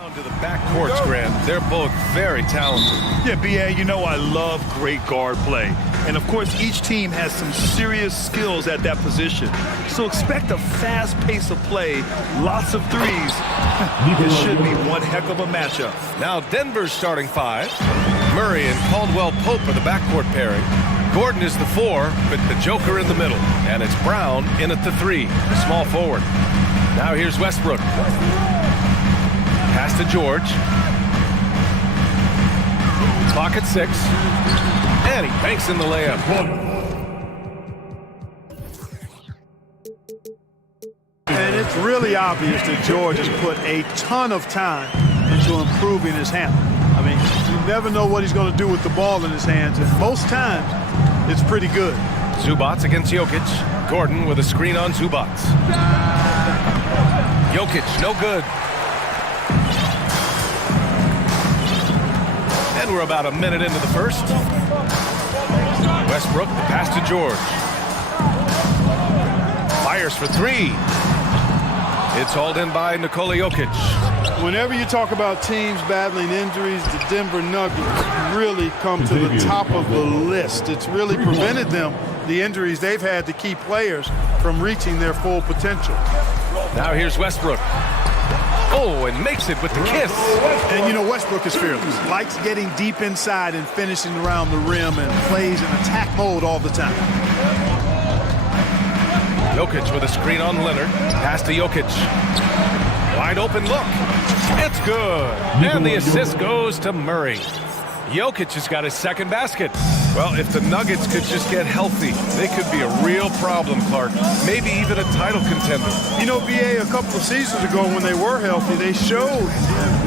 Down to the backcourts, Grant. They're both very talented. Yeah, B.A., you know I love great guard play. And, of course, each team has some serious skills at that position. So expect a fast pace of play, lots of threes. This should be one heck of a matchup. Now Denver's starting five. Murray and Caldwell-Pope are the backcourt pairing. Gordon is the four, with the Joker in the middle. And it's Brown in at the three, the small forward. Now here's Westbrook. Pass to George. Clock at 6. And he banks in the layup. And it's really obvious that George has put a ton of time into improving his handle. I mean, you never know what he's going to do with the ball in his hands, and most times it's pretty good. Zubac against Jokic. Gordon with a screen on Zubac. Jokic, no good. And we're about a minute into the first. Westbrook, the pass to George. Fires for three. It's hauled in by Nikola Jokic. Whenever you talk about teams battling injuries, the Denver Nuggets really come to the top of the list. It's really prevented them, the injuries they've had, to keep players from reaching their full potential. Now here's Westbrook. Oh, and makes it with the kiss. And you know, Westbrook is fearless. Likes getting deep inside and finishing around the rim, and plays in attack mode all the time. Jokic with a screen on Leonard. Pass to Jokic. Wide open look. It's good. And the assist goes to Murray. Jokic has got his second basket. Well, if the Nuggets could just get healthy, they could be a real problem, Clark. Maybe even a title contender. You know, B.A., a couple of seasons ago when they were healthy, they showed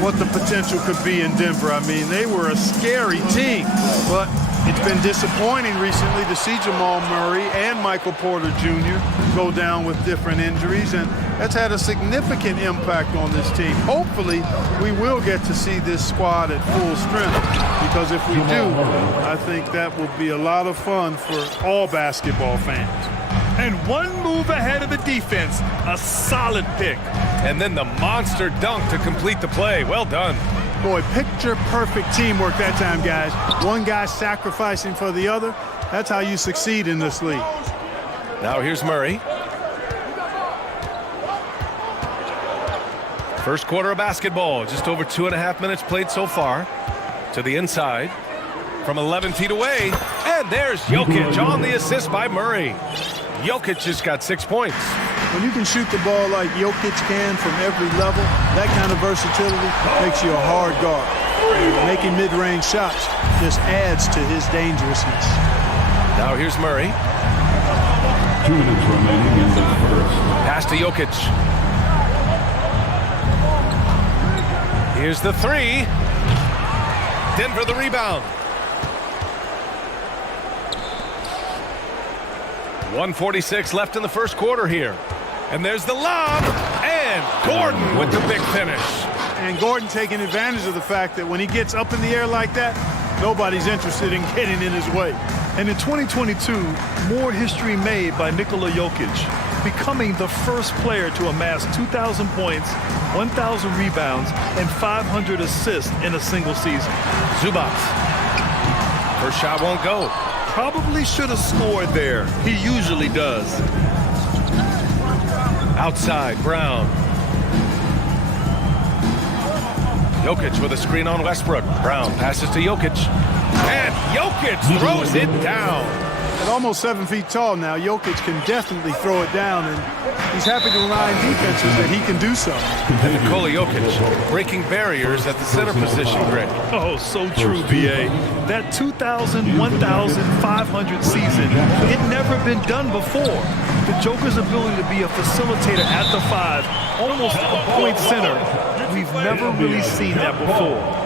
what the potential could be in Denver. I mean, they were a scary team, but it's been disappointing recently to see Jamal Murray and Michael Porter Jr. go down with different injuries, and that's had a significant impact on this team. Hopefully, we will get to see this squad at full strength, because if we do, I think that will be a lot of fun for all basketball fans. And one move ahead of the defense, a solid pick. And then the monster dunk to complete the play. Well done. Boy, picture-perfect teamwork that time, guys. One guy sacrificing for the other. That's how you succeed in this league. Now here's Murray. First quarter of basketball, just over 2.5 minutes played so far. To the inside, from 11 feet away, and there's Jokic on the assist by Murray. Jokic has got 6 points. When you can shoot the ball like Jokic can from every level, that kind of versatility makes you a hard guard. Making mid-range shots just adds to his dangerousness. Now here's Murray. 2 minutes remaining in the first. Pass to Jokic. Here's the three. Denver the rebound. 1:46 left in the first quarter here. And there's the lob. And Gordon with the big finish. And Gordon taking advantage of the fact that when he gets up in the air like that, nobody's interested in getting in his way. And in 2022, more history made by Nikola Jokic, becoming the first player to amass 2,000 points, 1,000 rebounds, and 500 assists in a single season. Zubac. First shot won't go. Probably should have scored there. He usually does. Outside, Brown. Jokic with a screen on Westbrook. Brown passes to Jokic. And Jokic throws it down. At almost 7 feet tall now, Jokic can definitely throw it down, and he's happy to remind defenses that he can do so. And Nikola Jokic breaking barriers at the center position, Greg. Oh, so true, B.A. That 2,000, 1,500 season, it never been done before. The Joker's ability to be a facilitator at the 5, almost a point center, we've never really seen that before.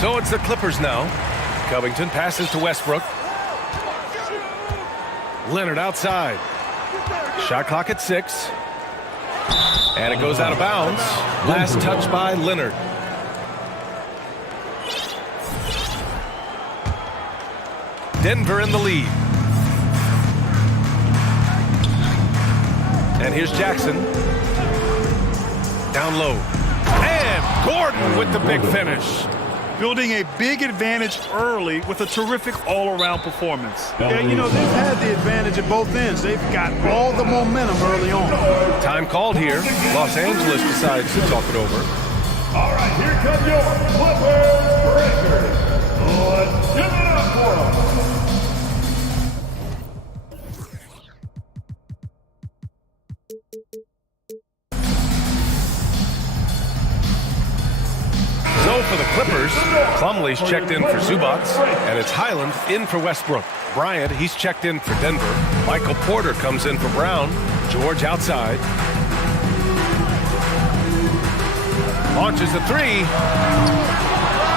So it's the Clippers now. Covington passes to Westbrook. Leonard outside. Shot clock at 6. And it goes out of bounds. Last touch by Leonard. Denver in the lead. And here's Jackson. Down low. And Gordon with the big finish. Building a big advantage early with a terrific all-around performance. Yeah, you know, they've had the advantage at both ends. They've got all the momentum early on. Time called here. Los Angeles decides to talk it over. All right, here come your Clippers breakers. Let's give it up for them. So for the Clippers, Plumlee's checked in for Zubac, and it's Highland in for Westbrook. Bryant, he's checked in for Denver. Michael Porter comes in for Brown. George outside. Launches the three.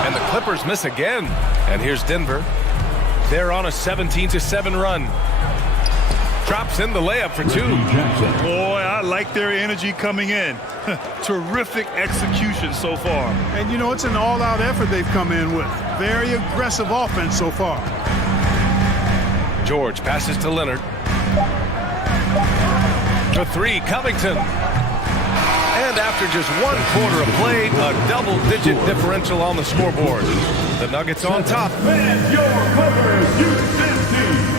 And the Clippers miss again. And here's Denver. They're on a 17-7 run. Drops in the layup for two. Boy, I like their energy coming in. Terrific execution so far. And, you know, it's an all-out effort they've come in with. Very aggressive offense so far. George passes to Leonard. The three, Covington. And after just 1 quarter of play, a double-digit differential on the scoreboard. The Nuggets on top. And your Clippers Houston team.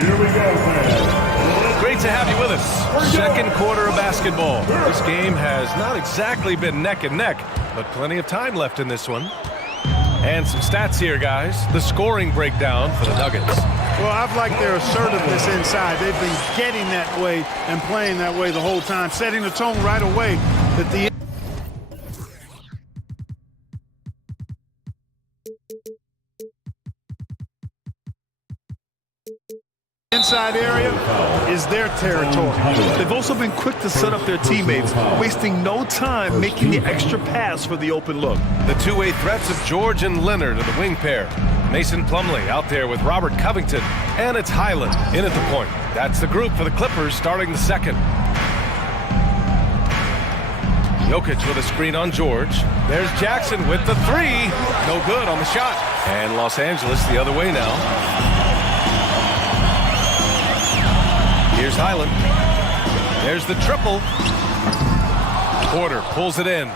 Here we go, fans. Great to have you with us. Second quarter of basketball. This game has not exactly been neck and neck, but plenty of time left in this one. And some stats here, guys. The scoring breakdown for the Nuggets. Well, I've liked their assertiveness inside. They've been getting that way and playing that way the whole time, setting the tone right away that the inside area is their territory. They've also been quick to set up their teammates, wasting no time making the extra pass for the open look. The two-way threats of George and Leonard are the wing pair. Mason Plumlee out there with Robert Covington, and it's Highland in at the point. That's the group for the Clippers starting the second. Jokic with a screen on George. There's Jackson with the three. No good on the shot. And Los Angeles the other way now. Here's Highland. There's the triple. Porter pulls it in.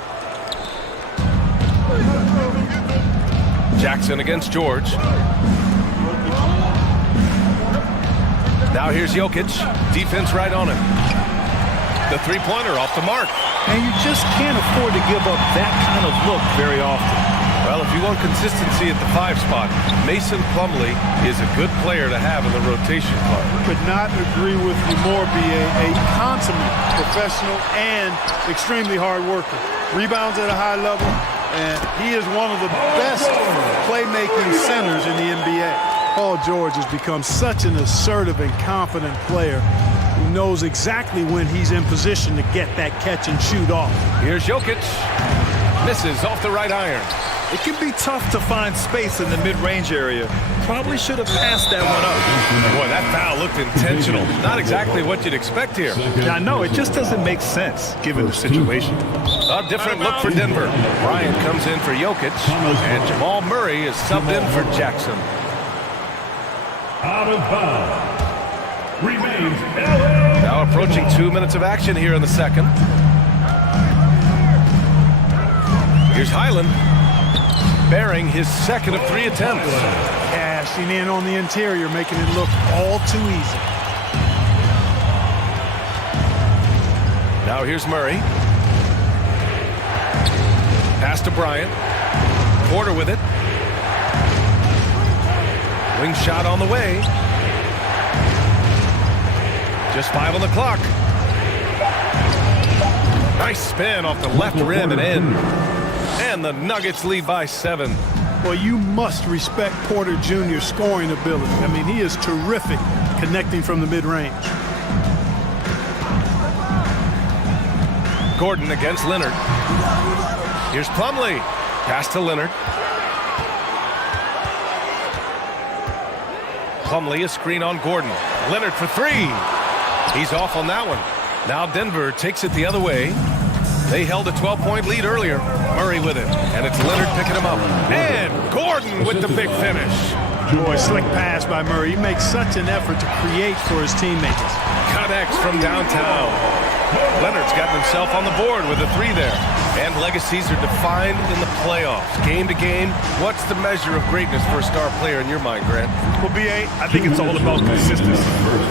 Jackson against George. Now here's Jokic. Defense right on him. The three-pointer off the mark. And you just can't afford to give up that kind of look very often. Well, if you want consistency at the 5 spot, Mason Plumlee is a good player to have in the rotation card. Could not agree with you more, B.A. A consummate professional and extremely hard worker. Rebounds at a high level, and he is one of the best playmaking centers in the NBA. Paul George has become such an assertive and confident player who knows exactly when he's in position to get that catch and shoot off. Here's Jokic. Misses off the right iron. It can be tough to find space in the mid-range area. Probably should have passed that one up. Boy, that foul looked intentional. Not exactly what you'd expect here. Yeah, I know. It just doesn't make sense, given the situation. A different look for Denver. Bryant comes in for Jokic, and Jamal Murray is subbed in for Jackson. Out of bounds. Remains LA. Now approaching 2 minutes of action here in the second. Here's Highland, bearing his second of 3 attempts. Cashing in on the interior, making it look all too easy. Now here's Murray. Pass to Bryant. Porter with it. Wing shot on the way. Just 5 on the clock. Nice spin off the left rim and in. And the Nuggets lead by 7. Well, you must respect Porter Jr.'s scoring ability. I mean, he is terrific connecting from the mid-range. Gordon against Leonard. Here's Plumlee. Pass to Leonard. Plumlee, a screen on Gordon. Leonard for 3. He's off on that one. Now Denver takes it the other way. They held a 12-point lead earlier. Murray with it. And it's Leonard picking him up. And Gordon with the big finish. Boy, slick pass by Murray. He makes such an effort to create for his teammates. connects from downtown. Leonard's gotten himself on the board with a three there. And legacies are defined in the playoffs. Game to game, what's the measure of greatness for a star player in your mind, Grant? Well, B.A., I think it's all about consistency.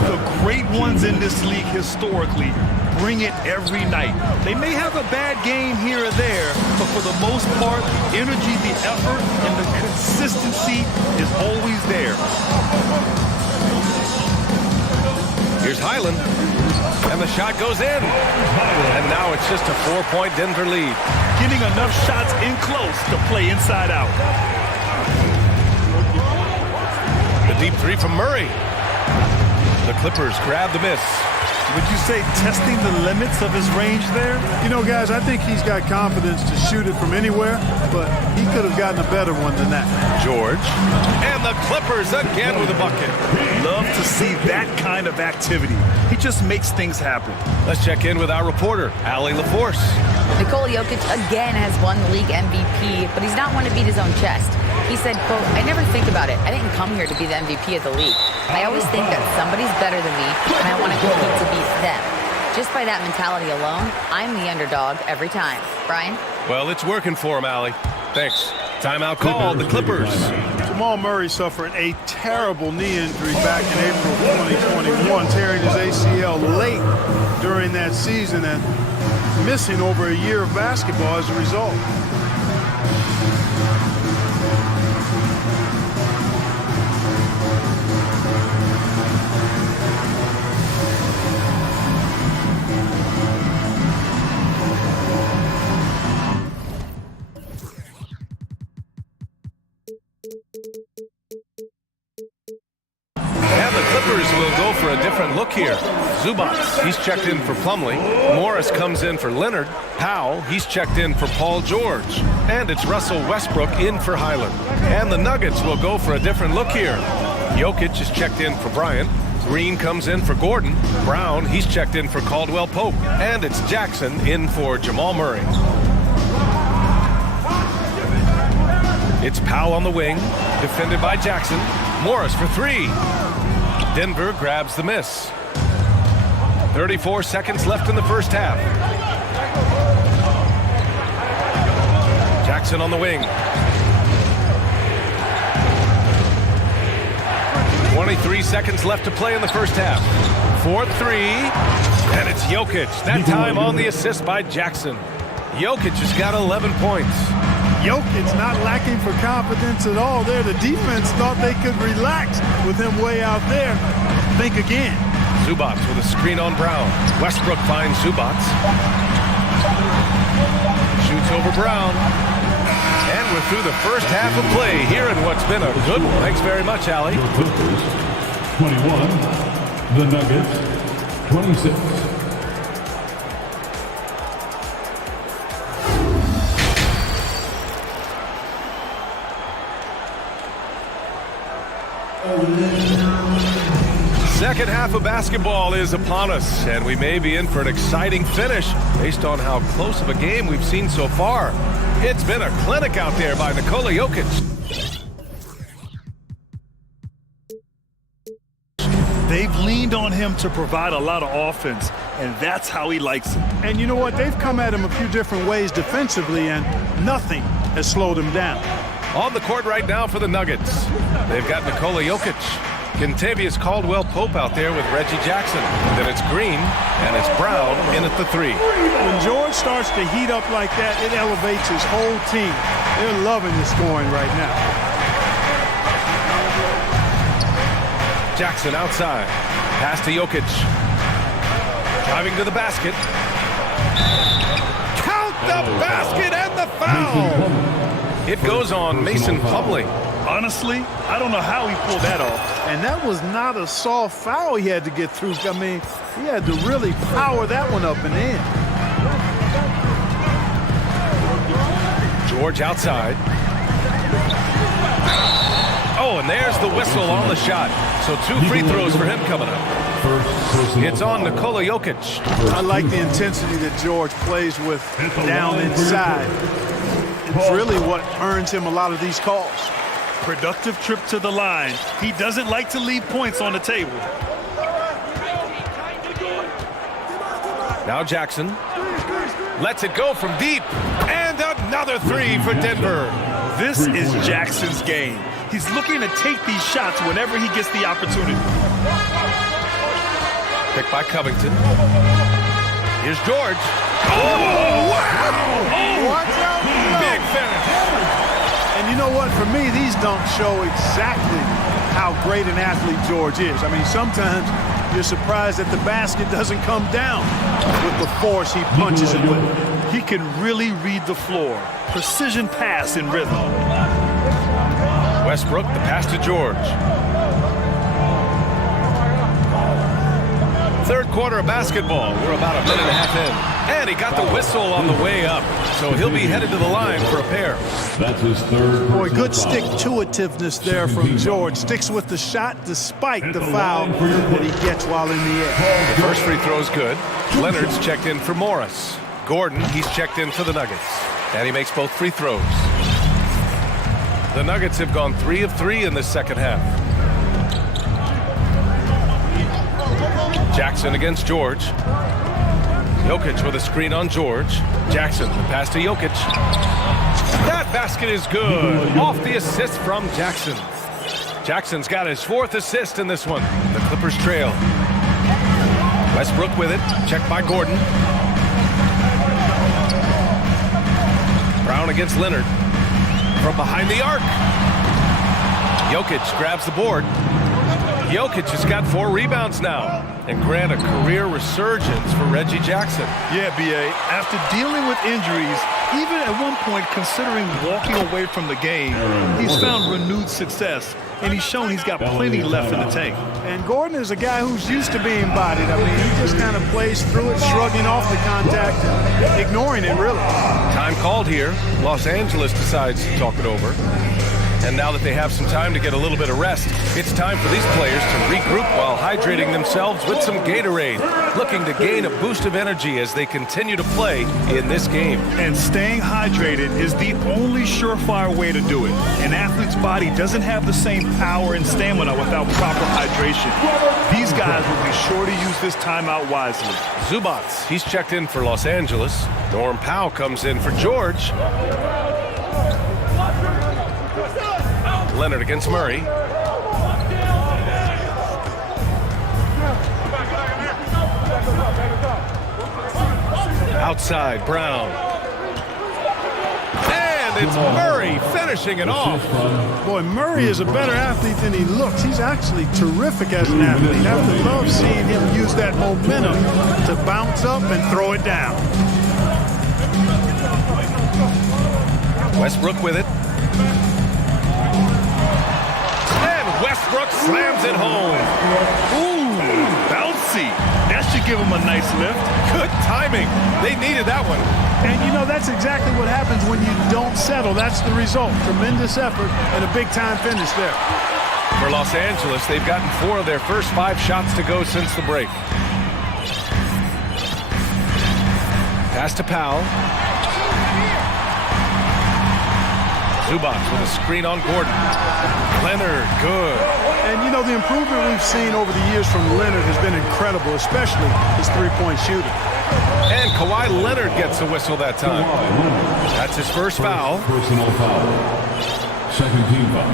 The great ones in this league historically bring it every night. They may have a bad game here or there, but for the most part, the energy, the effort, and the consistency is always there. Here's Highland, and the shot goes in. And now it's just a 4-point Denver lead. Getting enough shots in close to play inside out. The deep three from Murray. The Clippers grab the miss. Would you say testing the limits of his range there? You know, guys, I think he's got confidence to shoot it from anywhere, but he could have gotten a better one than that. George. And the Clippers again with a bucket. Love to see that kind of activity. He just makes things happen. Let's check in with our reporter, Allie LaForce. Nikola Jokic again has won the league MVP, but he's not one to beat his own chest. He said, quote, I never think about it. I didn't come here to be the MVP of the league. I always think that somebody's better than me, and I want to compete to beat them. Just by that mentality alone, I'm the underdog every time. Brian? Well, it's working for him, Allie. Thanks. Timeout called, the Clippers. Jamal Murray suffered a terrible knee injury back in April 2021, tearing his ACL late during that season and missing over a year of basketball as a result. And the Clippers will go for a different look here. Zubats, he's checked in for Plumlee. Morris comes in for Leonard. Powell, he's checked in for Paul George. And it's Russell Westbrook in for Highland. And the Nuggets will go for a different look here. Jokic is checked in for Bryant. Green comes in for Gordon. Brown, he's checked in for Caldwell Pope. And it's Jackson in for Jamal Murray. It's Powell on the wing, defended by Jackson. Morris for three. Denver grabs the miss. 34 seconds left in the first half. Jackson on the wing. 23 seconds left to play in the first half. 4-3, and it's Jokic. That time on the assist by Jackson. Jokic has got 11 points. Jokic not lacking for confidence at all there. The defense thought they could relax with him way out there. Think again. Zubats with a screen on Brown. Westbrook finds Zubats. Shoots over Brown. And we're through the first half of play here in what's been a good one. Thanks very much, Allie. The Clippers, 21. The Nuggets, 26. Second half of basketball is upon us, and we may be in for an exciting finish based on how close of a game we've seen so far. It's been a clinic out there by Nikola Jokic. They've leaned on him to provide a lot of offense, and that's how he likes it. And you know what? They've come at him a few different ways defensively, and nothing has slowed him down. On the court right now for the Nuggets, they've got Nikola Jokic. Kentavious Caldwell-Pope out there with Reggie Jackson. Then it's Green, and it's Brown in at the three. When George starts to heat up like that, it elevates his whole team. They're loving the scoring right now. Jackson outside. Pass to Jokic. Driving to the basket. Count the basket and the foul! It goes on Mason Plumlee. Honestly, I don't know how he pulled that off. And that was not a soft foul he had to get through. I mean, he had to really power that one up and in. George outside. Oh, and there's the whistle on the shot. So 2 free throws for him coming up. It's on Nikola Jokic. I like the intensity that George plays with down inside. It's really what earns him a lot of these calls. Productive trip to the line. He doesn't like to leave points on the table. Now Jackson lets it go from deep. And another three for Denver. This is Jackson's game. He's looking to take these shots whenever he gets the opportunity. Picked by Covington. Here's George. Oh, wow! Watch out! Big finish. And you know what? For me, these dunks show exactly how great an athlete George is. I mean, sometimes you're surprised that the basket doesn't come down with the force he punches it with. He can really read the floor. Precision pass in rhythm. Westbrook, the pass to George. Third quarter of basketball. We're about a minute and a half in. And he got the whistle on the way up. So he'll be headed to the line for a pair. That's his third. Boy, good stick-to-itiveness there from George. Sticks with the shot despite the foul that he gets while in the air. The first free throw's good. Leonard's checked in for Morris. Gordon, he's checked in for the Nuggets. And he makes both free throws. The Nuggets have gone 3 of 3 in this second half. Jackson against George. Jokic with a screen on George. Jackson, the pass to Jokic. That basket is good. Off the assist from Jackson. Jackson's got his 4th assist in this one. The Clippers trail. Westbrook with it. Checked by Gordon. Brown against Leonard. From behind the arc. Jokic grabs the board. Jokic has got 4 rebounds now. And grant a career resurgence for Reggie Jackson. Yeah, B.A., after dealing with injuries, even at one point considering walking away from the game, he's found renewed success, and he's shown he's got plenty left in the tank. And Gordon is a guy who's used to being bodied. I mean, he just kind of plays through it, shrugging off the contact, and ignoring it, really. Time called here. Los Angeles decides to talk it over. And now that they have some time to get a little bit of rest, it's time for these players to regroup while hydrating themselves with some Gatorade, looking to gain a boost of energy as they continue to play in this game. And staying hydrated is the only surefire way to do it. An athlete's body doesn't have the same power and stamina without proper hydration. These guys will be sure to use this timeout wisely. Zubats, he's checked in for Los Angeles. Norm Powell comes in for George. Leonard against Murray. Outside, Brown. And it's Murray finishing it off. Boy, Murray is a better athlete than he looks. He's actually terrific as an athlete. I have to love seeing him use that momentum to bounce up and throw it down. Westbrook with it. Westbrook slams it home. Ooh, bouncy. That should give him a nice lift. Good timing. They needed that one. And you know, that's exactly what happens when you don't settle. That's the result. Tremendous effort and a big-time finish there. For Los Angeles, they've gotten 4 of their first 5 shots to go since the break. Pass to Powell. Zubats with a screen on Gordon. Leonard, good. And, you know, the improvement we've seen over the years from Leonard has been incredible, especially his three-point shooting. And Kawhi Leonard gets a whistle that time. That's his first foul. Personal foul. Second team foul.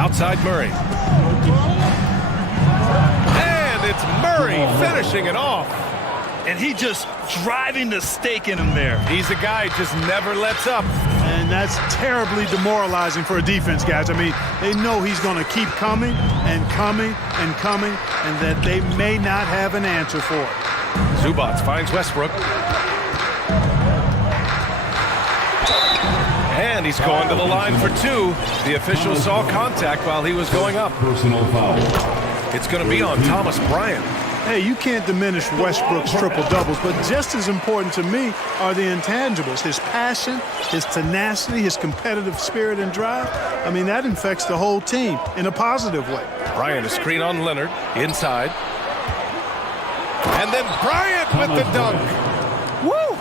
Outside Murray. And it's Murray finishing it off. And he just driving the stake in him there. He's a guy who just never lets up. And that's terribly demoralizing for a defense, guys. I mean, they know he's going to keep coming and coming and coming, and that they may not have an answer for it. Zubats finds Westbrook. And he's going to the line for 2. The official saw contact while he was going up. Personal foul. It's going to be on Thomas Bryant. Hey, you can't diminish Westbrook's triple-doubles, but just as important to me are the intangibles. His passion, his tenacity, his competitive spirit and drive. I mean, that infects the whole team in a positive way. Bryant, a screen on Leonard, inside. And then Bryant with the dunk. Woo!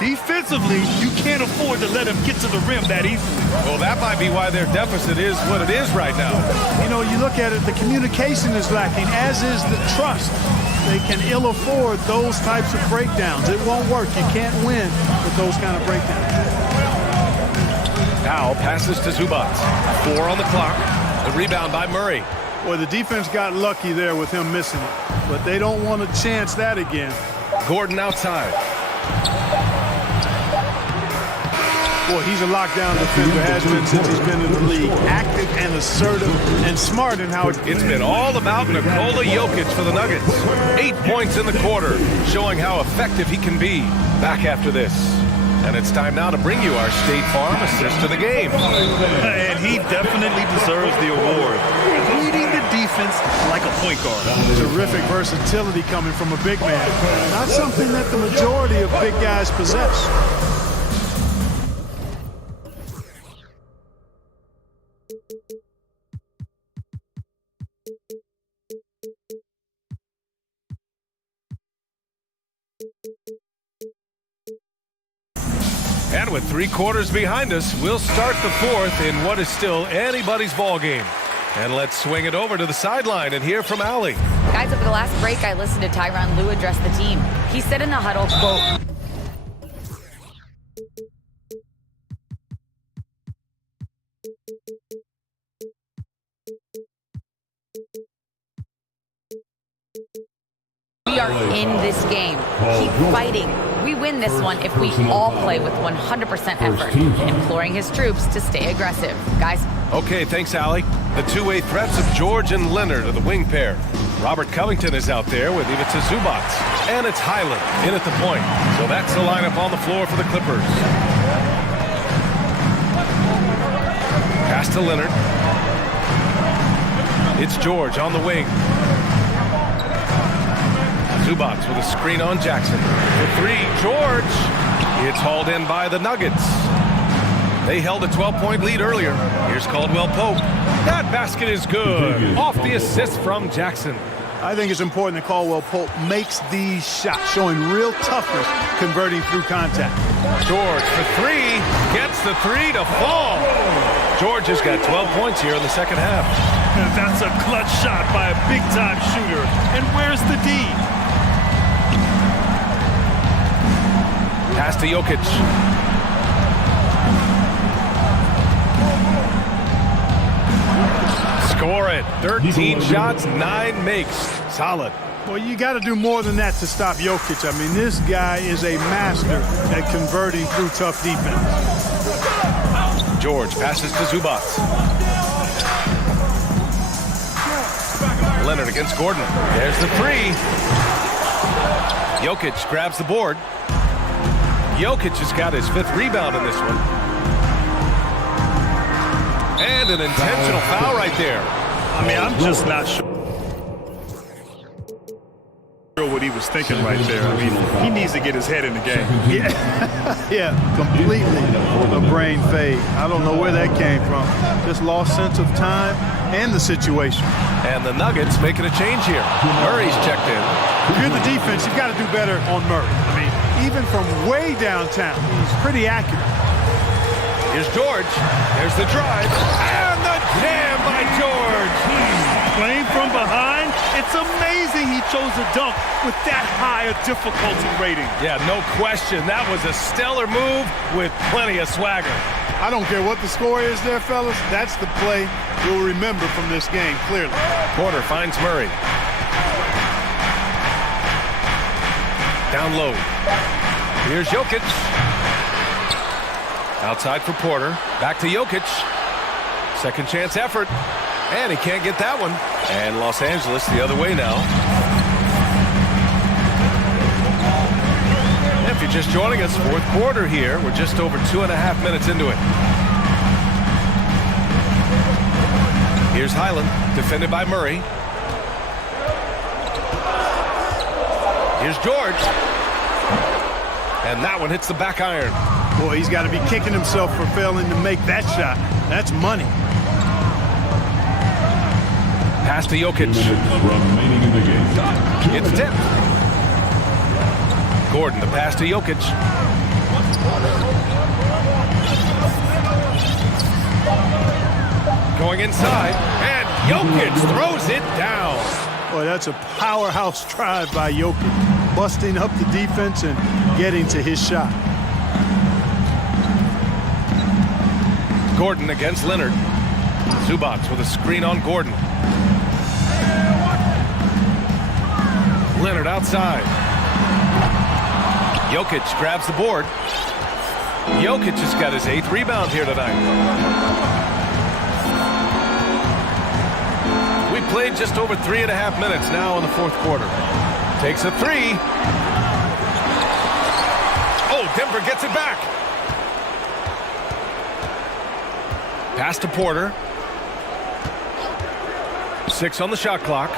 Defensively, you can't afford to let him get to the rim that easily. Well, that might be why their deficit is what it is right now. You know, you look at it, the communication is lacking, as is the trust. They can ill afford those types of breakdowns. It won't work. You can't win with those kind of breakdowns. Now passes to Zubac. 4 on the clock. The rebound by Murray. Well, the defense got lucky there with him missing it, but they don't want to chance that again. Gordon outside. Boy, he's a lockdown defender, has been since he's been in the league. Active and assertive and smart in how It's been all about Nikola Jokic for the Nuggets. 8 points in the quarter, showing how effective he can be. Back after this. And it's time now to bring you our State Farm assist to the game. And he definitely deserves the award. Leading the defense like a point guard. Terrific versatility coming from a big man. Not something that the majority of big guys possess. And with 3 quarters behind us, we'll start the 4th in what is still anybody's ball game. And let's swing it over to the sideline and hear from Allie. Guys, over the last break, I listened to Tyronn Lue address the team. He said in the huddle, quote, "We are in this game. Keep fighting. We win this one if we all play with 100% effort," imploring his troops to stay aggressive. Guys. Okay, thanks, Allie. The two-way threats of George and Leonard are the wing pair. Robert Covington is out there with Ivica Zubac. And it's Highland in at the point. So that's the lineup on the floor for the Clippers. Pass to Leonard. It's George on the wing. Zubac with a screen on Jackson. For 3, George. It's hauled in by the Nuggets. They held a 12-point lead earlier. Here's Caldwell Pope. That basket is good. Off the assist from Jackson. I think it's important that Caldwell Pope makes these shots, showing real toughness, converting through contact. George for 3. Gets the 3 to fall. George has got 12 points here in the second half. That's a clutch shot by a big-time shooter. And where's the D? Pass to Jokic. Score it. 13 shots, 9 makes. Solid. Well, you got to do more than that to stop Jokic. I mean, this guy is a master at converting through tough defense. George passes to Zubac. Leonard against Gordon. There's the 3. Jokic grabs the board. Jokic has got his 5th rebound in this one. And an intentional foul right there. I mean, I'm just not sure what he was thinking right there. I mean, he needs to get his head in the game. Yeah, completely a brain fade. I don't know where that came from. Just lost sense of time and the situation. And the Nuggets making a change here. Murray's checked in. If you're the defense, you've got to do better on Murray. I mean, even from way downtown, he's pretty accurate. Here's George. There's the drive. And the jam by George. Playing from behind, it's amazing he chose a dunk with that high a difficulty rating. Yeah, no question. That was a stellar move with plenty of swagger. I don't care what the score is there, fellas. That's the play we'll remember from this game, clearly. Porter finds Murray. Down low. Here's Jokic. Outside for Porter. Back to Jokic. Second chance effort. And he can't get that one. And Los Angeles the other way now. If you're just joining us, 4th quarter here. We're just over 2.5 minutes into it. Here's Highland, defended by Murray. Here's George. And that one hits the back iron. Boy, he's got to be kicking himself for failing to make that shot. That's money. Pass to Jokic. It's tipped. Gordon, the pass to Jokic. Going inside, and Jokic throws it down. Boy, that's a powerhouse drive by Jokic, busting up the defense and getting to his shot. Gordon against Leonard. Zubac with a screen on Gordon. Leonard outside. Jokic grabs the board. Jokic has got his 8th rebound here tonight. We played just over 3.5 minutes now in the 4th quarter. Takes a 3. Oh, Denver gets it back. Pass to Porter. 6 on the shot clock.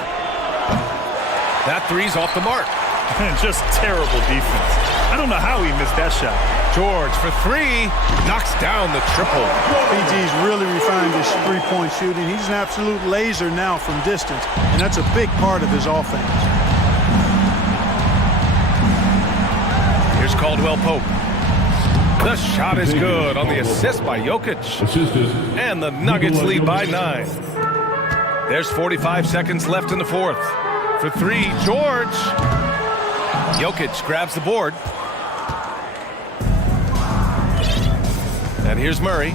That 3's off the mark. Man, just terrible defense. I don't know how he missed that shot. George for 3. Knocks down the triple. PG's really refined his three-point shooting. He's an absolute laser now from distance, and that's a big part of his offense. Here's Caldwell Pope. The shot is good on the assist by Jokic. And the Nuggets lead by 9. There's 45 seconds left in the 4th. For 3, George. Jokic grabs the board. And here's Murray.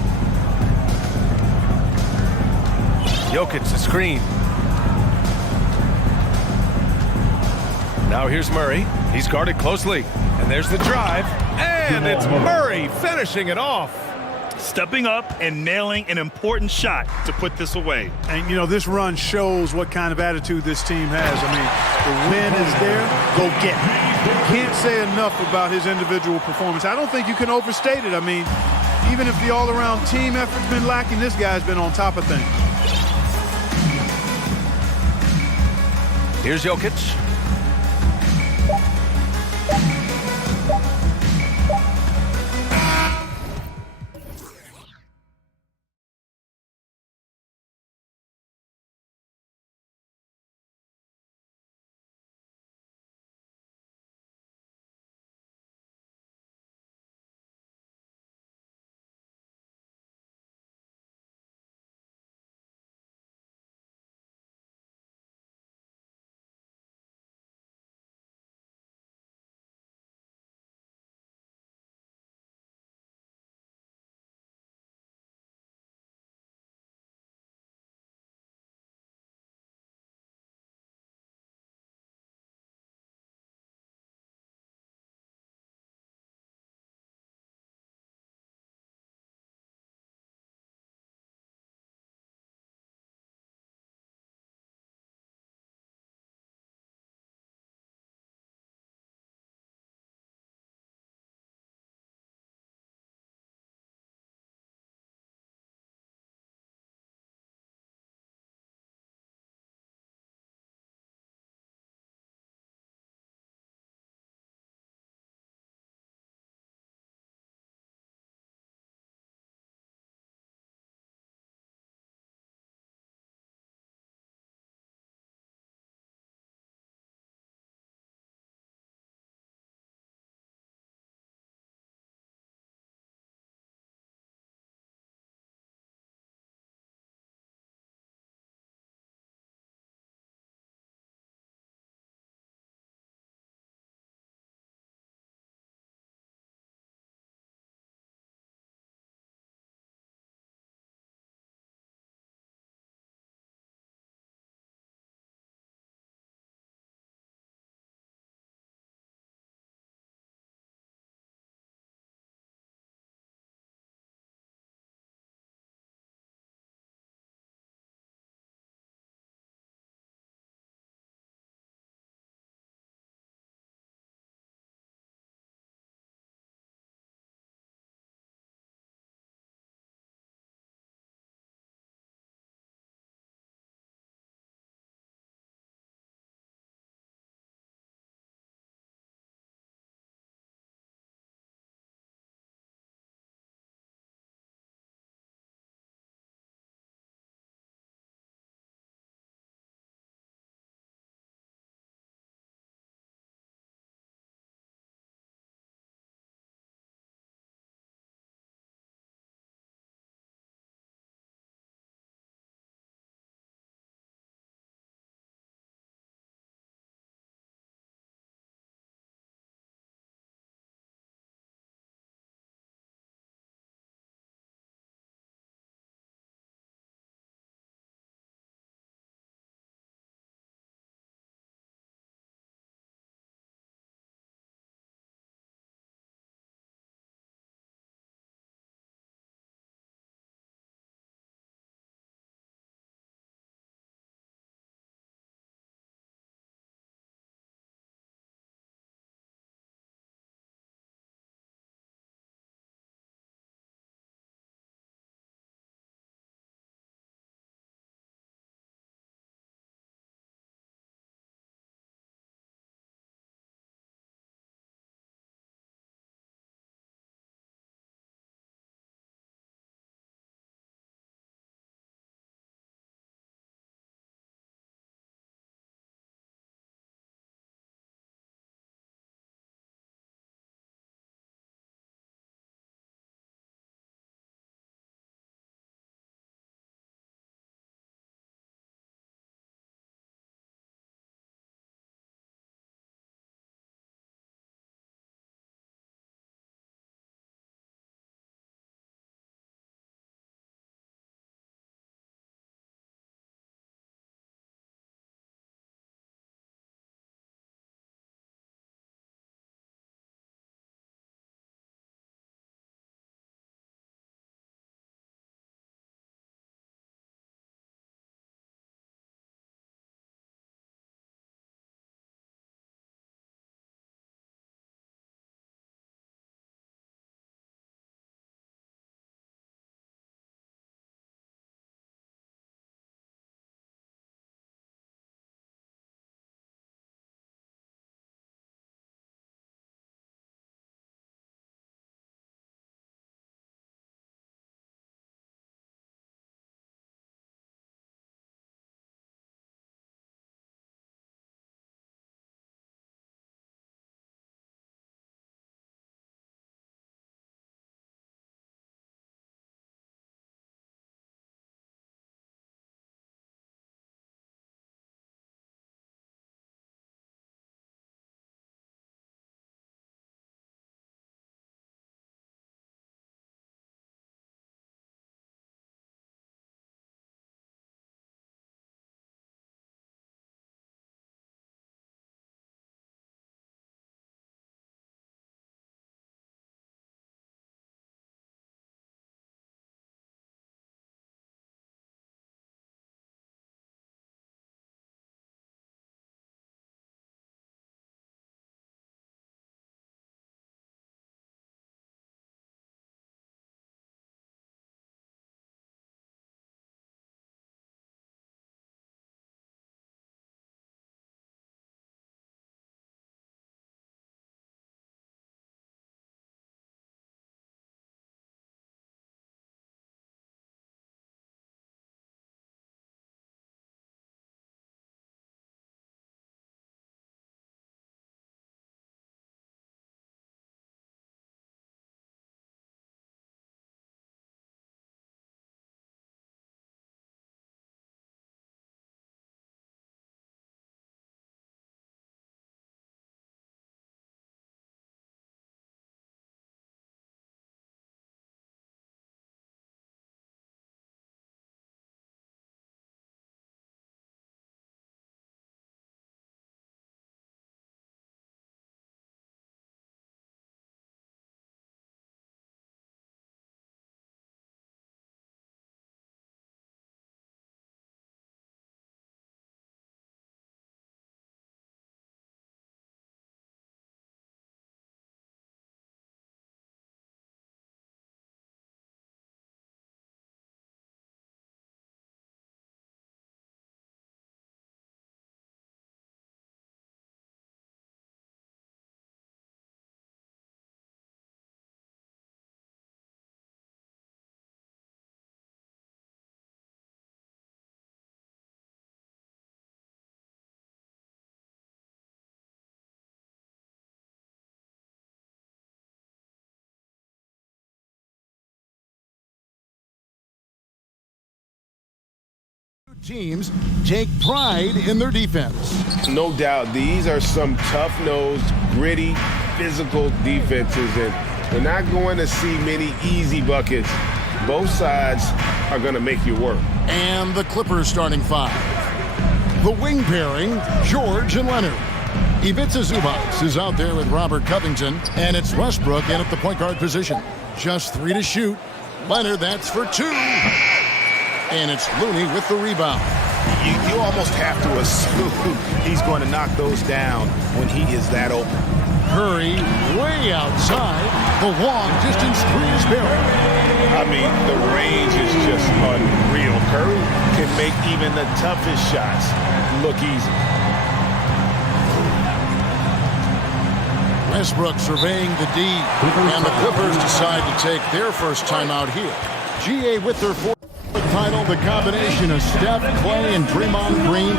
Jokic the screen. Now here's Murray. He's guarded closely. And there's the drive. And it's Murray finishing it off. Stepping up and nailing an important shot to put this away. And, you know, this run shows what kind of attitude this team has. I mean, the win is there. Go get it. Can't say enough about his individual performance. I don't think you can overstate it. I mean, even if the all-around team effort's been lacking, this guy's been on top of things. Here's Jokic. Teams take pride in their defense. No doubt, these are some tough-nosed, gritty, physical defenses, and we're not going to see many easy buckets. Both sides are going to make you work. And the Clippers starting five. The wing pairing, George and Leonard. Ivica Zubac is out there with Robert Covington, and it's Westbrook in at the point guard position. Just 3 to shoot. Leonard, that's for 2. And it's Looney with the rebound. You almost have to assume he's going to knock those down when he is that open. Curry way outside. The long distance three is buried. I mean, the range is just unreal. Curry can make even the toughest shots look easy. Westbrook surveying the D, and the Clippers decide to take their first timeout here. GA with their fourth title, the combination of Steph, Clay, and Draymond Green,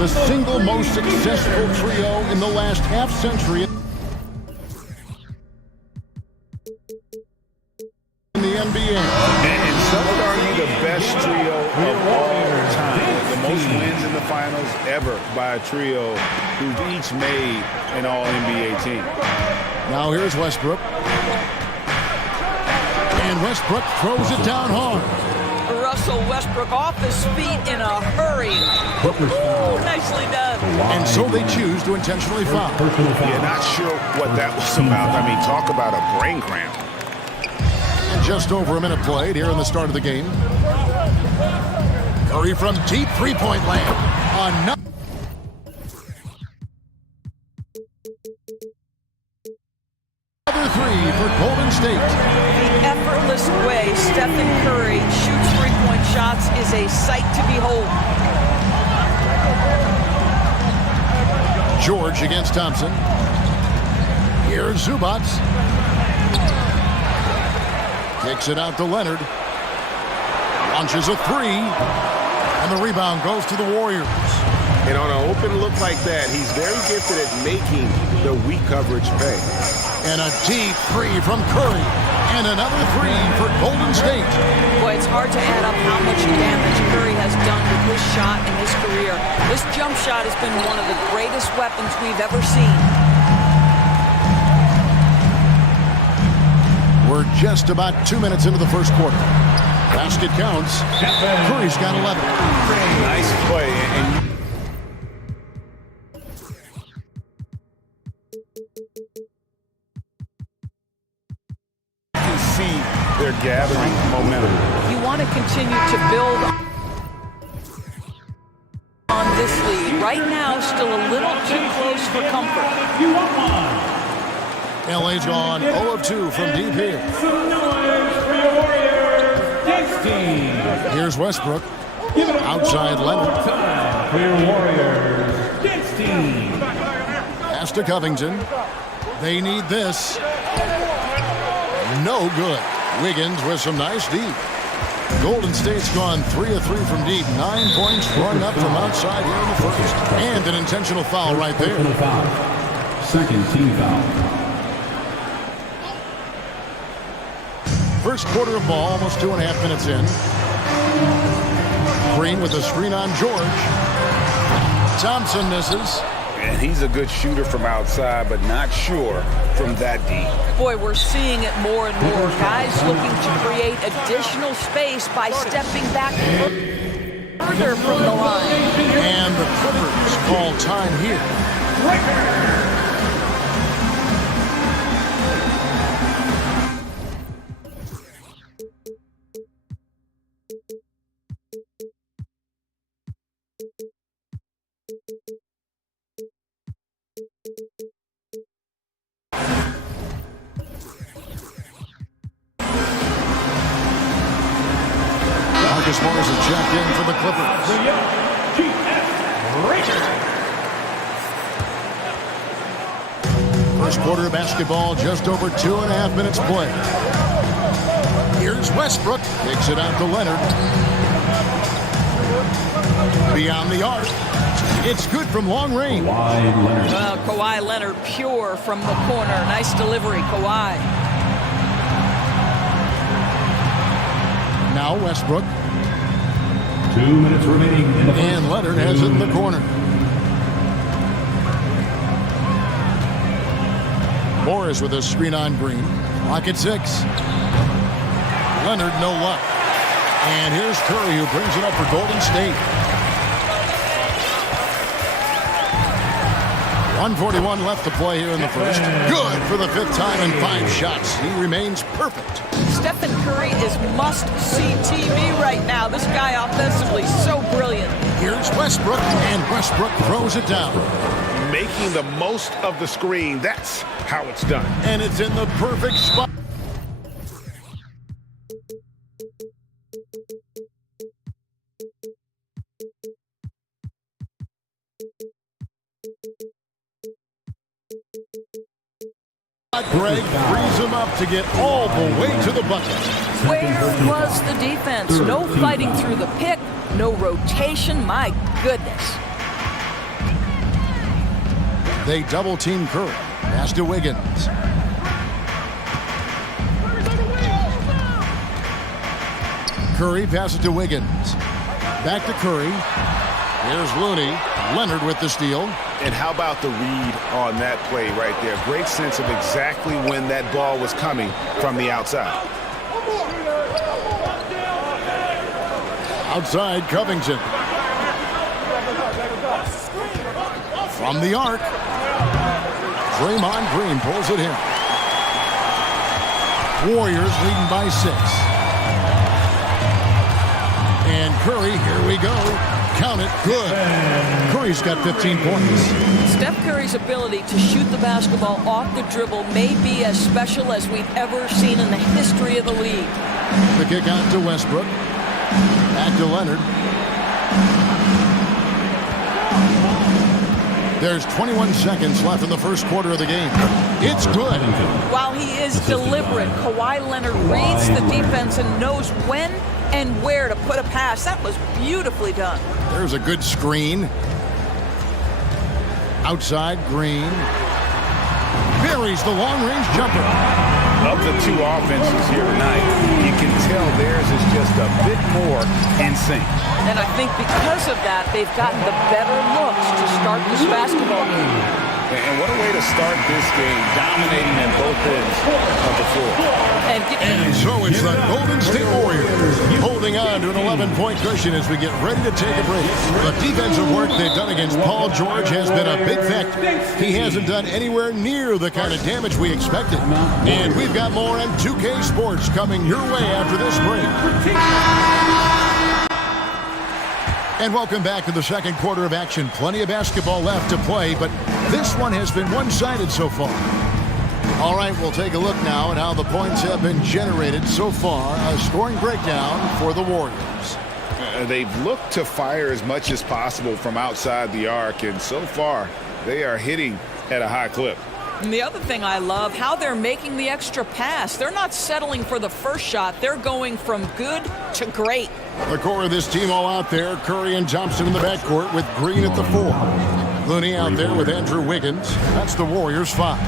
the single most successful trio in the last half-century in the NBA. And some would argue the best trio of all time. The most wins in the finals ever by a trio who've each made an all-NBA team. Now here's Westbrook. And Westbrook throws it down hard. Russell Westbrook off his feet in a hurry. Ooh, nicely done. And so they choose to intentionally foul. Yeah, not sure what that was about. I mean, talk about a brain cramp. And just over a minute played here in the start of the game. Curry from deep three-point land. Another three for Golden State. The effortless way Stephen Curry shoots three-point shots is a sight to behold. George against Thompson. Here's Zubac. Kicks it out to Leonard. Launches a three. And the rebound goes to the Warriors. And on an open look like that, he's very gifted at making the weak coverage pay. And a deep three from Curry. And another three for Golden State. Boy, it's hard to add up how much damage Curry has done with his shot in his career. This jump shot has been one of the greatest weapons we've ever seen. We're just about 2 minutes into the first quarter. Basket counts. Curry's got 11. Nice play. And you can see they're gathering momentum. You want to continue to build on this lead. Right now, still a little too close for comfort. LA's gone 0 of 2 from deep here. Here's Westbrook. Outside Leonard. Pass to Covington. They need this. No good. Wiggins with some nice deep. Golden State's gone 3 of 3 from deep. 9 points sprung up from outside here in the first. And an intentional foul right there. Second team foul. First quarter of ball, almost 2.5 minutes in. Green with a screen on George. Thompson misses. And he's a good shooter from outside, but not sure from that deep. Boy, we're seeing it more and more. Guys looking to create additional space by stepping back further from the line. And the Clippers call time here. Marcus Morris is checked in for the Clippers. First quarter of basketball, just over 2.5 minutes played. Here's Westbrook. Takes it out to Leonard. Beyond the arc. It's good from long range. Well, Kawhi Leonard pure from the corner. Nice delivery, Kawhi. Now Westbrook. 2 minutes remaining in the first. And Leonard has it in the corner. Morris with a screen on Green. Clock at 6. Leonard, no luck. And here's Curry, who brings it up for Golden State. 1:41 left to play here in the first. Good for the 5th time in 5 shots. He remains perfect. Stephen Curry is must-see TV right now. This guy offensively so brilliant. Here's Westbrook, and Westbrook throws it down. Making the most of the screen. That's how it's done. And it's in the perfect spot. Greg frees him up to get all the way to the bucket. Where was the defense? No fighting through the pick, no rotation. My goodness. They double-team Curry. Pass to Wiggins. Curry passes to Wiggins. Back to Curry. Here's Looney. Leonard with the steal. And how about the read on that play right there? Great sense of exactly when that ball was coming from the outside. Outside, Covington. From the arc. Draymond Green pulls it in. Warriors leading by 6. And Curry, here we go. Count it, good. Curry's got 15 points. Steph Curry's ability to shoot the basketball off the dribble may be as special as we've ever seen in the history of the league. The kick out to Westbrook. Back to Leonard. There's 21 seconds left in the first quarter of the game. It's good. While he is deliberate, Kawhi Leonard reads the defense and knows when and where to put a pass. That was beautifully done. There's a good screen. Outside, Green. Buries the long-range jumper. Of the two offenses here tonight, you can tell theirs is just a bit more in sync. And I think because of that, they've gotten the better looks to start this basketball game. And what a way to start this game, dominating at both ends of the floor. And so it's the Golden State Warriors holding on to an 11-point cushion as we get ready to take a break. The defensive work they've done against Paul George has been a big factor. He hasn't done anywhere near the kind of damage we expected. And we've got more M2K Sports coming your way after this break. And welcome back to the second quarter of action. Plenty of basketball left to play, but this one has been one-sided so far. All right, we'll take a look now at how the points have been generated so far. A scoring breakdown for the Warriors. They've looked to fire as much as possible from outside the arc, and so far, they are hitting at a high clip. And the other thing I love, how they're making the extra pass. They're not settling for the first shot. They're going from good to great. The core of this team all out there. Curry and Thompson in the backcourt with Green at the 4. Looney out there with Andrew Wiggins. That's the Warriors' 5.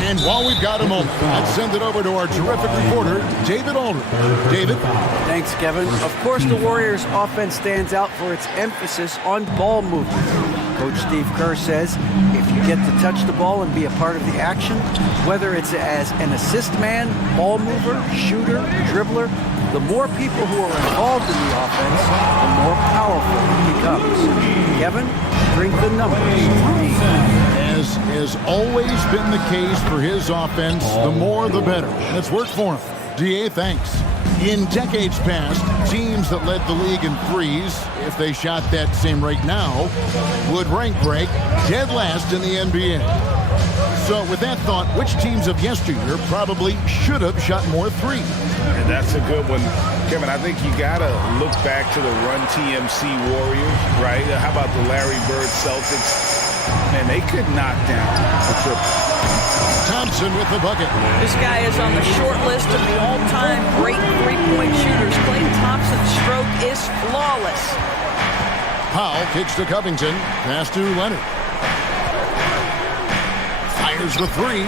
And while we've got a moment, let's send it over to our terrific reporter, David Aldridge. David? Thanks, Kevin. Of course, the Warriors' offense stands out for its emphasis on ball movement. Coach Steve Kerr says, if you get to touch the ball and be a part of the action, whether it's as an assist man, ball mover, shooter, dribbler, the more people who are involved in the offense, the more powerful it becomes. Kevin, bring the numbers. As has always been the case for his offense, the more the better. And it's worked for him. DA, thanks. In decades past, teams that led the league in threes, if they shot that same rate now, would rank break dead last in the NBA. So with that thought, which teams of yesteryear probably should have shot more threes? And that's a good one. Kevin, I think you got to look back to the Run TMC Warriors, right? How about the Larry Bird Celtics? And they could knock down a triple. Thompson with the bucket. This guy is on the short list of the all-time great three-point shooters. Klay Thompson's stroke is flawless. Powell kicks to Covington. Pass to Leonard. Fires the 3.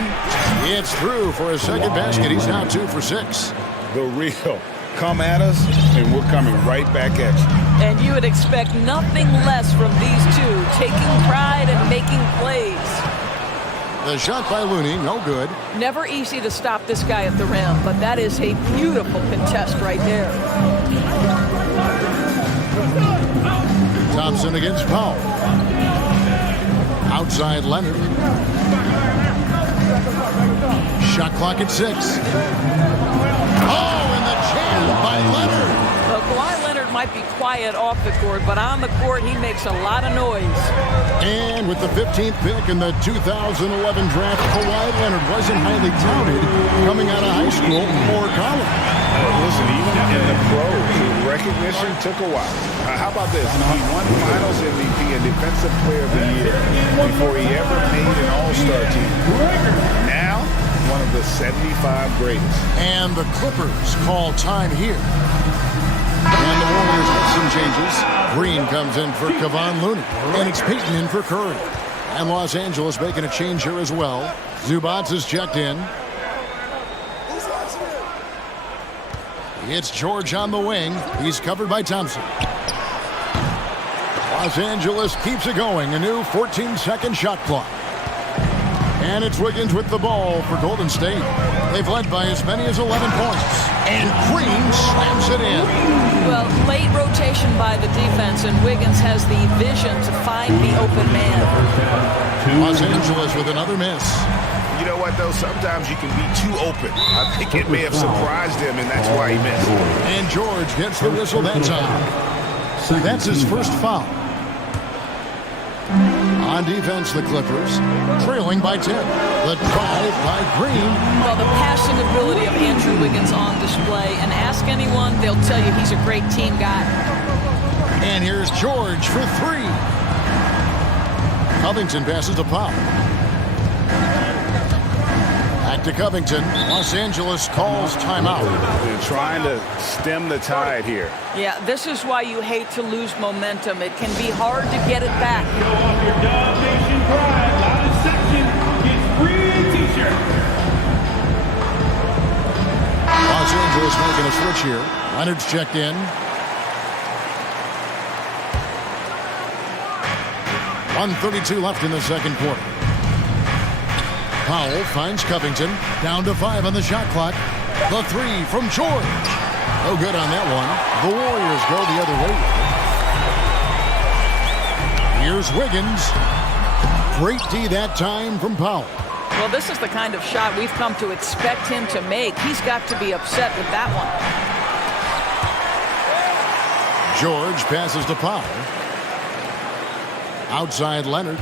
It's through for his second basket. He's now 2 for 6. The real come at us, and we're coming right back at you. And you would expect nothing less from these two, taking pride and making plays. The shot by Looney, no good. Never easy to stop this guy at the rim, but that is a beautiful contest right there. Thompson against Powell. Outside Leonard. Shot clock at 6. Oh, and the jam by Leonard. Well, Kawhi Leonard might be quiet off the court, but on the court, he makes a lot of noise. And with the 15th pick in the 2011 draft, Kawhi Leonard wasn't highly touted coming out of high school or college. Listen, even in the pros, the recognition took a while. How about this? He won Finals MVP and Defensive Player of the Year before he ever made an All-Star team. Now, one of the 75 greatest. And the Clippers call time here. And the Warriors make some changes. Green comes in for Kevon Looney. And it's Peyton in for Curry. And Los Angeles making a change here as well. Zubac is checked in. It's George on the wing. He's covered by Thompson. Los Angeles keeps it going. A new 14-second shot clock. And it's Wiggins with the ball for Golden State. They've led by as many as 11 points. And Green slams it in. Well, late rotation by the defense, and Wiggins has the vision to find the open man. Los Angeles with another miss. You know what, though? Sometimes you can be too open. I think it may have surprised him, and that's why he missed. And George gets the whistle that time. That's his first foul. On defense, the Clippers trailing by 10. The drive by Green. Well, the passing ability of Andrew Wiggins on display, and ask anyone, they'll tell you he's a great team guy. And here's George for 3. Covington passes to Powell. Back to Covington. Los Angeles calls timeout. They're trying to stem the tide here. Yeah, this is why you hate to lose momentum. It can be hard to get it back. Show off your Dub Nation pride. Loudest section gets free t-shirt. Los Angeles making a switch here. Leonard's checked in. 1:32 left in the second quarter. Powell finds Covington. Down to 5 on the shot clock. The 3 from George. No good on that one. The Warriors go the other way. Here's Wiggins. Great D that time from Powell. Well, this is the kind of shot we've come to expect him to make. He's got to be upset with that one. George passes to Powell. Outside Leonard.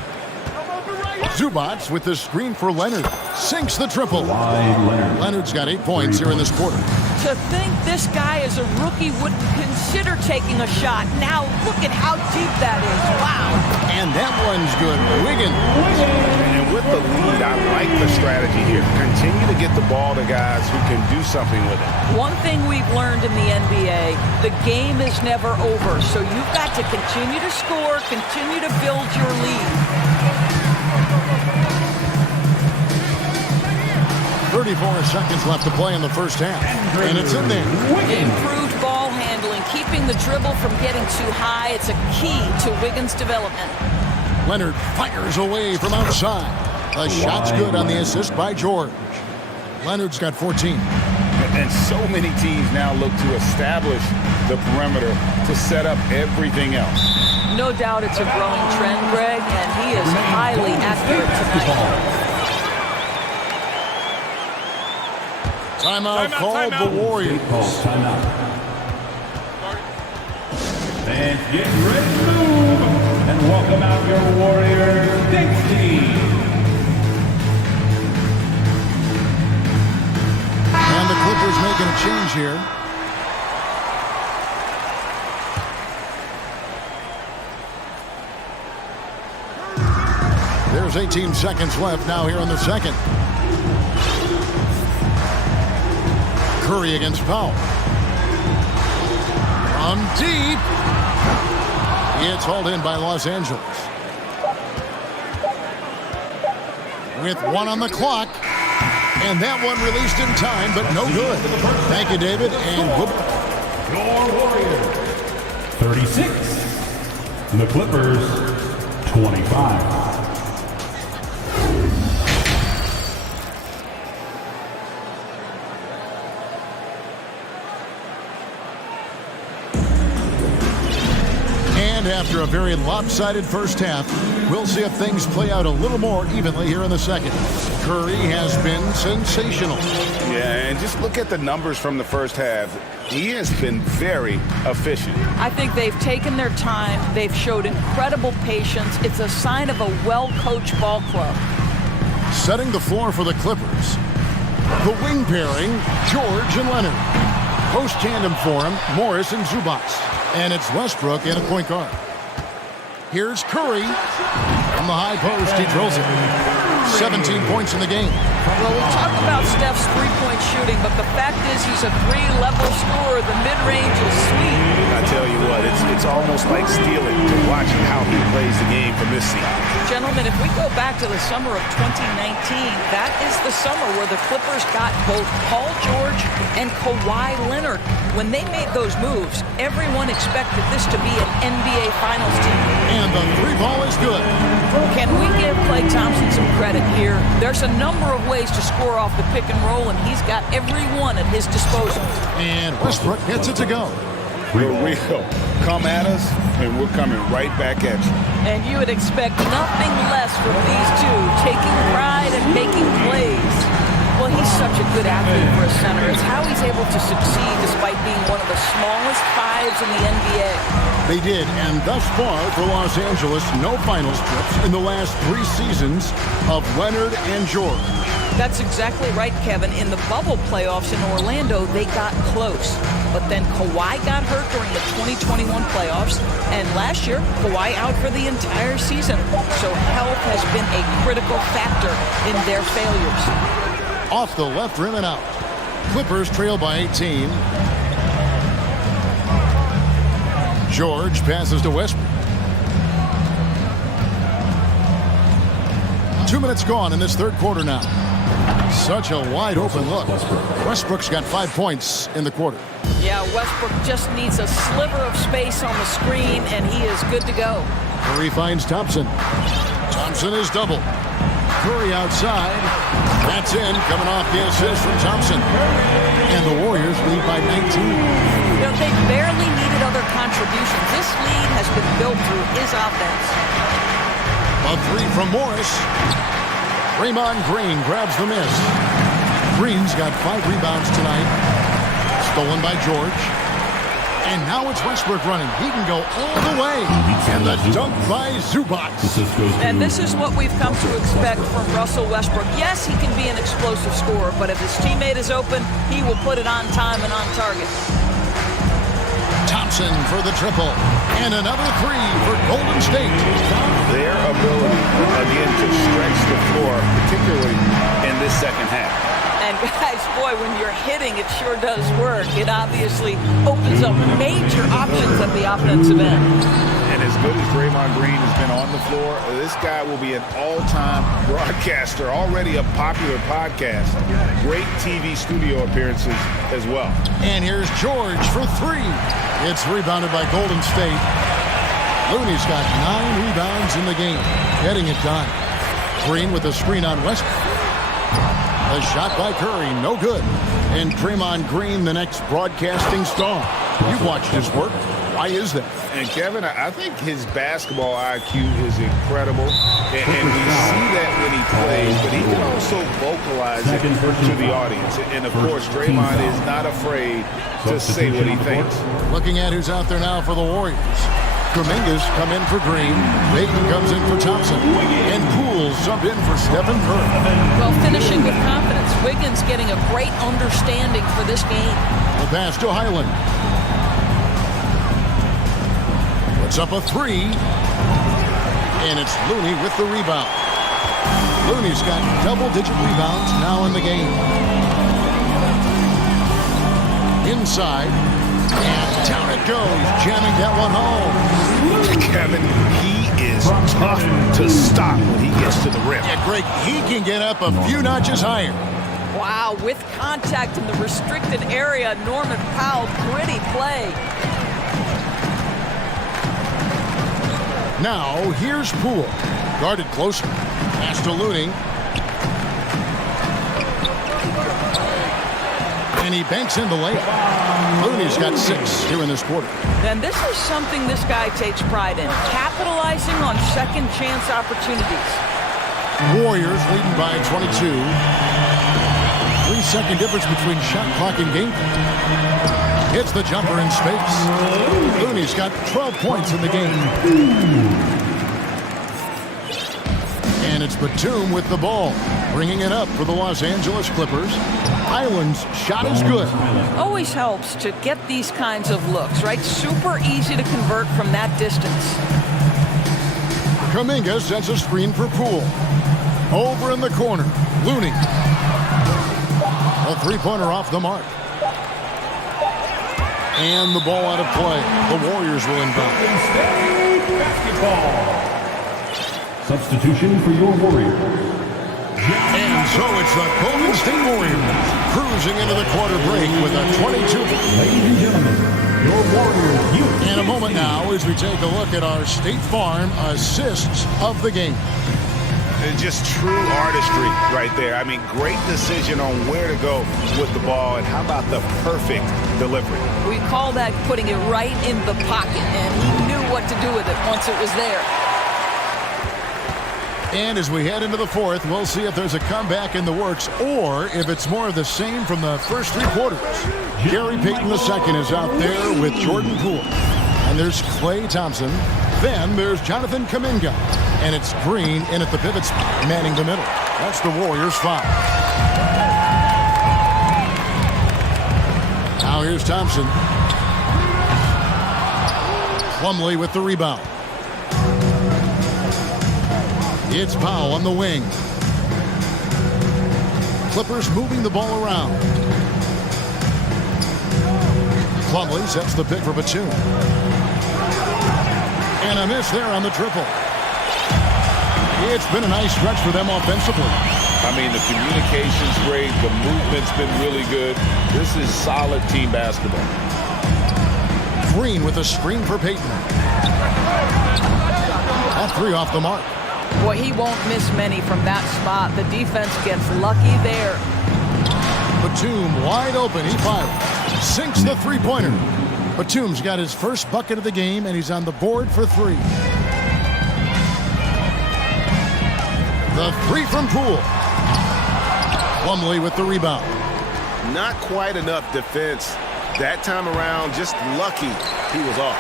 Zubac with the screen for Leonard. Sinks the triple. Leonard's got 8 points here in this quarter. To think this guy as a rookie wouldn't consider taking a shot. Now look at how deep that is. Wow. And that one's good. Wiggins. And with the lead, I like the strategy here. Continue to get the ball to guys who can do something with it. One thing we've learned in the NBA, the game is never over. So you've got to continue to score, continue to build your lead. 34 seconds left to play in the first half. And it's in there. Improved ball handling, keeping the dribble from getting too high. It's a key to Wiggins' development. Leonard fires away from outside. The shot's good on the assist by George. Leonard's got 14. And so many teams now look to establish the perimeter to set up everything else. No doubt it's a growing trend, Greg, and he is highly accurate tonight. Timeout called the Warriors. Timeout. Fans, get ready to move and welcome out your Warriors Dance team. And the Clippers making a change here. There's 18 seconds left now here in the second. Curry against Powell. From deep. It's hauled in by Los Angeles. With 1 on the clock. And that one released in time, but no good. Thank you, David, and whoop. Your Warriors, 36. The Clippers, 25. And after a very lopsided first half, we'll see if things play out a little more evenly here in the second. Curry has been sensational. Yeah, and just look at the numbers from the first half. He has been very efficient. I think they've taken their time. They've showed incredible patience. It's a sign of a well-coached ball club. Setting the floor for the Clippers. The wing pairing, George and Leonard. Post tandem for him, Morris and Zubac. And it's Westbrook in a point guard. Here's Curry. From the high post, he drills it. 17 points in the game. Well, we'll talk about Steph's three-point shooting, but the fact is he's a three-level scorer. The mid-range is sweet. I tell you what, it's almost like stealing to watch how he plays the game from this seat. Gentlemen, if we go back to the summer of 2019, that is the summer where the Clippers got both Paul George and Kawhi Leonard. When they made those moves, everyone expected this to be an NBA Finals team. And the three ball is good. Can we give Klay Thompson some credit here? There's a number of ways to score off the pick and roll, and he's got every one at his disposal. And Westbrook gets it to go. We'll come at us, and we're coming right back at you. And you would expect nothing less from these two, taking pride and making plays. Well, he's such a good athlete for a center. It's how he's able to succeed despite being one of the smallest fives in the NBA. They did, and thus far for Los Angeles, no finals trips in the last 3 seasons of Leonard and George. That's exactly right, Kevin. In the bubble playoffs in Orlando, they got close. But then Kawhi got hurt during the 2021 playoffs, and last year, Kawhi out for the entire season. So health has been a critical factor in their failures. Off the left rim and out. Clippers trail by 18. George passes to Westbrook. 2 minutes gone in this third quarter now. Such a wide open look. Westbrook's got 5 points in the quarter. Yeah, Westbrook just needs a sliver of space on the screen, and he is good to go. Curry finds Thompson. Thompson is double. Curry outside. That's in, coming off the assist from Thompson. And the Warriors lead by 19. You know, they barely needed other contributions. This lead has been built through his offense. A three from Morris. Draymond Green grabs the miss. Green's got 5 rebounds tonight. Stolen by George. And now it's Westbrook running. He can go all the way. And the dunk by Zubac. And this is what we've come to expect from Russell Westbrook. Yes, he can be an explosive scorer, but if his teammate is open, he will put it on time and on target. Thompson for the triple. And another 3 for Golden State. Their ability, again, to stretch the floor, particularly in this second half. And guys, boy, when you're hitting, it sure does work. It obviously opens up major options at the offensive end. And as good as Draymond Green has been on the floor, this guy will be an all-time broadcaster, already a popular podcast. Great TV studio appearances as well. And here's George for 3. It's rebounded by Golden State. Looney's got 9 rebounds in the game, getting it done. Green with a screen on Westbrook. A shot by Curry, no good. And Draymond Green, the next broadcasting star. You've watched his work. Why is that? And Kevin, I think his basketball IQ is incredible. And we see that when he plays, but he can also vocalize it to the audience. And of course, Draymond is not afraid to say what he thinks. Looking at who's out there now for the Warriors. Kuminga's come in for Green. Bacon comes in for Thompson. And Poole's sub in for Stephen Curry. Well, finishing with confidence. Wiggins getting a great understanding for this game. The pass to Highland. Puts up a 3. And it's Looney with the rebound. Looney's got double-digit rebounds now in the game. Inside. And down it goes, jamming that one home. Kevin, he is tough to stop when he gets to the rim. Yeah, Greg, he can get up a few notches higher. Wow, with contact in the restricted area, Norman Powell, gritty play. Now, here's Poole. Guarded closer. Pass to Looney. And he banks in the layup. Looney's got 6 here in this quarter. And this is something this guy takes pride in, capitalizing on second chance opportunities. Warriors leading by 22. 3-second difference between shot clock and game clock. Hits the jumper in space. Looney's got 12 points in the game. And it's Batum with the ball, bringing it up for the Los Angeles Clippers. Island's shot is good. Always helps to get these kinds of looks, right? Super easy to convert from that distance. Kuminga sets a screen for Poole. Over in the corner, Looney. A three-pointer off the mark. And the ball out of play. The Warriors will inbound. Basketball. Substitution for your Warriors. And so it's the Golden State Warriors cruising into the quarter break with a 22. Ladies and gentlemen, your Warriors youth. In a moment now as we take a look at our State Farm assists of the game. It's just true artistry right there. I mean, great decision on where to go with the ball, and how about the perfect delivery? We call that putting it right in the pocket, and he knew what to do with it once it was there. And as we head into the fourth, we'll see if there's a comeback in the works or if it's more of the same from the first 3 quarters. Gary Payton II is out there with Jordan Poole. And there's Klay Thompson. Then there's Jonathan Kuminga. And it's Green in at the pivot spot, manning the middle. That's the Warriors' 5. Now here's Thompson. Plumlee with the rebound. It's Powell on the wing. Clippers moving the ball around. Plumlee sets the pick for Batum. And a miss there on the triple. It's been a nice stretch for them offensively. I mean, the communication's great. The movement's been really good. This is solid team basketball. Green with a screen for Payton. That 3 off the mark. Boy, he won't miss many from that spot. The defense gets lucky there. Batum wide open. He fires. Sinks the three-pointer. Batum's got his first bucket of the game, and he's on the board for 3. The 3 from Poole. Plumlee with the rebound. Not quite enough defense. That time around, just lucky he was off.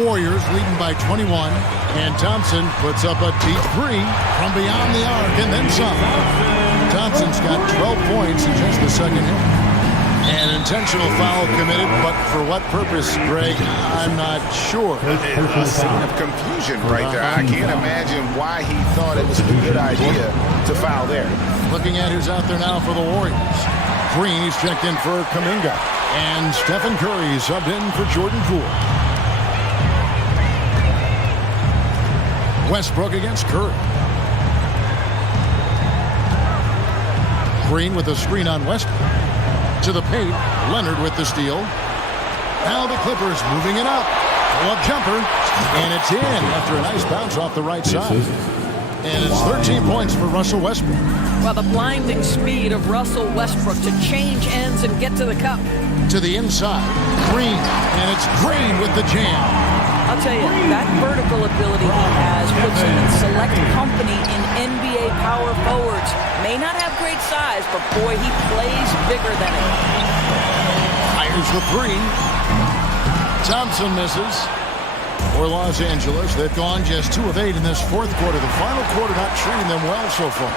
Warriors leading by 21, and Thompson puts up a deep 3 from beyond the arc and then some. Thompson's got 12 points in just the second hit. An intentional foul committed, but for what purpose, Greg, I'm not sure. A scene of confusion right there. I can't imagine why he thought it was a good idea to foul there. Looking at who's out there now for the Warriors. Green, he's checked in for Kuminga. And Stephen Curry subbed in for Jordan Poole. Westbrook against Curry. Green with a screen on Westbrook. To the paint, Leonard with the steal. Now the Clippers moving it up. Pull-up jumper, and it's in after a nice bounce off the right side. And it's 13 points for Russell Westbrook. Well, the blinding speed of Russell Westbrook to change ends and get to the cup. To the inside, Green, and it's Green with the jam. I'll tell you, that vertical ability he has puts him in select company in NBA power forwards. May not have great size, but boy, he plays bigger than it. Fires the 3. Thompson misses. For Los Angeles, they've gone just 2 of 8 in this fourth quarter. The final quarter not treating them well so far.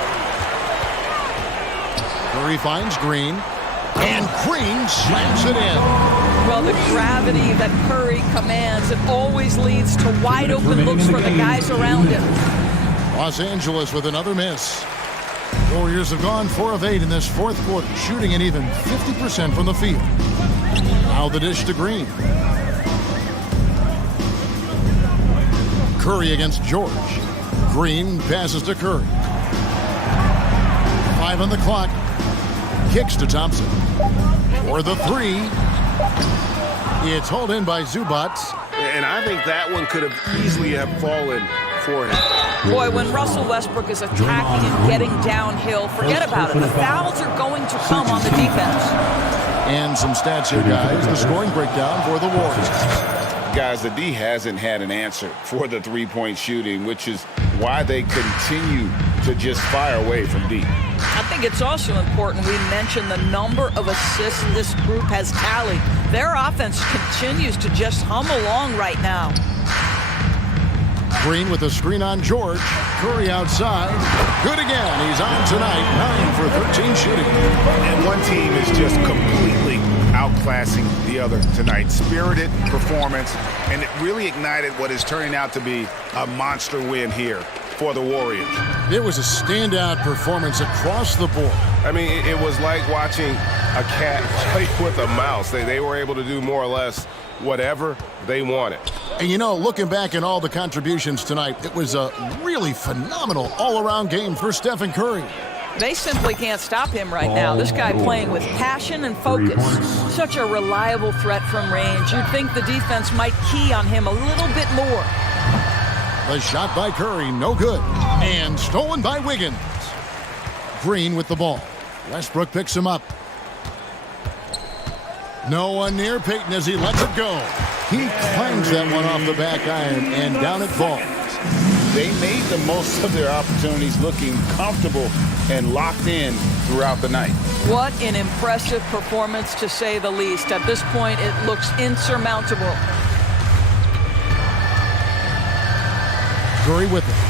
Curry finds Green. And Green slams it in. Well, the gravity that Curry commands, it always leads to wide open looks for the guys around him. Los Angeles with another miss. Warriors have gone 4 of 8 in this fourth quarter, shooting an even 50% from the field. Now the dish to Green. Curry against George. Green passes to Curry. 5 on the clock. Kicks to Thompson. For the three. It's hauled in by Zubac. And I think that one could have easily have fallen for him. Boy, when Russell Westbrook is attacking and getting downhill, forget about it. The fouls are going to come on the defense. And some stats here, guys. The scoring breakdown for the Warriors. Guys, the D hasn't had an answer for the three-point shooting, which is why they continue to just fire away from deep. I think it's also important we mention the number of assists this group has tallied. Their offense continues to just hum along right now. Green with a screen on George. Curry outside. Good again. He's on tonight. 9 for 13 shooting. And one team is just completely outclassing the other tonight. Spirited performance, and it really ignited what is turning out to be a monster win here for the Warriors. It was a standout performance across the board. I mean, it was like watching a cat play with a mouse. They were able to do more or less whatever they wanted. And you know, looking back at all the contributions tonight, it was a really phenomenal all-around game for Stephen Curry. They simply can't stop him right now. This guy playing with passion and focus. Such a reliable threat from range. You'd think the defense might key on him a little bit more. The shot by Curry, no good. And stolen by Wiggins. Green with the ball. Westbrook picks him up. No one near Payton as he lets it go. He clangs that one off the back iron, and down it falls. They made the most of their opportunities, looking comfortable and locked in throughout the night. What an impressive performance, to say the least. At this point, it looks insurmountable. Curry with it.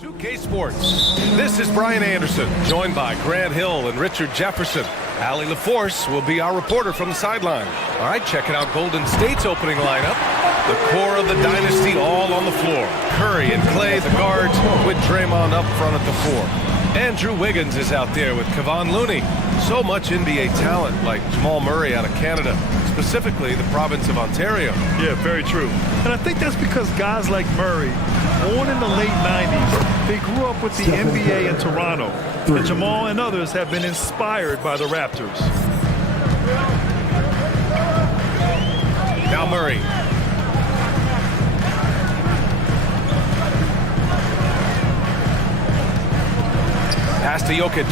2K Sports. This is Brian Anderson, joined by Grant Hill and Richard Jefferson. Allie LaForce will be our reporter from the sideline. All right, checking out Golden State's opening lineup. The core of the dynasty all on the floor. Curry and Clay, the guards, with Draymond up front at the four. Andrew Wiggins is out there with Kevon Looney. So much NBA talent, like Jamal Murray out of Canada, specifically the province of Ontario. Yeah, very true. And I think that's because guys like Murray, born in the late 90s, they grew up with the NBA in Toronto. And Jamal and others have been inspired by the Raptors. Now Murray. Pass to Jokic.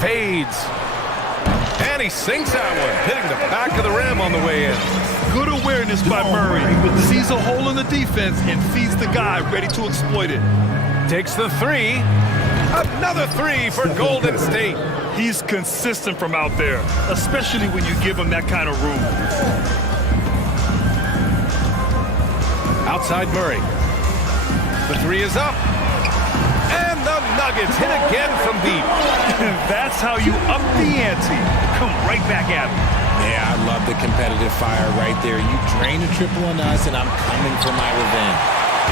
Fades. And he sinks that one, hitting the back of the rim on the way in. Good awareness by Murray. Sees a hole in the defense and feeds the guy ready to exploit it. Takes the three. Another three for Golden State. He's consistent from out there, especially when you give him that kind of room. Outside Murray. The three is up. And the Nuggets hit again from deep. That's how you up the ante. Come right back at him. Yeah, I love the competitive fire right there. You drain a triple on us, and I'm coming for my revenge.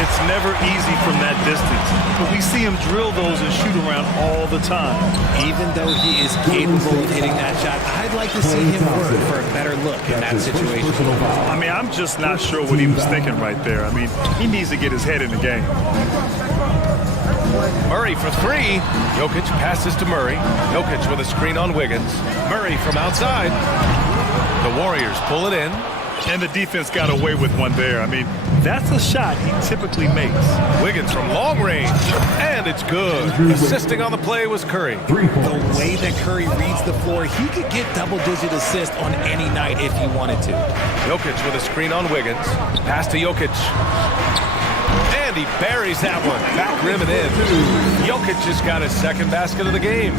It's never easy from that distance, but we see him drill those and shoot around all the time. Even though he is capable of hitting that shot, I'd like to see him work for a better look in that situation. I mean, I'm just not sure what he was thinking right there. I mean, he needs to get his head in the game. Murray for three. Jokic passes to Murray. Jokic with a screen on Wiggins. Murray from outside. The Warriors pull it in. And the defense got away with one there. I mean, that's a shot he typically makes. Wiggins from long range. And it's good. Assisting on the play was Curry. The way that Curry reads the floor, he could get double-digit assists on any night if he wanted to. Jokic with a screen on Wiggins. Pass to Jokic. And he buries that one. Back rim and in. Jokic just got his second basket of the game.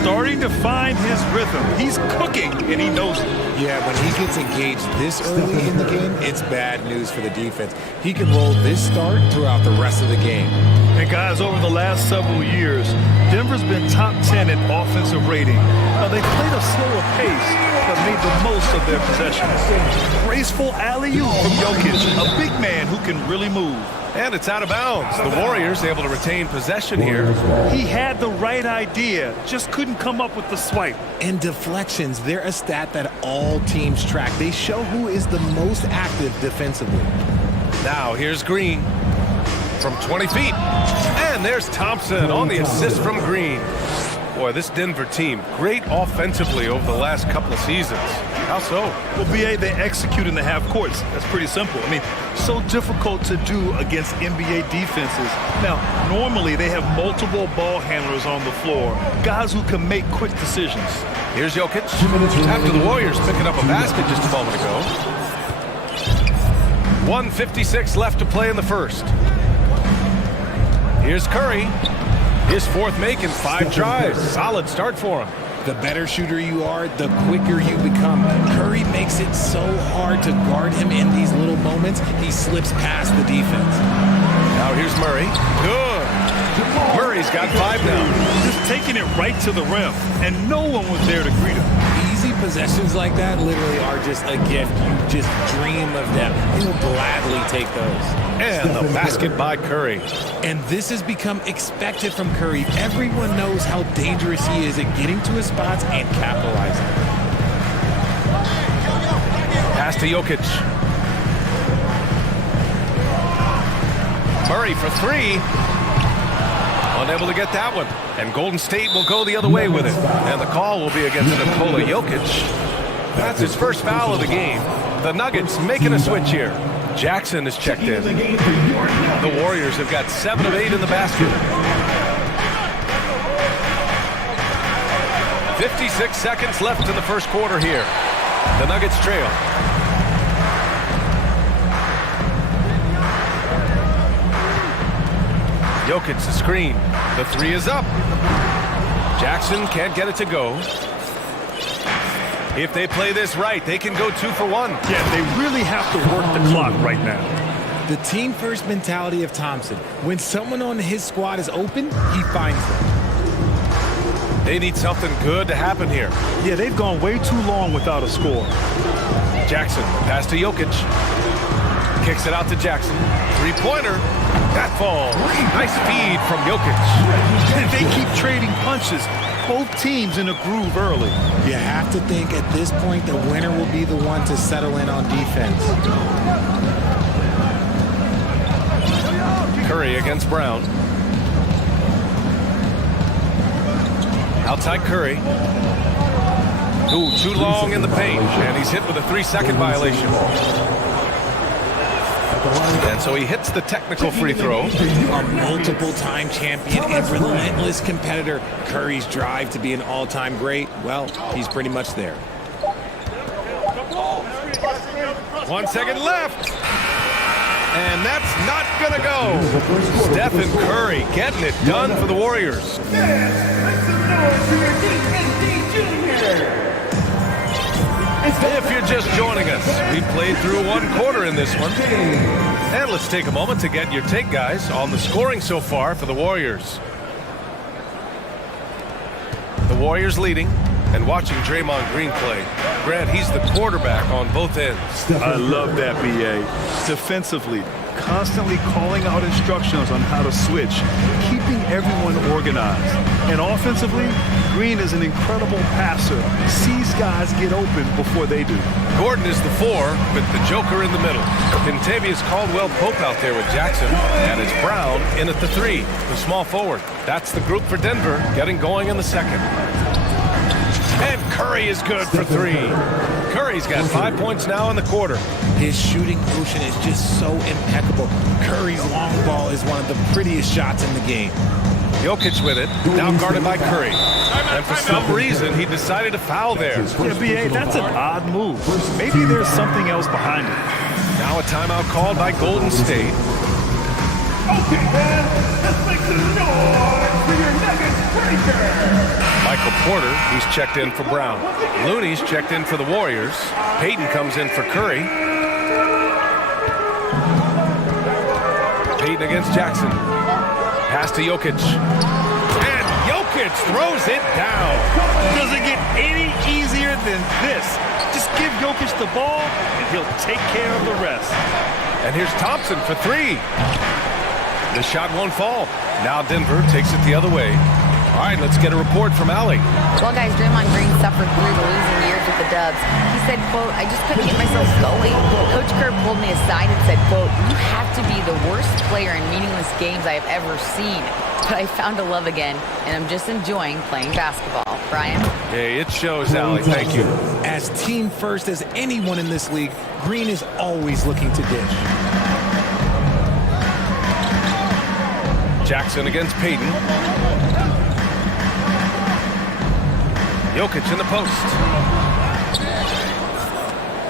Starting to find his rhythm. He's cooking, and he knows it. Yeah, when he gets engaged this early in the game, it's bad news for the defense. He can roll this start throughout the rest of the game. And guys, over the last several years, Denver's been top 10 in offensive rating. Now, they played a slower pace, but made the most of their possessions. Graceful alley-oop from Jokic, a big man who can really move. And it's out of bounds. The Warriors able to retain possession here. He had the right idea, just couldn't come up with the swipe. And deflections, they're a stat that all teams track. They show who is the most active defensively. Now here's Green from 20 feet. And there's Thompson on the assist from Green. Boy, this Denver team, great offensively over the last couple of seasons. How so? Well, BA, they execute in the half courts. That's pretty simple. I mean, so difficult to do against NBA defenses. Now, normally they have multiple ball handlers on the floor, guys who can make quick decisions. Here's Jokic. After the Warriors picking up a basket just a moment ago. 1:56 left to play in the first. Here's Curry. His fourth make in 5 tries. Solid start for him. The better shooter you are, the quicker you become. Curry makes it so hard to guard him in these little moments. He slips past the defense. Now here's Murray. Good. Murray's got 5 now. Just taking it right to the rim, and no one was there to greet him. Easy possessions like that literally are just a gift. You just dream of them. He'll gladly take those. And the basket by Curry. And this has become expected from Curry. Everyone knows how dangerous he is at getting to his spots and capitalizing. Pass to Jokic. Murray for 3. Unable to get that one. And Golden State will go the other way with it. And the call will be against Nikola Jokic. That's his first foul of the game. The Nuggets making a switch here. Jackson is checked in. The Warriors have got 7 of 8 in the basket. 56 seconds left in the first quarter here. The Nuggets trail. Jokic the screen. The 3 is up. Jackson can't get it to go. If they play this right, they can go 2 for 1. Yeah, they really have to work the clock right now. The team-first mentality of Thompson. When someone on his squad is open, he finds them. They need something good to happen here. Yeah, they've gone way too long without a score. Jackson, pass to Jokic. Kicks it out to Jackson. Three-pointer. That falls. Nice feed from Jokic. They keep trading punches. Both teams in a groove early. You have to think at this point the winner will be the one to settle in on defense. Curry against Brown. Outside Curry. Ooh, too long in the paint. And he's hit with a 3-second violation. And so he hits the technical free throw. A multiple-time champion and relentless competitor. Curry's drive to be an all-time great, well, he's pretty much there. 1 second left. And that's not gonna go. Stephen Curry getting it done for the Warriors. If you're just joining us, we played through 1 quarter in this one. And let's take a moment to get your take, guys, on the scoring so far for the Warriors. The Warriors leading and watching Draymond Green play. Grant, he's the quarterback on both ends. I love that, B.A. Defensively, constantly calling out instructions on how to switch, keeping everyone organized. And offensively, Green is an incredible passer. Sees guys get open before they do. Gordon is the 4 with the Joker in the middle. Contavious Caldwell-Pope out there with Jackson. And it's Brown in at the 3, the small forward. That's the group for Denver getting going in the second. And Curry is good for 3. Curry's got 5 points now in the quarter. His shooting motion is just so impeccable. Curry's long ball is one of the prettiest shots in the game. Jokic with it, now guarded by Curry. And for some reason, he decided to foul there. Yeah, B.A., that's an odd move. Maybe there's something else behind it. Now a timeout called by Golden State. Okay, man, let's make some noise for your Nuggets breaker. Michael Porter, he's checked in for Brown. Looney's checked in for the Warriors. Payton comes in for Curry. Payton against Jackson. Pass to Jokic. And Jokic throws it down. Does it get any easier than this? Just give Jokic the ball, and he'll take care of the rest. And here's Thompson for 3. The shot won't fall. Now Denver takes it the other way. All right, let's get a report from Allie. Well, guys, Draymond Green suffered through the losing years with the Dubs. He said, quote, I just couldn't get myself going. Coach Kerr pulled me aside and said, quote, you have to be the worst player in meaningless games I have ever seen. But I found a love again, and I'm just enjoying playing basketball. Brian? Hey, it shows, Allie. Thank you. As team first as anyone in this league, Green is always looking to dish. Jackson against Payton. Jokic in the post.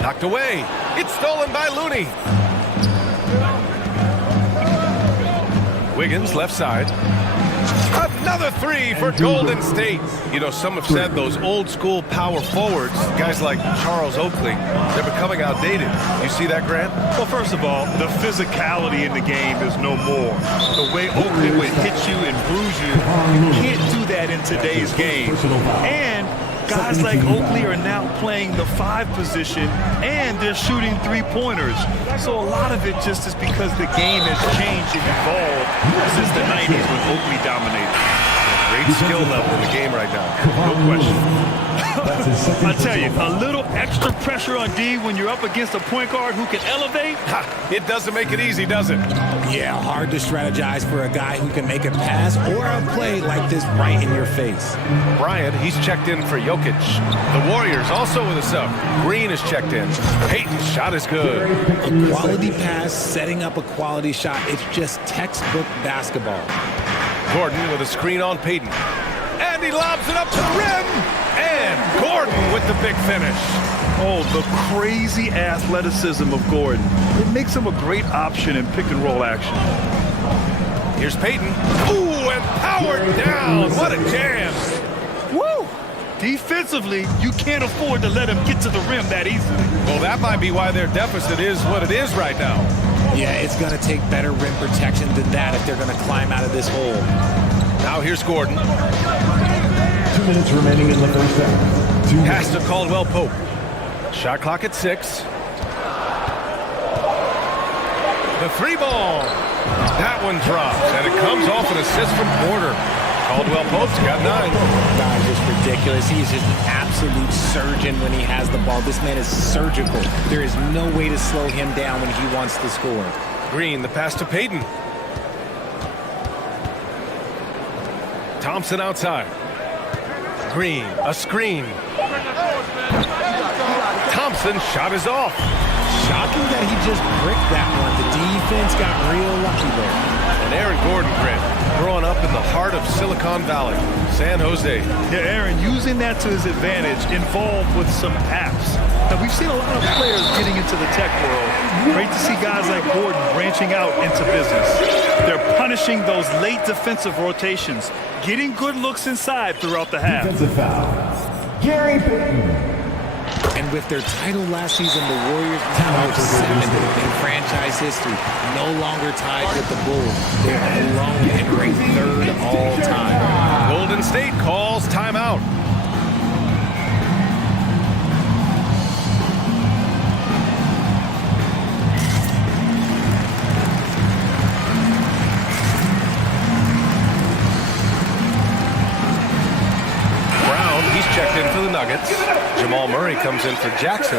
Knocked away. It's stolen by Looney. Wiggins, left side. Another 3 for Golden State. You know, some have said those old school power forwards, guys like Charles Oakley, they're becoming outdated. You see that, Grant? Well, first of all, the physicality in the game is no more. The way Oakley would hit you and bruise you, you can't do that in today's game. And guys like Oakley are now playing the 5 position, and they're shooting 3-pointers. So a lot of it just is because the game has changed and evolved since the 90s when Oakley dominated. Great skill level in the game right now. No question. I tell you, a little extra pressure on D when you're up against a point guard who can elevate. It doesn't make it easy, does it? Yeah, hard to strategize for a guy who can make a pass or a play like this right in your face. Bryant, he's checked in for Jokic. The Warriors also with a sub. Green is checked in. Payton's shot is good. A quality pass, setting up a quality shot. It's just textbook basketball. Gordon with a screen on Payton. And he lobs it up to the rim. And Gordon with the big finish. Oh, the crazy athleticism of Gordon. It makes him a great option in pick-and-roll action. Here's Payton. Ooh, and powered down. What a jam. Woo! Defensively, you can't afford to let him get to the rim that easily. Well, that might be why their deficit is what it is right now. Yeah, it's going to take better rim protection than that if they're going to climb out of this hole. Now here's Gordon. 2 minutes remaining in the first half. Pass to Caldwell Pope. Shot clock at 6. The 3 ball. That one drops, and it comes off an assist from Porter. Caldwell Pope's got 9. That's just ridiculous. He's just an absolute surgeon when he has the ball. This man is surgical. There is no way to slow him down when he wants to score. Green, the pass to Payton. Thompson outside. Green, a screen. Thompson shot is off. Shocking that he just bricked that one. The defense got real lucky there. And Aaron Gordon, Grant, growing up in the heart of Silicon Valley, San Jose. Yeah, Aaron, using that to his advantage, involved with some apps. Now, we've seen a lot of players getting into the tech world. Great to see guys like Gordon branching out into business. They're punishing those late defensive rotations, getting good looks inside throughout the half. Defensive foul. Gary Payton. And with their title last season, the Warriors now are 7th in franchise history. No longer tied with the Bulls. They're alone and ranked 3rd all time. Golden State calls timeout. Checked in for the Nuggets. Jamal Murray comes in for Jackson.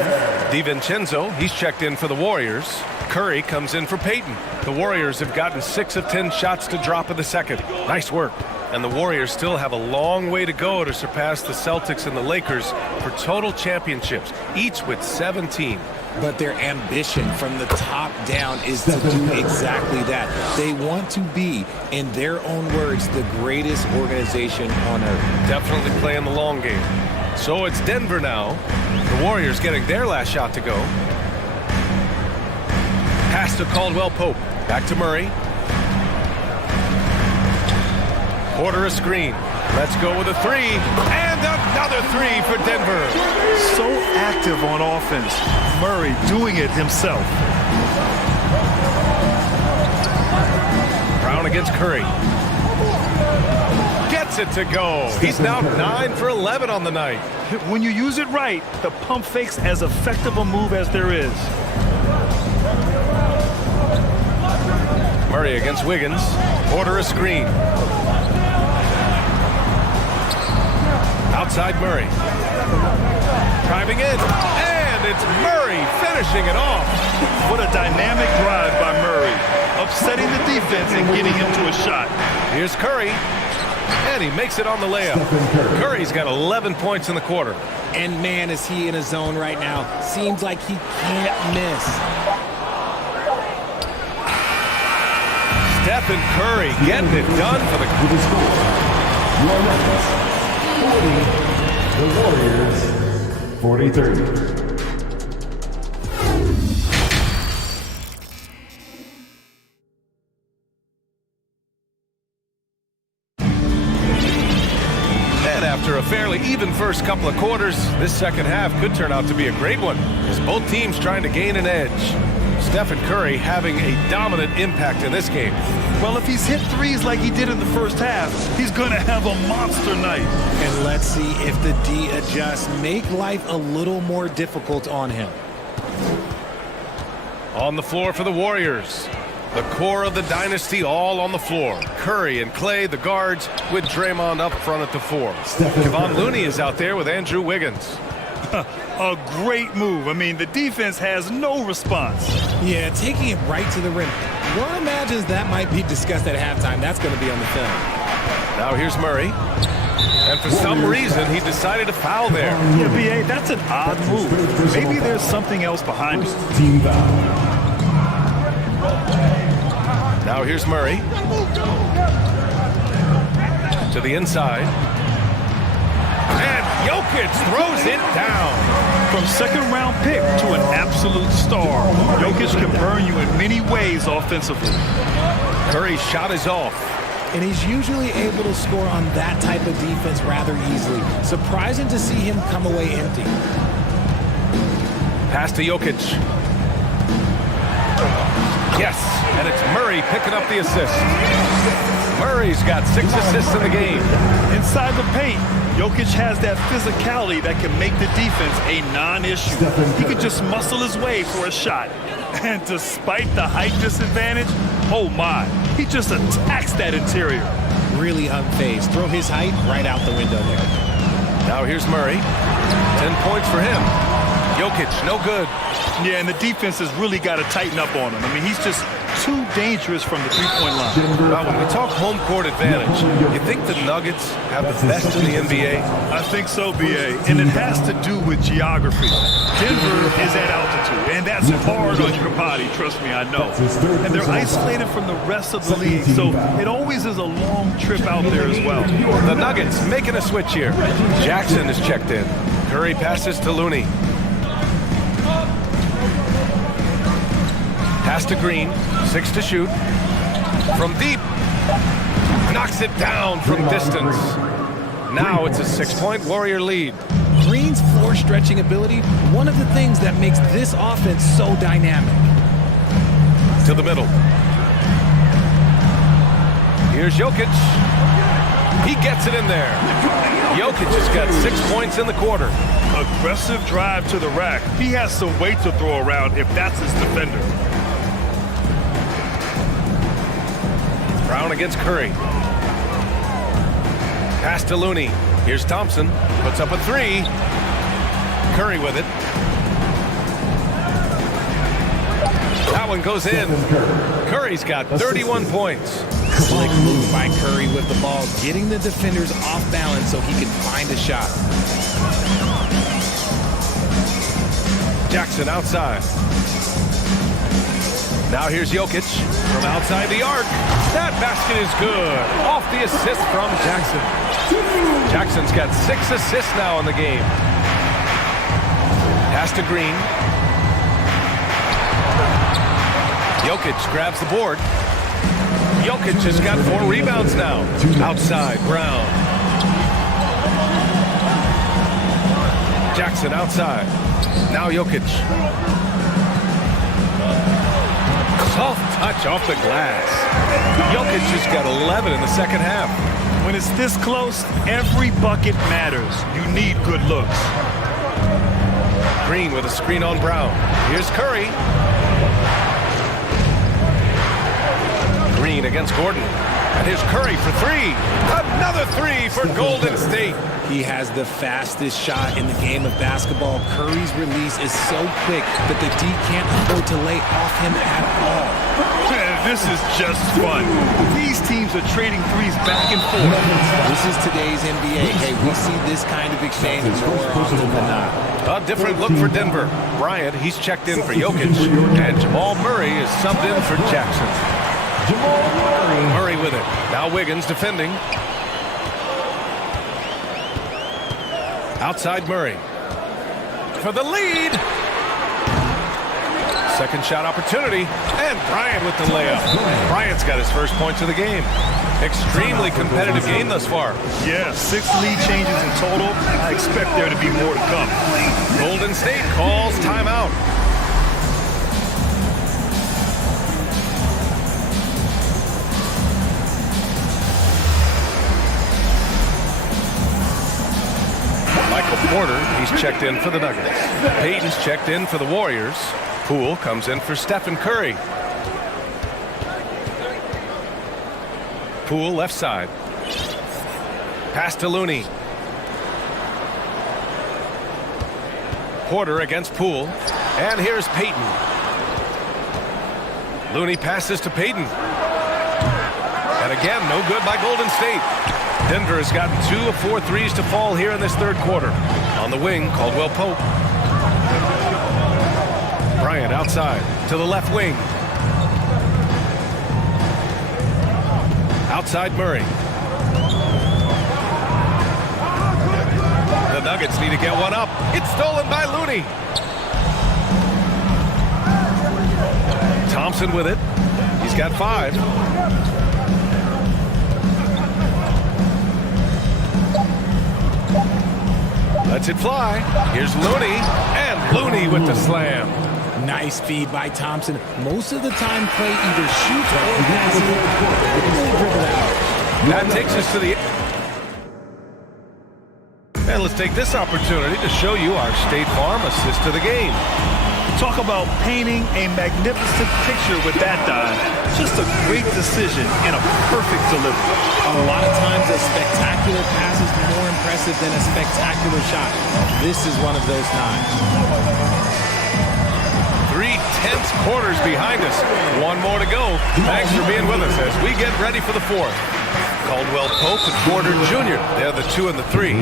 DiVincenzo, he's checked in for the Warriors. Curry comes in for Payton. The Warriors have gotten 6 of 10 shots to drop in the second. Nice work. And the Warriors still have a long way to go to surpass the Celtics and the Lakers for total championships, each with 17. But their ambition from the top down is to do exactly that. They want to be, in their own words, the greatest organization on earth. Definitely playing the long game. So it's Denver now. The Warriors getting their last shot to go. Pass to Caldwell Pope. Back to Murray. Porter a screen. Let's go with a 3. And another 3 for Denver. So active on offense. Murray doing it himself. Brown against Curry. Gets it to go. He's now 9 for 11 on the night. When you use it right, the pump fake's as effective a move as there is. Murray against Wiggins. Porter a screen. Outside Murray. Driving in. And it's Murray finishing it off. What a dynamic drive by Murray. Upsetting the defense and getting him to a shot. Here's Curry. And he makes it on the layup. Curry's got 11 points in the quarter. And man, is he in a zone right now. Seems like he can't miss. Stephen Curry getting it done for the The Warriors, 43. After a fairly even first couple of quarters, this second half could turn out to be a great one, as both teams trying to gain an edge. Stephen Curry having a dominant impact in this game. Well, if he's hit threes like he did in the first half, he's going to have a monster night. And let's see if the D adjusts, make life a little more difficult on him. On the floor for the Warriors. The core of the dynasty all on the floor. Curry and Clay, the guards, with Draymond up front at the 4. Kevon Looney is out there with Andrew Wiggins. A great move. I mean, the defense has no response. Yeah, taking it right to the rim. One imagines that might be discussed at halftime. That's going to be on the film. Now here's Murray. And for some reason, he decided to foul there. Yeah, B.A., that's an odd move. Maybe there's something else behind it. Team foul. Now here's Murray. To the inside. And Jokic throws it down. From second-round pick to an absolute star, Jokic can burn you in many ways offensively. Curry's shot is off. And he's usually able to score on that type of defense rather easily. Surprising to see him come away empty. Pass to Jokic. Yes, and it's Murray picking up the assist. Murray's got 6 assists in the game. Inside the paint, Jokic has that physicality that can make the defense a non-issue. He can just muscle his way for a shot. And despite the height disadvantage, oh my, he just attacks that interior. Really unfazed. Throw his height right out the window there. Now here's Murray. 10 points for him. Jokic, no good. Yeah, and the defense has really got to tighten up on him. I mean, he's just too dangerous from the three-point line. Now, when we talk home court advantage, you think the Nuggets have the best in the NBA? I think so, B.A., and it has to do with geography. Denver is at altitude, and that's hard on your body, trust me, I know. And they're isolated from the rest of the league, so it always is a long trip out there as well. The Nuggets making a switch here. Jackson is checked in. Curry passes to Looney. Pass to Green, 6 to shoot. From deep, knocks it down from distance. Now it's a 6-point Warrior lead. Green's floor stretching ability, one of the things that makes this offense so dynamic. To the middle. Here's Jokic. He gets it in there. Jokic has got 6 points in the quarter. Aggressive drive to the rack. He has some weight to throw around if that's his defender. Brown against Curry. Pass to Looney. Here's Thompson. Puts up a 3. Curry with it. That one goes in. Curry's got 31 points. Slick move by Curry with the ball, getting the defenders off balance so he can find a shot. Jackson outside. Now here's Jokic from outside the arc. That basket is good. Off the assist from Jackson. Jackson's got 6 assists now in the game. Pass to Green. Jokic grabs the board. Jokic has got 4 rebounds now. Outside, Brown. Jackson outside. Now Jokic. Soft touch off the glass. Jokic just got 11 in the second half. When it's this close, every bucket matters. You need good looks. Green with a screen on Brown. Here's Curry. Green against Gordon. And here's Curry for 3. Another 3 for Golden State. He has the fastest shot in the game of basketball. Curry's release is so quick that the D can't afford to lay off him at all. This is just fun. These teams are trading threes back and forth. This is today's NBA. Hey, we see this kind of exchange more often than not. A different look for Denver. Bryant, he's checked in for Jokic. And Jamal Murray is subbed in for Jackson. Murray with it. Now Wiggins defending. Outside Murray. For the lead. Second shot opportunity. And Bryant with the layup. Bryant's got his first points of the game. Extremely competitive game thus far. Yeah, 6 lead changes in total. I expect there to be more to come. Golden State calls timeout. Michael Porter, he's checked in for the Nuggets. Payton's checked in for the Warriors. Poole comes in for Stephen Curry. Poole left side. Pass to Looney. Porter against Poole. And here's Payton. Looney passes to Payton. And again, no good by Golden State. Denver has gotten 2 of 4 threes to fall here in this third quarter. On the wing, Caldwell Pope. Bryant outside to the left wing. Outside Murray. The Nuggets need to get one up. It's stolen by Looney. Thompson with it. He's got 5. Lets it fly. Here's Looney. And Looney with the slam. Nice feed by Thompson. Most of the time, Clay either shoots or passes. Really dribble out. That takes us to the... And let's take this opportunity to show you our State Farm assist to the game. Talk about painting a magnificent picture with that dive. Just a great decision and a perfect delivery. A lot of times a spectacular pass is more impressive than a spectacular shot. This is one of those times. 3 tense quarters behind us. One more to go. Thanks for being with us as we get ready for the fourth. Caldwell Pope and Porter Jr. They're the 2 and the 3.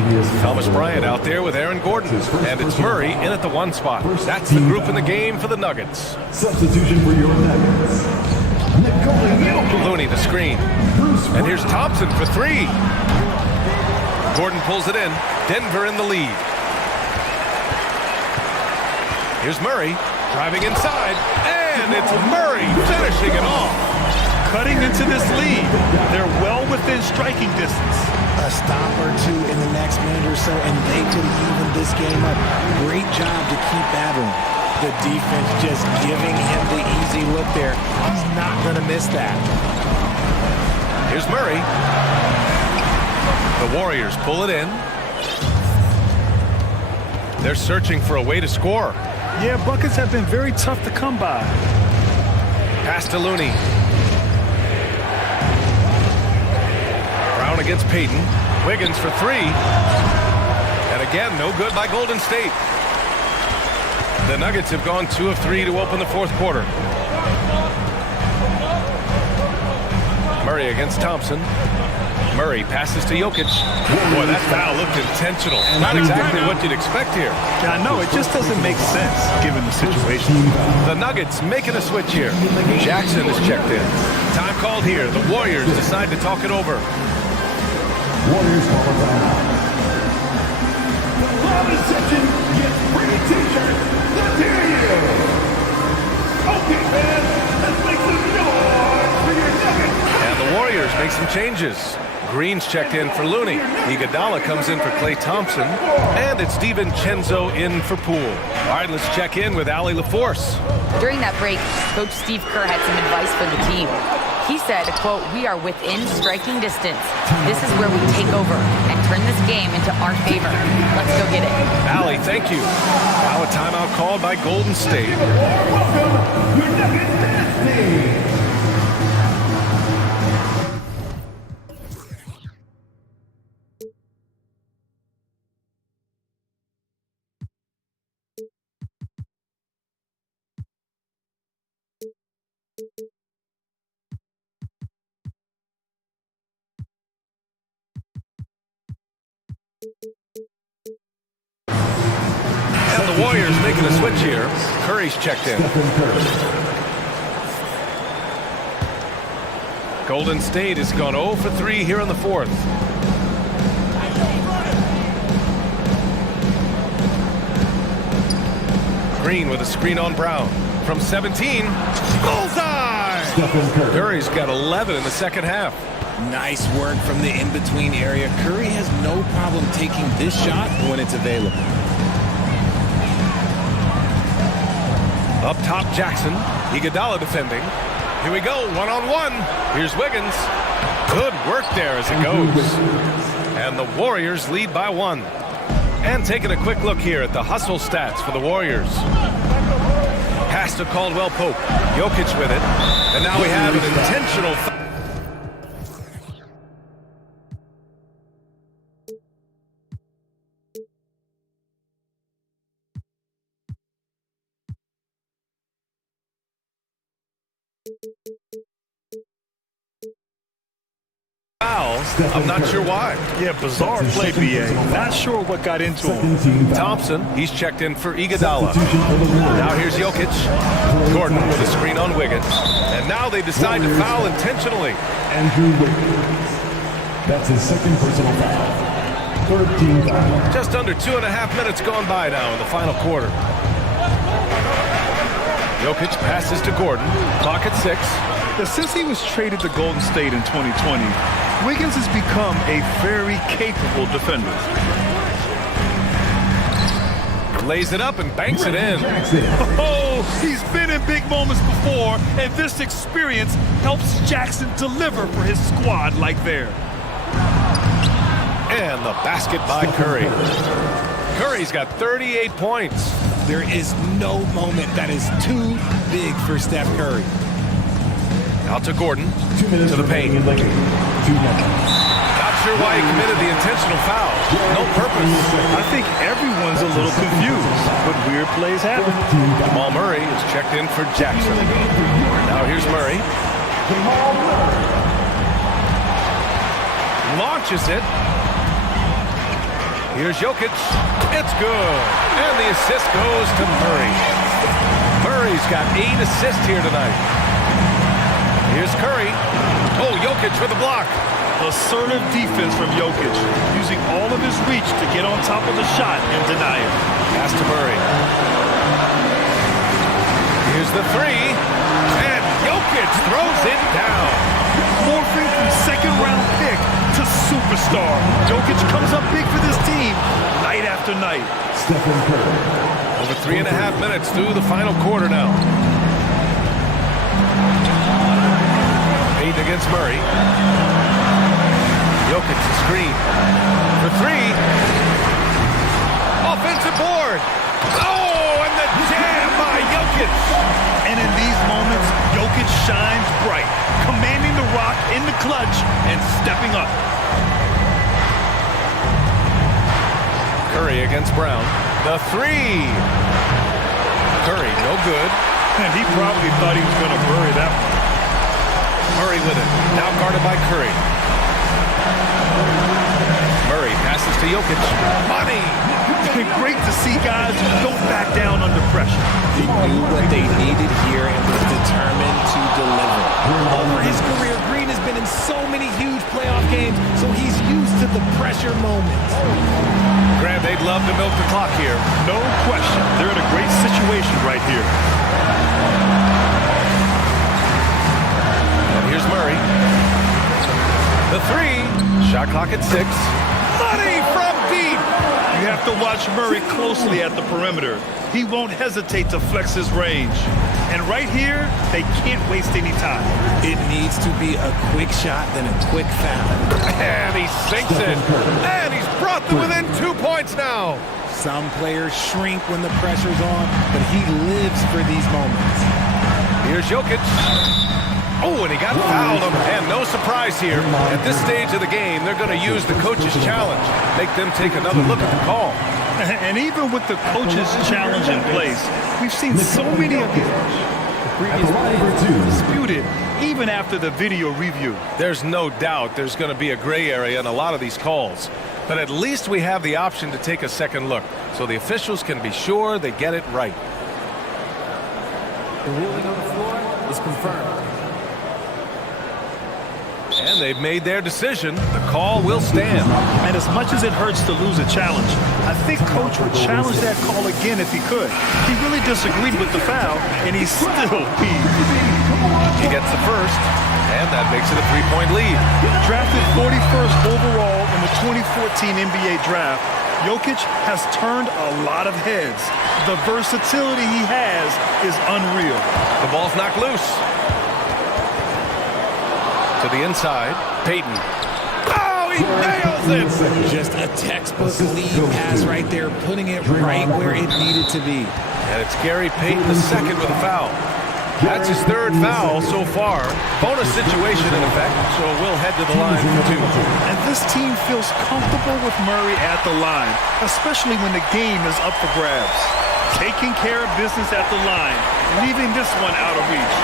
Thomas Bryant out there with Aaron Gordon. And it's Murray in at the 1 spot. That's the group in the game for the Nuggets. Substitution for your Nuggets. Looney to screen. And here's Thompson for 3. Gordon pulls it in. Denver in the lead. Here's Murray driving inside. And it's Murray finishing it off. Cutting into this lead. They're well within striking distance. A stop or two in the next minute or so, and they could even this game up. Great job to keep battling. The defense just giving him the easy look there. He's not going to miss that. Here's Murray. The Warriors pull it in. They're searching for a way to score. Yeah, buckets have been very tough to come by. Pass to Looney. Brown against Payton. Wiggins for 3. And again, no good by Golden State. The Nuggets have gone 2 of 3 to open the fourth quarter. Murray against Thompson. Murray passes to Jokic. Boy, that foul looked intentional. Not exactly what you'd expect here. Yeah, I know. It just doesn't make sense given the situation. The Nuggets making a switch here. Jackson is checked in. Time called here. The Warriors decide to talk it over. Warriors call a timeout. The loudest section gets free t-shirts. Let's hear you. Okay, fans, let's make some noise for your Nuggets. And the Warriors make some changes. Green's checked in for Looney. Iguodala comes in for Klay Thompson. And it's DiVincenzo in for Poole. All right, let's check in with Allie LaForce. During that break, Coach Steve Kerr had some advice for the team. He said, quote, "We are within striking distance. This is where we take over and turn this game into our favor. Let's go get it." Allie, thank you. Now a timeout called by Golden State. Welcome, your Nuggets dance team. And the Warriors making a switch here. Curry's checked in. Golden State has gone 0 for 3 here in the fourth. Green with a screen on Brown. From 17, bullseye! Curry's got 11 in the second half. Nice work from the in-between area. Curry has no problem taking this shot when it's available. Up top, Jackson. Iguodala defending. Here we go, one-on-one. Here's Wiggins. Good work there as it goes. And the Warriors lead by 1. And taking a quick look here at the hustle stats for the Warriors. Pass to Caldwell Pope. Jokic with it. And now we have an intentional foul. I'm not sure why. Yeah, bizarre play, BA. Not sure what got into him. Thompson, he's checked in for Iguodala. Now here's Jokic. Gordon with a screen on Wiggins. And now they decide to foul intentionally. Andrew Wiggins. That's his second personal foul. 13 foul. Just under 2.5 minutes gone by now in the final quarter. Jokic passes to Gordon. Clock at 6. Since he was traded to Golden State in 2020, Wiggins has become a very capable defender. Lays it up and banks it in. Oh, he's been in big moments before, and this experience helps Jackson deliver for his squad like there. And the basket by Curry. Curry's got 38 points. There is no moment that is too big for Steph Curry. Out to Gordon, to the paint. Not sure why he committed the intentional foul. No purpose. I think everyone's a little confused, but weird plays happen. Jamal Murray is checked in for Jackson. Now here's Murray. Launches it. Here's Jokic. It's good. And the assist goes to Murray. Murray's got 8 assists here tonight. Here's Curry. Oh, Jokic with a block. Assertive defense from Jokic, using all of his reach to get on top of the shot and deny it. Pass to Murray. Here's the three. And Jokic throws it down. Morphing from second-round pick to superstar. Jokic comes up big for this team night after night. Over 3.5 minutes through the final quarter now. Payton against Murray. Jokic the screen. For three. Offensive board. Oh, and the jam by Jokic. And in these moments, Jokic shines bright, commanding the rock in the clutch and stepping up. Curry against Brown. The three. Curry, no good. And he probably thought he was going to bury that one. Murray with it. Now guarded by Curry. Murray passes to Jokic. Money! Great to see guys who don't back down under pressure. He knew what they needed here and was determined to deliver. Over his career, Green has been in so many huge playoff games, so he's used to the pressure moments. Grant, they'd love to milk the clock here. No question. They're in a great situation right here. And here's Murray. The three. Shot clock at 6. Money from deep. You have to watch Murray closely at the perimeter. He won't hesitate to flex his range. And right here, they can't waste any time. It needs to be a quick shot, then a quick foul. And he sinks it. And he's brought them within 2 points now. Some players shrink when the pressure's on, but he lives for these moments. Here's Jokic. Oh, and he got fouled. And no surprise here. At this stage of the game, they're going to use the coach's challenge. Make them take another look at the call. And even with the coach's challenge in place, we've seen so many of these disputed even after the video review. There's no doubt there's going to be a gray area in a lot of these calls. But at least we have the option to take a second look, so the officials can be sure they get it right. The ruling on the floor is confirmed. And they've made their decision. The call will stand. And as much as it hurts to lose a challenge, I think Coach would challenge that call again if he could. He really disagreed with the foul, and he's still peeved. He gets the first, and that makes it a 3-point lead. Drafted 41st overall in the 2014 NBA draft, Jokic has turned a lot of heads. The versatility he has is unreal. The ball's knocked loose. To the inside, Payton. Oh, he nails it! Just a textbook lead pass right there, putting it right where it needed to be. And it's Gary Payton the second with a foul. That's his third foul so far. Bonus situation in effect, so we'll head to the line for 2. And this team feels comfortable with Murray at the line, especially when the game is up for grabs. Taking care of business at the line, leaving this one out of reach.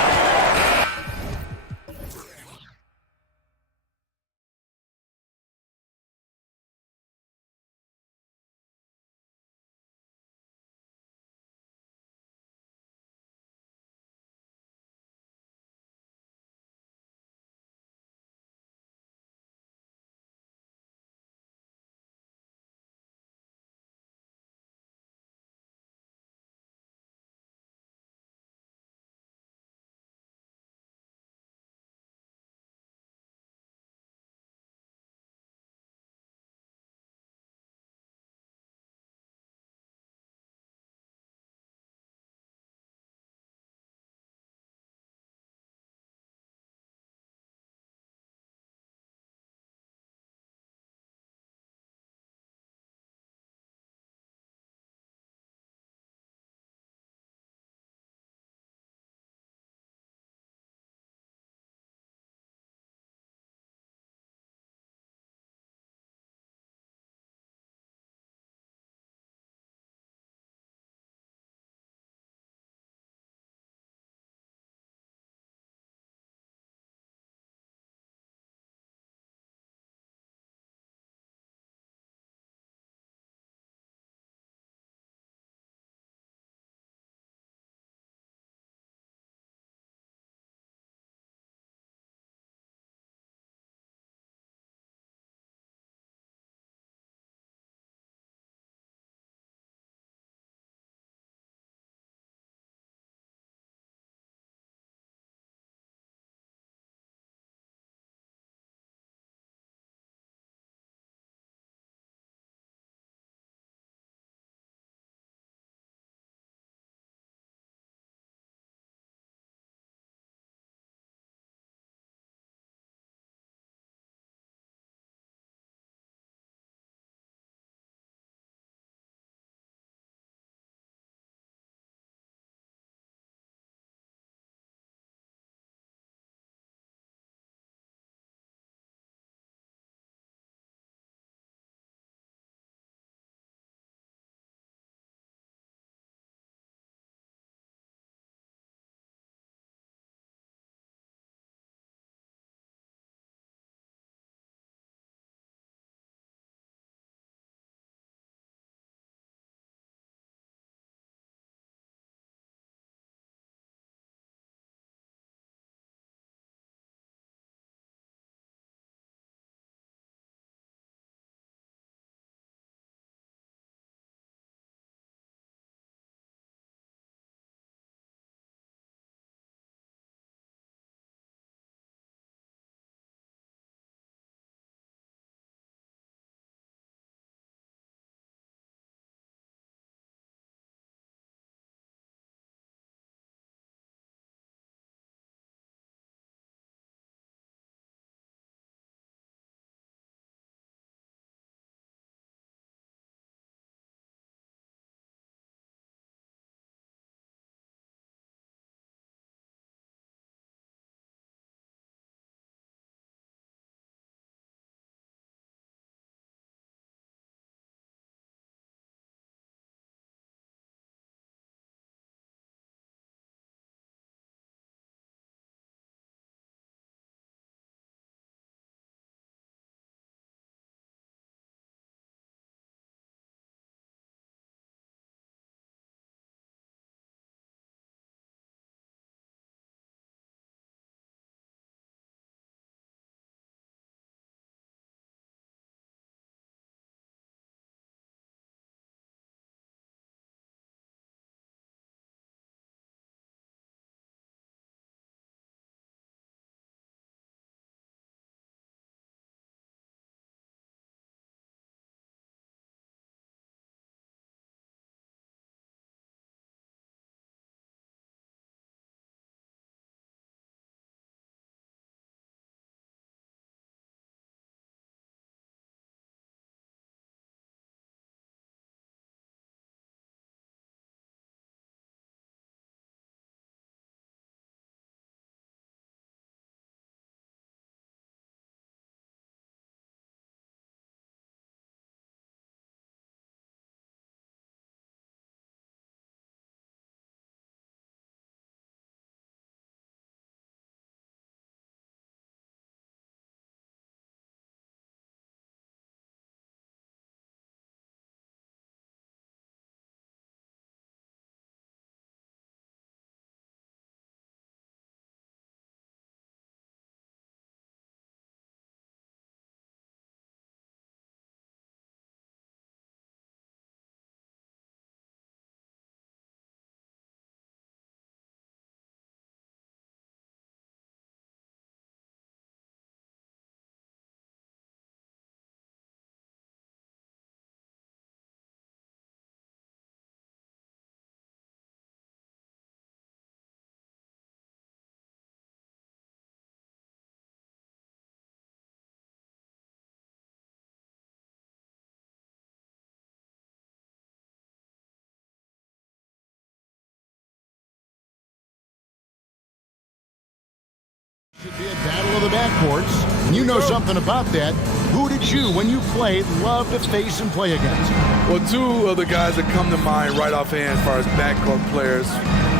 of the backcourts. You know something about that. Who did you, when you played, love to face and play against? Well, two of the guys that come to mind right offhand as far as backcourt players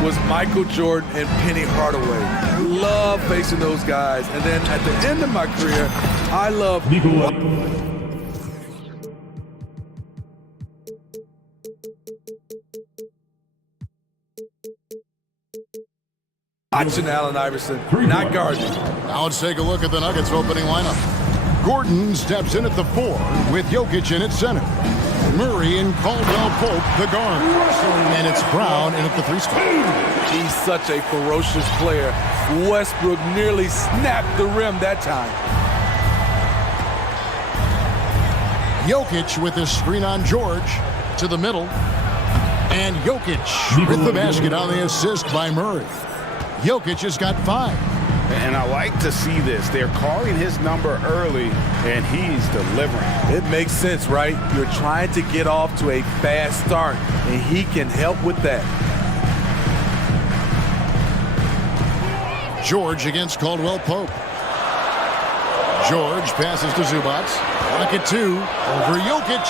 was Michael Jordan and Penny Hardaway. Love facing those guys. And then at the end of my career, I love watching Allen Iverson, not guarding. Now let's take a look at the Nuggets opening lineup. Gordon steps in at the 4 with Jokic in at center. Murray and Caldwell Pope, the guard. And it's Brown in at the 3 spot. He's such a ferocious player. Westbrook nearly snapped the rim that time. Jokic with his screen on George to the middle. And Jokic with the basket on the assist by Murray. Jokic has got 5. And I like to see this. They're calling his number early, and he's delivering. It makes sense, right? You're trying to get off to a fast start, and he can help with that. George against Caldwell Pope. George passes to Zubac. Pocket 2 over Jokic.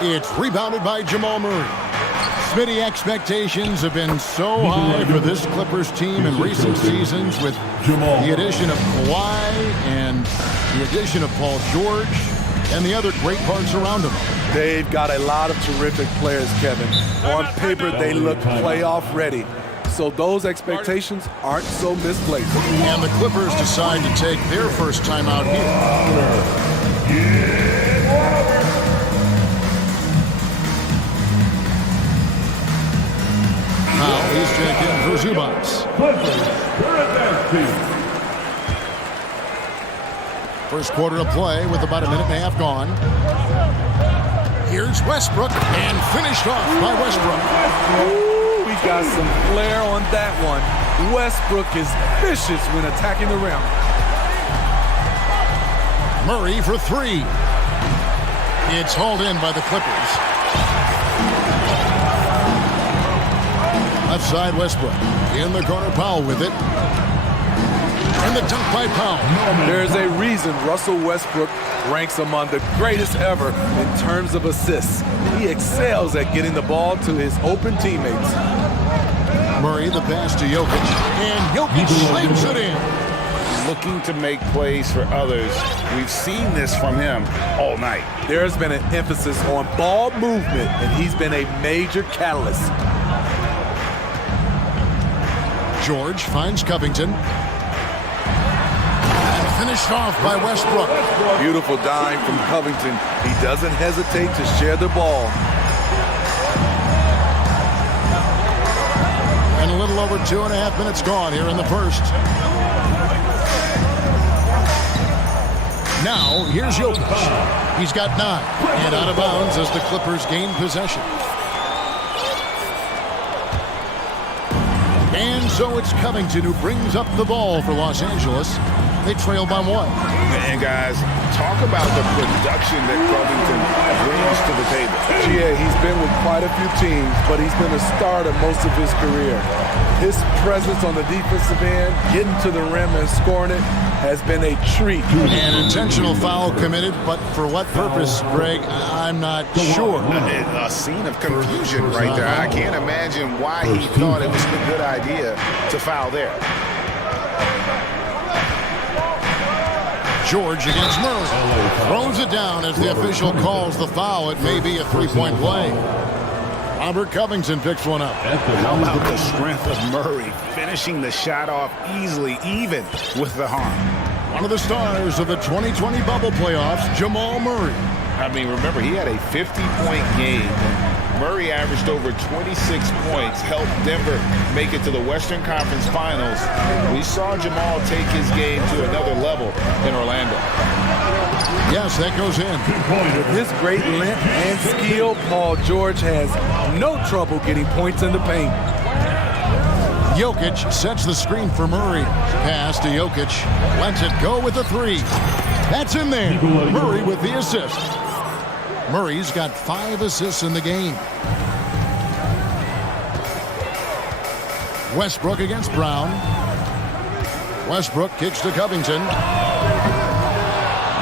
It's rebounded by Jamal Murray. Smitty, expectations have been so high for this Clippers team in recent seasons with the addition of Kawhi and the addition of Paul George and the other great parts around him. They've got a lot of terrific players, Kevin. On paper, they look playoff ready. So those expectations aren't so misplaced. And the Clippers decide to take their first time out here. Now he's checked in for Zubac. First quarter of play with about a minute and a half gone. Here's Westbrook and finished off by Westbrook. Ooh, we got some flair on that one. Westbrook is vicious when attacking the rim. Murray for 3. It's hauled in by the Clippers. Left side Westbrook. In the corner, Powell with it. And the dunk by Powell. There's a reason Russell Westbrook ranks among the greatest ever in terms of assists. He excels at getting the ball to his open teammates. Murray, the pass to Jokic. And Jokic slams it in. Looking to make plays for others. We've seen this from him all night. There's been an emphasis on ball movement, and he's been a major catalyst. George finds Covington. And finished off by Westbrook. Beautiful dime from Covington. He doesn't hesitate to share the ball. And a little over 2.5 minutes gone here in the first. Now, here's Jokic. He's got 9. And out of bounds as the Clippers gain possession. And so it's Covington who brings up the ball for Los Angeles. They trail by 1. And guys, talk about the production that Covington brings to the table. Yeah, he's been with quite a few teams, but he's been a starter most of his career. His presence on the defensive end, getting to the rim and scoring it, has been a treat. An intentional foul committed, but for what purpose, Greg, I'm not sure. A scene of confusion right there. I can't imagine why he thought it was a good idea to foul there. George against Murray. Throws it down as the official calls the foul. It may be a 3-point play. Robert Covington picks one up. How about the strength of Murray finishing the shot off easily, even with the harm? One of the stars of the 2020 bubble playoffs, Jamal Murray. I mean, remember, he had a 50-point game. Murray averaged over 26 points, helped Denver make it to the Western Conference Finals. We saw Jamal take his game to another level in Orlando. Yes, that goes in. With his great length and skill, Paul George has no trouble getting points in the paint. Jokic sets the screen for Murray. Pass to Jokic. Lets it go with a 3. That's in there. Murray with the assist. Murray's got 5 assists in the game. Westbrook against Brown. Westbrook kicks to Covington.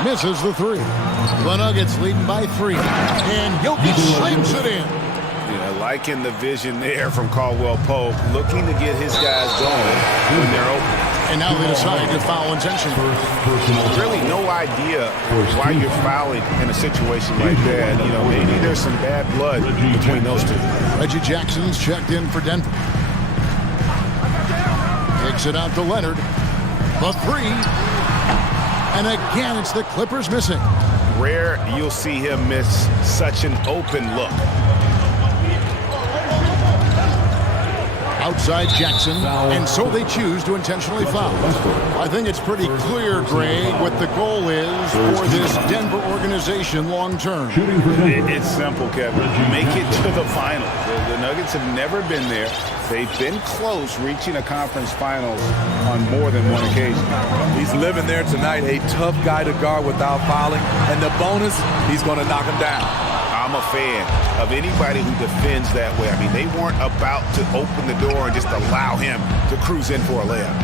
Misses the three. The Nuggets leading by 3. And Jokic slams it in. Yeah, liking the vision there from Caldwell Pope, looking to get his guys going when they're open. And now they decide to foul intentionally. Really no idea why you're fouling in a situation like that. You know, maybe there's some bad blood between those two. Reggie Jackson's checked in for Denver. Takes it out to Leonard. The 3. And again, it's the Clippers missing. Rare you'll see him miss such an open look. Outside Jackson, and so they choose to intentionally foul. I think it's pretty clear, Greg, what the goal is for this Denver organization long term. It's simple, Kevin. Make it to the finals. The Nuggets have never been there. They've been close reaching a conference finals on more than one occasion. He's living there tonight, a tough guy to guard without fouling. And the bonus, he's going to knock him down. I'm a fan of anybody who defends that way. I mean, they weren't about to open the door and just allow him to cruise in for a layup.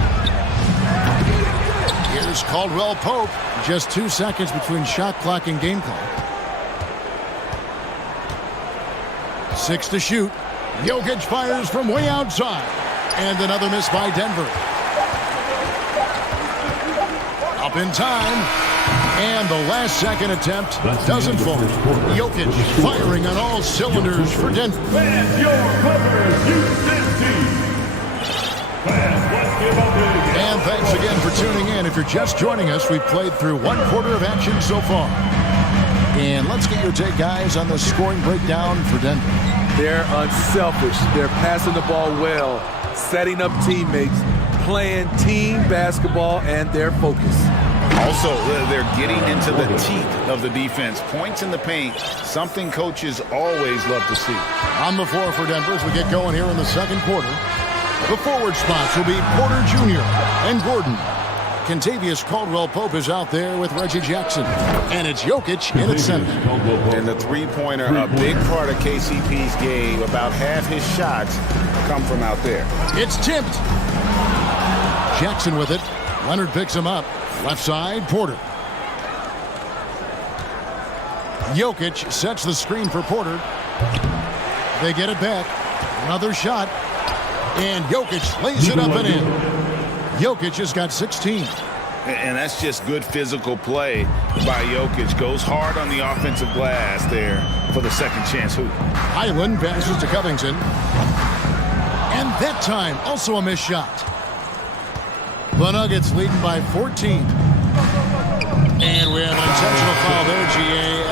Here's Caldwell Pope. Just 2 seconds between shot clock and game clock. 6 to shoot. Jokic fires from way outside. And another miss by Denver. Up in time. And the last second attempt doesn't fall. Jokic firing on all cylinders for Denver. Fans, your Clippers, Houston team. Fans, let's give a big And thanks again for tuning in. If you're just joining us, we've played through 1/4 of action so far. And let's get your take, guys, on the scoring breakdown for Denver. They're unselfish. They're passing the ball well, setting up teammates, playing team basketball, and their focus. Also, they're getting into the teeth of the defense. Points in the paint, something coaches always love to see. On the floor for Denver as we get going here in the second quarter. The forward spots will be Porter Jr. and Gordon. Contavious Caldwell-Pope is out there with Reggie Jackson. And it's Jokic in at center. And the three-pointer, a big part of KCP's game. About half his shots come from out there. It's tipped. Jackson with it. Leonard picks him up. Left side, Porter. Jokic sets the screen for Porter. They get it back. Another shot. And Jokic lays it up and in. Jokic has got 16. And that's just good physical play by Jokic. Goes hard on the offensive glass there for the second chance hoop. Highland passes to Covington. And that time, also a missed shot. The Nuggets leading by 14. And we have an intentional foul there, GA.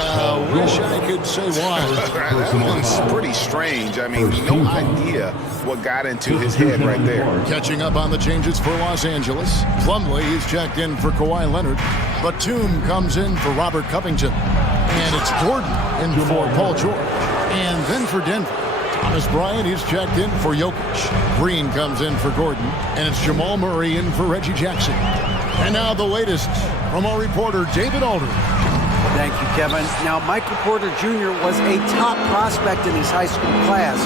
Wish I could say why. That one's pretty strange. I mean, no idea what got into his head right there. Catching up on the changes for Los Angeles. Plumlee is checked in for Kawhi Leonard. Batum comes in for Robert Covington. And it's Gordon in for Paul George. And then for Denver, Thomas Bryant is checked in for Jokic. Green comes in for Gordon. And it's Jamal Murray in for Reggie Jackson. And now the latest from our reporter, David Aldridge. Thank you, Kevin. Now, Michael Porter Jr. was a top prospect in his high school class,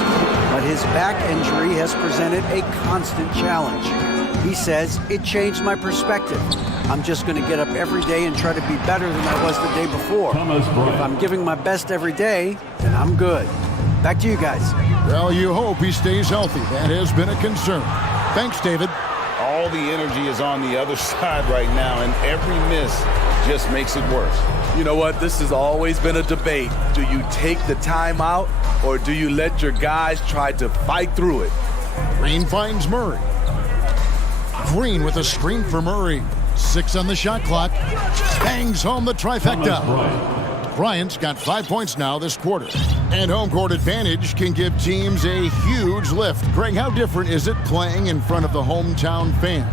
but his back injury has presented a constant challenge. He says, it changed my perspective. I'm just going to get up every day and try to be better than I was the day before. If I'm giving my best every day, then I'm good. Back to you guys. Well, you hope he stays healthy. That has been a concern. Thanks, David. All the energy is on the other side right now, and every miss just makes it worse. You know what? This has always been a debate. Do you take the timeout, or do you let your guys try to fight through it? Green finds Murray. Green with a screen for Murray. 6 on the shot clock. Bangs home the trifecta. Bryant's got 5 points now this quarter. And home court advantage can give teams a huge lift. Greg, how different is it playing in front of the hometown fans?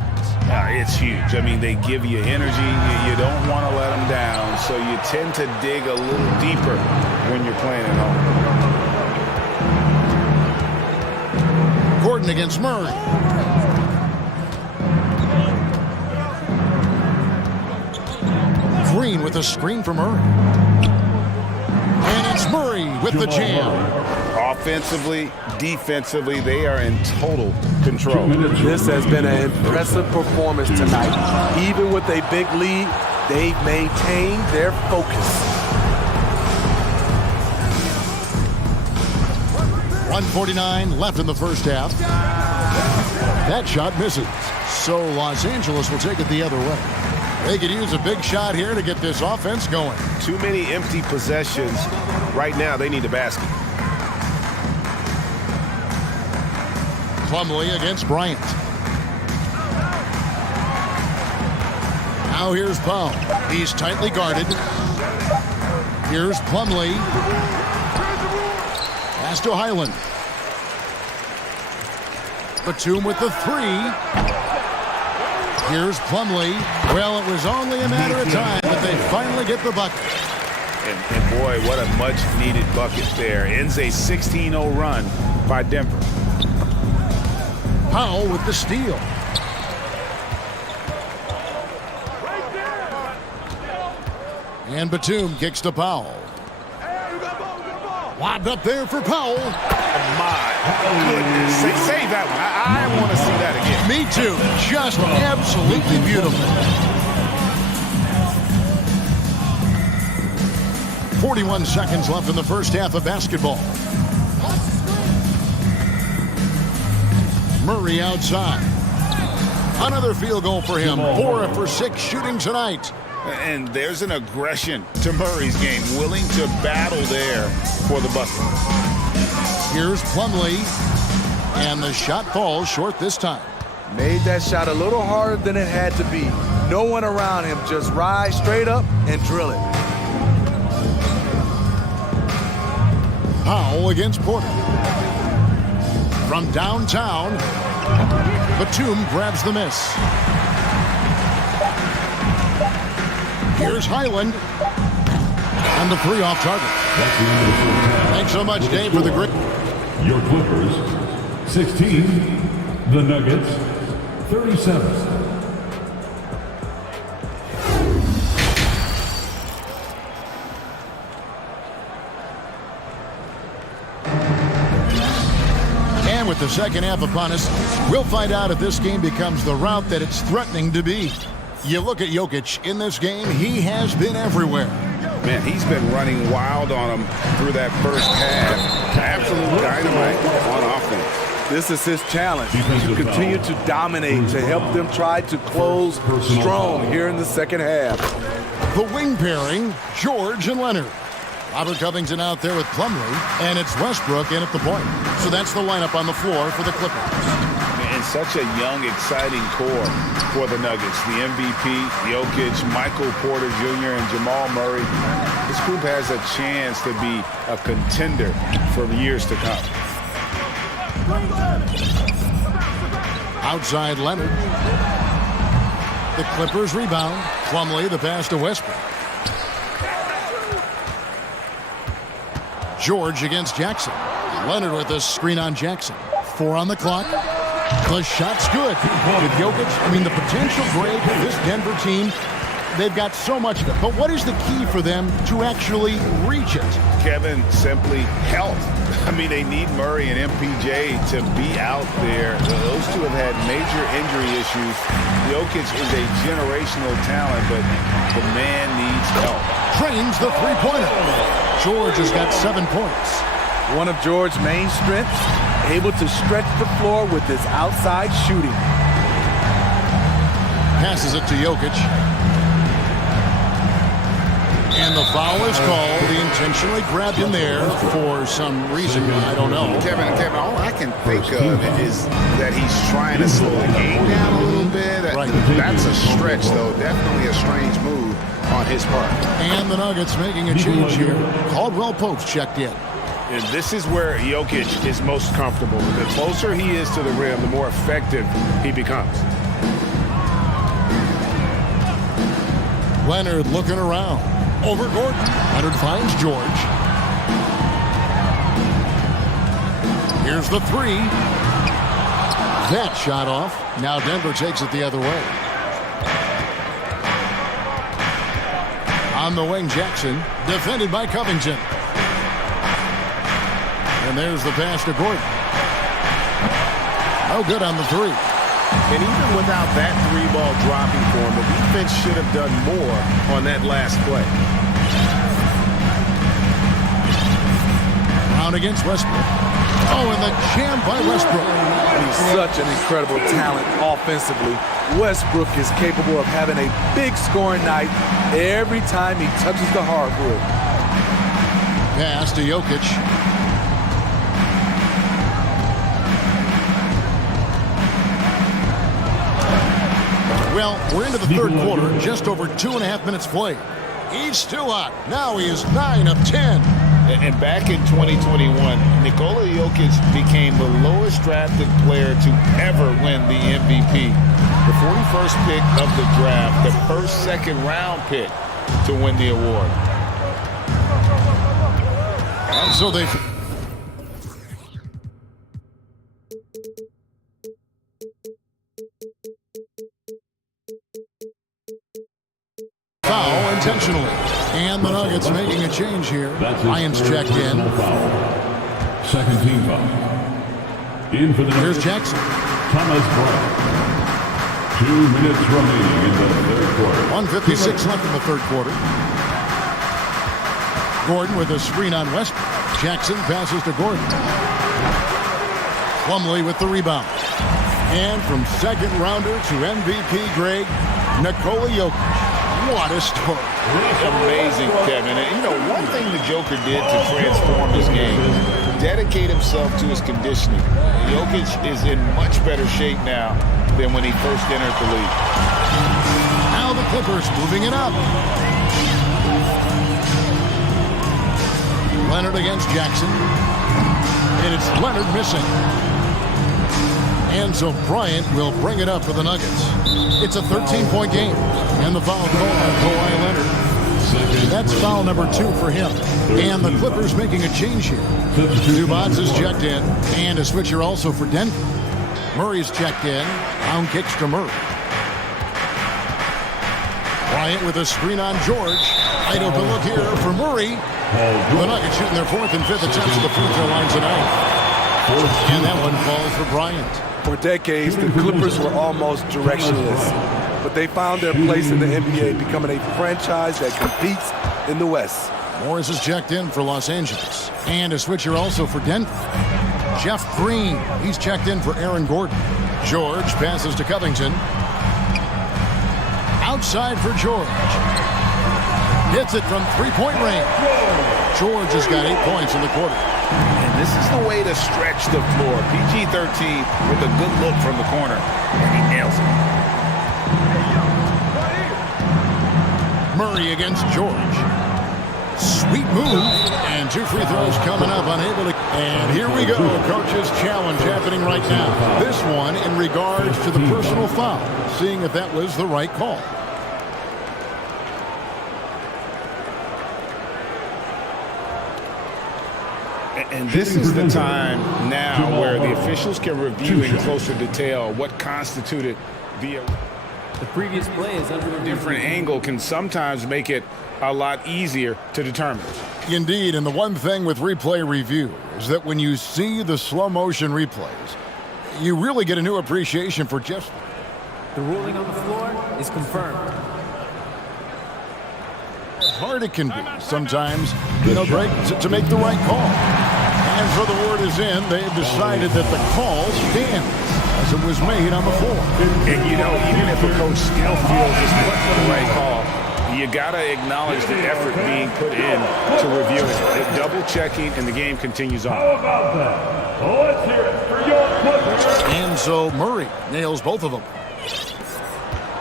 It's huge. I mean, they give you energy. You don't want to let them down, so you tend to dig a little deeper when you're playing at home. Gordon against Murray. Green with a screen for Murray. And it's Murray with the jam. Offensively, defensively, they are in total control. This has been an impressive performance tonight. Even with a big lead, they've maintained their focus. 1:49 left in the first half. That shot misses. So Los Angeles will take it the other way. They could use a big shot here to get this offense going. Too many empty possessions. Right now, they need a basket. Plumlee against Bryant. Now here's Powell. He's tightly guarded. Here's Plumlee. Pass to Highland. Batum with the three. Here's Plumlee. Well, it was only a matter of time, but they finally get the bucket. And boy, what a much-needed bucket there. Ends a 16-0 run by Denver. Powell with the steal. And Batum kicks to Powell. Lobbed up there for Powell. My goodness. Save that one. I want to see that again. Me too. Just absolutely beautiful. 41 seconds left in the first half of basketball. Murray outside. Another field goal for him. 4 for 6 shooting tonight. And there's an aggression to Murray's game. Willing to battle there for the bucket. Here's Plumlee. And the shot falls short this time. Made that shot a little harder than it had to be. No one around him. Just rise straight up and drill it. Powell against Porter. From downtown, Batum grabs the miss. Here's Highland. And the three off target. Thanks so much, Dave, for the great. Your Clippers, 16. The Nuggets, 37. With the second half upon us, we'll find out if this game becomes the route that it's threatening to be. You look at Jokic in this game, he has been everywhere. Man, he's been running wild on him through that first half. Absolute dynamite on offense. This is his challenge, to continue to dominate, to help them try to close strong here in the second half. The wing pairing, George and Leonard. Robert Covington out there with Plumlee, and it's Westbrook in at the point. So that's the lineup on the floor for the Clippers. And such a young, exciting core for the Nuggets. The MVP, Jokic, Michael Porter Jr., and Jamal Murray. This group has a chance to be a contender for years to come. Outside Leonard. The Clippers rebound. Plumlee, the pass to Westbrook. George against Jackson. Leonard with a screen on Jackson. 4 on the clock. The shot's good. With Jokic, I mean, the potential grade of this Denver team, they've got so much of it. But what is the key for them to actually reach it? Kevin, simply health. I mean, they need Murray and MPJ to be out there. Those two have had major injury issues. Jokic is a generational talent, but the man needs help. Trains the three-pointer. George has got 7 points. One of George's main strengths, able to stretch the floor with his outside shooting. Passes it to Jokic. And the foul is called. He intentionally grabbed him there for some reason. I don't know. Kevin, all I can think of is that he's trying to slow the game down a little bit. Right. That's a stretch, though. Definitely a strange move on his part. And the Nuggets making a change here. Caldwell Pope checked in. And this is where Jokic is most comfortable. The closer he is to the rim, the more effective he becomes. Leonard looking around. Over Gordon. Leonard finds George. Here's the three. That shot off. Now Denver takes it the other way. On the wing, Jackson. Defended by Covington. And there's the pass to Gordon. No good on the three. And even without that three-ball dropping for him, the defense should have done more on that last play. Brown against Westbrook. Oh, and the jam by Westbrook. He's such an incredible talent offensively. Westbrook is capable of having a big scoring night every time he touches the hardwood. Pass to Jokic. Well, we're into the third quarter, just over 2.5 minutes played. He's still hot. Now he is 9 of 10. And back in 2021, Nikola Jokic became the lowest drafted player to ever win the MVP. The 41st pick of the draft, the first second-round pick to win the award. And so they... Foul intentionally. And the Nuggets making a change here. Lions checked in. Second team foul. In for the Here's Jackson. Thomas Bryant. 2 minutes remaining in the third quarter. 1:56 left in the third quarter. Gordon with a screen on Westbrook. Jackson passes to Gordon. Plumlee with the rebound. And from second rounder to MVP grade, Nikola Jokic. What a story. Amazing, Kevin. And, you know, one thing the Joker did to transform his game, dedicate himself to his conditioning. Jokic is in much better shape now than when he first entered the league. Now the Clippers moving it up. Leonard against Jackson. And it's Leonard missing. And so Bryant will bring it up for the Nuggets. It's a 13-point game. And the foul call on Kawhi Leonard. That's foul number 2 for him. And the Clippers making a change here. Zubats is checked in. And a switcher also for Denver. Murray's checked in. Down kicks to Murray. Bryant with a screen on George. Wide open look here for Murray. The Nuggets shooting their 4th and 5th attempts at the free throw line tonight. And that one falls for Bryant. For decades, the Clippers were almost directionless, but they found their place in the NBA, becoming a franchise that competes in the West. Morris is checked in for Los Angeles. And a switcher also for Denver. Jeff Green, he's checked in for Aaron Gordon. George passes to Covington. Outside for George. Hits it from three-point range. George has got 8 points in the quarter. And this is the way to stretch the floor. PG-13 with a good look from the corner, and he nails it. Murray against George. Sweet move. And 2 free throws coming up, unable to... And here we go, coach's challenge happening right now. This one in regards to the personal foul, seeing if that was the right call. And this is the time now where the officials can review in closer detail what constituted the previous play is under review. Different angle can sometimes make it a lot easier to determine. Indeed, and the one thing with replay review is that when you see the slow motion replays, you really get a new appreciation for just... The ruling on the floor is confirmed. Hard it can be sometimes, Greg, to make the right call. And so the word is in. They've decided that the call stands as it was made on the floor. And, even if a coach still feels it's put for the right call, you got to acknowledge the effort being put in to review it. Double-checking, and the game continues on. How about that? Let's hear it for your Clippers. And so Murray nails both of them.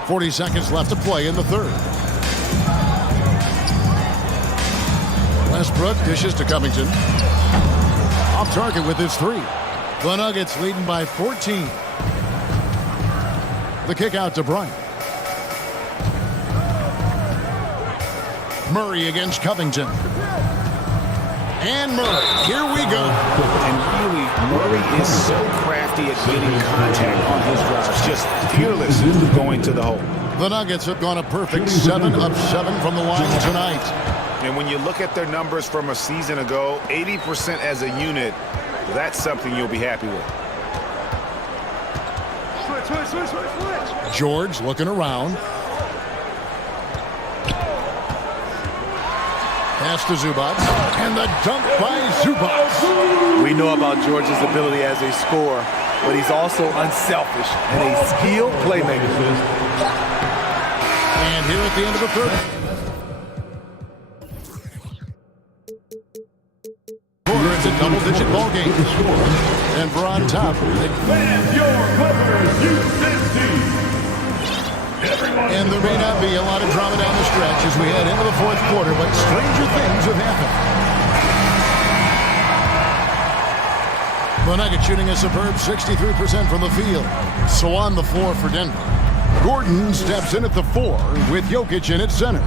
40 seconds left to play in the third. Westbrook dishes to Covington. Off target with his 3. The Nuggets leading by 14. The kick out to Bryant. Murray against Covington. And Murray. Here we go. And really, Murray is so crafty at getting contact on his drives. Just fearless going to the hole. The Nuggets have gone a perfect 7 of 7 from the line tonight. And when you look at their numbers from a season ago, 80% as a unit, that's something you'll be happy with. George looking around. Pass to Zubac. And the dunk by Zubac. We know about George's ability as a scorer, but he's also unselfish and a skilled playmaker. And here at the end of the third. It's a double-digit ball game. Denver on top. And your Clippers U16. And there may not be a lot of drama down the stretch as we head into the fourth quarter, but stranger things have happened. The Nuggets shooting a superb 63% from the field. So on the floor for Denver. Gordon steps in at the 4 with Jokic in at center.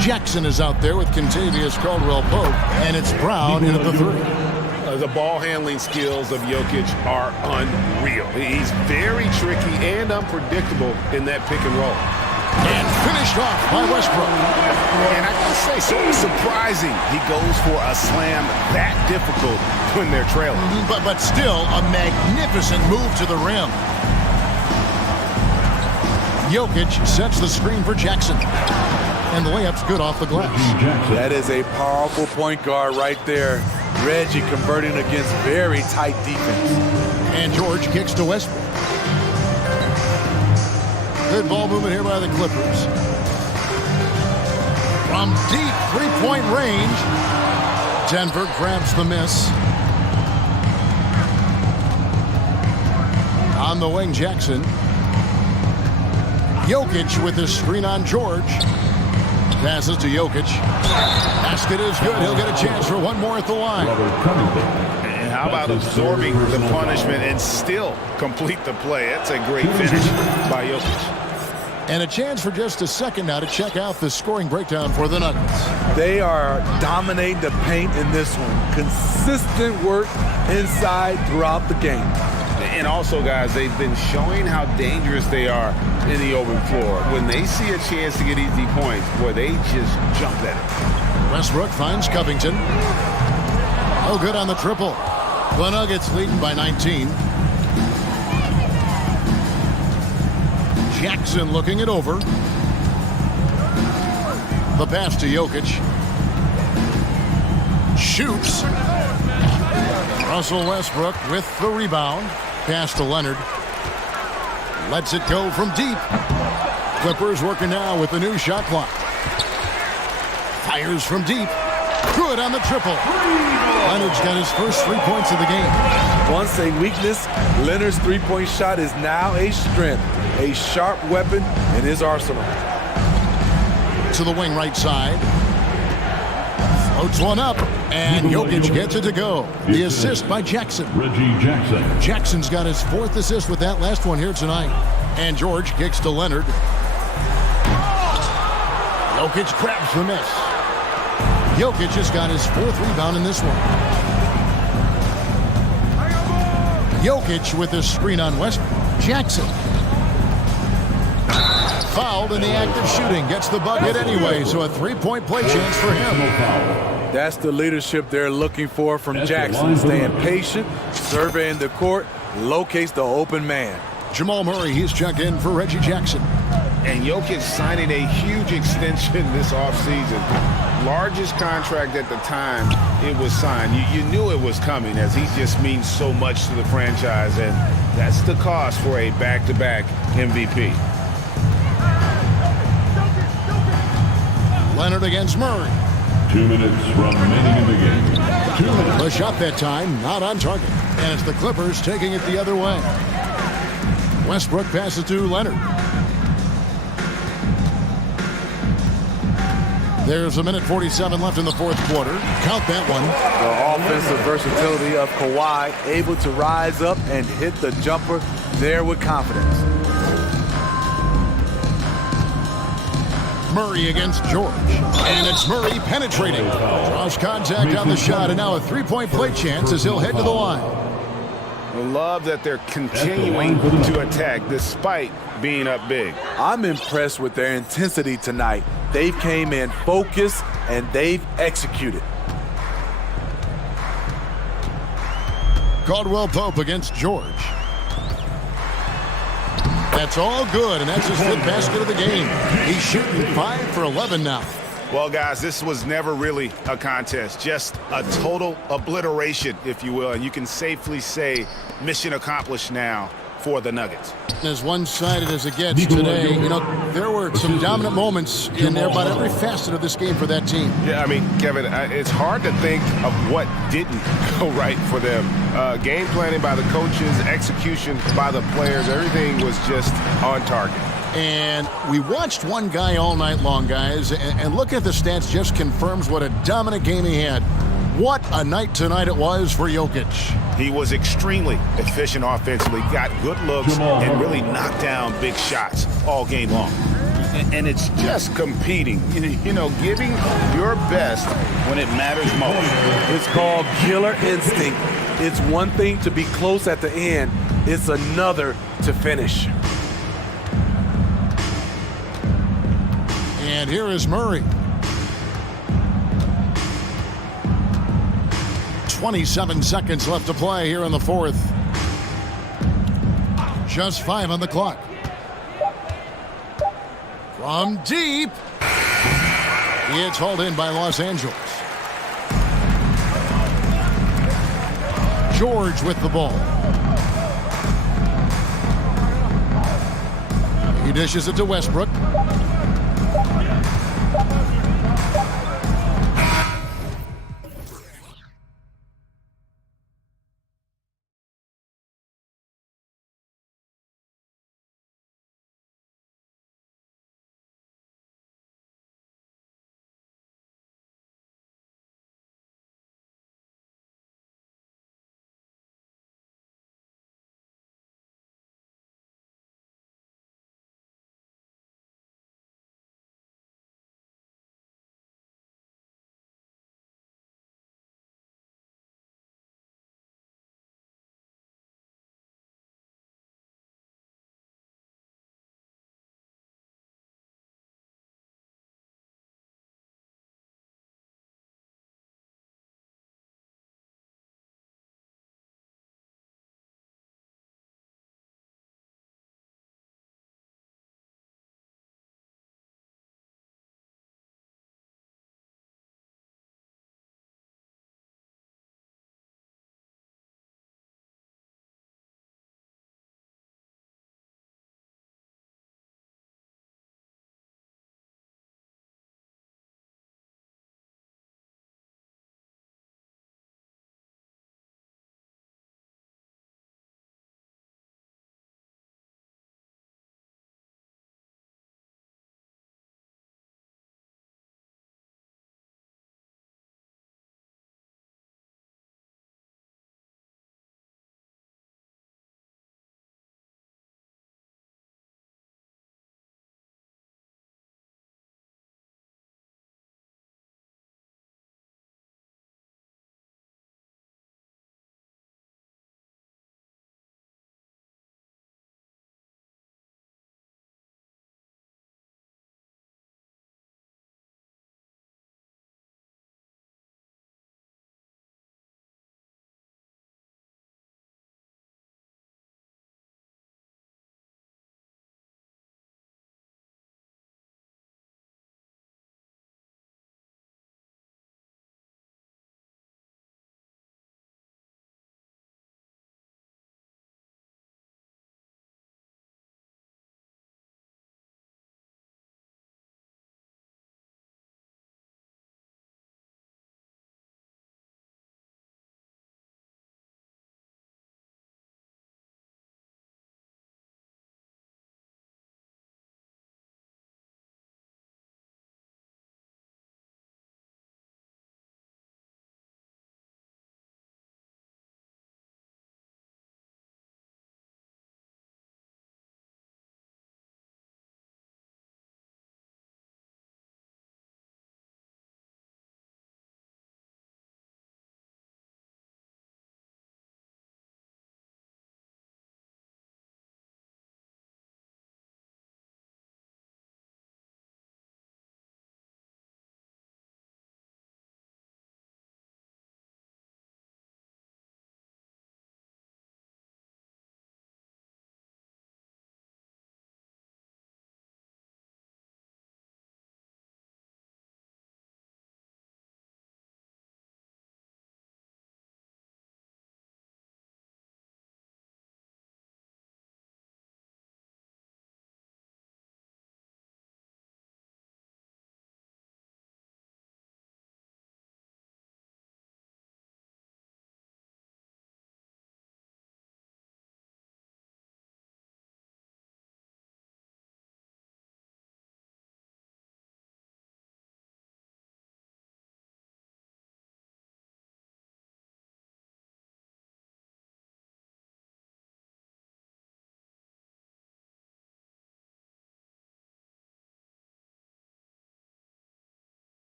Jackson is out there with Kentavious Caldwell-Pope, and it's Brown in at the 3. The ball handling skills of Jokic are unreal. He's very tricky and unpredictable in that pick and roll. And finished off by Westbrook. And I gotta say, so surprising he goes for a slam that difficult when they're trailing. But still a magnificent move to the rim. Jokic sets the screen for Jackson. And the layup's good off the glass. That is a powerful point guard right there. Reggie converting against very tight defense. And George kicks to Westbrook. Good ball movement here by the Clippers. From deep three-point range, Denver grabs the miss. On the wing, Jackson. Jokic with his screen on George. Passes to Jokic. Basket is good. He'll get a chance for one more at the line. And how about absorbing the punishment and still complete the play? That's a great finish by Jokic. And a chance for just a second now to check out the scoring breakdown for the Nuggets. They are dominating the paint in this one. Consistent work inside throughout the game. And also, guys, they've been showing how dangerous they are in the open floor. When they see a chance to get easy points, boy, they just jump at it. Westbrook finds Covington. Oh, good on the triple. The Nuggets leading by 19. Jackson looking it over. The pass to Jokic. Shoots. Russell Westbrook with the rebound. Pass to Leonard. Lets it go from deep. Clippers working now with the new shot clock. Fires from deep. Good on the triple. Leonard's got his first 3 points of the game. Once a weakness, Leonard's three-point shot is now a strength. A sharp weapon in his arsenal. To the wing right side. Floats one up. And Jokic gets it to go. The assist by Jackson. Reggie Jackson. Jackson's got his 4th assist with that last one here tonight. And George kicks to Leonard. Jokic grabs the miss. Jokic just got his 4th rebound in this one. Jokic with his screen on Westbrook. Jackson. Fouled in the act of shooting. Gets the bucket anyway, so a 3-point play chance for him. That's the leadership they're looking for from Jackson. Staying patient, surveying the court, locates the open man. Jamal Murray, he's checked in for Reggie Jackson. And Jokic signing a huge extension this offseason. Largest contract at the time it was signed. You knew it was coming, as he just means so much to the franchise, and that's the cost for a back-to-back MVP. Leonard against Murray. 2 minutes remaining in the game. 2 minutes. The shot that time, not on target. And it's the Clippers taking it the other way. Westbrook passes to Leonard. There's a minute 47 left in the fourth quarter. Count that one. The offensive versatility of Kawhi, able to rise up and hit the jumper there with confidence. Murray against George. And it's Murray penetrating. Draws contact on the shot, and now a 3-point play chance as he'll head to the line. Love that they're continuing to attack despite being up big. I'm impressed with their intensity tonight. They've came in focused and they've executed. Caldwell Pope against George. That's all good, and that's his 5th basket of the game. He's shooting 5 for 11 now. Well, guys, this was never really a contest, just a total obliteration, if you will. And you can safely say mission accomplished now for the Nuggets. As one-sided as it gets today, you know, there were some dominant moments in there about every facet of this game for that team. Yeah, I mean, Kevin, it's hard to think of what didn't go right for them. Game planning by the coaches, execution by the players, everything was just on target. And we watched one guy all night long, guys, and looking at the stats just confirms what a dominant game he had. What a night tonight it was for Jokic. He was extremely efficient offensively, got good looks, and really knocked down big shots all game long. And it's just competing, you know, giving your best when it matters most. It's called killer instinct. It's one thing to be close at the end. It's another to finish. And here is Murray. 27 seconds left to play here in the 4th. Just 5 on the clock. From deep. It's hauled in by Los Angeles. George with the ball. He dishes it to Westbrook.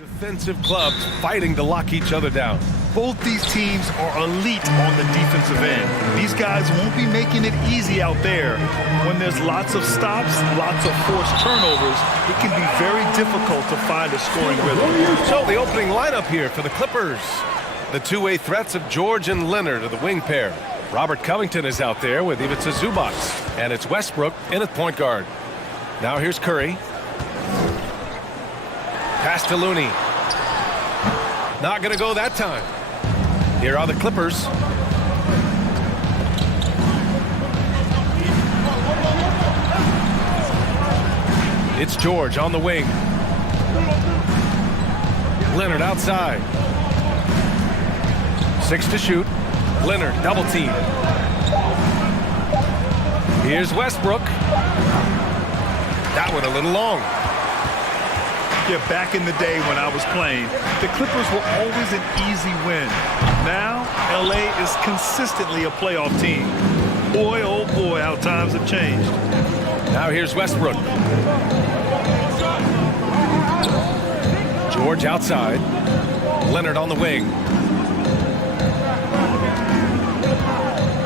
Defensive clubs fighting to lock each other down. Both these teams are elite on the defensive end. These guys won't be making it easy out there. When there's lots of stops, lots of forced turnovers, it can be very difficult to find a scoring rhythm. So the opening lineup here for the Clippers. The two-way threats of George and Leonard are the wing pair. Robert Covington is out there with Ivica Zubac. And it's Westbrook in at point guard. Now here's Curry. Pass to Looney. Not going to go that time. Here are the Clippers. It's George on the wing. Leonard outside. 6 to shoot. Leonard double team. Here's Westbrook. That one a little long. Yeah, back in the day when I was playing, the Clippers were always an easy win. Now, LA is consistently a playoff team. Boy, oh boy, how times have changed. Now here's Westbrook. George outside. Leonard on the wing.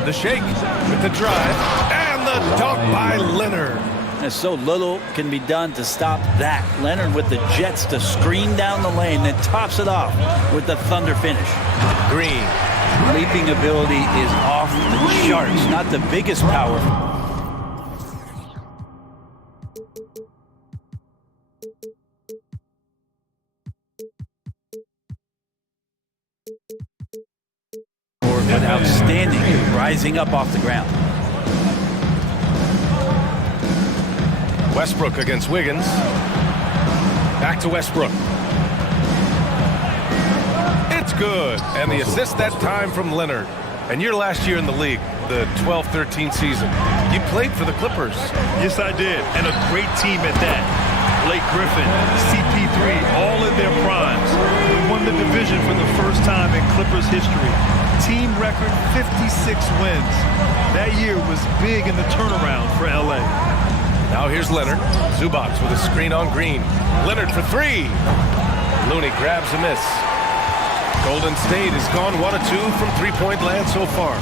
The shake with the drive. And the dunk by Leonard. There's so little can be done to stop that. Leonard with the jets to screen down the lane, then tops it off with the thunder finish. Green. Leaping ability is off the charts. Not the biggest power. But outstanding, rising up off the ground. Westbrook against Wiggins. Back to Westbrook. It's good. And the assist that time from Leonard. And your last year in the league, the 12-13 season, you played for the Clippers. Yes, I did. And a great team at that. Blake Griffin, CP3, all in their primes. We won the division for the first time in Clippers history. Team record 56 wins. That year was big in the turnaround for LA. Now here's Leonard. Zubac with a screen on Green. Leonard for 3. Looney grabs a miss. Golden State has gone 1 of 2 from three-point land so far.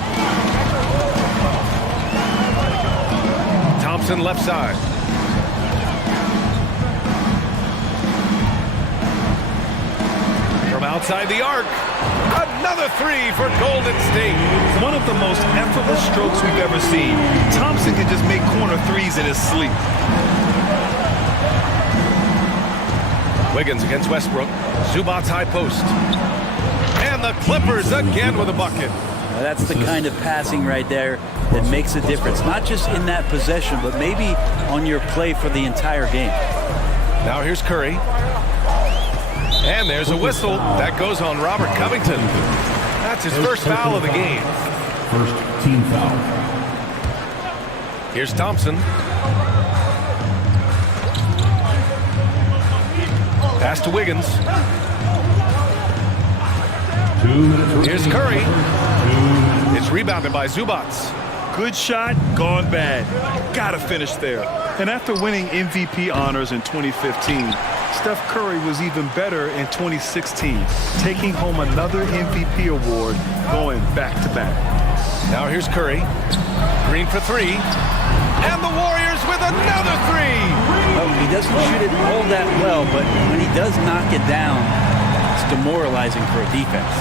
Thompson left side. From outside the arc. Another 3 for Golden State. One of the most effortless strokes we've ever seen. Thompson can just make corner threes in his sleep. Wiggins against Westbrook. Zubac's high post. And the Clippers again with a bucket. Well, that's the kind of passing right there that makes a difference. Not just in that possession, but maybe on your play for the entire game. Now here's Curry. And there's a whistle. That goes on Robert Covington. That's his first foul of the game. First team foul. Here's Thompson. Pass to Wiggins. 2 minutes. Here's Curry. It's rebounded by Zubac. Good shot, gone bad. Gotta finish there. And after winning MVP honors in 2015, Steph Curry was even better in 2016, taking home another MVP award, going back-to-back. Now here's Curry. Green for 3. And the Warriors with another 3. Oh, he doesn't shoot it all that well, but when he does knock it down, it's demoralizing for a defense.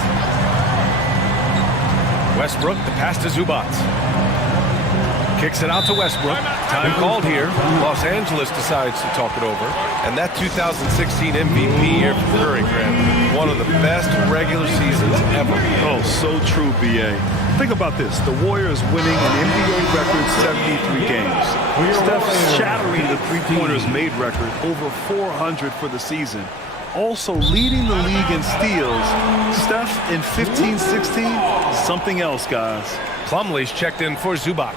Westbrook, the pass to Zubac. Kicks it out to Westbrook. Time called here. Los Angeles decides to talk it over. And that 2016 MVP year for Curry, Graham, one of the best regular seasons ever. Oh, so true, BA. Think about this. The Warriors winning an NBA record 73 games. Steph shattering the three-pointers made record, over 400 for the season. Also leading the league in steals. Steph in 15-16, something else, guys. Plumlee's checked in for Zubac.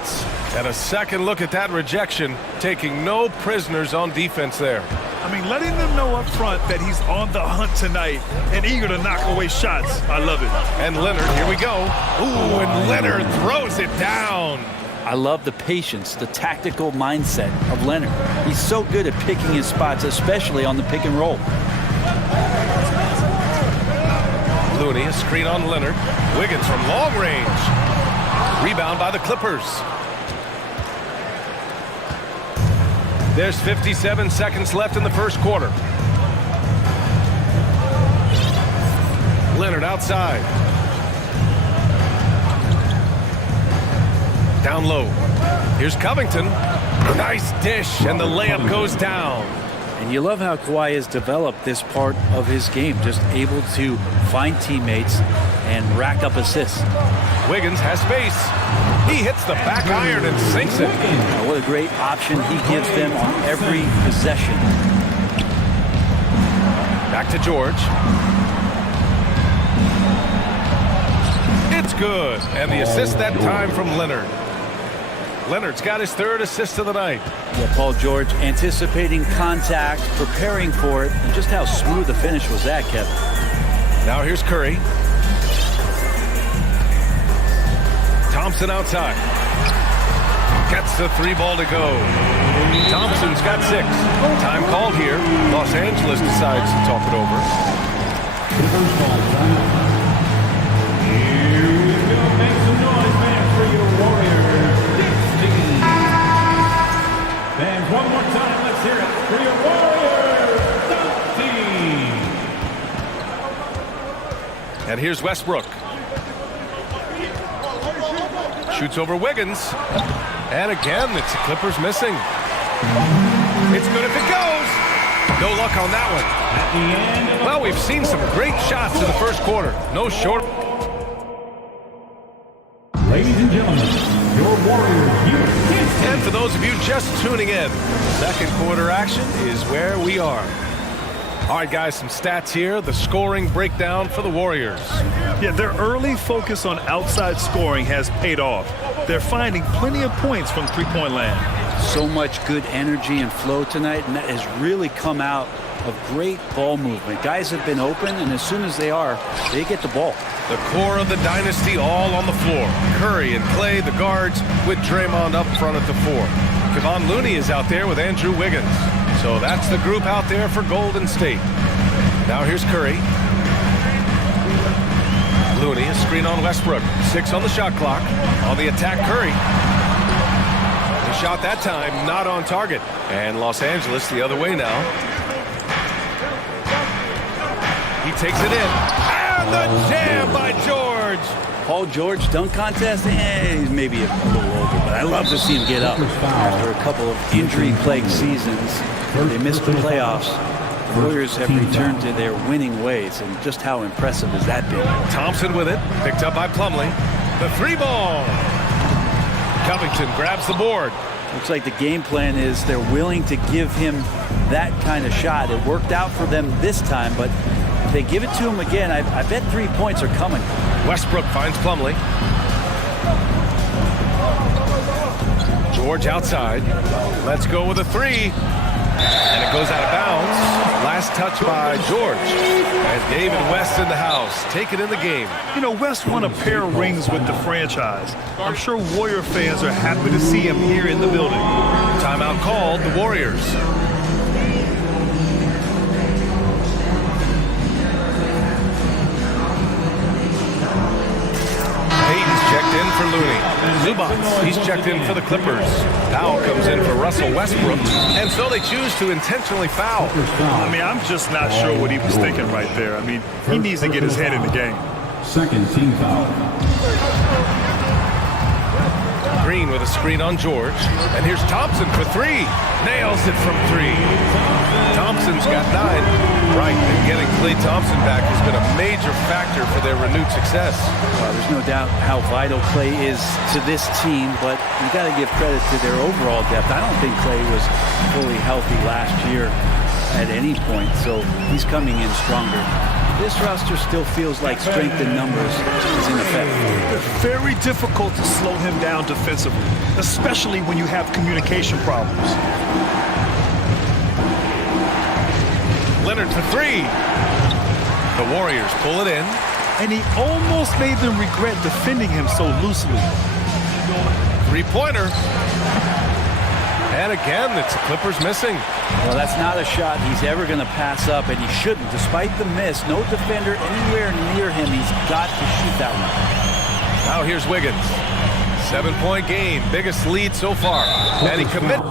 And a second look at that rejection, taking no prisoners on defense there. I mean, letting them know up front that he's on the hunt tonight and eager to knock away shots. I love it. And Leonard, here we go. Ooh, and Leonard throws it down. I love the patience, the tactical mindset of Leonard. He's so good at picking his spots, especially on the pick and roll. Looney, a screen on Leonard. Wiggins from long range. Rebound by the Clippers. There's 57 seconds left in the first quarter. Leonard outside. Down low. Here's Covington. Nice dish, and the layup goes down. And you love how Kawhi has developed this part of his game, just able to find teammates and rack up assists. Wiggins has space. He hits the back iron and sinks it. What a great option he gives them on every possession. Back to George. It's good. And the assist that time from Leonard. Leonard's got his third assist of the night. Yeah, Paul George anticipating contact, preparing for it, and just how smooth the finish was that, Kevin. Now here's Curry. Thompson outside. Gets the three ball to go. Thompson's got 6. Time called here. Los Angeles decides to talk it over. Here we go. Make some noise, man, for your Warriors. Fans, one more time, let's hear it for your Warriors Dunk Team. And here's Westbrook. Shoots over Wiggins. And again, it's the Clippers missing. It's good if it goes. No luck on that one. Well, we've seen some great shots in the first quarter. No short. Ladies and gentlemen, your Warriors. And for those of you just tuning in, second quarter action is where we are. All right, guys, some stats here. The scoring breakdown for the Warriors. Yeah, their early focus on outside scoring has paid off. They're finding plenty of points from three-point land. So much good energy and flow tonight, and that has really come out of great ball movement. Guys have been open, and as soon as they are, they get the ball. The core of the dynasty all on the floor. Curry and Clay, the guards, with Draymond up front at the 4. Kevon Looney is out there with Andrew Wiggins. So that's the group out there for Golden State. Now here's Curry. Looney, a screen on Westbrook. 6 on the shot clock. On the attack, Curry. The shot that time, not on target. And Los Angeles the other way now. He takes it in. And the jam by George. Paul George dunk contest, he's maybe a little older, but I love to see him get up after a couple of injury-plagued seasons. They missed the playoffs. The Warriors have returned to their winning ways, and just how impressive has that been? Thompson with it, picked up by Plumlee. The 3-ball. Covington grabs the board. Looks like the game plan is they're willing to give him that kind of shot. It worked out for them this time, but if they give it to him again, I bet 3 points are coming. Westbrook finds Plumlee. George outside. Let's go with a 3. And it goes out of bounds. Last touch by George. And David West in the house. Take it in the game. You know, West won a pair of rings with the franchise. I'm sure Warrior fans are happy to see him here in the building. Timeout called, the Warriors. Checked in for Looney. Zubac, he's checked in for the Clippers. Foul comes in for Russell Westbrook. And so they choose to intentionally foul. I mean, I'm just not sure what he was thinking right there. I mean, he needs to get his head in the game. Second team foul. Green with a screen on George. And here's Thompson for 3. Nails it from 3. Thompson's got 9. Right, and getting Klay Thompson back has been a major factor for their renewed success. There's no doubt how vital Klay is to this team, but you got to give credit to their overall depth. I don't think Klay was fully healthy last year at any point, so he's coming in stronger. This roster still feels like strength in numbers is in effect. It's very difficult to slow him down defensively, especially when you have communication problems. Leonard for 3. The Warriors pull it in. And he almost made them regret defending him so loosely. 3-pointer. And again, it's the Clippers missing. Well, that's not a shot he's ever going to pass up, and he shouldn't. Despite the miss, no defender anywhere near him. He's got to shoot that one. Now here's Wiggins. 7-point game, biggest lead so far. And he commits.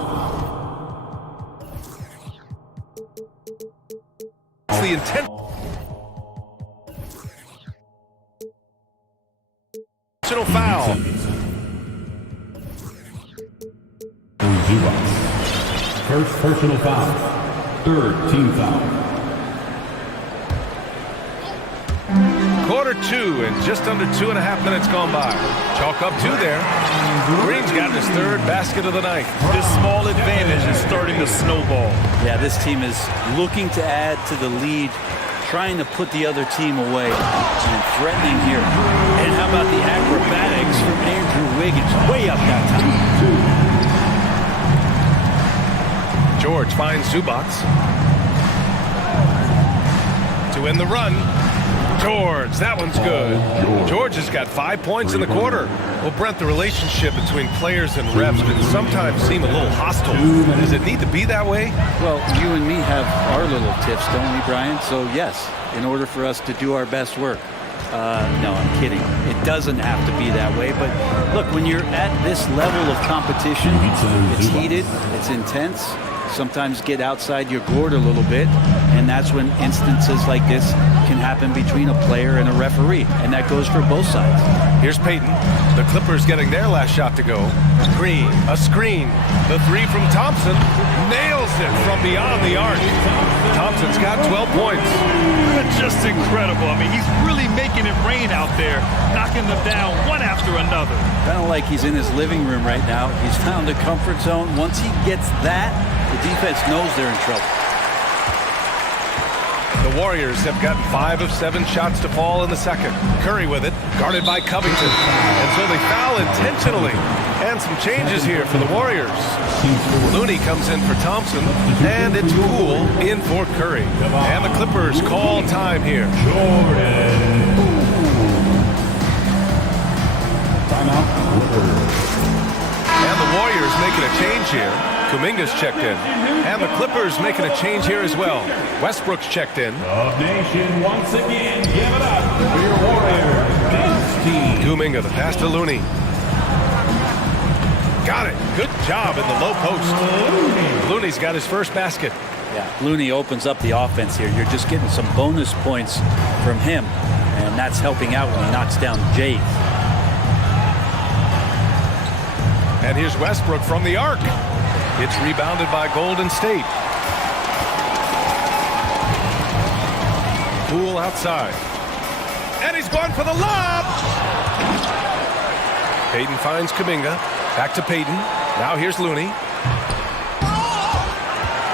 The intentional foul. First personal foul. Third team foul. Quarter 2 and just under 2.5 minutes gone by. Chalk up 2 there. Green's got his third basket of the night. This small advantage is starting to snowball. Yeah, this team is looking to add to the lead, trying to put the other team away, and threatening here. And how about the acrobatics from Andrew Wiggins? Way up that time. George finds Zubac. To end the run. George, that one's good. George has got 5 points in the quarter. Well, Brent, the relationship between players and refs can sometimes seem a little hostile. Does it need to be that way? Well, you and me have our little tips, don't we, Brian? So, yes, in order for us to do our best work. No, I'm kidding. It doesn't have to be that way. But, look, when you're at this level of competition, it's heated, it's intense. Sometimes get outside your gourd a little bit, and that's when instances like this can happen between a player and a referee, and that goes for both sides. Here's Payton. The Clippers getting their last shot to go. Green, a screen. The 3 from Thompson. Nails it from beyond the arc. Thompson's got 12 points. Just incredible. I mean, he's really making it rain out there, knocking them down one after another. Kind of like he's in his living room right now. He's found a comfort zone. Once he gets that, the defense knows they're in trouble. The Warriors have gotten 5 of 7 shots to fall in the second. Curry with it, guarded by Covington. And so they foul intentionally. And some changes here for the Warriors. Looney comes in for Thompson, and it's Poole in for Curry. And the Clippers call time here. And the Warriors making a change here. Kuminga's checked in. And the Clippers making a change here as well. Westbrook's checked in. The nation once again, give it up for your Warriors. Team. Kuminga, the pass to Looney. Got it. Good job in the low post. Looney's got his first basket. Yeah, Looney opens up the offense here. You're just getting some bonus points from him, and that's helping out when he knocks down Jay. And here's Westbrook from the arc. It's rebounded by Golden State. Poole outside. And he's going for the lob. Payton finds Kuminga. Back to Payton. Now here's Looney.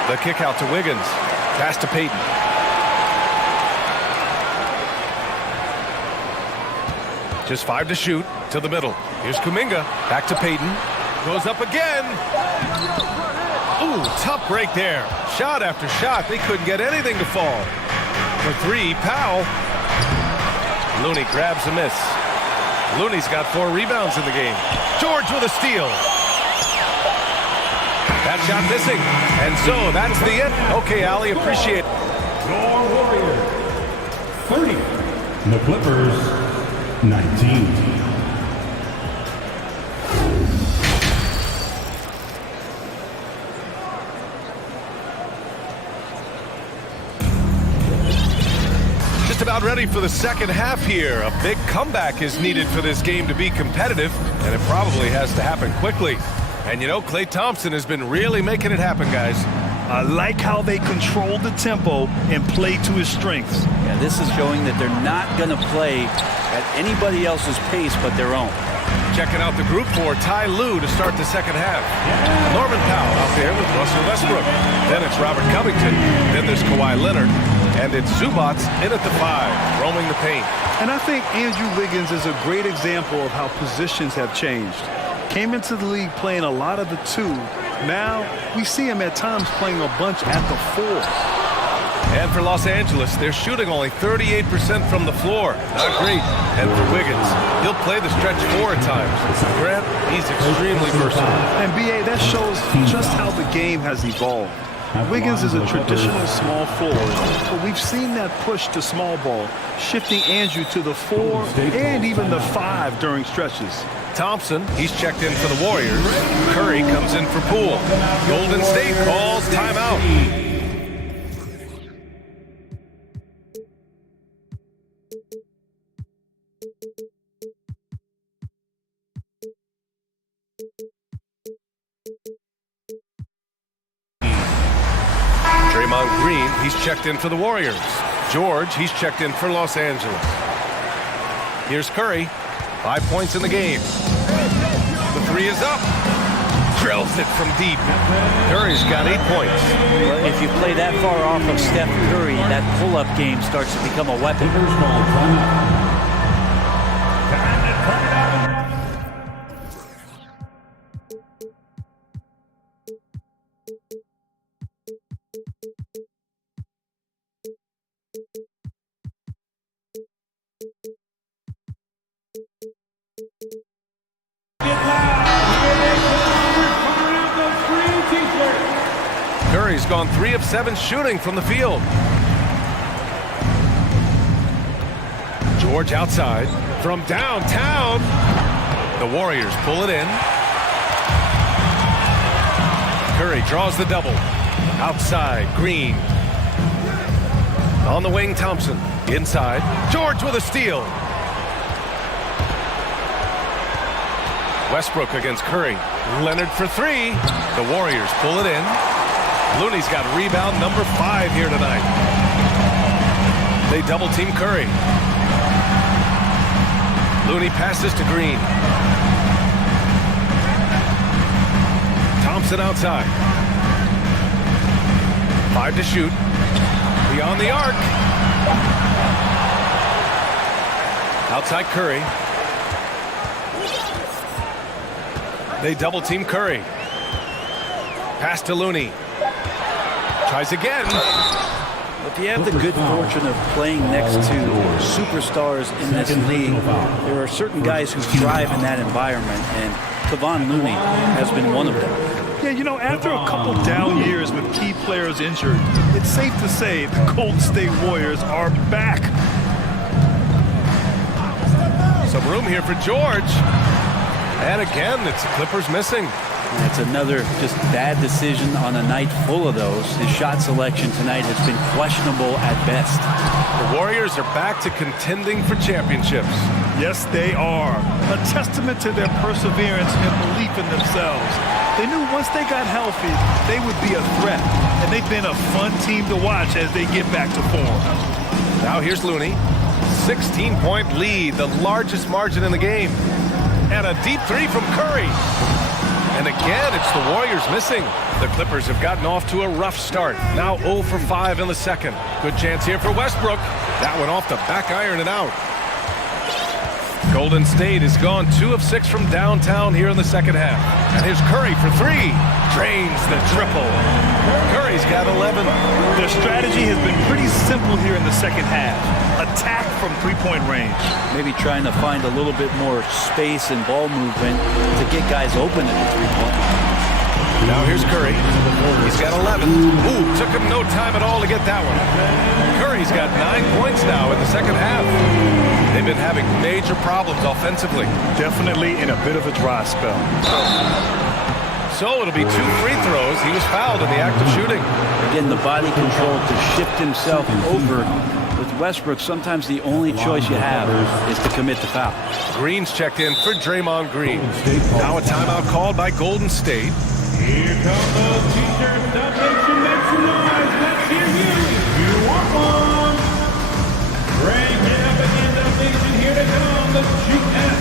The kick out to Wiggins. Pass to Payton. Just 5 to shoot. To the middle. Here's Kuminga. Back to Payton. Goes up again. Ooh, tough break there. Shot after shot. They couldn't get anything to fall. For 3, Powell. Looney grabs a miss. Looney's got 4 rebounds in the game. George with a steal. That shot missing. And so that's the end. Okay, Ali, appreciate it. Your Warriors 30. The Clippers 19. About ready for the second half here. A big comeback is needed for this game to be competitive, and it probably has to happen quickly. And you know, Klay Thompson has been really making it happen, guys. I like how they control the tempo and play to his strengths. Yeah, this is showing that they're not going to play at anybody else's pace but their own. Checking out the group for Ty Lue to start the second half. Norman Powell out there with Russell Westbrook. Then it's Robert Covington. Then there's Kawhi Leonard. And it's Zubac in at the 5, roaming the paint. And I think Andrew Wiggins is a great example of how positions have changed. Came into the league playing a lot of the 2. Now we see him at times playing a bunch at the 4. And for Los Angeles, they're shooting only 38% from the floor. Not great. And for Wiggins, he'll play the stretch 4 at times. Grant, he's extremely versatile. And B.A., that shows just how the game has evolved. Wiggins is a traditional small forward, but we've seen that push to small ball, shifting Andrew to the 4 and even the 5 during stretches. Thompson, he's checked in for the Warriors. Curry comes in for Poole. Golden State calls timeout. Draymond Green, he's checked in for the Warriors. George, he's checked in for Los Angeles. Here's Curry. 5 points in the game. The 3 is up. Drills it from deep. Curry's got 8 points. Well, if you play that far off of Steph Curry, that pull-up game starts to become a weapon. Curry's gone 3 of 7 shooting from the field. George outside from downtown. The Warriors pull it in. Curry draws the double. Outside, Green. On the wing, Thompson. Inside, George with a steal. Westbrook against Curry. Leonard for 3. The Warriors pull it in. Looney's got rebound number 5 here tonight. They double team Curry. Looney passes to Green. Thompson outside. 5 to shoot. Beyond the arc. Outside Curry. They double team Curry. Pass to Looney. Tries again. If you have the good fortune of playing next to superstars in this league, there are certain guys who thrive in that environment, and Kevon Looney has been one of them. Yeah, you know, after a couple down years with key players injured, it's safe to say the Golden State Warriors are back. Some room here for George. And again, it's the Clippers missing. That's another just bad decision on a night full of those. His shot selection tonight has been questionable at best. The Warriors are back to contending for championships. Yes, they are. A testament to their perseverance and belief in themselves. They knew once they got healthy, they would be a threat. And they've been a fun team to watch as they get back to form. Now here's Looney. 16-point lead, the largest margin in the game. And a deep 3 from Curry. And again, it's the Warriors missing. The Clippers have gotten off to a rough start. Now 0 for 5 in the second. Good chance here for Westbrook. That one off the back iron and out. Golden State has gone 2 of 6 from downtown here in the second half. And here's Curry for 3. Drains the triple. Curry's got 11. Their strategy has been pretty simple here in the second half. Attack from three-point range. Maybe trying to find a little bit more space and ball movement to get guys open at the three-point. Now here's Curry. He's got 11. Ooh, took him no time at all to get that one. Curry's got 9 points now in the second half. They've been having major problems offensively. Definitely in a bit of a dry spell. So it'll be 2 free throws. He was fouled in the act of shooting. Again, the body control to shift himself over. With Westbrook, sometimes the only choice you have is to commit the foul. Green's checked in for Draymond Green. Now a timeout called by Golden State. Here come those t-shirts. The nation makes some noise. Let's hear you. You want one. Bring it up again to the nation. Here to come, the GS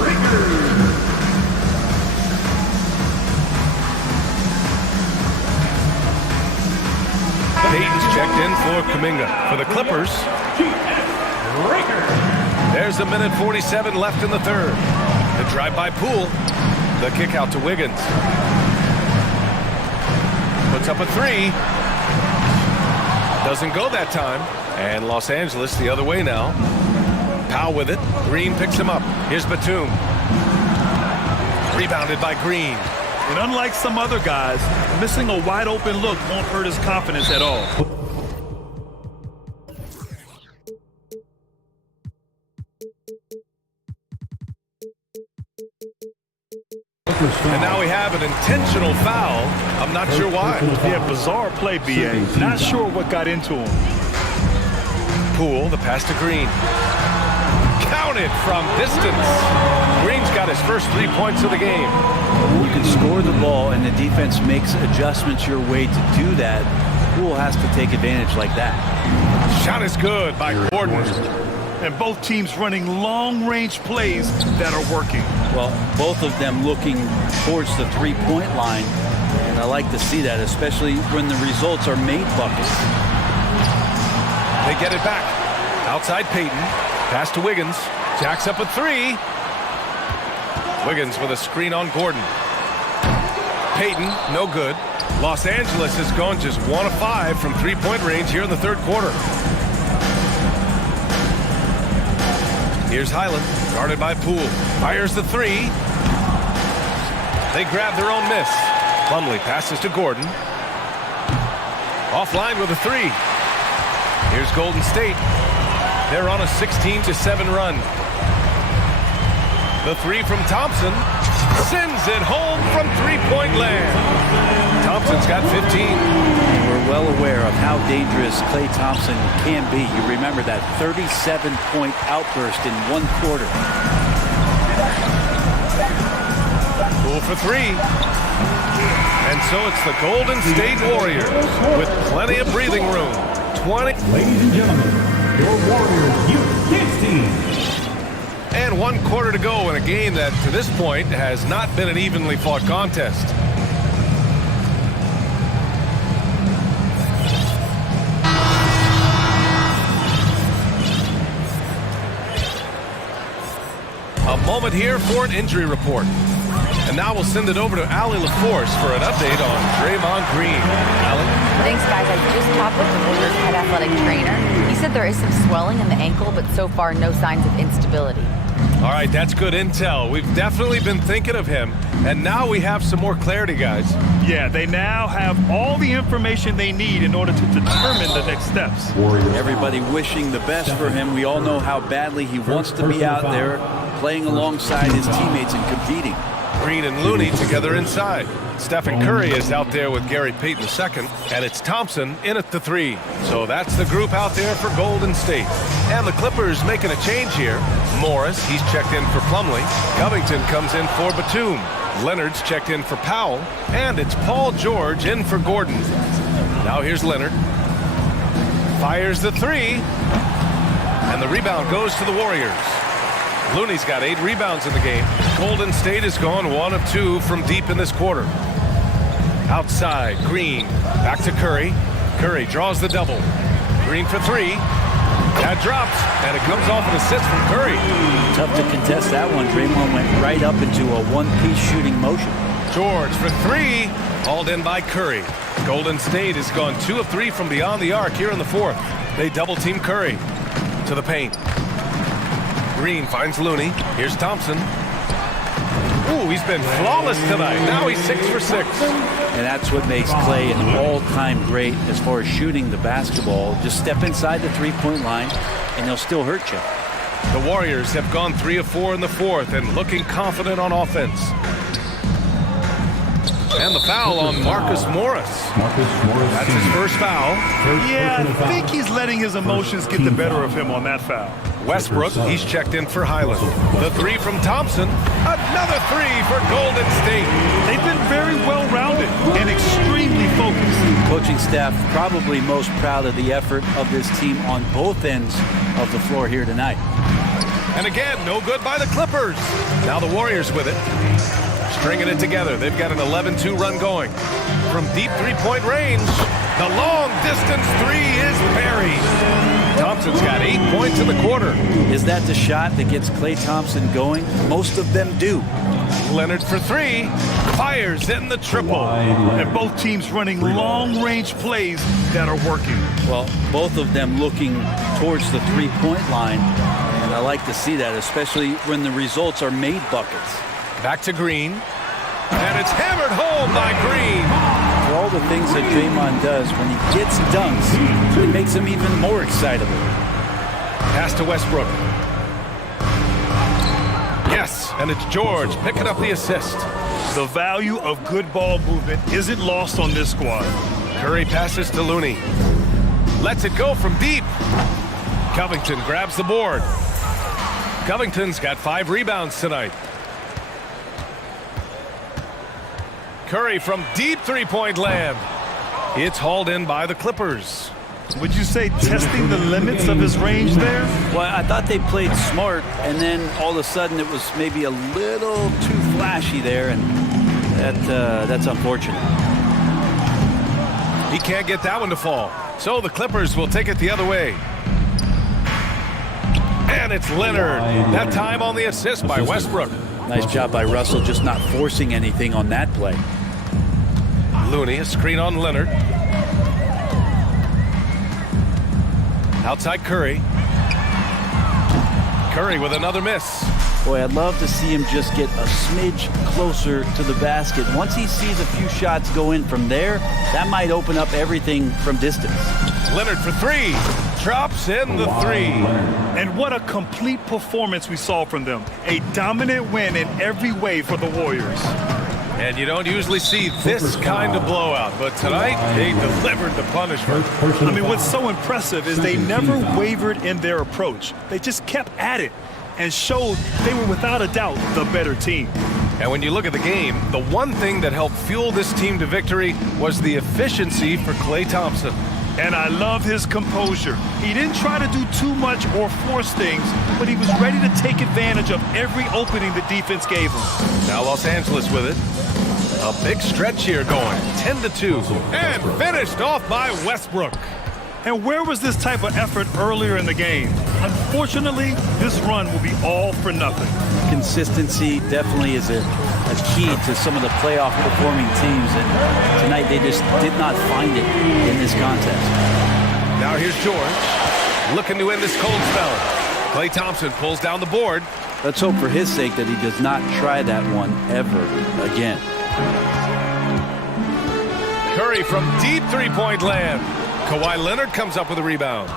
Breakers. Payton's checked in for Kuminga. For the Clippers, there's 1:47 left in the third. The drive by Poole. The kick out to Wiggins. Puts up a 3. Doesn't go that time. And Los Angeles the other way now. Powell with it. Green picks him up. Here's Batum. Rebounded by Green. And unlike some other guys, missing a wide open look won't hurt his confidence at all. And now we have an intentional foul. I'm not sure why. Yeah, bizarre play, B.A. Not sure what got into him. Poole, the pass to Green. Counted from distance. Green's got his first 3 points of the game. You can score the ball and the defense makes adjustments your way to do that. Poole has to take advantage like that. Shot is good by Gordon. And both teams running long-range plays that are working. Well, both of them looking towards the three-point line. And I like to see that, especially when the results are made buckets. They get it back. Outside Payton. Pass to Wiggins. Jacks up a three. Wiggins with a screen on Gordon. Payton, no good. Los Angeles has gone just 1 of 5 from three-point range here in the third quarter. Here's Highland, guarded by Poole. Fires the three. They grab their own miss. Plumlee passes to Gordon. Offline with a three. Here's Golden State. They're on a 16-7 run. The three from Thompson. Sends it home from three-point land. Thompson's got 15. We're well aware of how dangerous Klay Thompson can be. You remember that 37-point outburst in 1 quarter. Poole for three. And so it's the Golden State Warriors with plenty of breathing room. 20. Ladies and gentlemen, your Warriors Youth Kids team. And 1 quarter to go in a game that, to this point, has not been an evenly fought contest. A moment here for an injury report. And now we'll send it over to Allie LaForce for an update on Draymond Green. Allie? Thanks, guys. I just talked with the Warriors head athletic trainer. He said there is some swelling in the ankle, but so far no signs of instability. All right, that's good intel. We've definitely been thinking of him, and now we have some more clarity, guys. Yeah, they now have all the information they need in order to determine the next steps. Everybody wishing the best for him. We all know how badly he wants to be out there playing alongside his teammates and competing. Green and Looney together inside. Stephen Curry is out there with Gary Payton II, and it's Thompson in at the three. So that's the group out there for Golden State. And the Clippers making a change here. Morris, he's checked in for Plumlee. Covington comes in for Batum. Leonard's checked in for Powell. And it's Paul George in for Gordon. Now here's Leonard. Fires the three. And the rebound goes to the Warriors. Looney's got 8 rebounds in the game. Golden State has gone 1 of 2 from deep in this quarter. Outside, Green. Back to Curry. Curry draws the double. Green for three. That drops, and it comes off an assist from Curry. Tough to contest that one. Draymond went right up into a one-piece shooting motion. George for three. Hauled in by Curry. Golden State has gone 2 of 3 from beyond the arc here in the fourth. They double-team Curry to the paint. Green finds Looney. Here's Thompson. Ooh, he's been flawless tonight. Now he's 6 for 6. And that's what makes Klay an all-time great as far as shooting the basketball. Just step inside the three-point line, and they'll still hurt you. The Warriors have gone 3 of 4 in the fourth and looking confident on offense. And the foul on Marcus Morris. That's his first foul. Yeah, I think he's letting his emotions get the better of him on that foul. Westbrook, he's checked in for Highland. The three from Thompson. Another three for Golden State. They've been very well-rounded and extremely focused. Coaching staff probably most proud of the effort of this team on both ends of the floor here tonight. And again, no good by the Clippers. Now the Warriors with it. Stringing it together. They've got an 11-2 run going. From deep three-point range, the long-distance three is buried. Thompson Thompson's got 8 points in the quarter. Is that the shot that gets Klay Thompson going? Most of them do. Leonard for three. Fires in the triple. And both teams running long-range plays that are working. Well, both of them looking towards the three-point line. And I like to see that, especially when the results are made buckets. Back to Green. And it's hammered home by Green. For all the things that Draymond does, when he gets dunks, it makes him even more excitable. Pass to Westbrook. Yes, and it's George picking up the assist. The value of good ball movement isn't lost on this squad. Curry passes to Looney. Lets it go from deep. Covington grabs the board. Covington's got 5 rebounds tonight. Curry from deep three-point land. It's hauled in by the Clippers. Would you say testing the limits of his range there? Well, I thought they played smart, and then all of a sudden it was maybe a little too flashy there, and that's unfortunate. He can't get that one to fall, so the Clippers will take it the other way. And it's Leonard, that time on the assist by Westbrook. Nice job by Russell, just not forcing anything on that play. Looney, a screen on Leonard. Outside Curry. Curry with another miss. Boy, I'd love to see him just get a smidge closer to the basket. Once he sees a few shots go in from there, that might open up everything from distance. Leonard for three. Drops in the three. And what a complete performance we saw from them. A dominant win in every way for the Warriors. And you don't usually see this kind of blowout, but tonight they delivered the punishment. I mean, what's so impressive is they never wavered in their approach. They just kept at it and showed they were without a doubt the better team. And when you look at the game, the one thing that helped fuel this team to victory was the efficiency for Klay Thompson. And I love his composure. He didn't try to do too much or force things, but he was ready to take advantage of every opening the defense gave him. Now Los Angeles with it. A big stretch here going, 10-2. And finished off by Westbrook. And where was this type of effort earlier in the game? Unfortunately, this run will be all for nothing. Consistency definitely is a key to some of the playoff performing teams, and tonight they just did not find it in this contest. Now here's George, looking to end this cold spell. Klay Thompson pulls down the board. Let's hope for his sake that he does not try that one ever again. Curry from deep three-point land. Kawhi Leonard comes up with a rebound.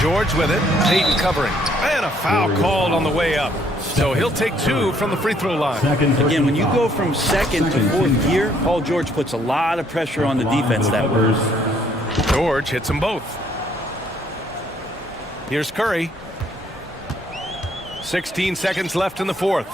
George with it. Payton covering. And a foul called on the way up. So he'll take 2 from the free throw line. Again, when you go from second to fourth gear, Paul George puts a lot of pressure on the defense that way. George hits them both. Here's Curry. 16 seconds left in the fourth.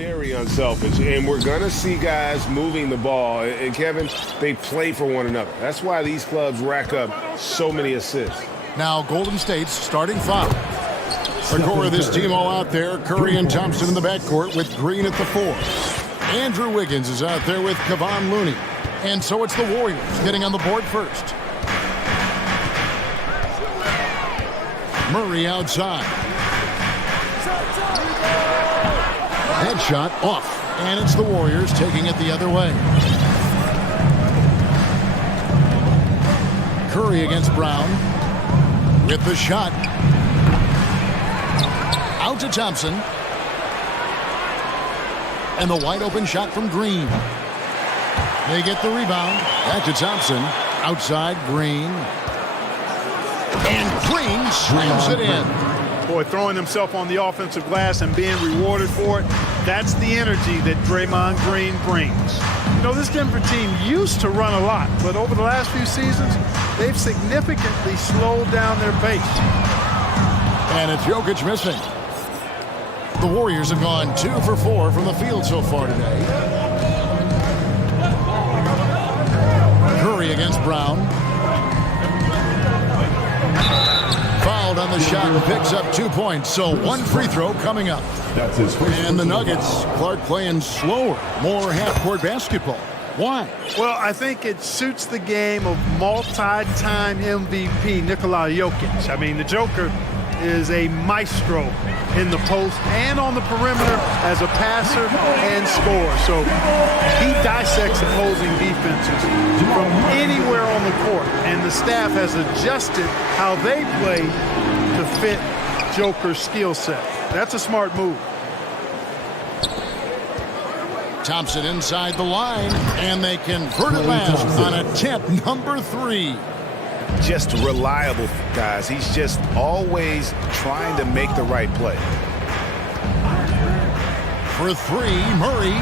Very unselfish, and we're going to see guys moving the ball. And Kevin, they play for one another. That's why these clubs rack up so many assists. Now Golden State's starting five. The core of this team all out there. Curry and Thompson in the backcourt with Green at the 4. Andrew Wiggins is out there with Kevon Looney. And so it's the Warriors getting on the board first. Murray outside. Headshot off. And it's the Warriors taking it the other way. Curry against Brown. With the shot. Out to Thompson. And the wide open shot from Green. They get the rebound. Back to Thompson. Outside Green. And Green slams it in. Boy, throwing himself on the offensive glass and being rewarded for it, that's the energy that Draymond Green brings. You know, this Denver team used to run a lot, but over the last few seasons, they've significantly slowed down their pace. And it's Jokic missing. The Warriors have gone 2 for 4 from the field so far today. Curry against Brown. Fouled on the shot and picks up 2 points. So 1 free throw coming up. And the Nuggets, Clark playing slower, more half-court basketball. Why? Well, I think it suits the game of multi-time MVP Nikola Jokic. I mean, the Joker is a maestro in the post and on the perimeter as a passer and scorer. So he dissects opposing defenses from anywhere on the court, and the staff has adjusted how they play to fit Joker's skill set. That's a smart move. Thompson inside the line, and they convert it last on attempt number 3. Just reliable, guys. He's just always trying to make the right play. For 3, Murray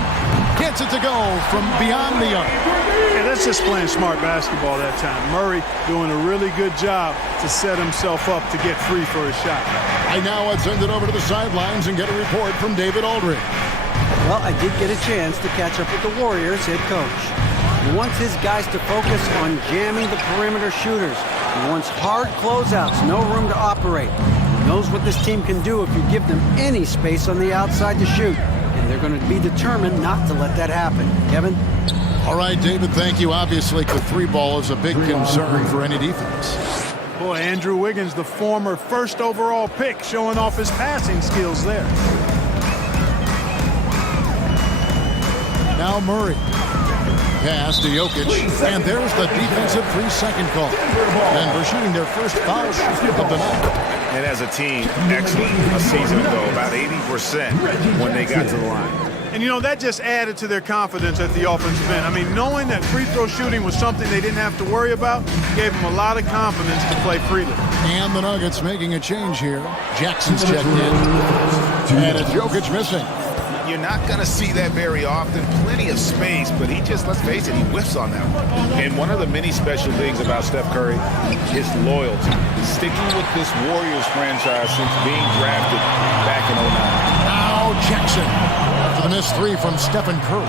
gets it to go from beyond the arc. Yeah, that's just playing smart basketball that time. Murray doing a really good job to set himself up to get free for a shot. I now let's send it over to the sidelines and get a report from David Aldridge. Well, I did get a chance to catch up with the Warriors head coach. He wants his guys to focus on jamming the perimeter shooters. He wants hard closeouts, no room to operate. He knows what this team can do if you give them any space on the outside to shoot. And they're going to be determined not to let that happen. Kevin? All right, David, thank you. Obviously, the 3-ball is a big concern for any defense. Boy, Andrew Wiggins, the former first overall pick, showing off his passing skills there. Now Murray. Pass to Jokic, and there's the defensive 3-second call. Denver shooting their first foul shot of the night. And as a team, excellent a season ago, about 80% when they got to the line. And, you know, that just added to their confidence at the offensive end. I mean, knowing that free throw shooting was something they didn't have to worry about gave them a lot of confidence to play freely. And the Nuggets making a change here. Jackson's checked in. And it's Jokic missing. You're not going to see that very often. Plenty of space, but he just, let's face it, he whiffs on that one. And one of the many special things about Steph Curry, his loyalty. Sticking with this Warriors franchise since being drafted back in 09. Now Jackson after the missed 3 from Stephen Curry.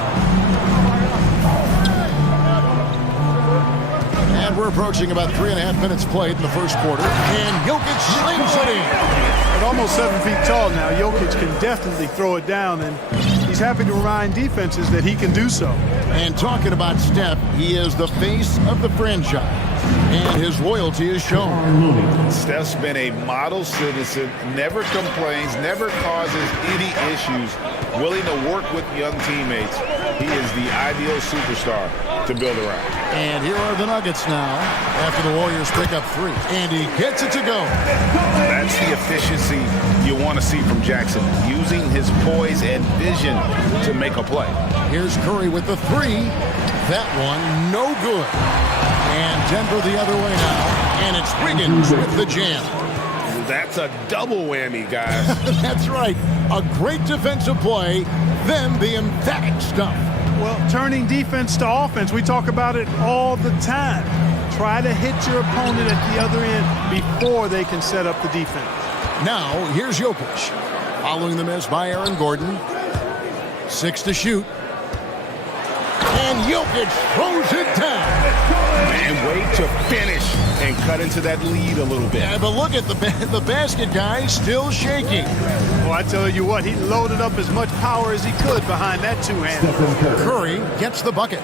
And we're approaching about 3.5 minutes played in the first quarter. And Jokic slings it in. At almost 7 feet tall now, Jokic can definitely throw it down, and he's happy to remind defenses that he can do so. And talking about Steph, he is the face of the franchise, and his loyalty is shown. Steph's been a model citizen, never complains, never causes any issues, willing to work with young teammates. He is the ideal superstar to build around. And here are the Nuggets now after the Warriors pick up 3. And he gets it to go. That's the efficiency you want to see from Jackson, using his poise and vision to make a play. Here's Curry with the 3. That one, no good. And Denver the other way now. And it's Wiggins with the jam. That's a double whammy, guys. That's right. A great defensive play, then the emphatic stuff. Well, turning defense to offense, we talk about it all the time. Try to hit your opponent at the other end before they can set up the defense. Now, here's Jokic. Following the miss by Aaron Gordon. 6 to shoot. And Jokic throws it down. And wait to finish and cut into that lead a little bit. Yeah, but look at the basket guy still shaking. Well, I tell you what, he loaded up as much power as he could behind that two-hander. Curry gets the bucket.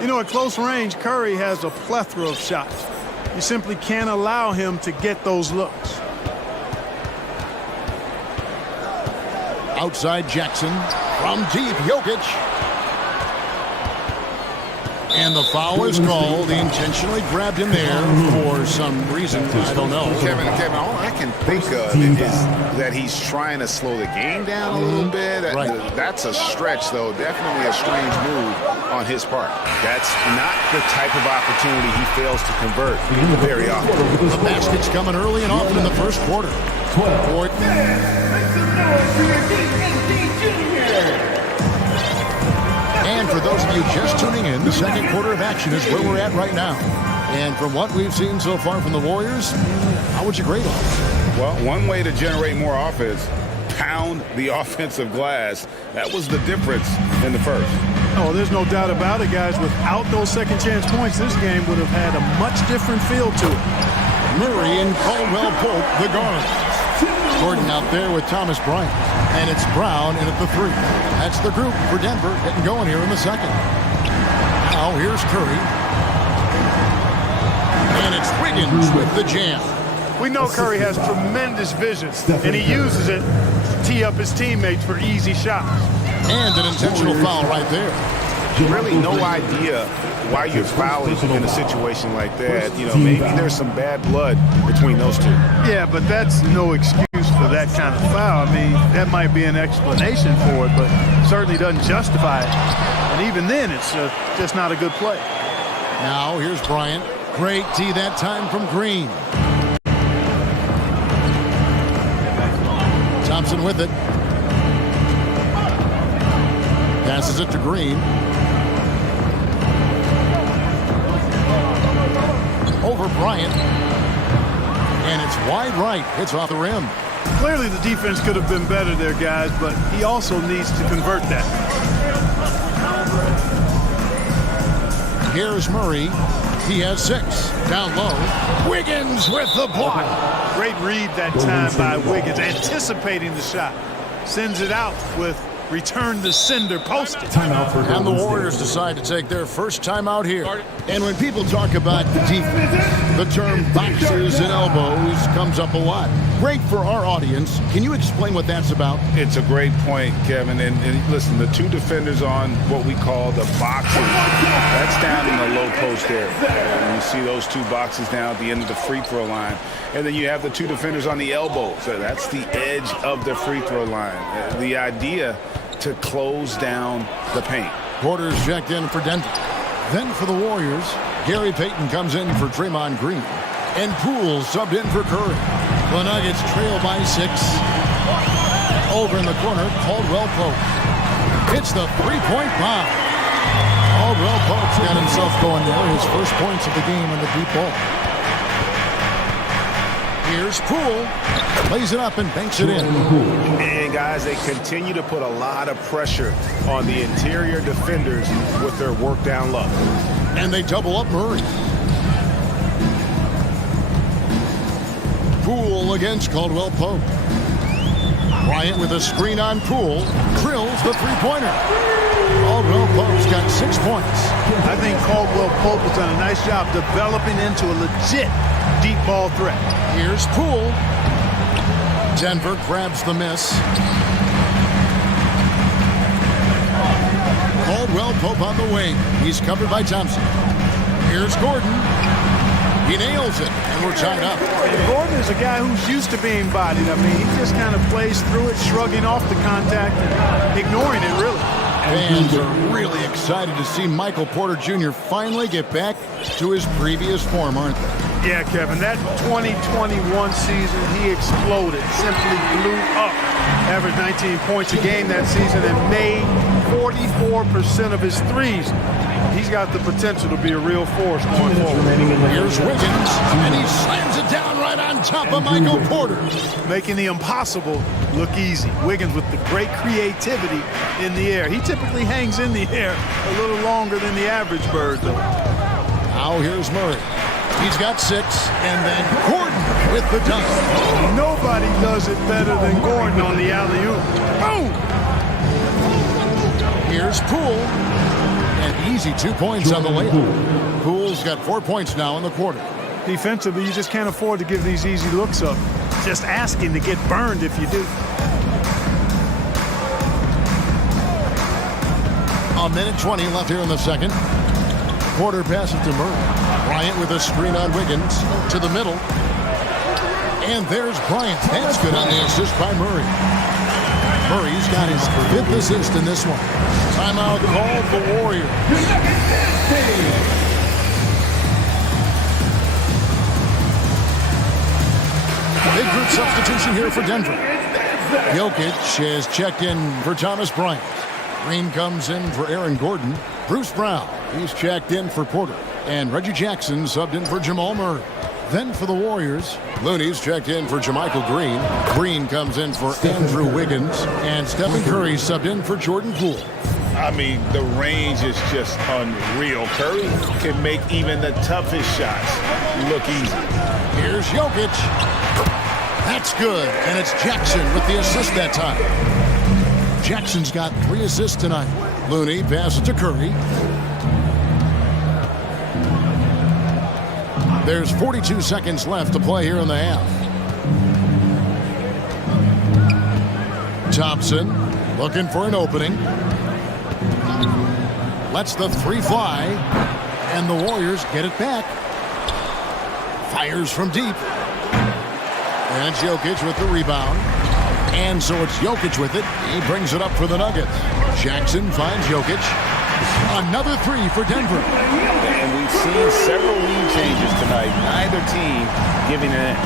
You know, at close range, Curry has a plethora of shots. You simply can't allow him to get those looks. Outside Jackson. From deep, Jokic. And the foul is called. He intentionally grabbed him there for some reason. I don't know. Kevin, all I can think of is that he's trying to slow the game down a little bit. Right. That's a stretch, though. Definitely a strange move on his part. That's not the type of opportunity he fails to convert very often. The basket's coming early and often in the first quarter. 12. And for those of you just tuning in, the second quarter of action is where we're at right now. And from what we've seen so far from the Warriors, how would you grade it? Well, one way to generate more offense, pound the offensive glass. That was the difference in the first. Oh, there's no doubt about it, guys. Without those second chance points, this game would have had a much different feel to it. Murray and Caldwell Pope, the guards. Gordon out there with Thomas Bryant. And it's Brown in at the 3. That's the group for Denver getting going here in the second. Now here's Curry. And it's Wiggins with the jam. We know Curry has tremendous vision, and he uses it to tee up his teammates for easy shots. And an intentional foul right there. Really no idea why you're fouling in a situation like that. You know, maybe there's some bad blood between those two. Yeah, but that's no excuse for that kind of foul. I mean, that might be an explanation for it, but certainly doesn't justify it. And even then, it's just not a good play. Now here's Bryant. Great tee that time from Green. Thompson with it. Passes it to Green. Over Bryant. And it's wide right. It's off the rim. Clearly the defense could have been better there, guys, but he also needs to convert that. Here's Murray. He has 6. Down low. Wiggins with the block. Great read that time by Wiggins, anticipating the shot. Sends it out with return the sender posted. And the Warriors decide to take their first timeout here. And when people talk about the defense, the term boxes and elbows comes up a lot. Great for our audience. Can you explain what that's about? It's a great point, Kevin. And listen, the two defenders on what we call the boxes, that's down in the low post area. And you see those two boxes down at the end of the free throw line. And then you have the two defenders on the elbow. So that's the edge of the free throw line. The idea to close down the paint. Porter's checked in for Denver. Then for the Warriors, Gary Payton comes in for Draymond Green. And Poole subbed in for Curry. The Nuggets trail by 6. Over in the corner, Caldwell Pope. It's the three-point bomb. Caldwell Pope's got himself going there. His first points of the game in the deep ball. Here's Poole. Plays it up and banks it in. And guys, they continue to put a lot of pressure on the interior defenders with their work down low. And they double up Murray. Poole against Caldwell Pope. Bryant with a screen on Poole. Drills the three-pointer. Caldwell Pope's got 6 points. I think Caldwell Pope has done a nice job developing into a legit deep ball threat. Here's Poole. Denver grabs the miss. Caldwell Pope on the wing. He's covered by Thompson. Here's Gordon. He nails it, and we're tied up. And Gordon is a guy who's used to being bodied. I mean, he just kind of plays through it, shrugging off the contact and ignoring it, really. Fans are really excited to see Michael Porter Jr. finally get back to his previous form, aren't they? Yeah, Kevin, that 2021 season, he exploded, simply blew up. Averaged 19 points a game that season and made 44% of his threes. He's got the potential to be a real force going forward. Here's Wiggins, and he slams it down right on on top of Michael Porter. Making the impossible look easy. Wiggins with the great creativity in the air. He typically hangs in the air a little longer than the average bird, though. Now here's Murray. He's got 6, and then Gordon with the dunk. Nobody does it better than Gordon on the alley-oop. Boom! Here's Poole. And easy 2 points on the layup. Poole's got 4 points now in the quarter. Defensively, you just can't afford to give these easy looks up. Just asking to get burned if you do. A minute 20 left here in the second. Porter passes to Murray. Bryant with a screen on Wiggins to the middle. And there's Bryant. That's good on the assist by Murray. Murray's got his 5th assist in this one. Timeout called for Warriors. Big group substitution here for Denver. Jokic has checked in for Thomas Bryant. Green comes in for Aaron Gordon. Bruce Brown, he's checked in for Porter. And Reggie Jackson subbed in for Jamal Murray. Then for the Warriors, Looney's checked in for Jermichael Green. Green comes in for Andrew Wiggins. And Stephen Curry subbed in for Jordan Poole. I mean, the range is just unreal. Curry can make even the toughest shots look easy. Here's Jokic. That's good. And it's Jackson with the assist that time. Jackson's got 3 assists tonight. Looney passes to Curry. There's 42 seconds left to play here in the half. Thompson looking for an opening. Lets the 3 fly. And the Warriors get it back. Fires from deep. And it's Jokic with the rebound. And so it's Jokic with it. He brings it up for the Nuggets. Jackson finds Jokic. Another 3 for Denver. And we've seen several lead changes tonight. Neither team giving an inch.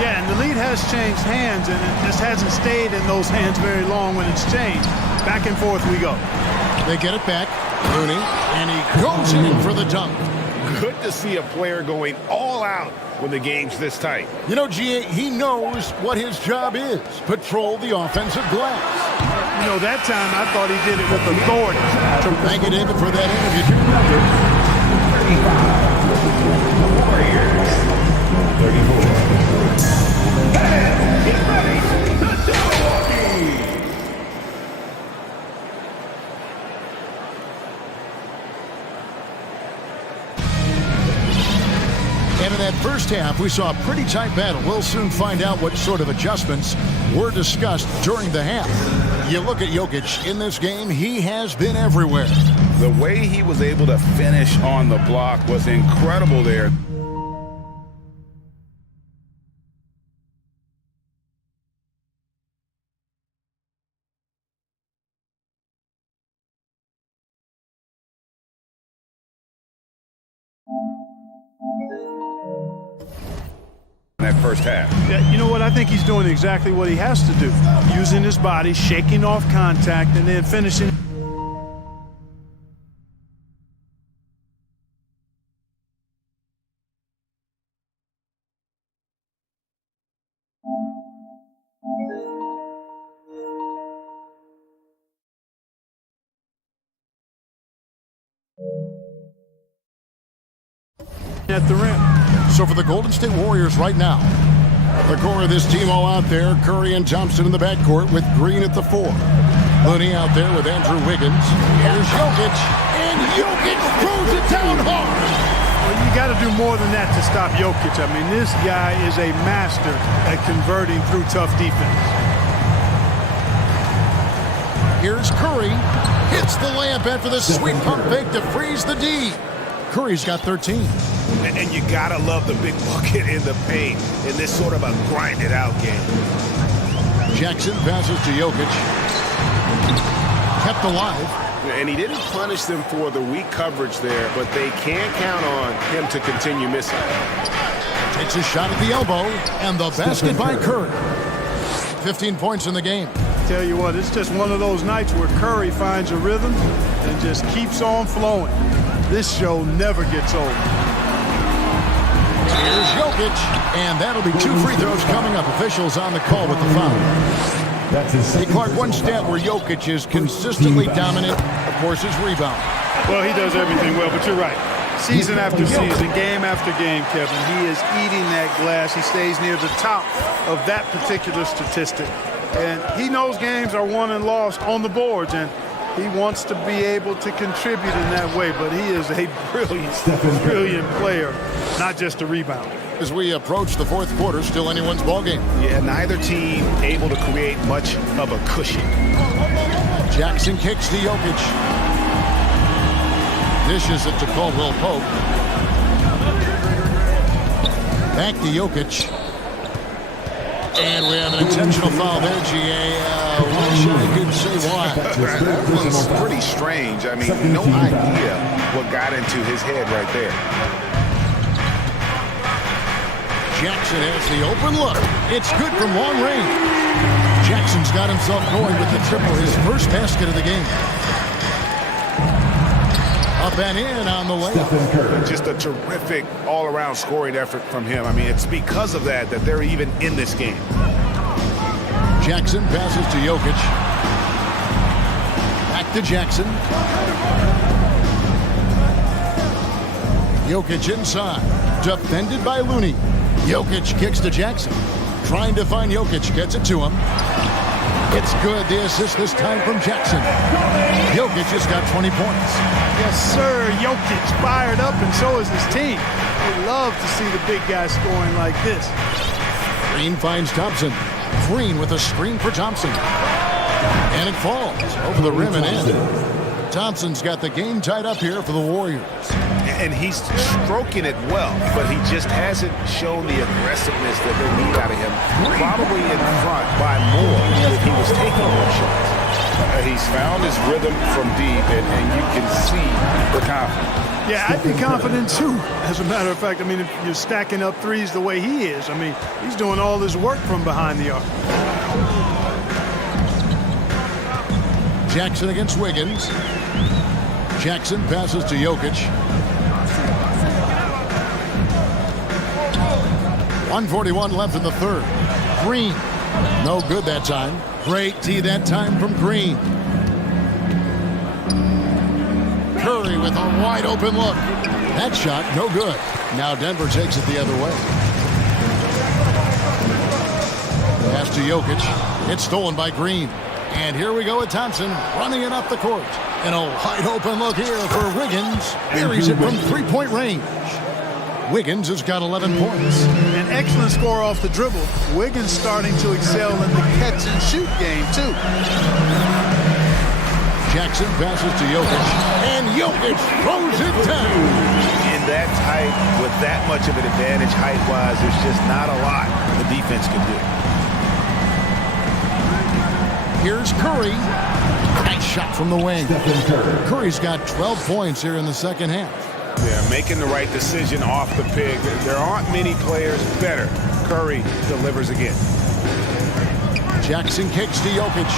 Yeah, and the lead has changed hands, and it just hasn't stayed in those hands very long when it's changed. Back and forth we go. They get it back. Looney, and he goes in for the dunk. Good to see a player going all out when the game's this tight. You know, G.A., he knows what his job is. Patrol the offensive glass. You know, that time I thought he did it with authority. Thank you, David, for that interview. 34. Get ready. The Milwaukee. And in that first half, we saw a pretty tight battle. We'll soon find out what sort of adjustments were discussed during the half. You look at Jokic in this game, he has been everywhere. The way he was able to finish on the block was incredible there. That first half. Yeah, you know what? I think he's doing exactly what he has to do. Using his body, shaking off contact, and then finishing. At the rim. So for the Golden State Warriors right now, the core of this team all out there, Curry and Thompson in the backcourt with Green at the 4. Looney out there with Andrew Wiggins. Here's Jokic, and Jokic throws it down hard. Well, you got to do more than that to stop Jokic. I mean, this guy is a master at converting through tough defense. Here's Curry, hits the layup after the sweet pump fake to freeze the D. Curry's got 13. And you gotta love the big bucket in the paint in this sort of a grinded out game. Jackson passes to Jokic. Kept alive. And he didn't punish them for the weak coverage there, but they can't count on him to continue missing. Takes a shot at the elbow, and the basket by Curry. 15 points in the game. Tell you what, it's just one of those nights where Curry finds a rhythm and just keeps on flowing. This show never gets old. Here's Jokic, and that'll be 2 free throws coming up. Officials on the call with the foul. Hey, Clark, one stat where Jokic is consistently dominant, of course, is rebound. Well, he does everything well, but you're right. Season after season, game after game, Kevin, he is eating that glass. He stays near the top of that particular statistic. And he knows games are won and lost on the boards, and he wants to be able to contribute in that way, but he is a brilliant player, not just a rebounder. As we approach the fourth quarter, still anyone's ballgame. Yeah, neither team able to create much of a cushion. Jackson kicks to Jokic. Dishes it to Caldwell Pope. Back to Jokic. And we have an intentional foul there, G.A. Wish I could say why. That one's pretty strange. I mean, no idea what got into his head right there. Jackson has the open look. It's good from long range. Jackson's got himself going with the triple, his first basket of the game. Up and in on the layup. Just a terrific all-around scoring effort from him. I mean, it's because of that they're even in this game. Jackson passes to Jokic. Back to Jackson. Jokic inside. Defended by Looney. Jokic kicks to Jackson. Trying to find Jokic. Gets it to him. It's good. The assist this time from Jackson. Jokic has got 20 points. Yes, sir. Jokic fired up, and so is his team. They love to see the big guy scoring like this. Green finds Thompson. Green with a screen for Thompson. And it falls over the rim and in. Thompson's got the game tied up here for the Warriors. And he's stroking it well, but he just hasn't shown the aggressiveness that they need out of him. Probably in front by more if he was taking more shots. He's found his rhythm from deep, and you can see the confidence. Yeah, I'd be confident too. As a matter of fact, I mean, if you're stacking up threes the way he is, I mean, he's doing all this work from behind the arc. Jackson against Wiggins. Jackson passes to Jokic. 1:41 left in the third. Green. No good that time. Great tee that time from Green. Curry with a wide open look. That shot, no good. Now Denver takes it the other way. Pass to Jokic. It's stolen by Green. And here we go with Thompson running it up the court. And a wide open look here for Wiggins. Buries it from three-point range. Wiggins has got 11 points. An excellent score off the dribble. Wiggins starting to excel in the catch-and-shoot game, too. Jackson passes to Jokic. And Jokic throws it down. In that height, with that much of an advantage height-wise, there's just not a lot the defense can do. Here's Curry. Nice shot from the wing. Curry's got 12 points here in the second half. They're making the right decision off the pick. There aren't many players better. Curry delivers again. Jackson kicks to Jokic.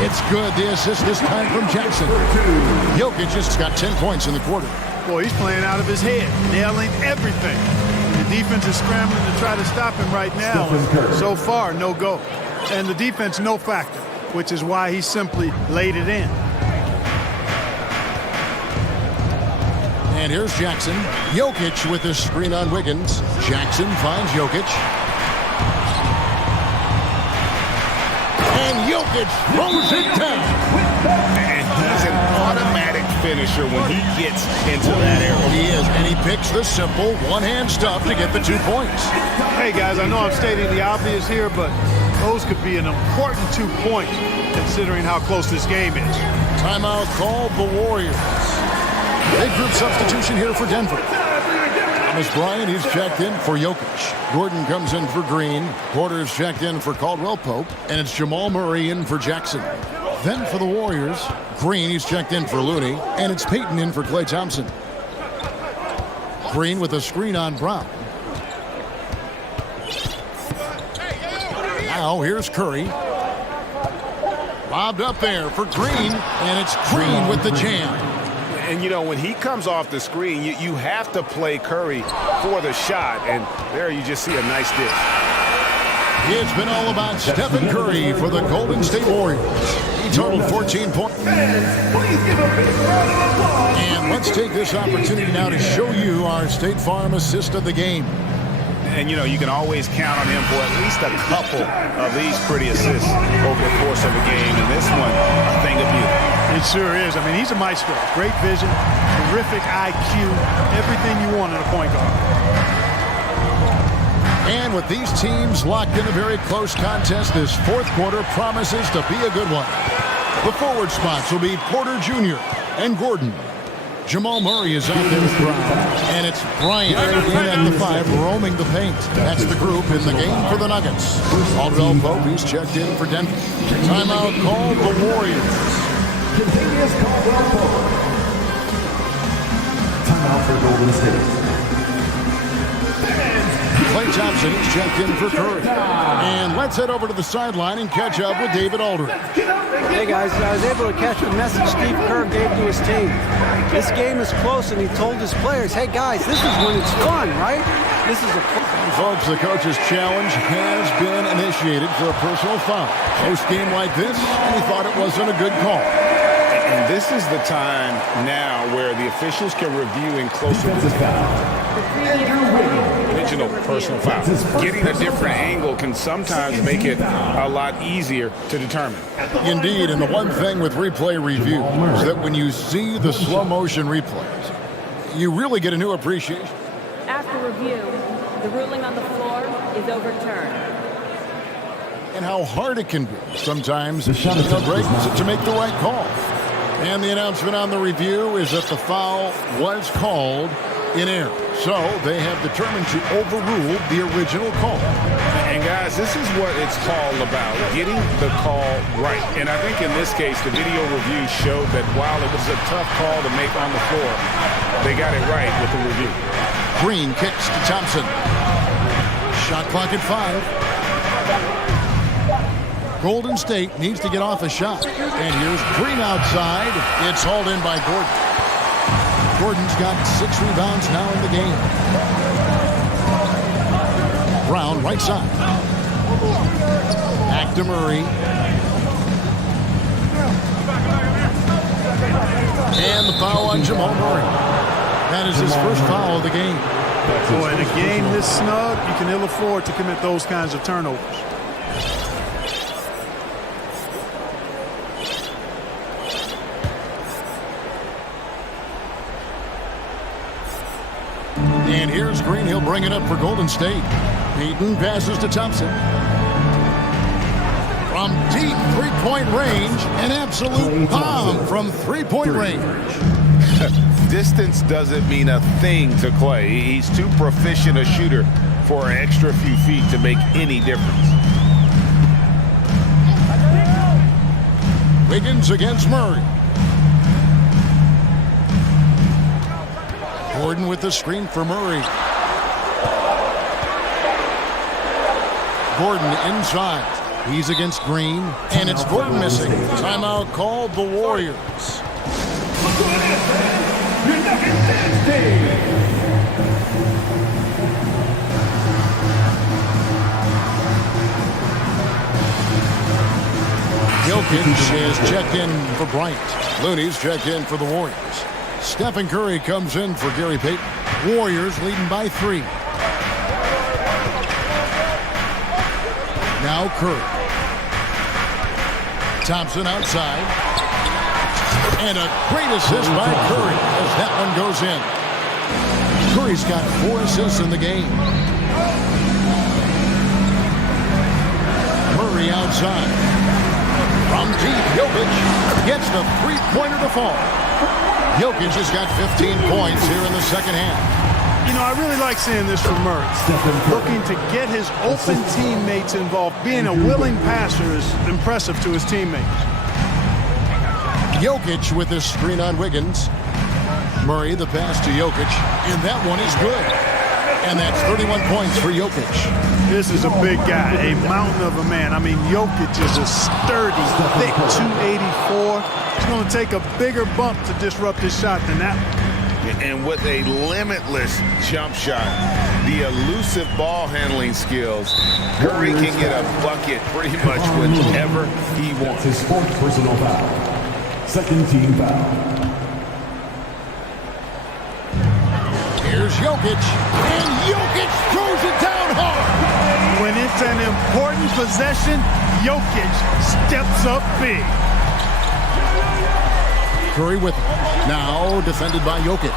It's good. The assist this time from Jackson. Jokic just got 10 points in the quarter. Boy, he's playing out of his head, nailing everything. The defense is scrambling to try to stop him right now. So far, no go. And the defense, no factor, which is why he simply laid it in. And here's Jackson. Jokic with his screen on Wiggins. Jackson finds Jokic. And Jokic throws it down. And he's an automatic finisher when he gets into that area. He is, and he picks the simple one-hand stuff to get the 2 points. Hey, guys, I know I'm stating the obvious here, but those could be an important 2 points considering how close this game is. Timeout called the Warriors. Big group substitution here for Denver. Thomas Bryant, he's checked in for Jokic. Gordon comes in for Green. Porter's checked in for Caldwell Pope. And it's Jamal Murray in for Jackson. Then for the Warriors, Green, he's checked in for Looney. And it's Payton in for Klay Thompson. Green with a screen on Brown. Now here's Curry. Lobbed up there for Green. And it's Green with the jam. And, you know, when he comes off the screen, you have to play Curry for the shot. And there you just see a nice dish. It's been all about Stephen Curry for the Golden State Warriors. He totaled 14 points. And let's take this opportunity now to show you our State Farm assist of the game. And, you know, you can always count on him for at least a couple of these pretty assists over the course of a game. And this one, a thing of beauty. It sure is. I mean, he's a maestro. Great vision, terrific IQ, everything you want in a point guard. And with these teams locked in a very close contest, this fourth quarter promises to be a good one. The forward spots will be Porter Jr. and Gordon. Jamal Murray is out there with Brown. And it's Bryant in at the 5, roaming the paint. That's the group in the game for the Nuggets. Caldwell Pope, he's checked in for Denver. Timeout called the Warriors. Continuous Caldwell Pope. Timeout for Golden State. Klay Thompson is checked in for Curry. And let's head over to the sideline and catch up with David Aldridge. Hey guys, I was able to catch the message Steve Kerr gave to his team. This game is close, and he told his players, hey guys, this is when it's fun, right? This is a and folks, the coach's challenge has been initiated for a personal foul. Post-game like this, and he thought it wasn't a good call. And this is the time now where the officials can review in closer original personal foul. Getting a different angle can sometimes make it a lot easier to determine. Indeed, and the one thing with replay review is that when you see the slow motion replays, you really get a new appreciation. After review, the ruling on the floor is overturned. And how hard it can be sometimes to make the right call. And the announcement on the review is that the foul was called in error. So they have determined to overrule the original call. And guys, this is what it's called about, getting the call right. And I think in this case, the video review showed that while it was a tough call to make on the floor, they got it right with the review. Green kicks to Thompson. Shot clock at 5. Golden State needs to get off a shot. And here's Green outside. It's hauled in by Gordon. Gordon's got 6 rebounds now in the game. Brown right side. Back to Murray. And the foul on Jamal Murray. That is his first foul of the game. Boy, in a game this snug, you can ill afford to commit those kinds of turnovers. And here's Green. He'll bring it up for Golden State. Peyton passes to Thompson. From deep three-point range, an absolute bomb from three-point range. Distance doesn't mean a thing to Klay. He's too proficient a shooter for an extra few feet to make any difference. Wiggins against Murray. Gordon with the screen for Murray. Gordon inside. He's against Green. And it's Gordon missing. Timeout called the Warriors. Jokic is checked in for Bryant. Looney's checked in for the Warriors. Stephen Curry comes in for Gary Payton. Warriors leading by 3. Now Curry. Thompson outside. And a great assist by Curry as that one goes in. Curry's got 4 assists in the game. Murray outside. From deep, Jokic gets the three-pointer to fall. Jokic has got 15 points here in the second half. You know, I really like seeing this from Murray. Looking to get his open teammates involved. Being a willing passer is impressive to his teammates. Jokic with this screen on Wiggins. Murray the pass to Jokic. And that one is good. And that's 31 points for Jokic. This is a big guy, a mountain of a man. I mean, Jokic is a sturdy, thick 284. He's going to take a bigger bump to disrupt his shot than that one. And with a limitless jump shot, the elusive ball handling skills, Curry can get a bucket pretty much whenever he wants. His fourth personal foul. Second team foul. Here's Jokic, and Jokic throws it down hard. When it's an important possession, Jokic steps up big. Curry with it. Now defended by Jokic.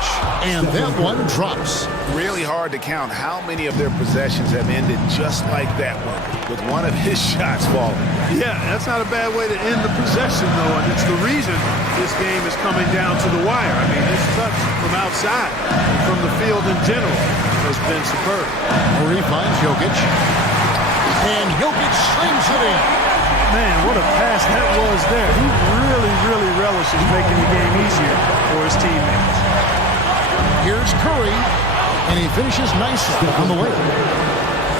And that one drops. Really hard to count how many of their possessions have ended just like that one, with one of his shots falling. Yeah, that's not a bad way to end the possession, though, and it's the reason this game is coming down to the wire. I mean, this touch from outside, from the field in general, has been superb. Curry finds Jokic. And Jokic slings it in. Man, what a pass that was there. He really relishes making the game easier for his teammates. Here's Curry, and he finishes nicely on the way.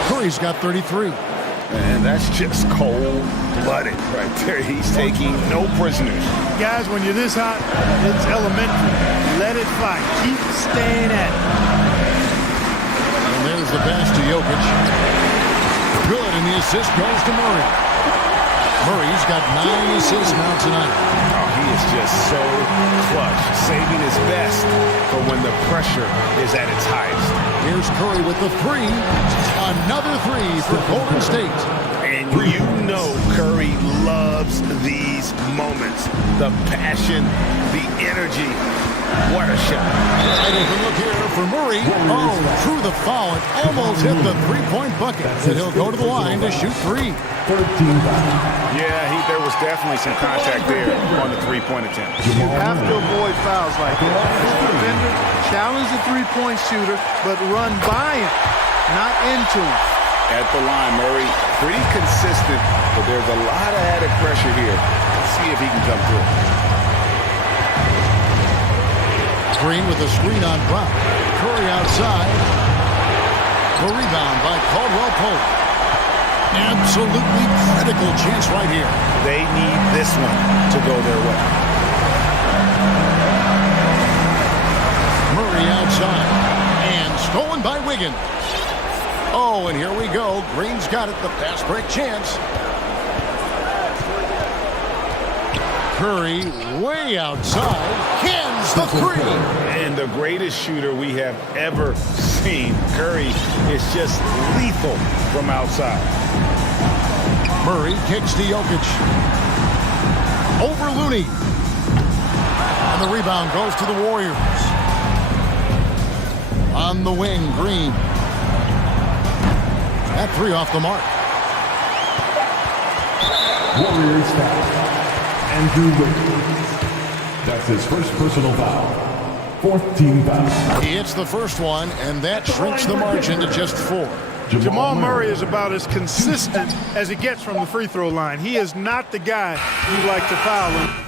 Curry's got 33. And that's just cold-blooded right there. He's taking no prisoners. Guys, when you're this hot, it's elementary. Let it fly. Keep staying at it. And there's the pass to Jokic. Good, and the assist goes to Murray. Murray's got 9 assists now tonight. Oh, he is just so clutch, saving his best for when the pressure is at its highest. Here's Curry with the three. Another three for Golden State. And you know Curry loves these moments. The passion, the energy. What a shot. Right open look here for Murray. Oh, through the foul. It almost hit the three-point bucket. And he'll go to the line to shoot three. 13 foul. Yeah, there was definitely some contact there on the three-point attempt. You have to avoid fouls like that. As a defender, challenge the three-point shooter, but run by him, not into him. At the line, Murray, pretty consistent, but there's a lot of added pressure here. Let's see if he can come through. Green with a screen on Brown. Curry outside. The rebound by Caldwell Pope. Absolutely critical chance right here. They need this one to go their way. Murray outside. And stolen by Wiggins. Oh, and here we go. Green's got it. The fast break chance. Curry way outside. Cans the three. And the greatest shooter we have ever seen. Curry is just lethal from outside. Murray kicks to Jokic. Over Looney. And the rebound goes to the Warriors. On the wing, Green. That three off the mark. Warriors foul. Andrew Wiggins. That's his first personal foul. Fourth team foul. He hits the first one, and that shrinks the margin to just 4. Jamal Murray is about as consistent as he gets from the free throw line. He is not the guy you'd like to foul him.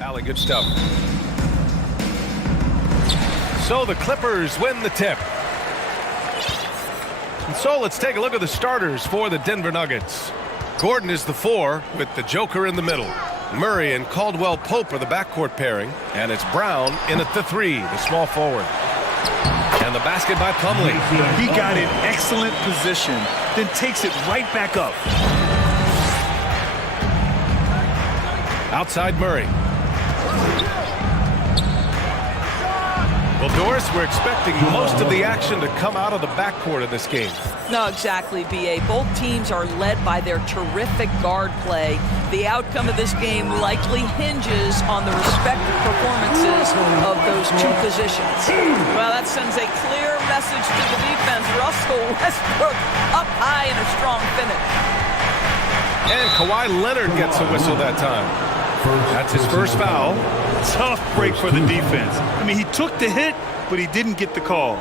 Allie, good stuff. So the Clippers win the tip. And so let's take a look at the starters for the Denver Nuggets. Gordon is the 4 with the Joker in the middle. Murray and Caldwell Pope are the backcourt pairing. And it's Brown in at the 3, the small forward. And the basket by Plumlee. He got in excellent position, then takes it right back up. Outside Murray. Well, Doris, we're expecting most of the action to come out of the backcourt in this game. No, exactly, B.A. Both teams are led by their terrific guard play. The outcome of this game likely hinges on the respective performances of those two positions. Well, that sends a clear message to the defense. Russell Westbrook up high in a strong finish. And Kawhi Leonard gets a whistle that time. That's his first foul. Tough break for the defense. I mean, he took the hit, but he didn't get the call.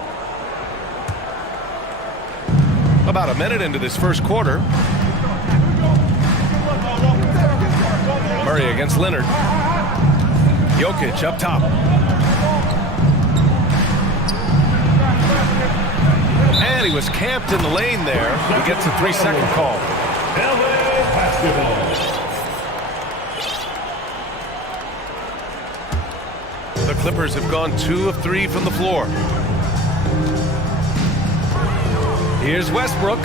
About a minute into this first quarter. Murray against Leonard. Jokic up top. And he was camped in the lane there. He gets a 3-second call. Basketball. The Clippers have gone 2 of 3 from the floor. Here's Westbrook.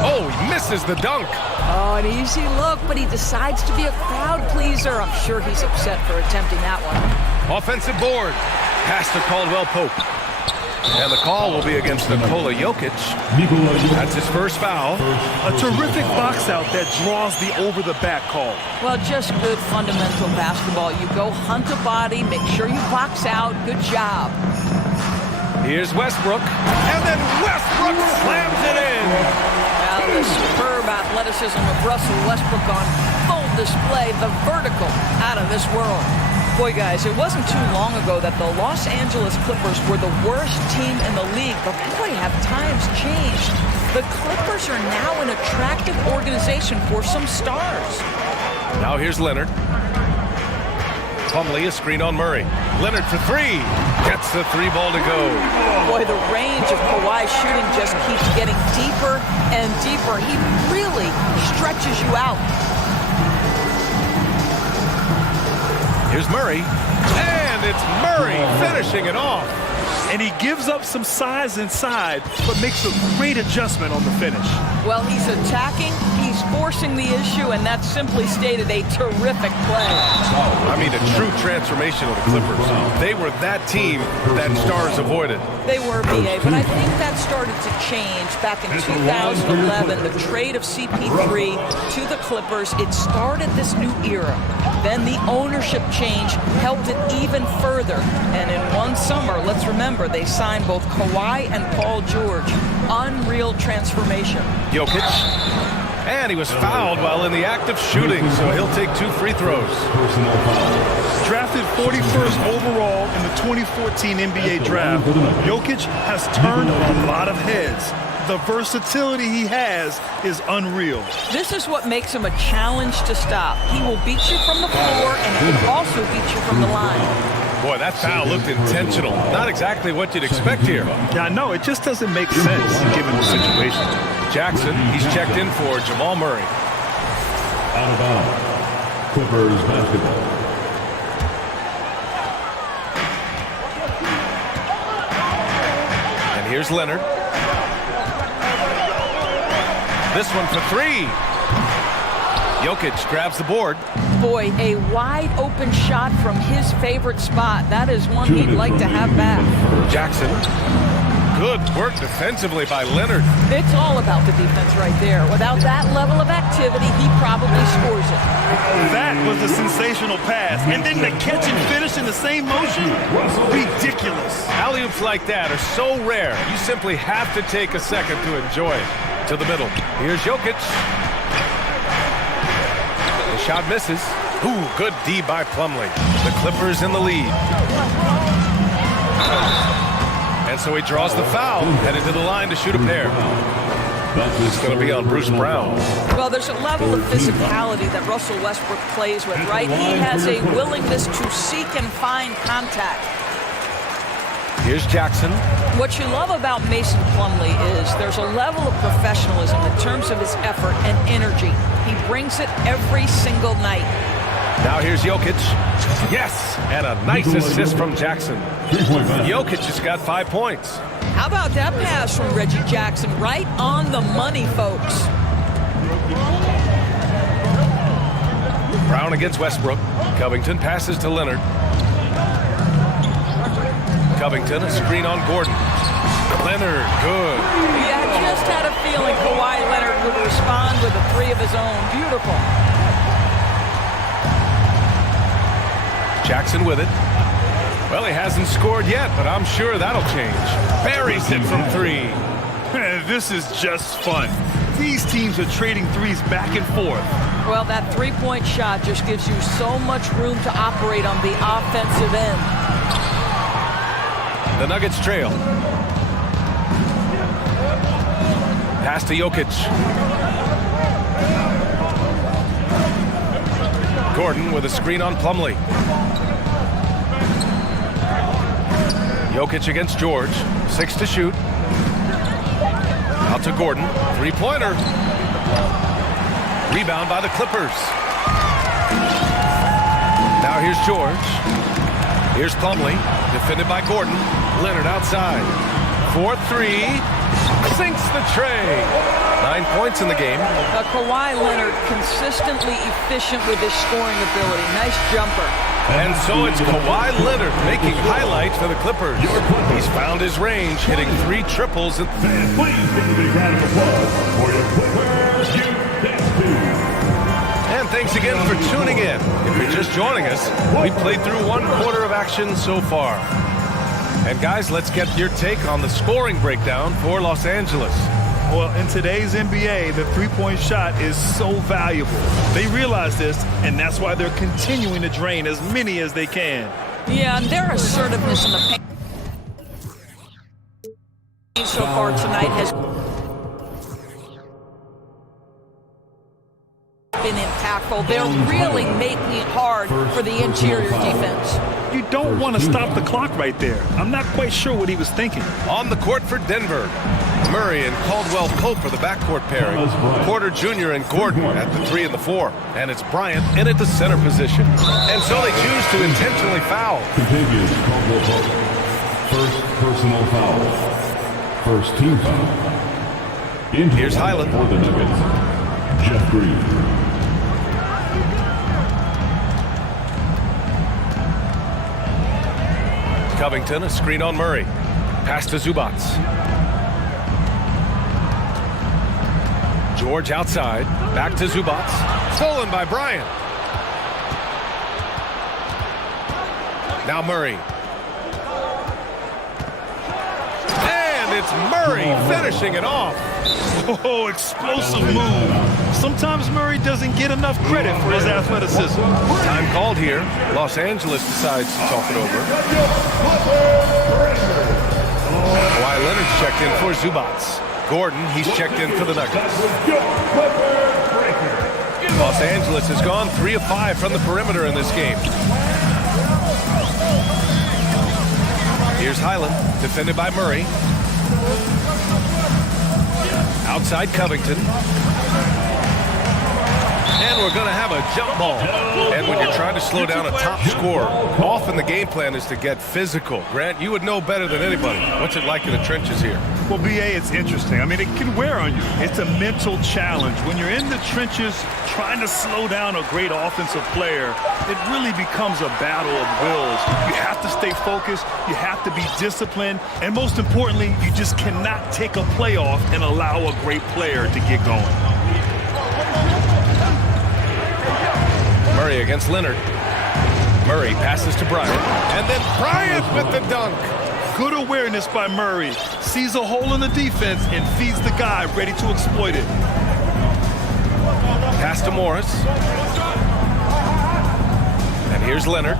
Oh, he misses the dunk. Oh, an easy look, but he decides to be a crowd pleaser. I'm sure he's upset for attempting that one. Offensive board. Pass to Caldwell Pope. And the call will be against Nikola Jokic. That's his first foul. A terrific box out that draws the over-the-back call. Well, just good fundamental basketball. You go hunt a body, make sure you box out. Good job. Here's Westbrook. And then Westbrook slams it in. Now the superb athleticism of Russell Westbrook on full display. The vertical out of this world. Boy, guys, it wasn't too long ago that the Los Angeles Clippers were the worst team in the league, but boy, have times changed. The Clippers are now an attractive organization for some stars. Now here's Leonard. Plumlee, a screen on Murray. Leonard for 3. Gets the 3 ball to go. Boy, the range of Kawhi's shooting just keeps getting deeper and deeper. He really stretches you out. Here's Murray, and it's Murray finishing it off. And he gives up some size inside, but makes a great adjustment on the finish. Well, he's attacking, he's forcing the issue, and that's simply stated a terrific play. I mean, a true transformation of the Clippers. They were that team that stars avoided. They were, B.A., but I think that started to change back in 2011. The trade of CP3 to the Clippers, it started this new era. Then the ownership change helped it even further. And in one summer, let's remember, they signed both Kawhi and Paul George. Unreal transformation. Jokic. And he was fouled while in the act of shooting, so he'll take 2 free throws. Drafted 41st overall in the 2014 NBA draft, Jokic has turned a lot of heads. The versatility he has is unreal. This is what makes him a challenge to stop. He will beat you from the floor, and he can also beat you from the line. Boy, that foul looked intentional. Not exactly what you'd expect here. Yeah, I know. It just doesn't make sense given the situation. Jackson, he's checked in for Jamal Murray. Out of bounds. Clippers basketball. And here's Leonard. This one for 3. Jokic grabs the board. Boy, a wide open shot from his favorite spot. That is one he'd like to have back. Jackson. Good work defensively by Leonard. It's all about the defense right there. Without that level of activity, he probably scores it. That was a sensational pass. And then the catch and finish in the same motion? Ridiculous. Alley-oops like that are so rare, you simply have to take a second to enjoy it. To the middle. Here's Jokic. The shot misses. Ooh, good D by Plumlee. The Clippers in the lead. And so he draws the foul, headed to the line to shoot a pair. It's going to be on Bruce Brown. Well, there's a level of physicality that Russell Westbrook plays with, right? He has a willingness to seek and find contact. Here's Jackson. What you love about Mason Plumlee is there's a level of professionalism in terms of his effort and energy. He brings it every single night. Now here's Jokic. Yes, and a nice assist from Jackson. Jokic has got 5 points. How about that pass from Reggie Jackson? Right on the money, folks. Brown against Westbrook. Covington passes to Leonard. Covington, a screen on Gordon. Leonard, good. Yeah, I just had a feeling Kawhi Leonard would respond with a three of his own. Beautiful. Jackson with it. Well, he hasn't scored yet, but I'm sure that'll change. Buries it from 3. This is just fun. These teams are trading threes back and forth. Well, that three-point shot just gives you so much room to operate on the offensive end. The Nuggets trail. Pass to Jokic. Gordon with a screen on Plumlee. Jokic against George. 6 to shoot. Out to Gordon. Three-pointer. Rebound by the Clippers. Now here's George. Here's Plumlee. Defended by Gordon. Leonard outside. 4-3. Sinks the tray. 9 points in the game. Kawhi Leonard consistently efficient with his scoring ability. Nice jumper. And so it's Kawhi Leonard making highlights for the Clippers. He's found his range, hitting 3 triples. Please give a big round of applause for your Clippers. And thanks again for tuning in. If you're just joining us, we played through 1 quarter of action so far. And guys, let's get your take on the scoring breakdown for Los Angeles. Well, in today's NBA, the three-point shot is so valuable. They realize this, and that's why they're continuing to drain as many as they can. Yeah, and their assertiveness in the paint so far tonight has been impactful. They're really making it hard for the interior defense. You don't want to stop the clock right there. I'm not quite sure what he was thinking. On the court for Denver, Murray and Caldwell Pope are the backcourt pairing. Porter Jr. and Gordon at the 3 and the 4. And it's Bryant in at the center position. And so they choose to intentionally foul. Continues Caldwell Pope. First personal foul. First team foul. Here's Highland. For the Nuggets, Jeff Green. Covington, a screen on Murray. Pass to Zubac. George outside. Back to Zubac. Stolen by Bryant. Now Murray. And it's Murray finishing it off. Oh, explosive move. Sometimes Murray doesn't get enough credit for his athleticism. Time called here. Los Angeles decides to talk it over. Kawhi Leonard's checked in for Zubac. Gordon, he's checked in for the Nuggets. Los Angeles has gone 3 of 5 from the perimeter in this game. Here's Highland, defended by Murray. Outside Covington. And we're going to have a jump ball. And when you're trying to slow down a top scorer, often the game plan is to get physical. Grant, you would know better than anybody. What's it like in the trenches here? Well, BA, it's interesting. I mean, it can wear on you. It's a mental challenge. When you're in the trenches trying to slow down a great offensive player, it really becomes a battle of wills. You have to stay focused. You have to be disciplined. And most importantly, you just cannot take a play off and allow a great player to get going. Murray against Leonard. Murray passes to Bryant. And then Bryant with the dunk. Good awareness by Murray. Sees a hole in the defense and feeds the guy ready to exploit it. Pass to Morris. And here's Leonard.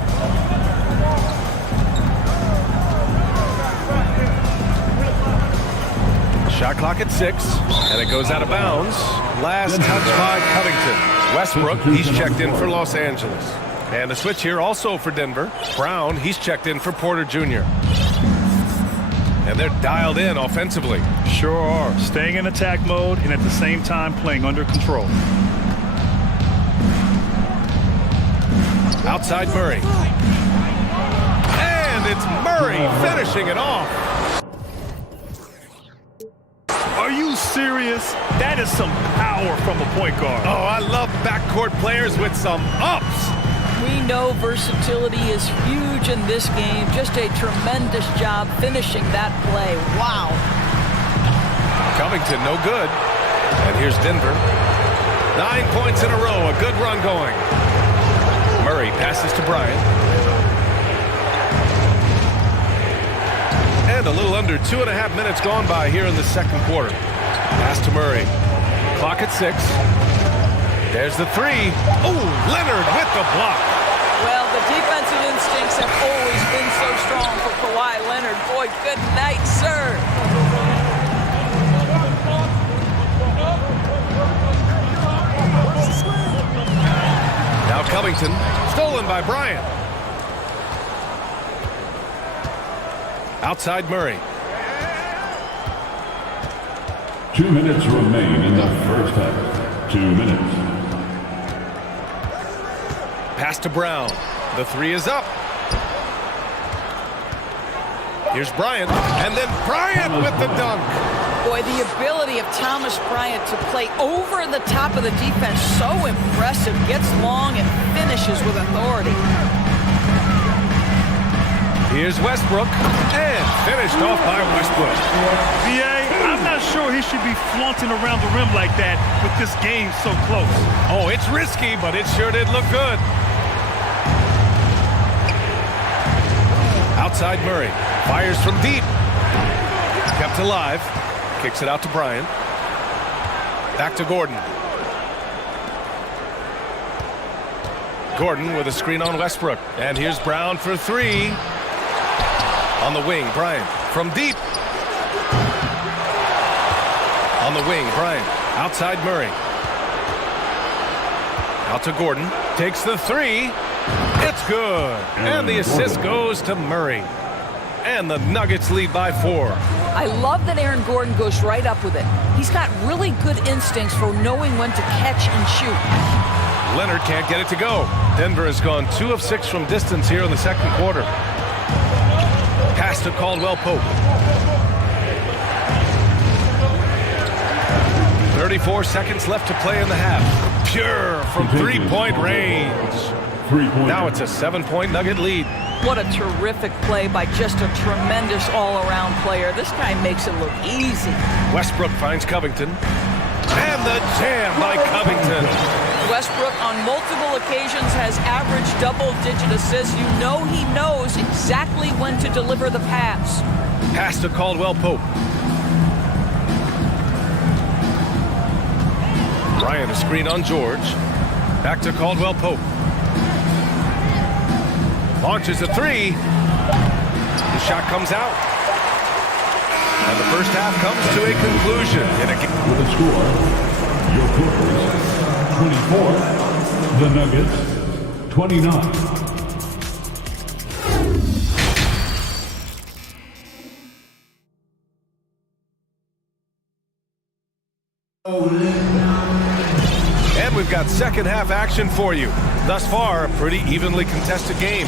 Shot clock at 6, and it goes out of bounds. Last touch by Covington. Westbrook, he's checked in for Los Angeles. And a switch here also for Denver. Brown, he's checked in for Porter Jr. And they're dialed in offensively. Sure are. Staying in attack mode and at the same time playing under control. Outside Murray. And it's Murray finishing it off. Are you serious? That is some power from a point guard. Oh, I love backcourt players with some ups. We know versatility is huge in this game. Just a tremendous job finishing that play. Wow. Covington, no good. And here's Denver. 9 points in a row, a good run going. Murray passes to Bryant. And a little under 2.5 minutes gone by here in the second quarter. Pass to Murray. Clock at 6. There's the 3. Oh, Leonard with the block. Well, the defensive instincts have always been so strong for Kawhi Leonard. Boy, good night, sir. Now Covington, stolen by Bryant. Outside Murray. 2 minutes remain in the first half. 2 minutes. Pass to Brown. The 3 is up. Here's Bryant, and then Bryant with the dunk. Boy, the ability of Thomas Bryant to play over the top of the defense, so impressive. Gets long and finishes with authority. Here's Westbrook, and finished off by Westbrook. VA, I'm not sure he should be flaunting around the rim like that with this game so close. Oh, it's risky, but it sure did look good. Outside Murray, fires from deep. Kept alive, kicks it out to Bryant. Back to Gordon. Gordon with a screen on Westbrook. And here's Brown for 3. On the wing, Bryant from deep. On the wing, Bryant. Outside Murray. Out to Gordon. Takes the 3. It's good. And the assist goes to Murray. And the Nuggets lead by 4. I love that Aaron Gordon goes right up with it. He's got really good instincts for knowing when to catch and shoot. Leonard can't get it to go. Denver has gone 2 of 6 from distance here in the second quarter. Pass to Caldwell Pope. 34 seconds left to play in the half. Pure from three-point range. Now it's a 7-point Nugget lead. What a terrific play by just a tremendous all-around player. This guy makes it look easy. Westbrook finds Covington. And the jam by Covington. Westbrook on multiple occasions has averaged double-digit assists. You know he knows exactly when to deliver the pass. Pass to Caldwell Pope. Bryant a screen on George. Back to Caldwell Pope. Launches a 3. The shot comes out. And the first half comes to a conclusion. With a score, your Clippers 24, the Nuggets 29. And we've got second half action for you. Thus far, a pretty evenly contested game.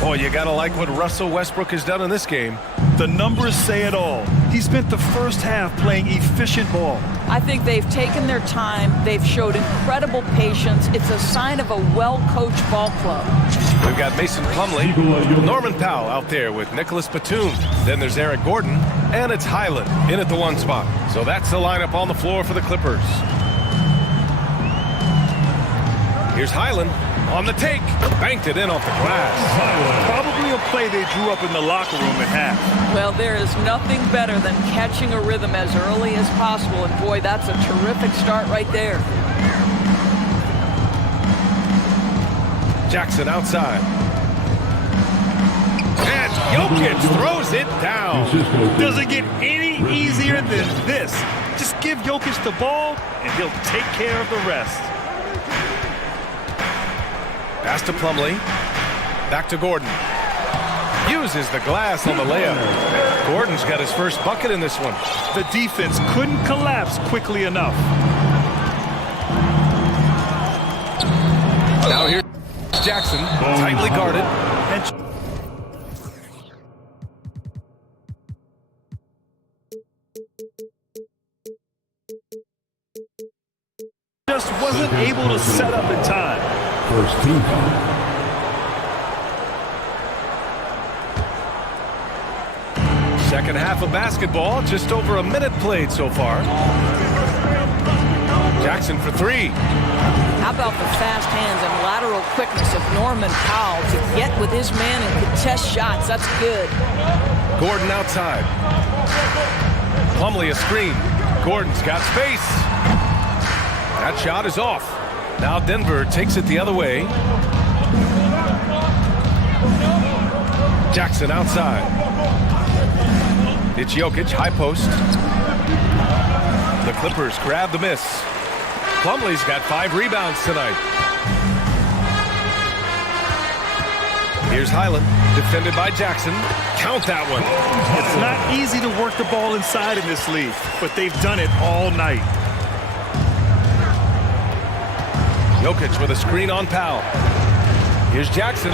Boy, you gotta like what Russell Westbrook has done in this game. The numbers say it all. He spent the first half playing efficient ball. I think they've taken their time. They've showed incredible patience. It's a sign of a well-coached ball club. We've got Mason Plumlee, Norman Powell out there with Nicholas Batum. Then there's Eric Gordon, and it's Highland in at the 1 spot. So that's the lineup on the floor for the Clippers. Here's Highland on the take. Banked it in off the glass. Probably a play they drew up in the locker room at half. Well, there is nothing better than catching a rhythm as early as possible. And boy, that's a terrific start right there. Jackson outside. And Jokic throws it down. Doesn't get any easier than this. Just give Jokic the ball, and he'll take care of the rest. Pass to Plumlee. Back to Gordon. Uses the glass on the layup. Gordon's got his first bucket in this one. The defense couldn't collapse quickly enough. Now here's Jackson, tightly guarded. And just wasn't able to set up in time. First team foul. Second half of basketball, just over a minute played so far. Jackson for three. How about the fast hands and lateral quickness of Norman Powell to get with his man and contest shots? That's good. Gordon outside. Plumlee a screen. Gordon's got space. That shot is off. Now Denver takes it the other way. Jackson outside. It's Jokic, high post. The Clippers grab the miss. Plumlee's got 5 rebounds tonight. Here's Highland, defended by Jackson. Count that one. It's not easy to work the ball inside in this league, but they've done it all night. Jokic with a screen on Powell. Here's Jackson.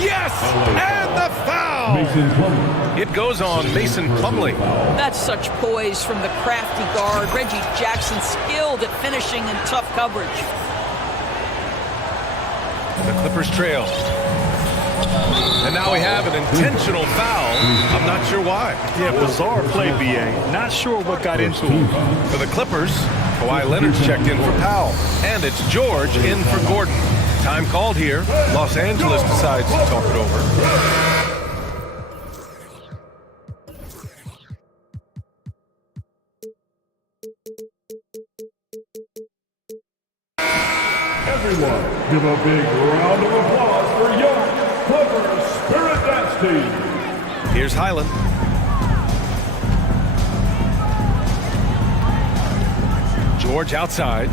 Yes! And the foul! It goes on Mason Plumlee. That's such poise from the crafty guard. Reggie Jackson skilled at finishing in tough coverage. The Clippers trail. And now we have an intentional foul. I'm not sure why. Yeah, bizarre play, B.A. Not sure what got into him. For the Clippers, Kawhi Leonard's checked in for Powell. And it's George in for Gordon. Time called here. Los Angeles decides to talk it over. Everyone, give a big round of applause for young Clippers Spirit Dance Team. Here's Highland. George outside.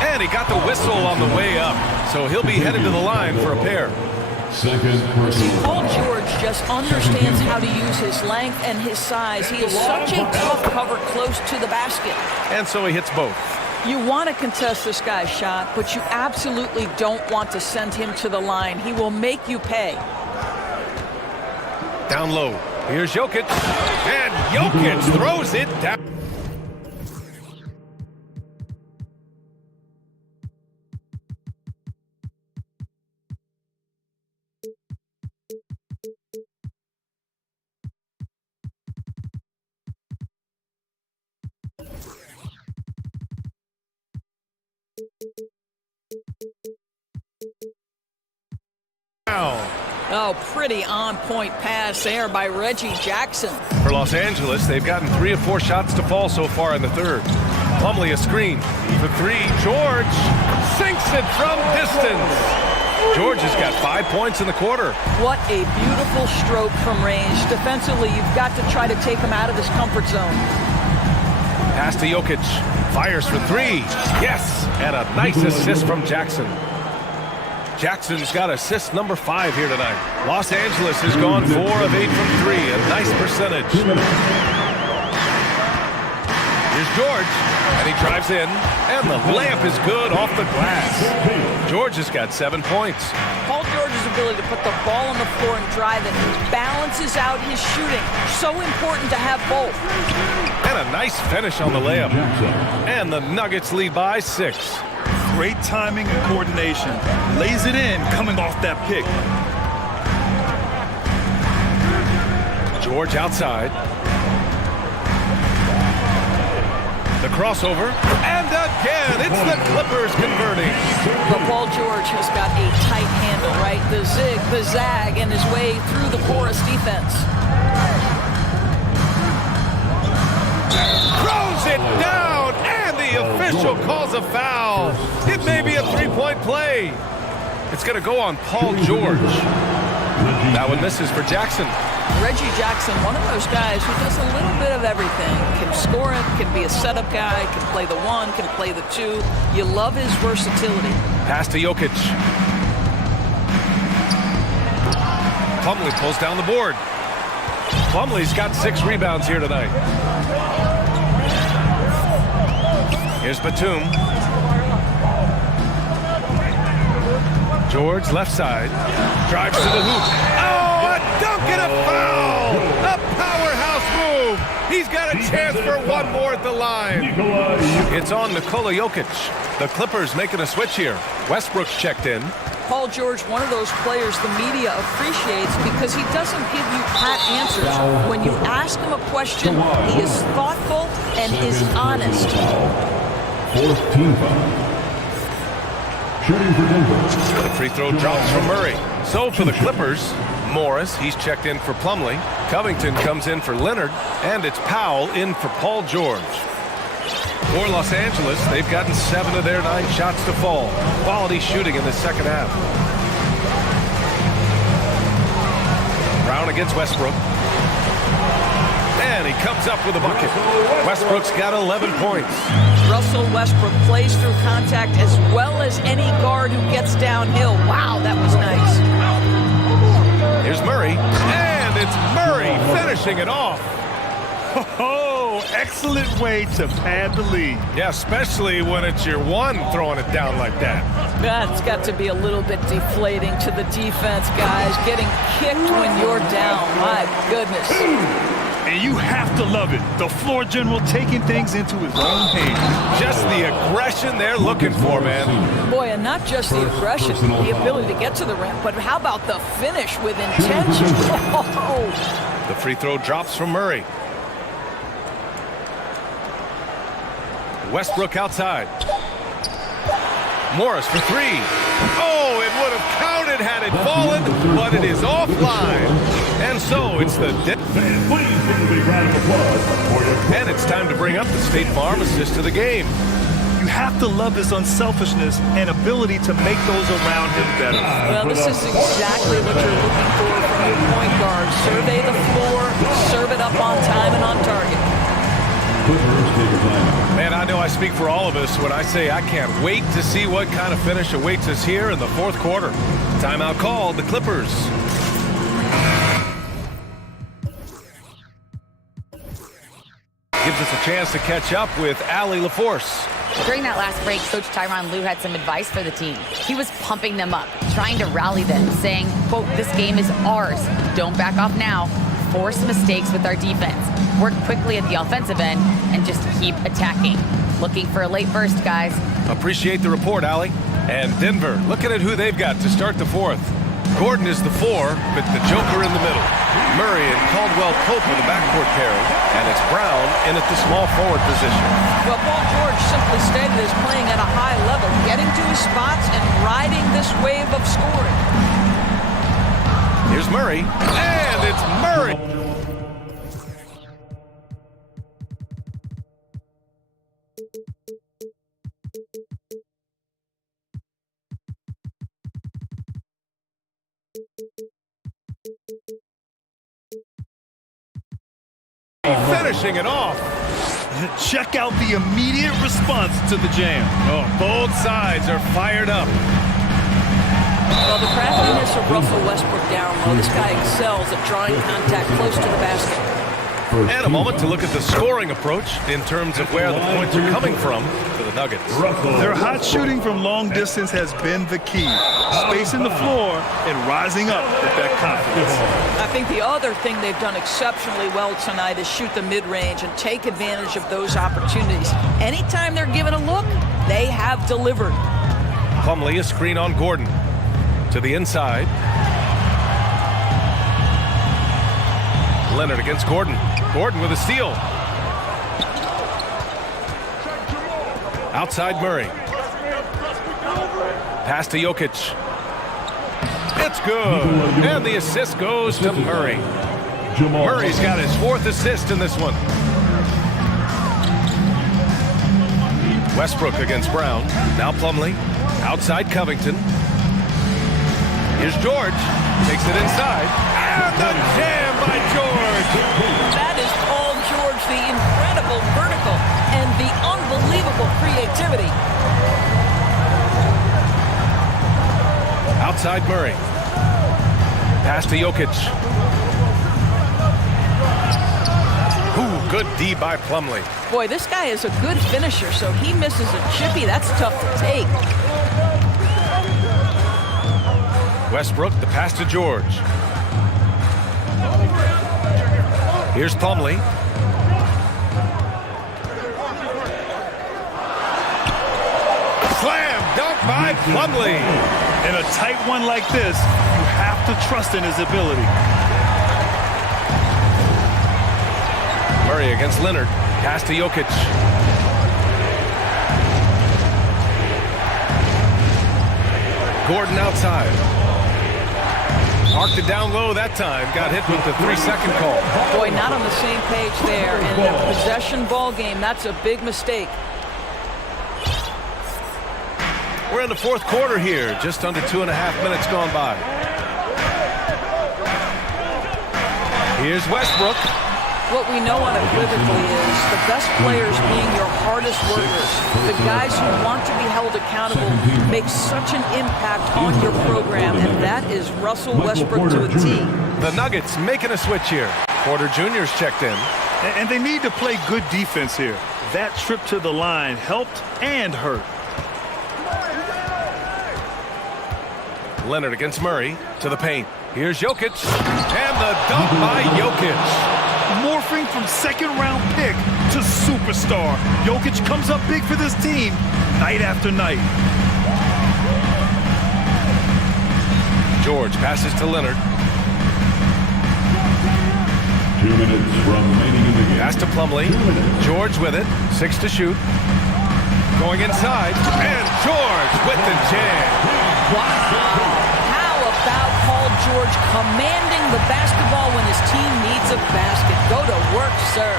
And he got the whistle on the way up, so he'll be headed to the line for a pair. Second See, Paul George just understands how to use his length and his size. He is such a tough cover close to the basket. And so he hits both. You want to contest this guy's shot, but you absolutely don't want to send him to the line. He will make you pay. Down low. Here's Jokic. And Jokic throws it down. Oh, pretty on-point pass there by Reggie Jackson. For Los Angeles, they've gotten 3 of 4 shots to fall so far in the third. Plumlee a screen. The 3, George sinks it from distance. George has got 5 points in the quarter. What a beautiful stroke from range. Defensively, you've got to try to take him out of his comfort zone. Pass to Jokic. Fires for 3. Yes! And a nice assist from Jackson. Jackson's got assist number 5 here tonight. Los Angeles has gone 4 of 8 from 3. A nice percentage. Here's George. And he drives in. And the layup is good off the glass. George has got 7 points. Paul George's ability to put the ball on the floor and drive it balances out his shooting. So important to have both. And a nice finish on the layup. And the Nuggets lead by 6. Great timing and coordination. Lays it in coming off that pick. George outside. The crossover. And again, it's the Clippers converting. But Paul George has got a tight handle, right? The zig, the zag, and his way through the porous defense. Throws it down, and the official calls a foul. It may be a 3-point play. It's going to go on Paul George. That one misses for Jackson. Reggie Jackson, one of those guys who does a little bit of everything. Can score it, can be a setup guy, can play the one, can play the two. You love his versatility. Pass to Jokic. Plumlee pulls down the board. Plumlee's got 6 rebounds here tonight. Here's Batum. George, left side. Drives to the hoop. Oh, a dunk and a foul! A powerhouse move! He's got a chance for one more at the line. It's on Nikola Jokic. The Clippers making a switch here. Westbrook's checked in. Paul George, one of those players the media appreciates because he doesn't give you pat answers. When you ask him a question, he is thoughtful and is honest. Fourth team foul. Shooting for Denver. The free throw drops from Murray. So for the Clippers, Morris, he's checked in for Plumlee. Covington comes in for Leonard. And it's Powell in for Paul George. For Los Angeles, they've gotten 7 of their 9 shots to fall. Quality shooting in the second half. Brown against Westbrook. And he comes up with a bucket. Westbrook's got 11 points. Russell Westbrook plays through contact as well as any guard who gets downhill. Wow, that was nice. Here's Murray. And it's Murray finishing it off. Oh, excellent way to pad the lead. Yeah, especially when it's your one throwing it down like that. That's got to be a little bit deflating to the defense, guys. Getting kicked when you're down. My goodness. And you have to love it. The floor general taking things into his own hands. Just the aggression they're looking for, man. Boy, and not just the aggression, the ability to get to the rim, but how about the finish with intention? Oh. The free throw drops from Murray. Westbrook outside. Morris for 3. Oh, it would have counted had it fallen, but it is offline. And so it's the... And it's time to bring up the State Farm assist to the game. You have to love his unselfishness and ability to make those around him better. Well, this is exactly what you're looking for from a point guard. Survey the floor, serve it up on time and on target. Man, I know I speak for all of us when I say I can't wait to see what kind of finish awaits us here in the fourth quarter. Timeout called, the Clippers. Gives us a chance to catch up with Allie LaForce. During that last break, Coach Tyronn Lue had some advice for the team. He was pumping them up, trying to rally them, saying, quote, "This game is ours. Don't back off now. Force mistakes with our defense. Work quickly at the offensive end and just keep attacking." Looking for a late burst, guys. Appreciate the report, Allie. And Denver, looking at who they've got to start the fourth. Gordon is the 4, but the joker in the middle. Murray and Caldwell-Pope in the backcourt pairing, and it's Brown in at the small forward position. Well, Paul George simply stated is playing at a high level, getting to his spots and riding this wave of scoring. Here's Murray, and it's Murray. Finishing it off. Check out the immediate response to the jam. Oh, both sides are fired up. Well, the craftiness of Russell Westbrook down low. This guy excels at drawing contact close to the basket. And a moment to look at the scoring approach in terms of where the points are coming from for the Nuggets. Their hot shooting from long distance has been the key. Spacing the floor and rising up with that confidence. I think the other thing they've done exceptionally well tonight is shoot the mid-range and take advantage of those opportunities. Anytime they're given a look, they have delivered. Plumlee, a screen on Gordon. To the inside. Leonard against Gordon. Gordon with a steal. Outside Murray. Pass to Jokic. It's good. And the assist goes to Murray. Murray's got his 4th assist in this one. Westbrook against Brown. Now Plumlee. Outside Covington. Here's George. Takes it inside. And the jam by George. That is Paul George, the incredible vertical and the unbelievable creativity. Outside Murray. Pass to Jokic. Ooh, good D by Plumlee. Boy, this guy is a good finisher, so he misses a chippy. That's tough to take. Westbrook, the pass to George. Here's Plumlee. Slam dunk by Plumlee. In a tight one like this, you have to trust in his ability. Murray against Leonard. Pass to Jokic. Gordon outside. Marked it down low that time. Got hit with the 3-second call. Boy, not on the same page there. In a possession ball game, that's a big mistake. We're in the fourth quarter here. Just under 2.5 minutes gone by. Here's Westbrook. What we know unequivocally is the best players being your hardest workers, the guys who want to be held accountable, make such an impact on your program, and that is Russell Westbrook to a T. The Nuggets making a switch here. Porter Jr.'s checked in. And they need to play good defense here. That trip to the line helped and hurt. Leonard against Murray to the paint. Here's Jokic. And the dunk by Jokic. Morphing from second-round pick to superstar. Jokic comes up big for this team night after night. George passes to Leonard. 2 minutes remaining in the game. Pass to Plumlee. George with it. 6 to shoot. Going inside. And George with the jam. Wow. How about Paul George commanding the basketball when his team needs a basket? Go to work, sir.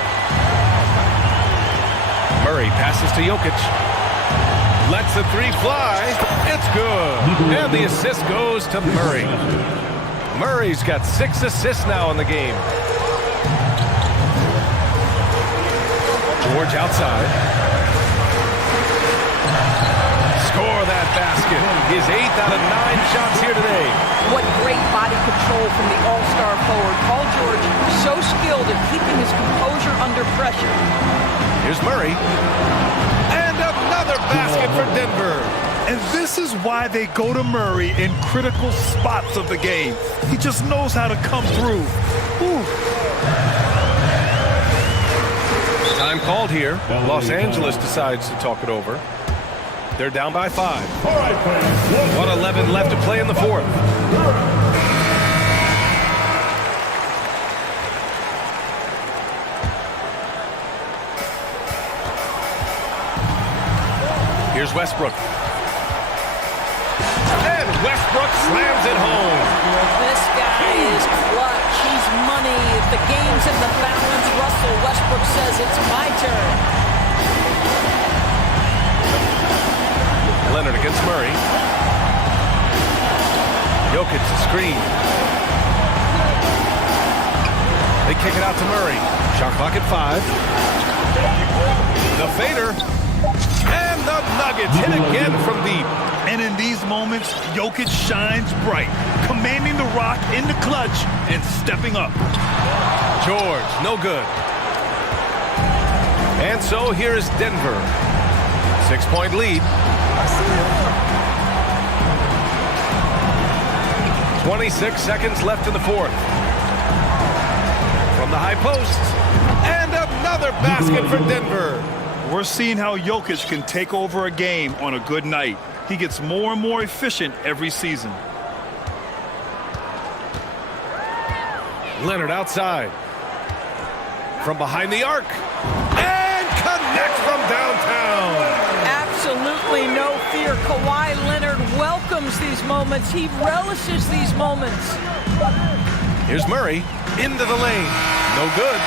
Murray passes to Jokic. Lets the three fly. It's good. And the assist goes to Murray. Murray's got 6 assists now in the game. George outside. Score that basket. His 8th out of 9 shots here today. What great body control from the all-star forward. Paul George, so skilled at keeping his composure under pressure. Here's Murray. And another basket for Denver. And this is why they go to Murray in critical spots of the game. He just knows how to come through. Ooh. Time called here. Los Angeles decides to talk it over. They're down by 5. 1:11 left to play in the fourth. Here's Westbrook. And Westbrook slams it home. This guy is clutch. He's money. If the game's in the balance, Russell Westbrook says it's my turn. Leonard against Murray. Jokic the screen. They kick it out to Murray. Shot clock at 5. The fader. And the Nuggets hit again from deep. And in these moments, Jokic shines bright, commanding the rock in the clutch and stepping up. George, no good. And so here is Denver. 6-point lead. 26 seconds left in the fourth. From the high post. And another basket for Denver. We're seeing how Jokic can take over a game on a good night. He gets more and more efficient every season. Leonard outside. From behind the arc. And connects from downtown. Absolutely no fear. Kawhi Leonard welcomes these moments. He relishes these moments. Here's Murray into the lane. No good.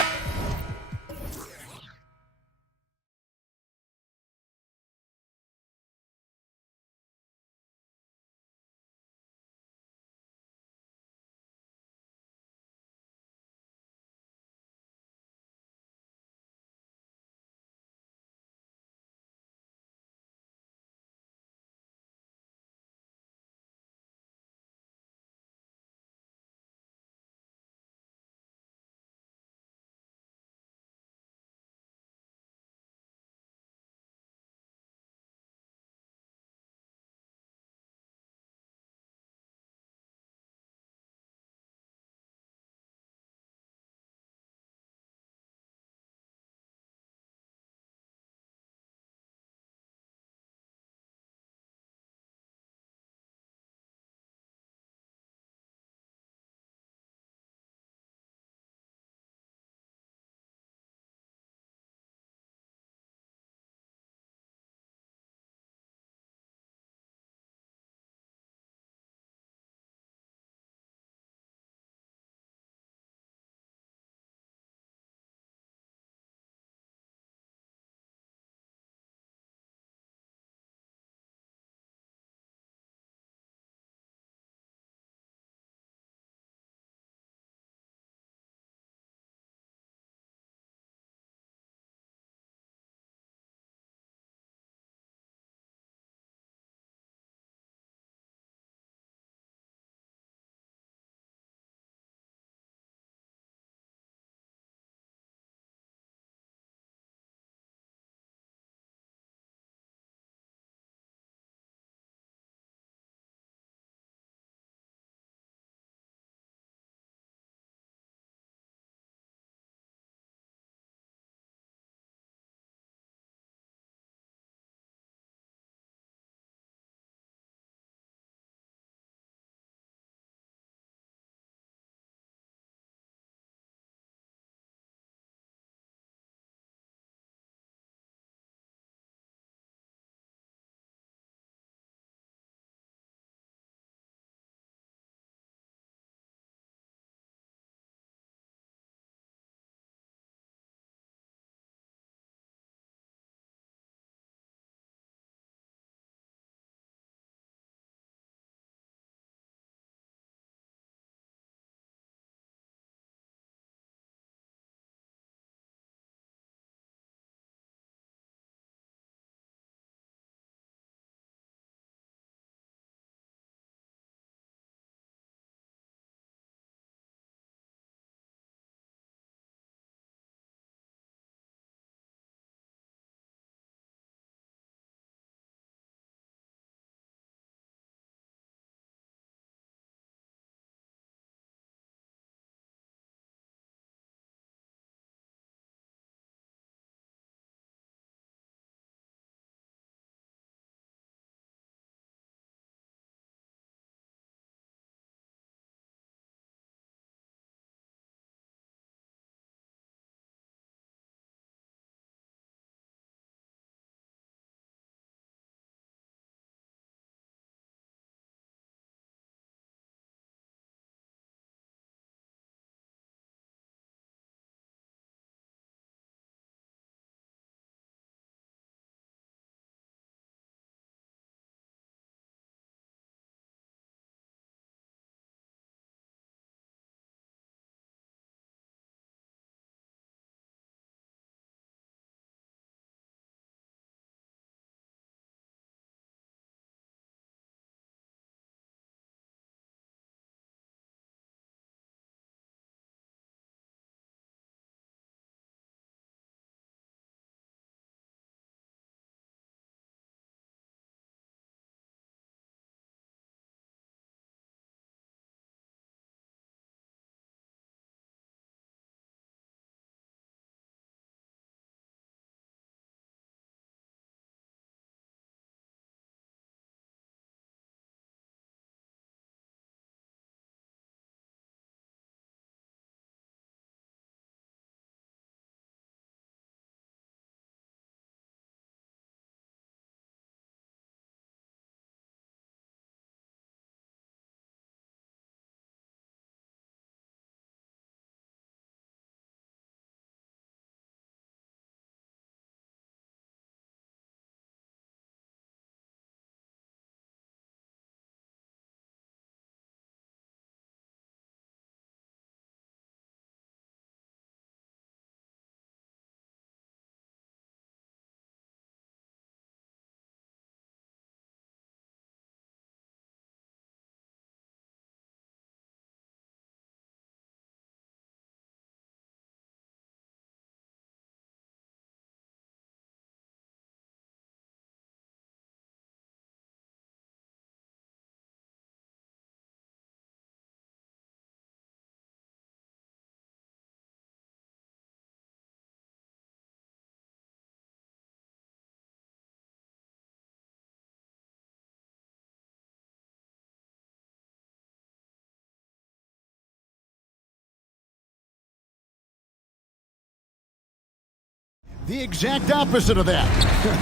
The exact opposite of that.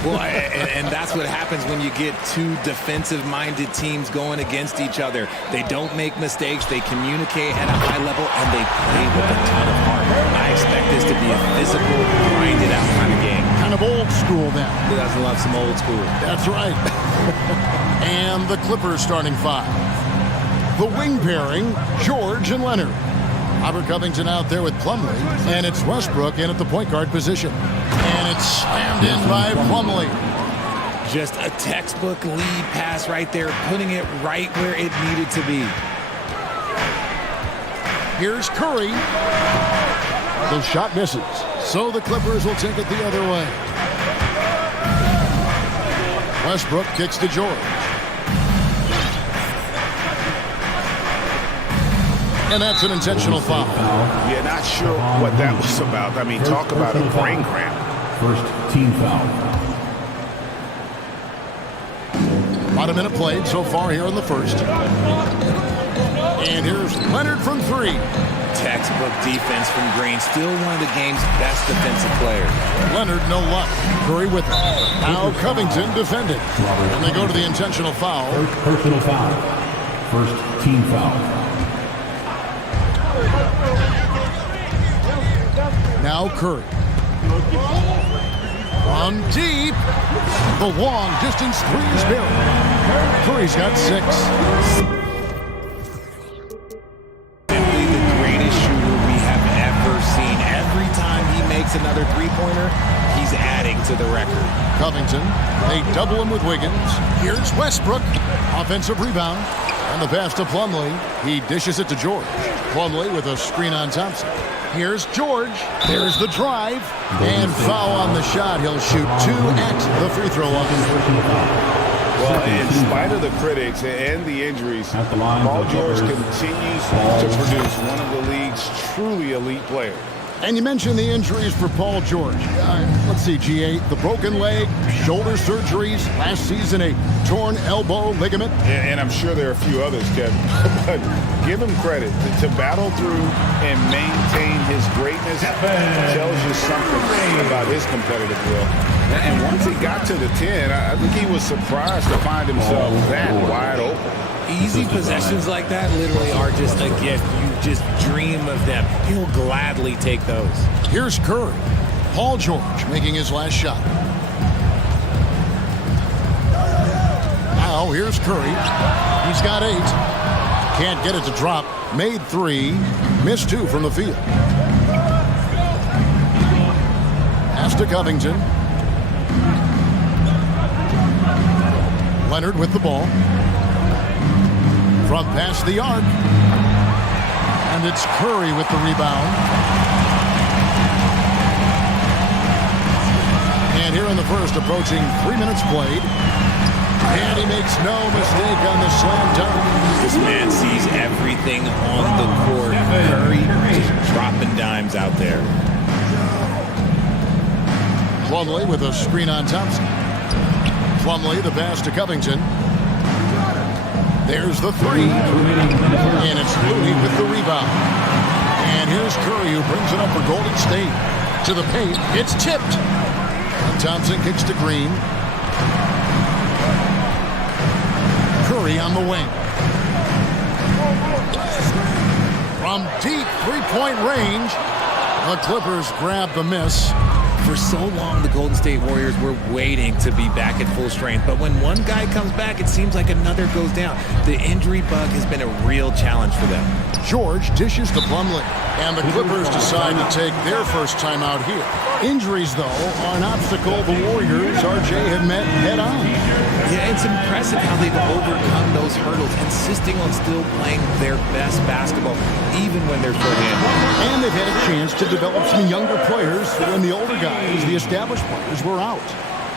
Well, and that's what happens when you get two defensive-minded teams going against each other. They don't make mistakes, they communicate at a high level, and they play with a ton of heart. I expect this to be a physical, grinded-out kind of game. Kind of old school then. He doesn't love some old school. That's right. And the Clippers starting five. The wing pairing, George and Leonard. Robert Covington out there with Plumlee, and it's Westbrook in at the point guard position. And it's slammed in by Plumlee. Just a textbook lead pass right there, putting it right where it needed to be. Here's Curry. The shot misses, so the Clippers will take it the other way. Westbrook kicks to George. And that's an intentional foul. Yeah, not sure what that was about. I mean, talk about a brain cramp. First team foul. About a minute played so far here in the first. And here's Leonard from three. Textbook defense from Green. Still one of the game's best defensive players. Leonard, no luck. Curry with it. Now Covington defended. And they go to the intentional foul. Personal foul. First team foul. Now Curry. From deep. The long distance three is buried. Curry's got 6. Simply the greatest shooter we have ever seen. Every time he makes another three-pointer, he's adding to the record. Covington, they double him with Wiggins. Here's Westbrook. Offensive rebound. And the pass to Plumlee. He dishes it to George. Plumlee with a screen on Thompson. Here's George. There's the drive. And foul on the shot. He'll shoot 2 at the free throw line. Well, in spite of the critics and the injuries, Paul George continues to produce one of the league's truly elite players. And you mentioned the injuries for Paul George. Let's see, G8, the broken leg, shoulder surgeries, last season a torn elbow ligament. And I'm sure there are a few others, Kevin. But give him credit. To battle through and maintain his greatness tells you something about his competitive will. And once he got to the 10, I think he was surprised to find himself that wide open. Easy possessions like that literally are just a gift. You just dream of them. He'll gladly take those. Here's Curry. Paul George making his last shot. Now here's Curry. He's got 8. Can't get it to drop. Made 3. Missed 2 from the field. Pass to Covington. Leonard with the ball. Front past the arc. And it's Curry with the rebound. And here in the first, approaching 3 minutes played. And he makes no mistake on the slam dunk. This man sees everything on the court. Curry just dropping dimes out there. Plumlee with a screen on Thompson. Plumlee, the pass to Covington. There's the 3. And it's Looney with the rebound. And here's Curry who brings it up for Golden State. To the paint. It's tipped. And Thompson kicks to Green. Curry on the wing. From deep three-point range, the Clippers grab the miss. For so long, the Golden State Warriors were waiting to be back at full strength. But when one guy comes back, it seems like another goes down. The injury bug has been a real challenge for them. George dishes to Plumlee. And the Clippers decide to take their first time out here. Injuries, though, are an obstacle the Warriors, RJ, have met head-on. Yeah, it's impressive how they've overcome those hurdles, insisting on still playing their best basketball, even when they're short-handed. And they've had a chance to develop some younger players when the older guys, the established players, were out.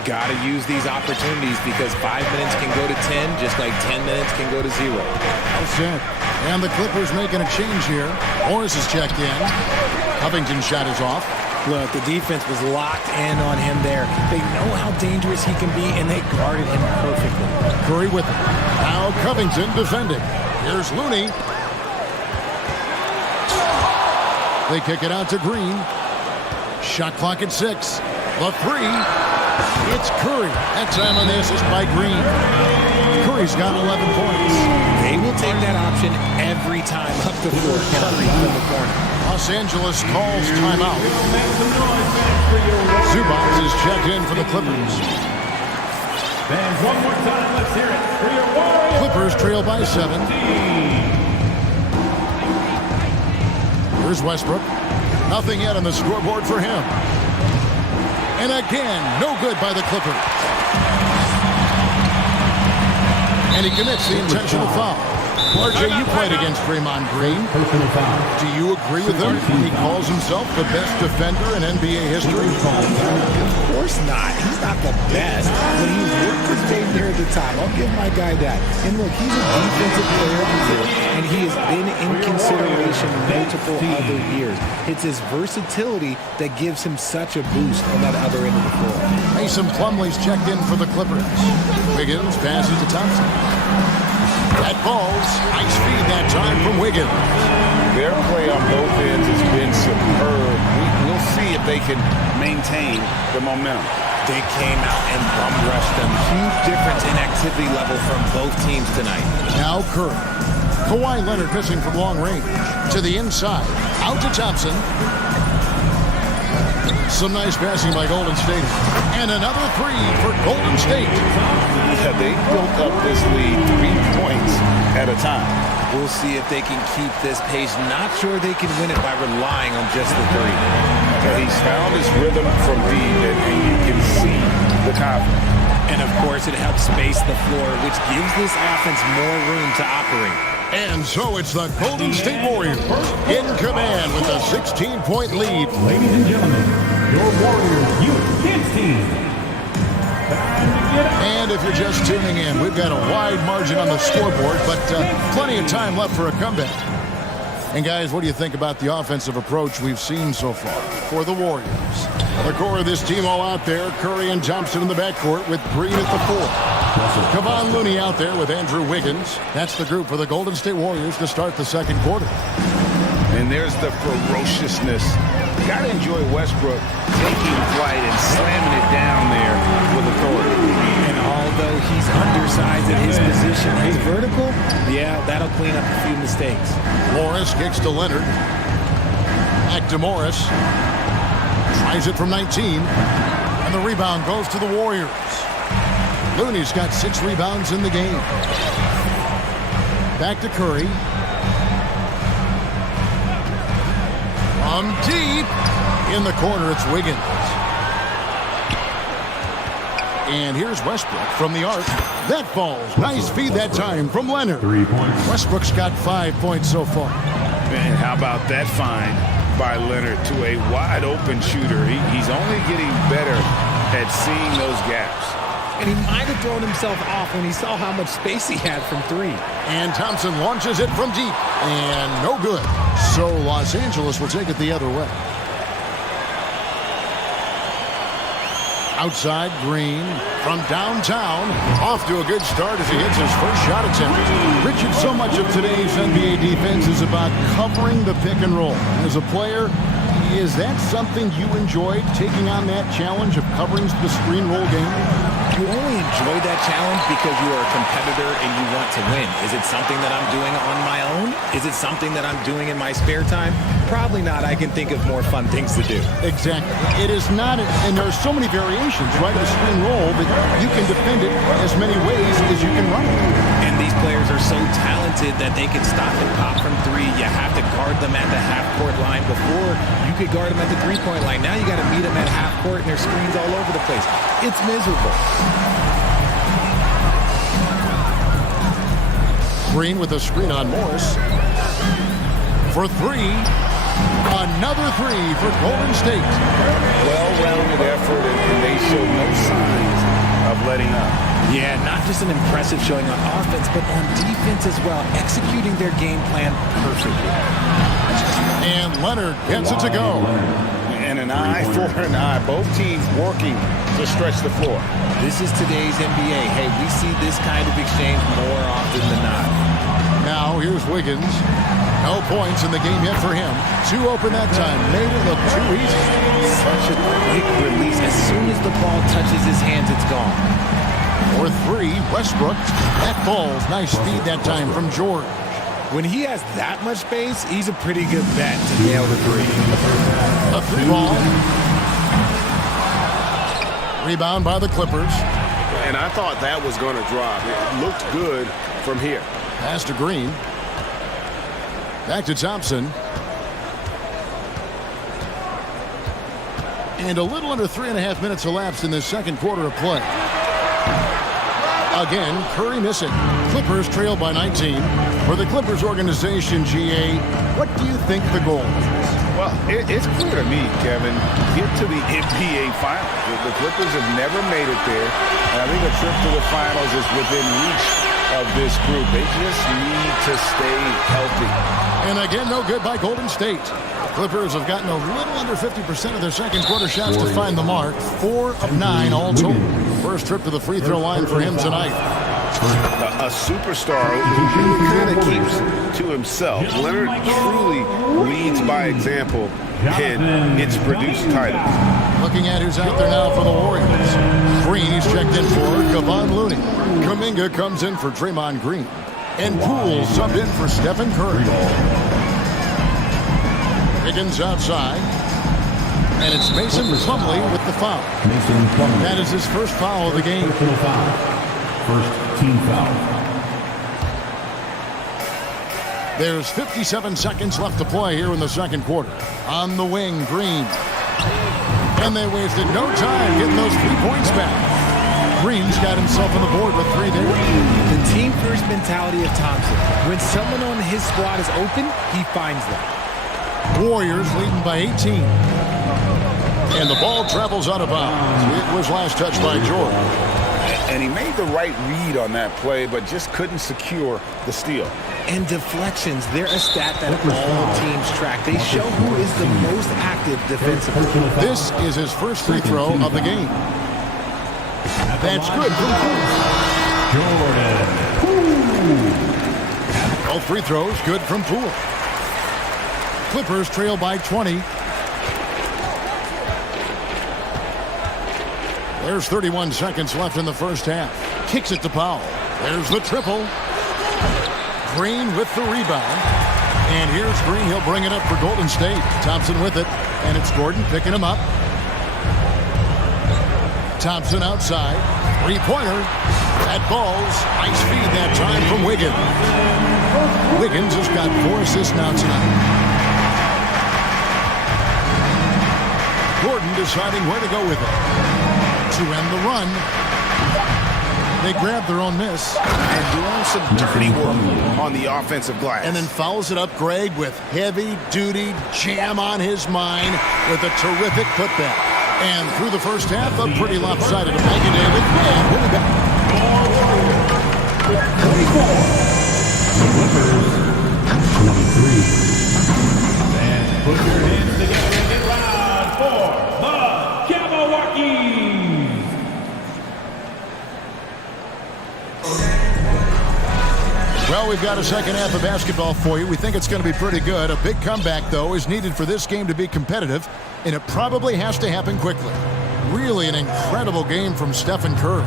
Got to use these opportunities because 5 minutes can go to 10, just like 10 minutes can go to 0. That's it. And the Clippers making a change here. Morris has checked in. Covington's shot is off. Look, the defense was locked in on him there. They know how dangerous he can be, and they guarded him perfectly. Curry with it. Now Covington defending. Here's Looney. They kick it out to Green. Shot clock at 6. The three. It's Curry. That time on the assist by Green. Curry's got 11 points. They will take that option every time up the floor. Curry from the corner. Los Angeles calls timeout. Zubac is checked in for the Clippers. And one more time, let's hear it for your Warriors. Clippers trail by 7. Here's Westbrook. Nothing yet on the scoreboard for him. And again, no good by the Clippers. And he commits the intentional foul. RJ, you played against Draymond Green. Do you agree with him? He calls himself the best defender in NBA history. Of course not. He's not the best, but he's worked his game there at the time. I'll give my guy that. And look, he's a defensive player of the year, and he has been in consideration multiple other years. It's his versatility that gives him such a boost on that other end of the floor. Mason Plumlee's checked in for the Clippers. Wiggins passes to Thompson. That ball's nice feed that time from Wiggins. Their play on both ends has been superb. We'll see if they can maintain the momentum. They came out and bum rushed them. Huge difference in activity level from both teams tonight. Now Curry. Kawhi Leonard missing from long range. To the inside. Out to Thompson. Some nice passing by Golden State. And another three for Golden State. Yeah, they built up this lead 3 points at a time. We'll see if they can keep this pace. Not sure they can win it by relying on just the three. He's found his rhythm from deep, and you can see the confidence. And of course, it helps space the floor, which gives this offense more room to operate. And so it's the Golden State Warriors in command with a 16-point lead. Ladies and gentlemen, your Warriors Youth Kids team. And if you're just tuning in, we've got a wide margin on the scoreboard, but plenty of time left for a comeback. And guys, what do you think about the offensive approach we've seen so far for the Warriors? The core of this team all out there, Curry and Thompson in the backcourt with Green at the 4. Kevon Looney out there with Andrew Wiggins. That's the group for the Golden State Warriors to start the second quarter. And there's the ferociousness. Gotta enjoy Westbrook taking flight and slamming it down there with authority. And although he's undersized at his position, he's vertical, yeah, that'll clean up a few mistakes. Morris kicks to Leonard. Back to Morris. Tries it from 19. And the rebound goes to the Warriors. Looney's got 6 rebounds in the game. Back to Curry. From deep. In the corner, it's Wiggins. And here's Westbrook from the arc. That falls. Nice feed that time from Leonard. 3 points. Westbrook's got 5 points so far. Man, how about that find by Leonard to a wide-open shooter? He's only getting better at seeing those gaps. And he might have thrown himself off when he saw how much space he had from 3. And Thompson launches it from deep. And no good. So Los Angeles will take it the other way. Outside, Green from downtown. Off to a good start as he hits his first shot attempt. Richard, so much of today's NBA defense is about covering the pick and roll. As a player, is that something you enjoyed, taking on that challenge of covering the screen roll game? You only enjoy that challenge because you are a competitor and you want to win. Is it something that I'm doing on my own? Is it something that I'm doing in my spare time? Probably not. I can think of more fun things to do. Exactly. It is not, and there are so many variations, right, of the screen roll that you can defend it as many ways as you can run it. And these players are so talented that they can stop and pop from 3. You have to guard them at the half-court line. Before, you could guard them at the 3-point line. Now you got to meet them at half-court, and there's screens all over the place. It's miserable. Green with a screen on Morris. For 3. Another 3 for Golden State. Well-rounded effort, and they show no signs of letting up. Yeah, not just an impressive showing on offense, but on defense as well, executing their game plan perfectly. And Leonard gets it to go. And an eye for an eye. Both teams working to stretch the floor. This is today's NBA. Hey, we see this kind of exchange more often than not. Now, here's Wiggins. No points in the game yet for him. Too open that time. Made it look too easy. Such a quick release. As soon as the ball touches his hands, it's gone. For three, Westbrook. That falls. Nice speed that time from George. When he has that much space, he's a pretty good bet to nail the three. A three ball. Rebound by the Clippers. And I thought that was going to drop. It looked good from here. Pass to Green. Back to Thompson. And a little under 3.5 minutes elapsed in the second quarter of play. Again, Curry missing. Clippers trail by 19. For the Clippers organization, GA, what do you think the goal is? Well, it's clear to me, Kevin, get to the NBA Finals. The Clippers have never made it there, and I think a trip to the Finals is within reach of this group. They just need to stay healthy. And again, no good by Golden State. Clippers have gotten a little under 50% of their second quarter shots to find the mark. 4 of 9 all total. First trip to the free throw line for him tonight. A superstar who kind of keeps to himself. Leonard truly leads by example, and it's produced titles. Looking at who's out there now for the Warriors. Green is checked in for Kevon Looney. Kuminga comes in for Draymond Green. And Poole subbed in for Stephen Curry. Higgins outside. And it's Mason Plumlee with the foul. That is his first foul of the game. First team foul. There's 57 seconds left to play here in the second quarter. On the wing, Green. And they wasted no time getting those 3 points back. Green's got himself on the board with 3 there. The team-first mentality of Thompson. When someone on his squad is open, he finds them. Warriors leading by 18. And the ball travels out of bounds. It was last touched by George. And he made the right read on that play, but just couldn't secure the steal. And deflections, they're a stat that all teams track. They show who is the most active defensively. This is his first free throw of the game. That's good from Poole. Both free throws good from Poole. Clippers trail by 20. There's 31 seconds left in the first half. Kicks it to Powell. There's the triple. Green with the rebound. And here's Green. He'll bring it up for Golden State. Thompson with it. And it's Gordon picking him up. Thompson outside. Three-pointer. That ball's nice feed that time from Wiggins. Wiggins has got 4 assists now tonight. Gordon deciding where to go with it. To end the run. They grab their own miss. And doing some dirty work on the offensive glass. And then fouls it up Greg with heavy-duty jam on his mind with a terrific putback. And through the first half, a pretty lopsided. Thank you, David. And we'll be back. 23. And put your hands together and get loud for the Jabberwockies. Well, we've got a second half of basketball for you. We think it's going to be pretty good. A big comeback, though, is needed for this game to be competitive, and it probably has to happen quickly. Really an incredible game from Stephen Curry.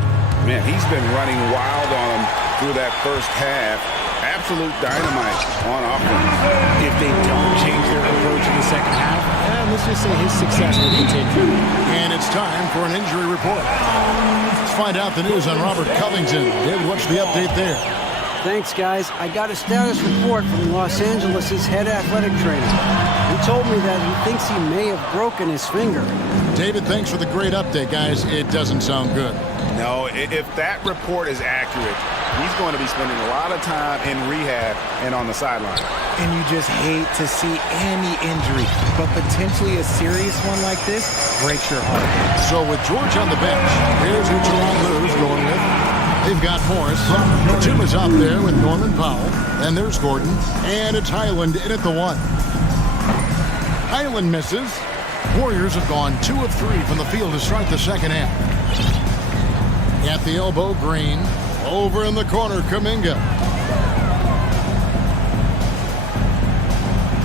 Man, he's been running wild on him through that first half. Absolute dynamite on offense. If they don't change their approach in the second half, let's just say his success will continue. And it's time for an injury report. Let's find out the news on Robert Covington. David, what's the update there? Thanks, guys. I got a status report from Los Angeles' head athletic trainer. He told me that he thinks he may have broken his finger. David, thanks for the great update, guys. It doesn't sound good. No, if that report is accurate, he's going to be spending a lot of time in rehab and on the sideline. And you just hate to see any injury, but potentially a serious one like this breaks your heart. So with George on the bench, here's who Jerome Lou's going with. They've got Morris. Batum is out there with Norman Powell. And there's Gordon. And it's Highland in at the 1. Highland misses. Warriors have gone 2 of 3 from the field to start the second half. At the elbow, Green. Over in the corner, Kuminga.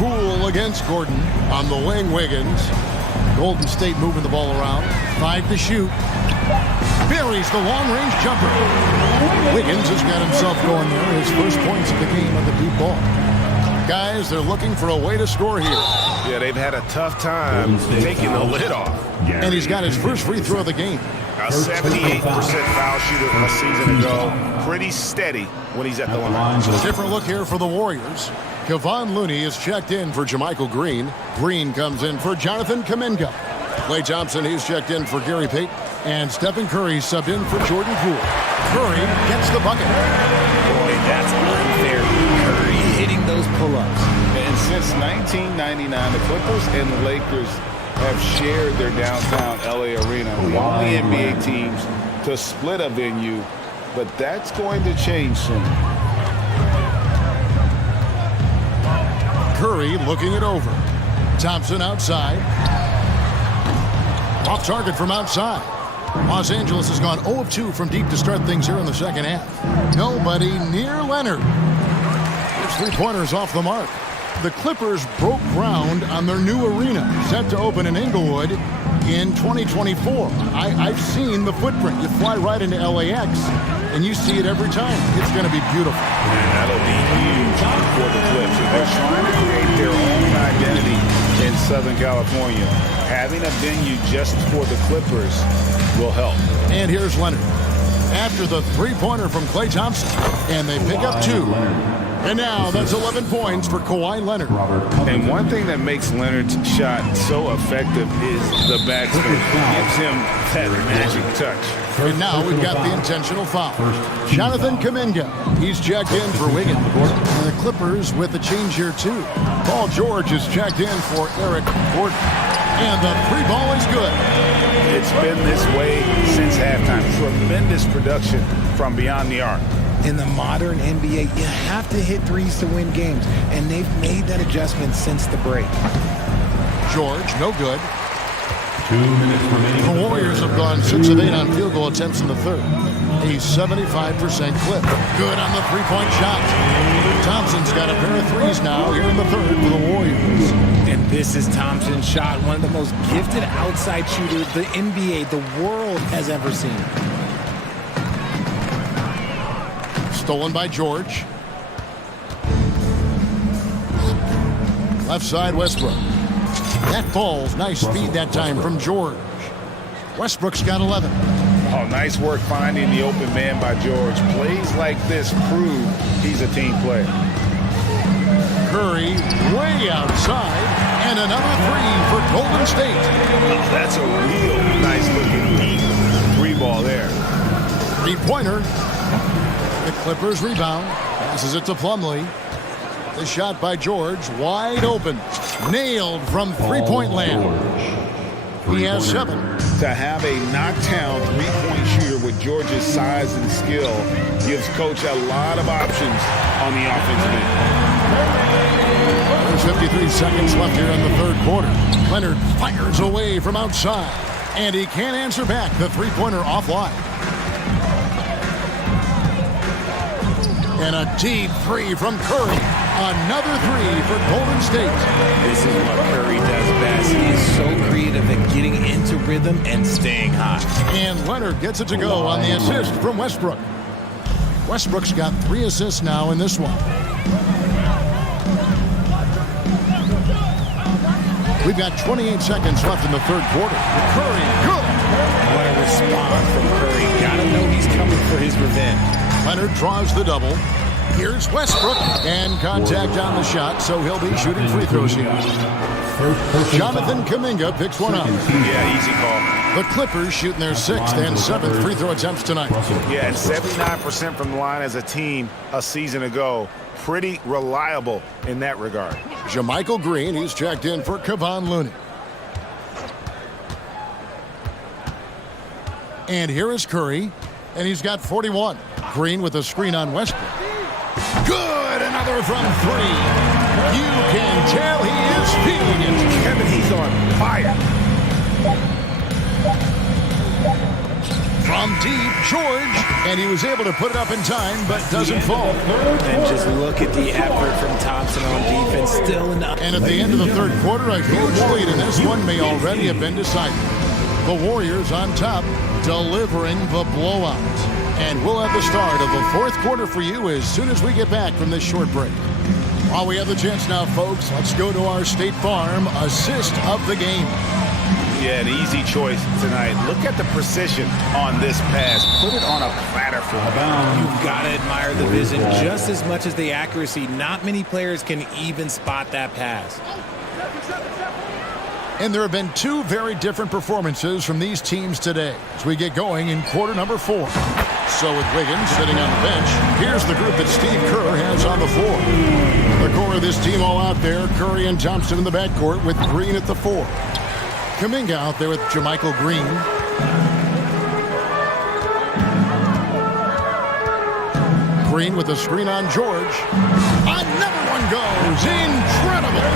Poole against Gordon on the wing. Wiggins. Golden State moving the ball around. 5 to shoot. Buries the long-range jumper. Wiggins has got himself going there. His first points of the game on the deep ball. Guys, they're looking for a way to score here. Yeah, they've had a tough time taking the lid off. And he's got his first free throw of the game. A 78% foul shooter a season ago. Pretty steady when he's at the line. Different look here for the Warriors. Kevon Looney is checked in for Jermichael Green. Green comes in for Jonathan Kuminga. Klay Thompson, he's checked in for Gary Payton. And Stephen Curry subbed in for Jordan Poole. Curry gets the bucket. Boy, that's unfair. Curry hitting those pull-ups. And since 1999, the Clippers and the Lakers have shared their downtown LA arena. The only NBA teams to split a venue, but that's going to change soon. Curry looking it over. Thompson outside. Off target from outside. Los Angeles has gone 0 of 2 from deep to start things here in the second half. Nobody near Leonard. His three-pointers off the mark. The Clippers broke ground on their new arena, set to open in Inglewood in 2024. I've seen the footprint. You fly right into LAX, and you see it every time. It's going to be beautiful. And that'll be huge for the Clips. If they're trying to create their own identity in Southern California, having a venue just for the Clippers will help. And here's Leonard. After the three-pointer from Klay Thompson, and they pick up 2. And now that's 11 points for Kawhi Leonard. And one thing that makes Leonard's shot so effective is the backspin. It gives him that magic touch. And now we've got the intentional foul. Jonathan Kuminga. He's checked in for Wiggins. And the Clippers with the change here too. Paul George is checked in for Eric Gordon. And the three ball is good. It's been this way since halftime. Tremendous production from beyond the arc. In the modern NBA, you have to hit threes to win games, and they've made that adjustment since the break. George, no good. 2 minutes remaining. The Warriors have gone 6 of 8 on field goal attempts in the third. A 75% clip. Good on the three-point shot. Thompson's got a pair of threes now here in the third for the Warriors. And this is Thompson's shot, one of the most gifted outside shooters the NBA, the world has ever seen. Stolen by George. Left side, Westbrook. That falls. Nice speed that time from George. Westbrook's got 11. Oh, nice work finding the open man by George. Plays like this prove he's a team player. Curry way outside. And another three for Golden State. Oh, that's a real nice looking deep three ball there. Three-pointer. The Clippers rebound. Passes it to Plumlee. The shot by George. Wide open. Nailed from three-point land. He has 7. To have a knockdown three-point shooter with George's size and skill gives Coach a lot of options on the offensive end. There's 53 seconds left here in the third quarter. Leonard fires away from outside. And he can't answer back. The three-pointer offline. And a deep three from Curry. Another three for Golden State. This is what Curry does best. He is so creative at getting into rhythm and staying hot. And Leonard gets it to go on the assist from Westbrook. Westbrook's got 3 assists now in this one. We've got 28 seconds left in the third quarter. Curry, good. What a response from Curry. Gotta know he's coming for his revenge. Leonard draws the double. Here's Westbrook. And contact on the shot, so he'll be shooting free throws here. Jonathan Kuminga picks one up. Yeah, easy call. The Clippers shooting their 6th and 7th free throw attempts tonight. Yeah, and 79% from the line as a team a season ago. Pretty reliable in that regard. Jermichael Green, he's checked in for Kevon Looney. And here is Curry, and he's got 41. Green with a screen on Westbrook. Good, another from 3. You can tell he is feeling it. Kevin, he's on fire. From From deep, George, and he was able to put it up in time, but doesn't fall. And just look at the effort from Thompson on defense, still enough. And at the end of the third quarter, a huge lead in this one may already have been decided. The Warriors on top, delivering the blowout. And we'll have the start of the fourth quarter for you as soon as we get back from this short break. While we have the chance now, folks, let's go to our State Farm assist of the game. Yeah, an easy choice tonight. Look at the precision on this pass. Put it on a platter for him. You've got to admire the vision just as much as the accuracy. Not many players can even spot that pass. And there have been two very different performances from these teams today as we get going in quarter number 4. So with Wiggins sitting on the bench, here's the group that Steve Kerr has on the floor. The core of this team all out there, Curry and Thompson in the backcourt with Green at the 4. Kuminga out there with Jermichael Green. Green with the screen on George. Another one goes. Incredible.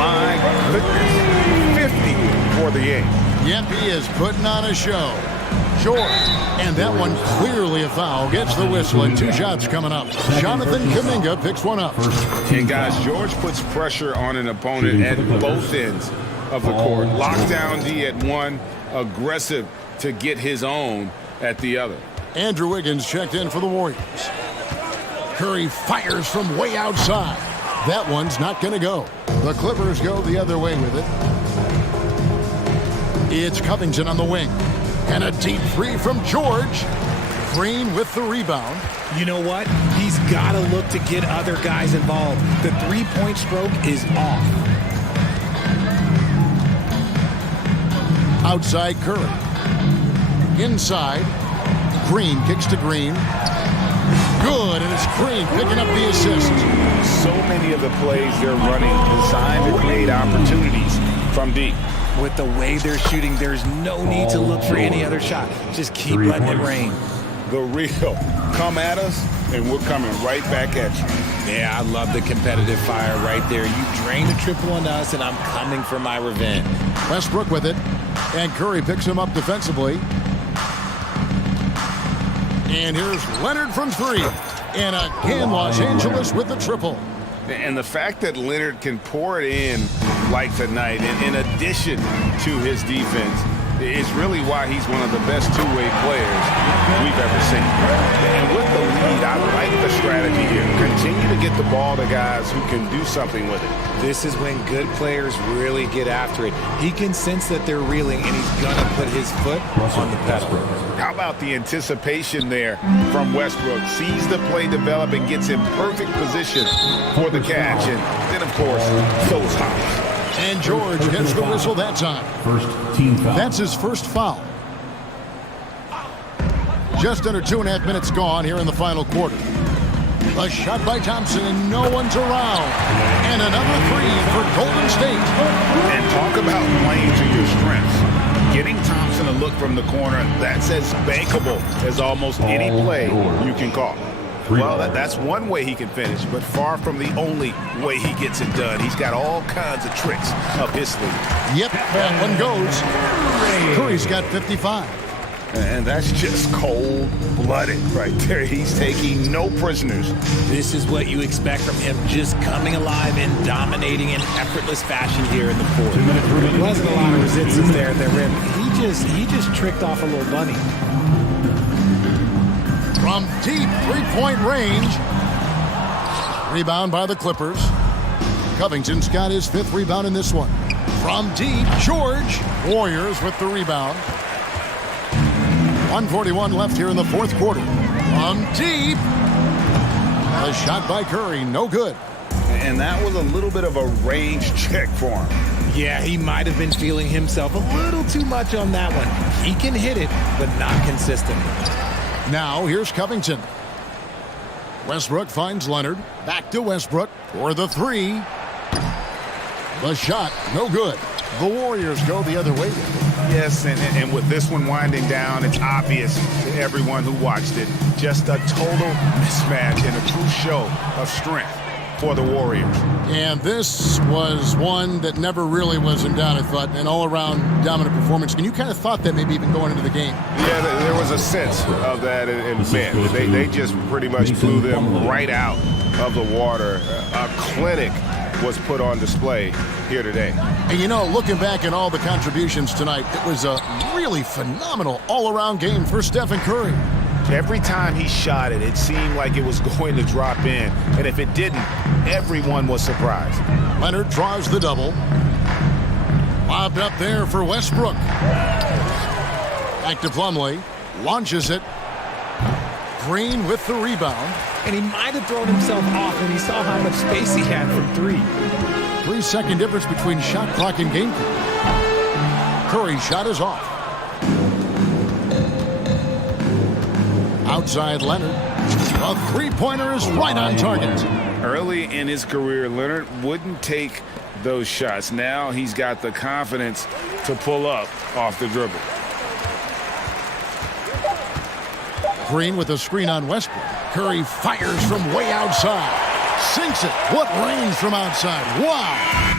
My goodness. 50 for the game. Yep, he is putting on a show. George. And that one clearly a foul. Gets the whistle and 2 shots coming up. Jonathan Kuminga picks one up. And guys, George puts pressure on an opponent at both ends of the court. Lockdown D at one, aggressive to get his own at the other. Andrew Wiggins checked in for the Warriors. Curry fires from way outside. That one's not going to go. The Clippers go the other way with it. It's Covington on the wing. And a deep 3 from George. Green with the rebound. You know what? He's got to look to get other guys involved. The three-point stroke is off. Outside Curry. Inside. Green kicks to Green. Good, and it's Green picking up the assist. So many of the plays they're running designed to create opportunities from deep. With the way they're shooting, there's no need to look for any other shot. Just keep letting it rain. The real come at us, and we're coming right back at you. Yeah, I love the competitive fire right there. You drain a triple on us, and I'm coming for my revenge. Westbrook with it, and Curry picks him up defensively. And here's Leonard from 3. And again, Los Angeles with the triple. And the fact that Leonard can pour it in like tonight, in addition to his defense, is really why he's one of the best two-way players we've ever seen. And with the lead, I like the strategy here. Continue to get the ball to guys who can do something with it. This is when good players really get after it. He can sense that they're reeling, and he's going to put his foot on the pedal. How about the anticipation there from Westbrook? Sees the play develop and gets in perfect position for the catch. And then, of course, those hops. And George gets the whistle that time. First team foul. That's his first foul. Just under 2.5 minutes gone here in the final quarter. A shot by Thompson, and no one's around. And another 3 for Golden State. And talk about playing to your strengths. Getting Thompson a look from the corner, that's as bankable as almost any play you can call. Well, that's one way he can finish, but far from the only way he gets it done. He's got all kinds of tricks up his sleeve. Yep, that one goes. Curry's got 55. And that's just cold-blooded right there. He's taking no prisoners. This is what you expect from him, just coming alive and dominating in effortless fashion here in the fourth. There wasn't a lot of resistance there at the rim. He just tricked off a little bunny. From deep three-point range. Rebound by the Clippers. Covington's got his 5th rebound in this one. From deep, George. Warriors with the rebound. 1:41 left here in the fourth quarter. From deep. A shot by Curry, no good. And that was a little bit of a range check for him. Yeah, he might have been feeling himself a little too much on that one. He can hit it, but not consistently. Now, here's Covington. Westbrook finds Leonard. Back to Westbrook for the 3. The shot, no good. The Warriors go the other way. Yes, and with this one winding down, it's obvious to everyone who watched it. Just a total mismatch and a true show of strength for the Warriors. And this was one that never really was in doubt, I thought, an all-around dominant performance. And you kind of thought that maybe even going into the game. Yeah, there was a sense of that in Bend. They just pretty much blew them right out of the water. A clinic was put on display here today. And you know, looking back at all the contributions tonight, it was a really phenomenal all-around game for Stephen Curry. Every time he shot it, it seemed like it was going to drop in. And if it didn't, everyone was surprised. Leonard draws the double. Lobbed up there for Westbrook. Back to Plumlee. Launches it. Green with the rebound. And he might have thrown himself off when he saw how much space he had from three. 3-second difference between shot clock and game clock. Curry's shot is off. Outside Leonard. A three-pointer is right on target. Early in his career, Leonard wouldn't take those shots. Now he's got the confidence to pull up off the dribble. Green with a screen on Westbrook. Curry fires from way outside. Sinks it. What range from outside. Wow.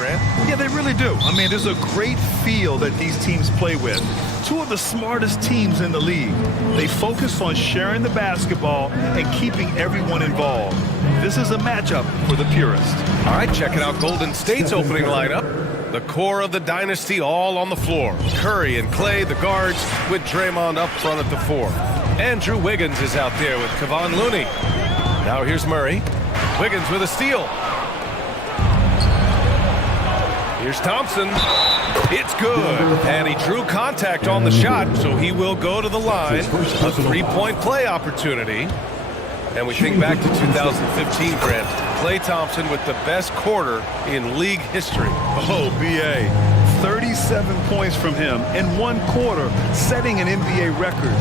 Grant. Yeah, they really do. I mean, there's a great feel that these teams play with. Two of the smartest teams in the league. They focus on sharing the basketball and keeping everyone involved. This is a matchup for the purist. All right, checking out Golden State's opening lineup. The core of the dynasty all on the floor. Curry and Clay, the guards, with Draymond up front at the 4. Andrew Wiggins is out there with Kevon Looney. Now here's Murray. Wiggins with a steal. Here's Thompson. It's good. And he drew contact on the shot, so he will go to the line. A three-point play opportunity. And we think back to 2015, Grant. Klay Thompson with the best quarter in league history. Oh, B.A. 37 points from him in one quarter, setting an NBA record.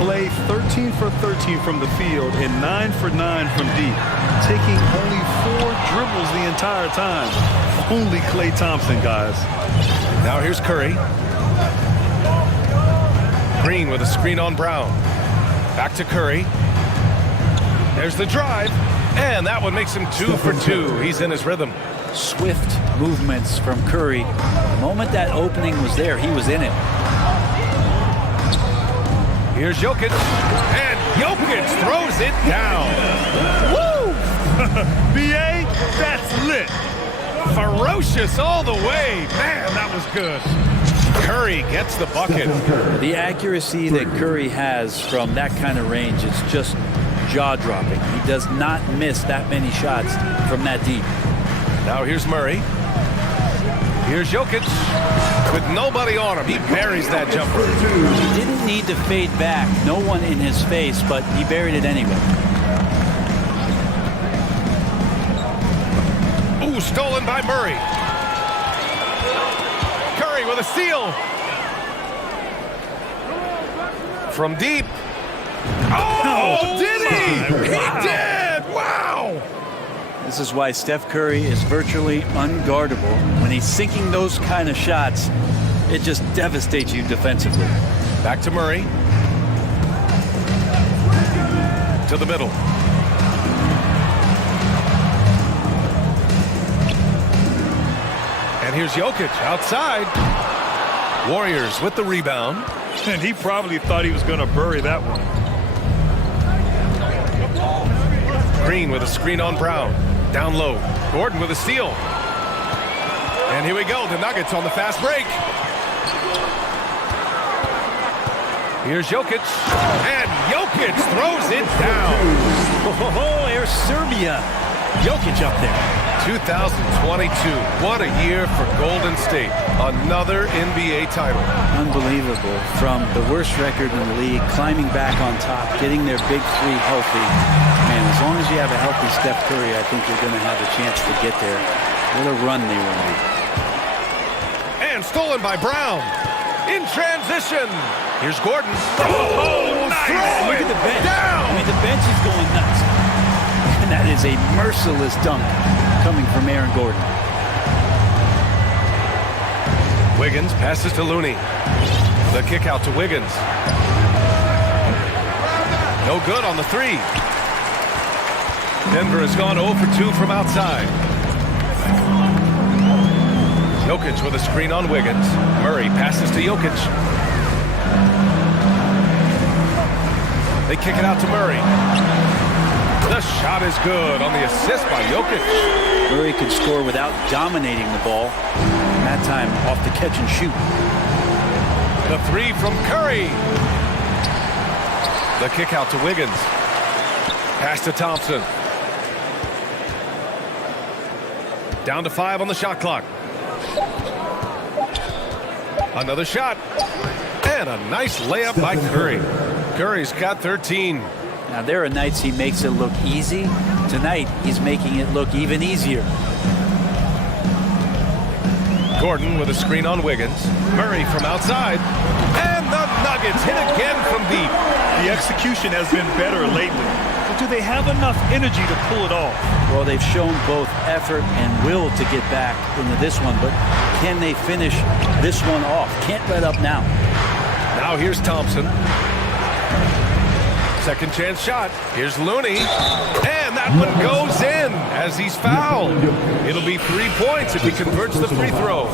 Klay 13 for 13 from the field and 9 for 9 from deep, taking only 4 dribbles the entire time. Only Klay Thompson, guys. Now here's Curry. Green with a screen on Brown. Back to Curry. There's the drive, and that one makes him 2 for 2. He's in his rhythm. Swift movements from Curry. The moment that opening was there, he was in it. Here's Jokic, and Jokic throws it down. Woo! B.A., that's lit. Ferocious all the way. Man, that was good. Curry gets the bucket. The accuracy that Curry has from that kind of range is just jaw-dropping. He does not miss that many shots from that deep. Now here's Murray. Here's Jokic with nobody on him. He buries that jumper. He didn't need to fade back. No one in his face, but he buried it anyway. Ooh, stolen by Murray. Curry with a steal. From deep. Oh, did he? He did! Wow! This is why Steph Curry is virtually unguardable. When he's sinking those kind of shots, it just devastates you defensively. Back to Murray. To the middle. And here's Jokic outside. Warriors with the rebound. And he probably thought he was going to bury that one. Green with a screen on Brown. Down low. Gordon with a steal. And here we go. The Nuggets on the fast break. Here's Jokic. And Jokic throws it down. Oh, there's Serbia. Jokic up there. 2022. What a year for Golden State. Another NBA title. Unbelievable. From the worst record in the league, climbing back on top, getting their big three healthy. Man, as long as you have a healthy Steph Curry, I think you're going to have a chance to get there. What a run they were on. And stolen by Brown. In transition. Here's Gordon. Oh, nice. Look at the bench. Down. I mean, the bench is going nuts. And that is a merciless dunk coming from Aaron Gordon. Wiggins passes to Looney. The kick out to Wiggins. No good on the three. Denver has gone 0 for 2 from outside. Jokic with a screen on Wiggins. Murray passes to Jokic. They kick it out to Murray. The shot is good on the assist by Jokic. Murray could score without dominating the ball. And that time off the catch and shoot. The three from Curry. The kick out to Wiggins. Pass to Thompson. Down to 5 on the shot clock. Another shot. And a nice layup by Curry. Curry's got 13. Now, there are nights he makes it look easy. Tonight, he's making it look even easier. Gordon with a screen on Wiggins. Murray from outside. And the Nuggets hit again from deep. The execution has been better lately. But do they have enough energy to pull it off? Well, they've shown both effort and will to get back into this one. But can they finish this one off? Can't let up now. Now here's Thompson. Second chance shot. Here's Looney. And that one goes in as he's fouled. It'll be 3 points if he converts the free throw.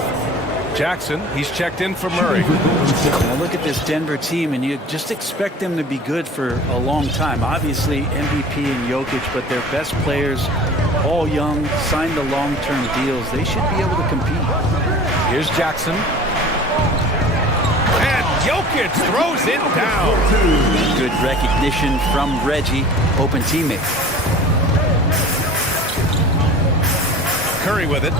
Jackson, he's checked in for Murray. Now look at this Denver team, and you just expect them to be good for a long time. Obviously, MVP and Jokic, but their best players, all young, signed the long-term deals. They should be able to compete. Here's Jackson. And Jokic throws it down. Good recognition from Reggie, open teammate. Curry with it.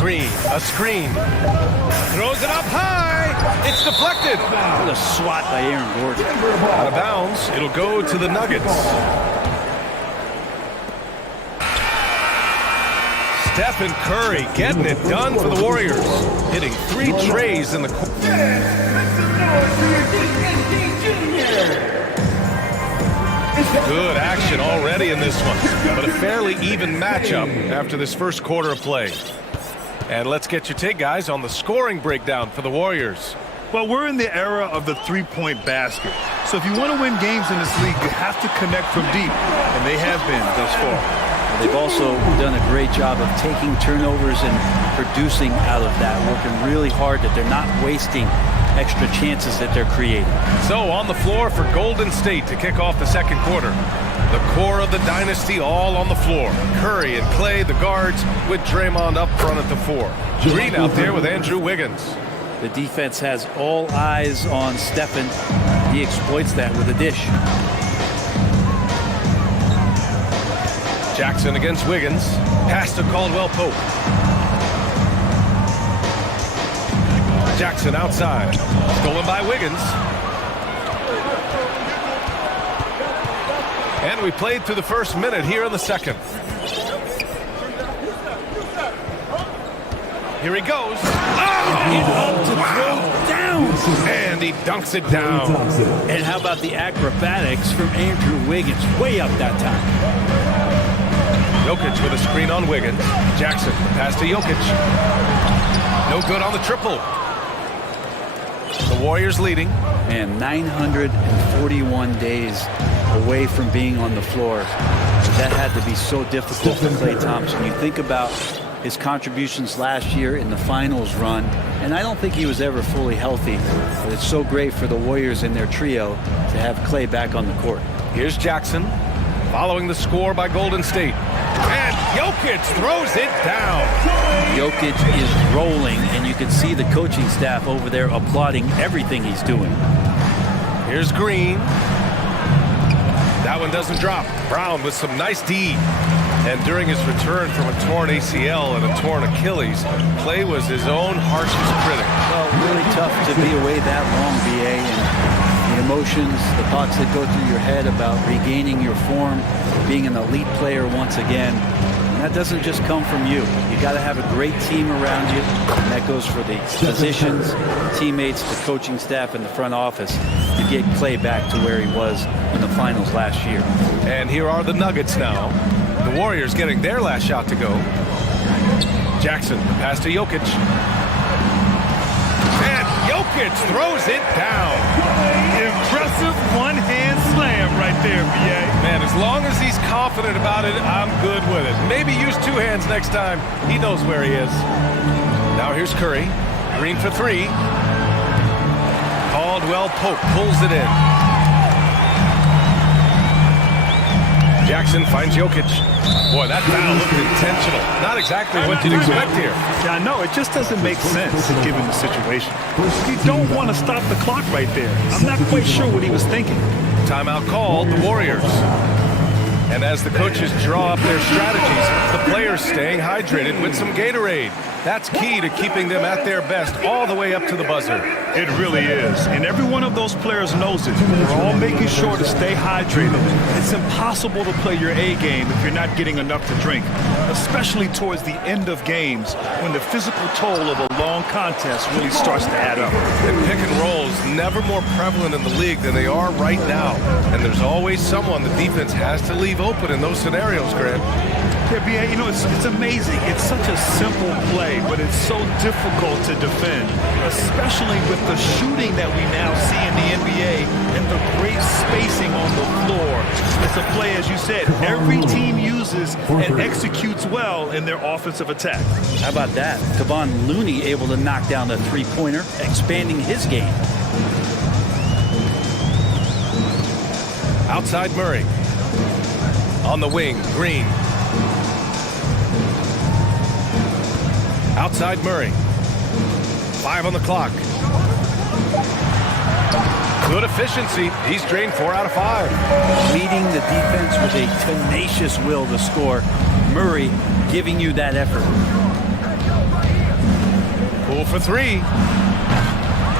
Green, a screen. Throws it up high. It's deflected. What a swat by Aaron Gordon. Out of bounds. It'll go to the Nuggets. Stephen Curry getting it done for the Warriors. Hitting 3 trays in the court. Good action already in this one, but a fairly even matchup after this first quarter of play. And let's get your take, guys, on the scoring breakdown for the Warriors. Well, we're in the era of the three-point basket. So if you want to win games in this league, you have to connect from deep, and they have been thus far. They've also done a great job of taking turnovers and producing out of that, working really hard that they're not wasting extra chances that they're creating. So on the floor for Golden State to kick off the second quarter. The core of the dynasty all on the floor. Curry and Clay, the guards, with Draymond up front at the 4. Green out there with Andrew Wiggins. The defense has all eyes on Stephen. He exploits that with a dish. Jackson against Wiggins. Pass to Caldwell Pope. Jackson outside. Stolen by Wiggins. And we played through the first minute here in the second. Here he goes. Oh! To throw down. And he dunks it down. And how about the acrobatics from Andrew Wiggins? Way up that time. Jokic with a screen on Wiggins. Jackson, pass to Jokic. No good on the triple. The Warriors leading. And 941 days away from being on the floor. That had to be so difficult for Klay Thompson. You think about his contributions last year in the finals run, and I don't think he was ever fully healthy, but it's so great for the Warriors in their trio to have Klay back on the court. Here's Jackson, following the score by Golden State. And Jokic throws it down. Jokic is rolling, and you can see the coaching staff over there applauding everything he's doing. Here's Green. That one doesn't drop. Brown with some nice D. And during his return from a torn ACL and a torn Achilles, Klay was his own harshest critic. Well, really tough to be away that long, BA, and the emotions, the thoughts that go through your head about regaining your form, being an elite player once again. And that doesn't just come from you. You got to have a great team around you, and that goes for the positions, teammates, the coaching staff, and the front office to get Klay back to where he was in the finals last year. And here are the Nuggets now. The Warriors getting their last shot to go. Jackson, pass to Jokic. And Jokic throws it down. Impressive one-hand slam right there, B.A. Man, as long as he's confident about it, I'm good with it. Maybe use 2 hands next time. He knows where he is. Now here's Curry. Green for 3. Caldwell Pope pulls it in. Jackson finds Jokic. Boy, that foul looked intentional. Not exactly what you'd expect here. Yeah, I know. It just doesn't make sense given the situation. You don't want to stop the clock right there. I'm not quite sure what he was thinking. Timeout called, the Warriors. And as the coaches draw up their strategies, the players staying hydrated with some Gatorade. That's key to keeping them at their best all the way up to the buzzer. It really is. And every one of those players knows it. They're all making sure to stay hydrated. It's impossible to play your A game if you're not getting enough to drink, especially towards the end of games when the physical toll of a long contest really starts to add up. And pick and rolls never more prevalent in the league than they are right now. And there's always someone the defense has to leave open in those scenarios, Grant. Yeah, B.A., you know, it's amazing. It's such a simple play, but it's so difficult to defend, especially with the shooting that we now see in the NBA and the great spacing on the floor. It's a play, as you said, every team uses and executes well in their offensive attack. How about that? Kevon Looney able to knock down the three-pointer, expanding his game. Outside Murray. On the wing, Green. Outside Murray. 5 on the clock. Good efficiency. He's drained 4 out of 5. Leading the defense with a tenacious will to score. Murray giving you that effort. Pull for 3.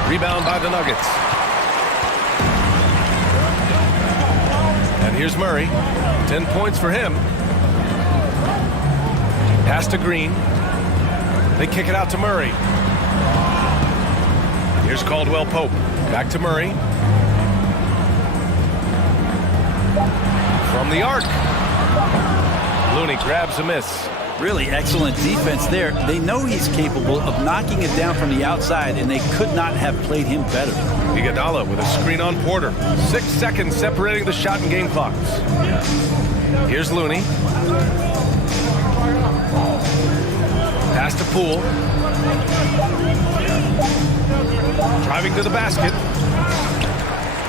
Rebound by the Nuggets. And here's Murray. 10 points for him. Pass to Green. They kick it out to Murray. Here's Caldwell Pope. Back to Murray. From the arc. Looney grabs a miss. Really excellent defense there. They know he's capable of knocking it down from the outside, and they could not have played him better. Iguodala with a screen on Porter. 6 seconds separating the shot and game clocks. Here's Looney. Pass to Poole. Driving to the basket.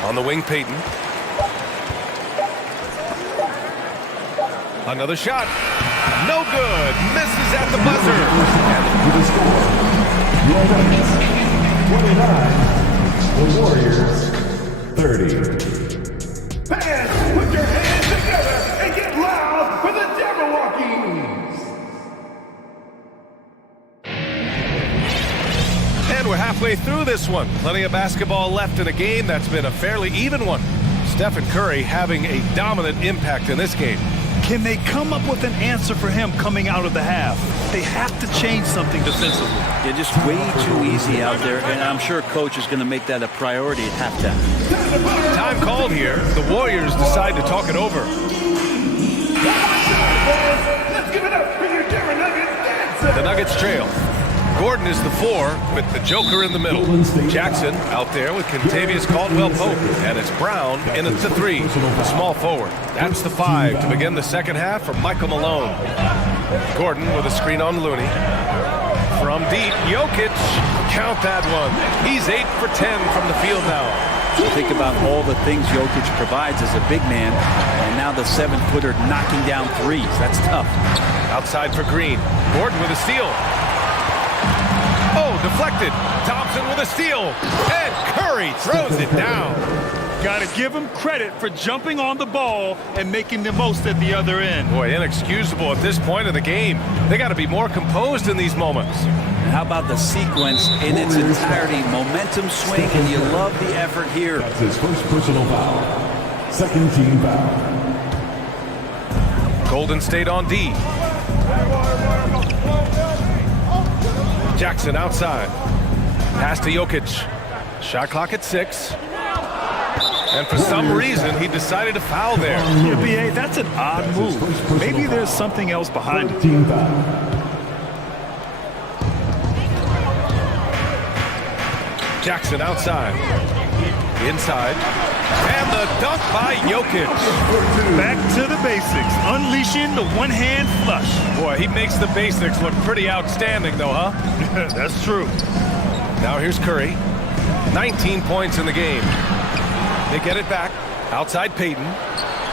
On the wing, Payton. Another shot. No good. Misses at the buzzer. To the score, your Nuggets 29, the Warriors 30. Fans, put your hands together and get loud for the Jabberwockies! And we're halfway through this one. Plenty of basketball left in a game that's been a fairly even one. Stephen Curry having a dominant impact in this game. Can they come up with an answer for him coming out of the half? They have to change something defensively. They're just way too easy out there, and I'm sure coach is going to make that a priority at halftime. Time called here. The Warriors decide to talk it over. Let's give it up for your Denver Nuggets dancer! The Nuggets trail. Gordon is the 4 with the Joker in the middle. Jackson out there with Contavious Caldwell-Pope. And it's Brown in at the 3, the small forward. That's the 5 to begin the second half from Michael Malone. Gordon with a screen on Looney. From deep, Jokic. Count that one. He's 8 for 10 from the field now. Think about all the things Jokic provides as a big man, and now the 7-footer knocking down threes. That's tough. Outside for Green. Gordon with a steal. Oh, deflected. Thompson with a steal. And Curry throws it down. Got to give him credit for jumping on the ball and making the most at the other end. Boy, inexcusable at this point of the game. They got to be more composed in these moments. And how about the sequence in its entirety? Momentum swing, and you love the effort here. That's his first personal foul. Second team foul. Golden State on D. Jackson outside. Pass to Jokic. Shot clock at 6. And for some reason, he decided to foul there. Yeah, B.A., that's an odd move. Maybe there's something else behind it. Team foul. Jackson outside. Inside. And the dunk by Jokic. Back to the basics. Unleashing the one-hand flush. Boy, he makes the basics look pretty outstanding, though, huh? That's true. Now here's Curry. 19 points in the game. They get it back. Outside Payton.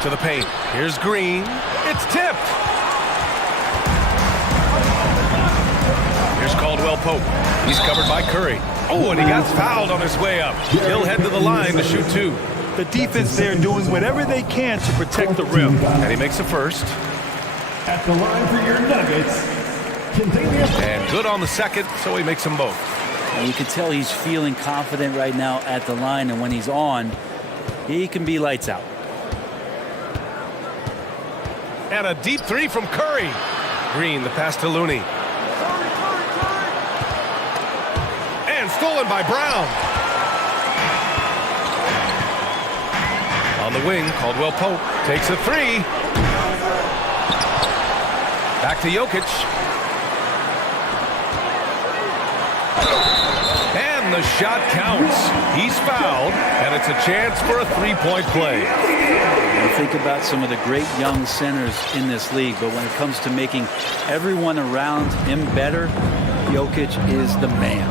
To the paint. Here's Green. It's tipped. Here's Caldwell Pope. He's covered by Curry. Oh, and he got fouled on his way up. He'll head to the line to shoot 2. The defense there doing whatever they can to protect the rim. And he makes a first. At the line for your Nuggets, and good on the second, so he makes them both. And you can tell he's feeling confident right now at the line, and when he's on, he can be lights out. And a deep 3 from Curry. Green, the pass to Looney. And stolen by Brown. On the wing, Caldwell Pope takes a 3. Back to Jokic. And the shot counts. He's fouled, and it's a chance for a three-point play. You think about some of the great young centers in this league, but when it comes to making everyone around him better, Jokic is the man.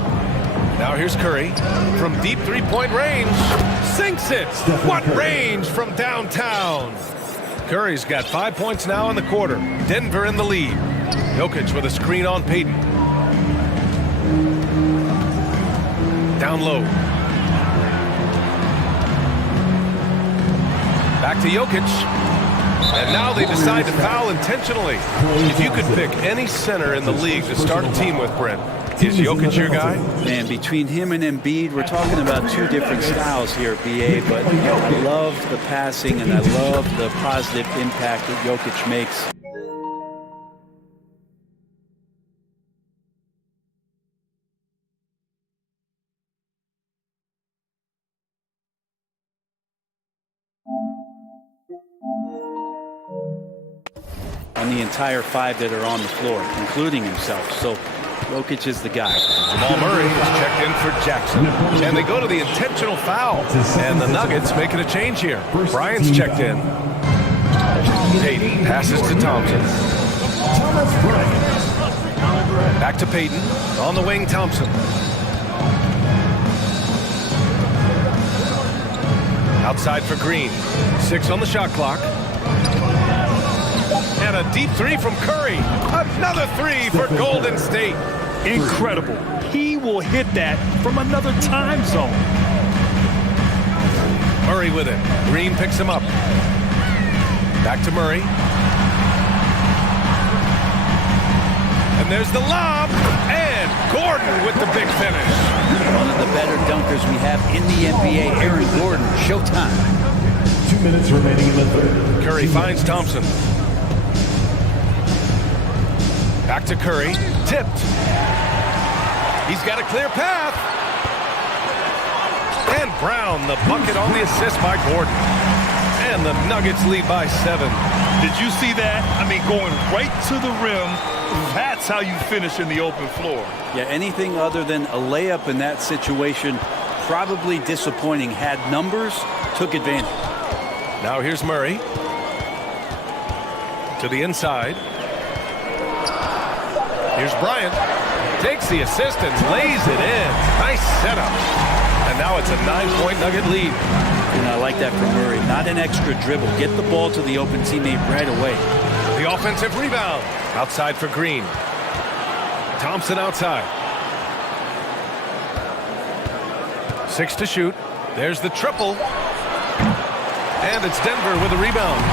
Now here's Curry from deep three-point range. Sinks it. What range from downtown. Curry's got 5 points now in the quarter. Denver in the lead. Jokic with a screen on Payton. Down low. Back to Jokic. And now they decide to foul intentionally. If you could pick any center in the league to start a team with, Brent, is Jokic your guy? Man, between him and Embiid, we're talking about two different styles here, BA, but I love the passing and I love the positive impact that Jokic makes. On the entire five that are on the floor, including himself. So Jokic is the guy. Jamal Murray is checked in for Jackson. And they go to the intentional foul. And the Nuggets making a change here. Bryant's checked in. Payton passes to Thompson. Back to Payton. On the wing, Thompson. Outside for Green. 6 on the shot clock. And a deep three from Curry. Another three for Golden State. Incredible. He will hit that from another time zone. Murray with it. Green picks him up. Back to Murray. And there's the lob. And Gordon with the big finish. One of the better dunkers we have in the NBA, Aaron Gordon. Showtime. 2 minutes remaining in the third. Curry finds Thompson. Back to Curry. Tipped. He's got a clear path. And Brown, the bucket on the assist by Gordon. And the Nuggets lead by 7. Did you see that? I mean, going right to the rim. That's how you finish in the open floor. Yeah, anything other than a layup in that situation, probably disappointing. Had numbers, took advantage. Now here's Murray. To the inside. Here's Bryant. Takes the assist and lays it in. Nice setup. And now it's a 9-point Nugget lead. And I like that from Murray. Not an extra dribble. Get the ball to the open teammate right away. The offensive rebound. Outside for Green. Thompson outside. 6 to shoot. There's the triple. And it's Denver with a rebound.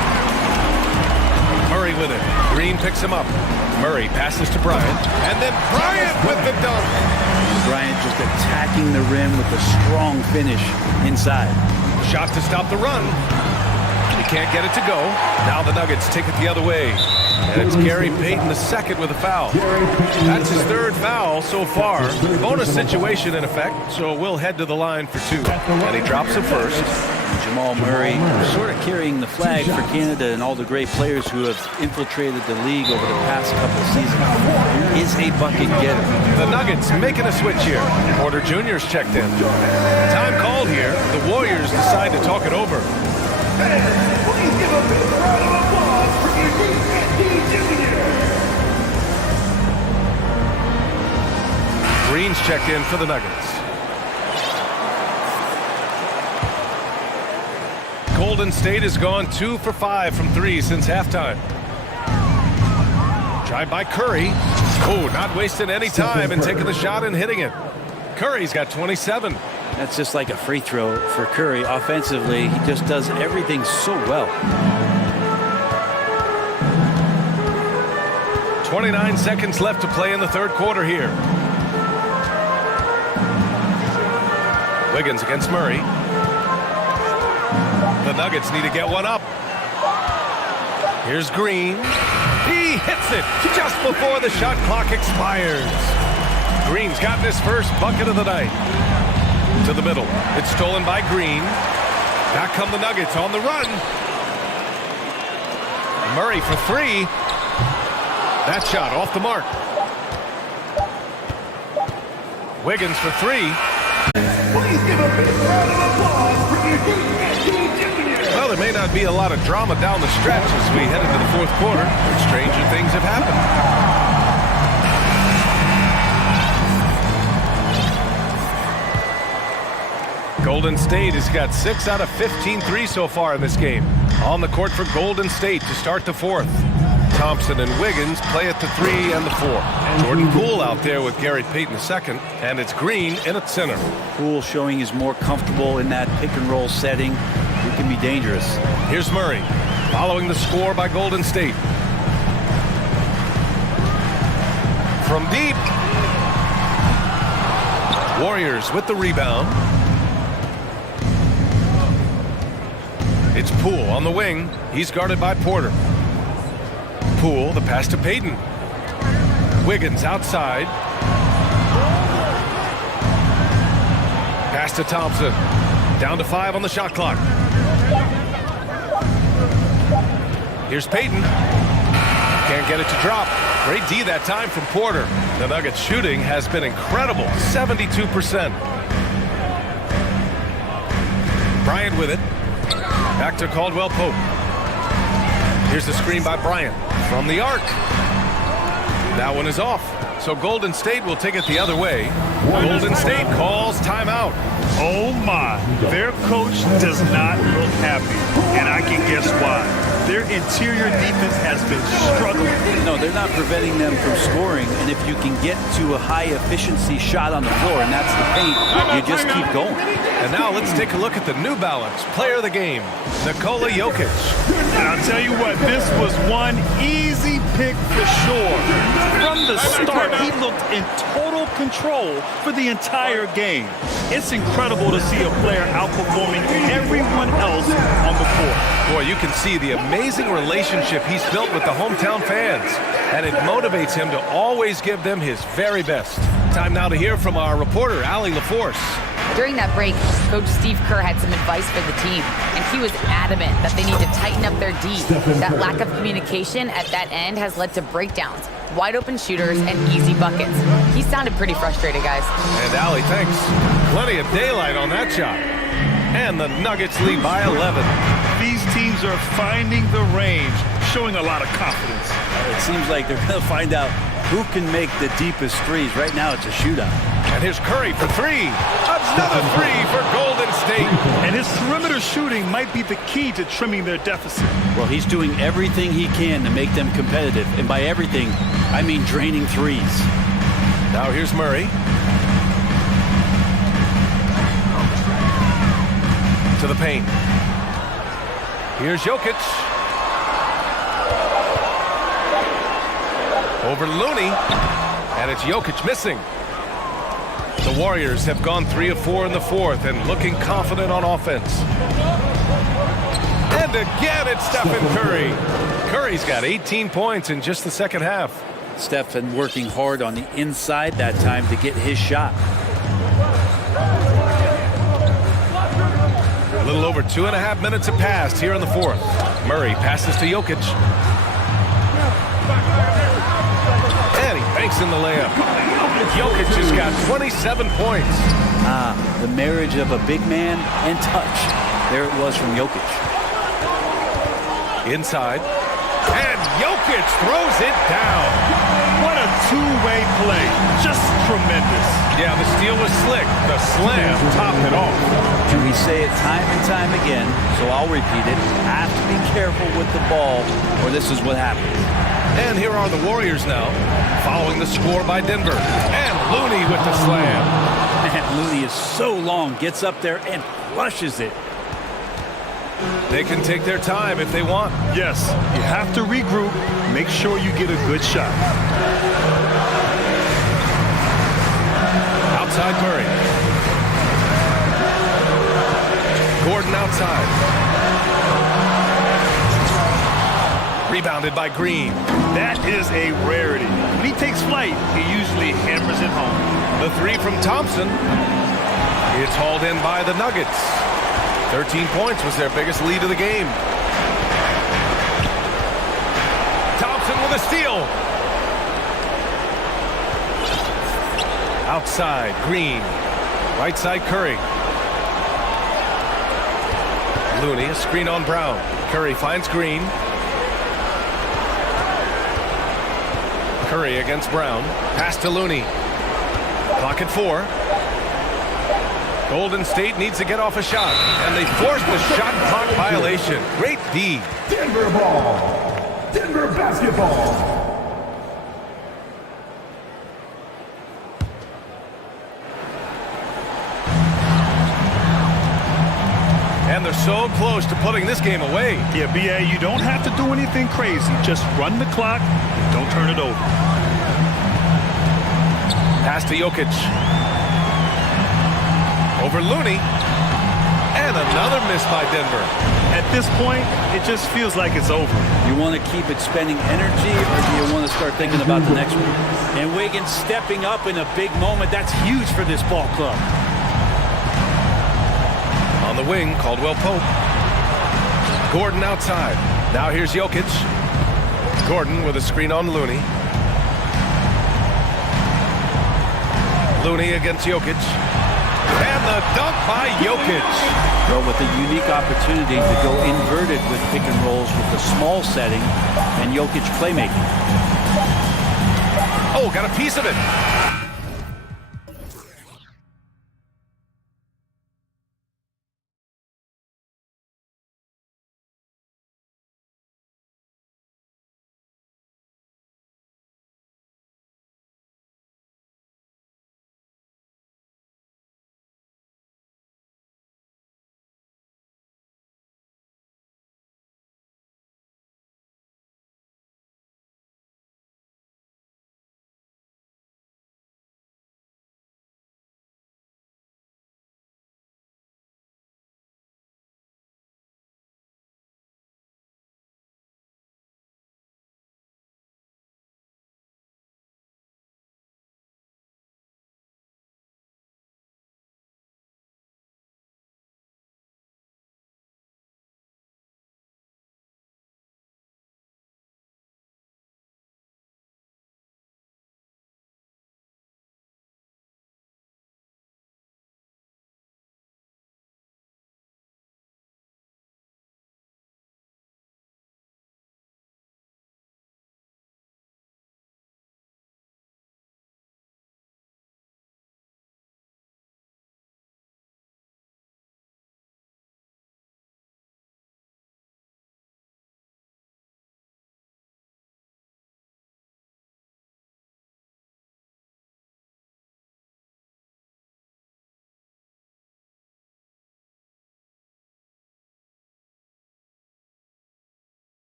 Murray with it. Green picks him up. Murray passes to Bryant. And then Bryant with the dunk. Bryant just attacking the rim with a strong finish inside. Shot to stop the run. He can't get it to go. Now the Nuggets take it the other way. And it's Gary Payton II with a foul. That's his 3rd foul so far. Bonus situation in effect, so we'll head to the line for 2. And he drops it first. Jamal Murray sort of carrying the flag for Canada and all the great players who have infiltrated the league over the past couple of seasons. Is a bucket getter. The Nuggets making a switch here. Porter Jr.'s checked in. Time called here. The Warriors decide to talk it over. Please give a big round of applause for Jr. Green's checked in for the Nuggets. Golden State has gone 2 for 5 from 3 since halftime. Tried by Curry. Oh, not wasting any time and taking the shot and hitting it. Curry's got 27. That's just like a free throw for Curry. Offensively, he just does everything so well. 29 seconds left to play in the 3rd quarter here. Wiggins against Murray. The Nuggets need to get one up. Here's Green. He hits it just before the shot clock expires. Green's gotten his first bucket of the night. To the middle. It's stolen by Green. Back come the Nuggets on the run. Murray for 3. That shot off the mark. Wiggins for three. Please give a big round of applause for the Well, there may not be a lot of drama down the stretch as we head into the fourth quarter, but stranger things have happened. Golden State has got 6 out of 15 threes so far in this game. On the court for Golden State to start the fourth. Thompson and Wiggins play at the 3 and the 4. Jordan Poole out there with Gary Payton II, and it's Green in at center. Poole showing he's more comfortable in that pick and roll setting. He can be dangerous. Here's Murray, following the score by Golden State. From deep. Warriors with the rebound. It's Poole on the wing. He's guarded by Porter. Poole, the pass to Payton. Wiggins outside. Pass to Thompson. Down to 5 on the shot clock. Here's Payton. Can't get it to drop. Great D that time from Porter. The Nuggets shooting has been incredible, 72%. Bryant with it. Back to Caldwell Pope. Here's the screen by Bryant from the arc. That one is off. So Golden State will take it the other way. Golden State calls timeout. Oh my, their coach does not look happy, and I can guess why. Their interior defense has been struggling. No, they're not preventing them from scoring, and if you can get to a high-efficiency shot on the floor, and that's the paint, you just keep going. And now let's take a look at the New Balance player of the game, Nikola Jokic. And I'll tell you what, this was one easy pick for sure. From the start, he looked in total control for the entire game. It's incredible to see a player outperforming everyone else on the court. Boy, you can see the amazing relationship he's built with the hometown fans, and it motivates him to always give them his very best. Time now to hear from our reporter, Allie LaForce. During that break, Coach Steve Kerr had some advice for the team, and he was adamant that they need to tighten up their D. That lack of communication at that end has led to breakdowns, wide open shooters, and easy buckets. He sounded pretty frustrated, guys. And Allie, thanks. Plenty of daylight on that shot. And the Nuggets lead by 11. These teams are finding the range, showing a lot of confidence. It seems like they're going to find out who can make the deepest threes. Right now, it's a shootout. And here's Curry for three. Another three for Golden State. And his perimeter shooting might be the key to trimming their deficit. Well, he's doing everything he can to make them competitive. And by everything, I mean draining threes. Now here's Murray. To the paint. Here's Jokic. Over Looney. And it's Jokic missing. The Warriors have gone 3 of 4 in the fourth and looking confident on offense. And again, it's Stephen Curry. Curry's got 18 points in just the second half. Steph been working hard on the inside that time to get his shot. A little over 2.5 minutes have passed here in the fourth. Murray passes to Jokic. And he banks in the layup. Jokic has got 27 points. The marriage of a big man and touch. There it was from Jokic. Inside. And Jokic throws it down. What a two-way play. Just tremendous. Yeah, the steal was slick. The slam topped it off. And we say it time and time again, so I'll repeat it. Have to be careful with the ball, or this is what happens. And here are the Warriors now, following the score by Denver. And Looney with the slam. Man, Looney is so long, gets up there and flushes it. They can take their time if they want. Yes, you have to regroup. Make sure you get a good shot. Outside Murray. Gordon outside. Rebounded by Green. That is a rarity. When he takes flight, he usually hammers it home. The three from Thompson. It's hauled in by the Nuggets. 13 points was their biggest lead of the game. Thompson with a steal. Outside, Green. Right side, Curry. Looney, a screen on Brown. Curry finds Green. Curry against Brown. Pass to Looney. Clock at 4. Golden State needs to get off a shot, and they force the shot clock violation. Great D. Denver ball. Denver basketball. And they're so close to putting this game away. Yeah, B.A., you don't have to do anything crazy. Just run the clock. Don't turn it over. Pass to Jokic. Over Looney. And another miss by Denver. At this point, it just feels like it's over. You want to keep expending energy, or do you want to start thinking about the next one? And Wiggins stepping up in a big moment. That's huge for this ball club. On the wing, Caldwell Pope. Gordon outside. Now here's Jokic. Gordon with a screen on Looney. Looney against Jokic. And the dunk by Jokic. Well, with a unique opportunity to go inverted with pick and rolls with the small setting and Jokic playmaking. Oh, got a piece of it.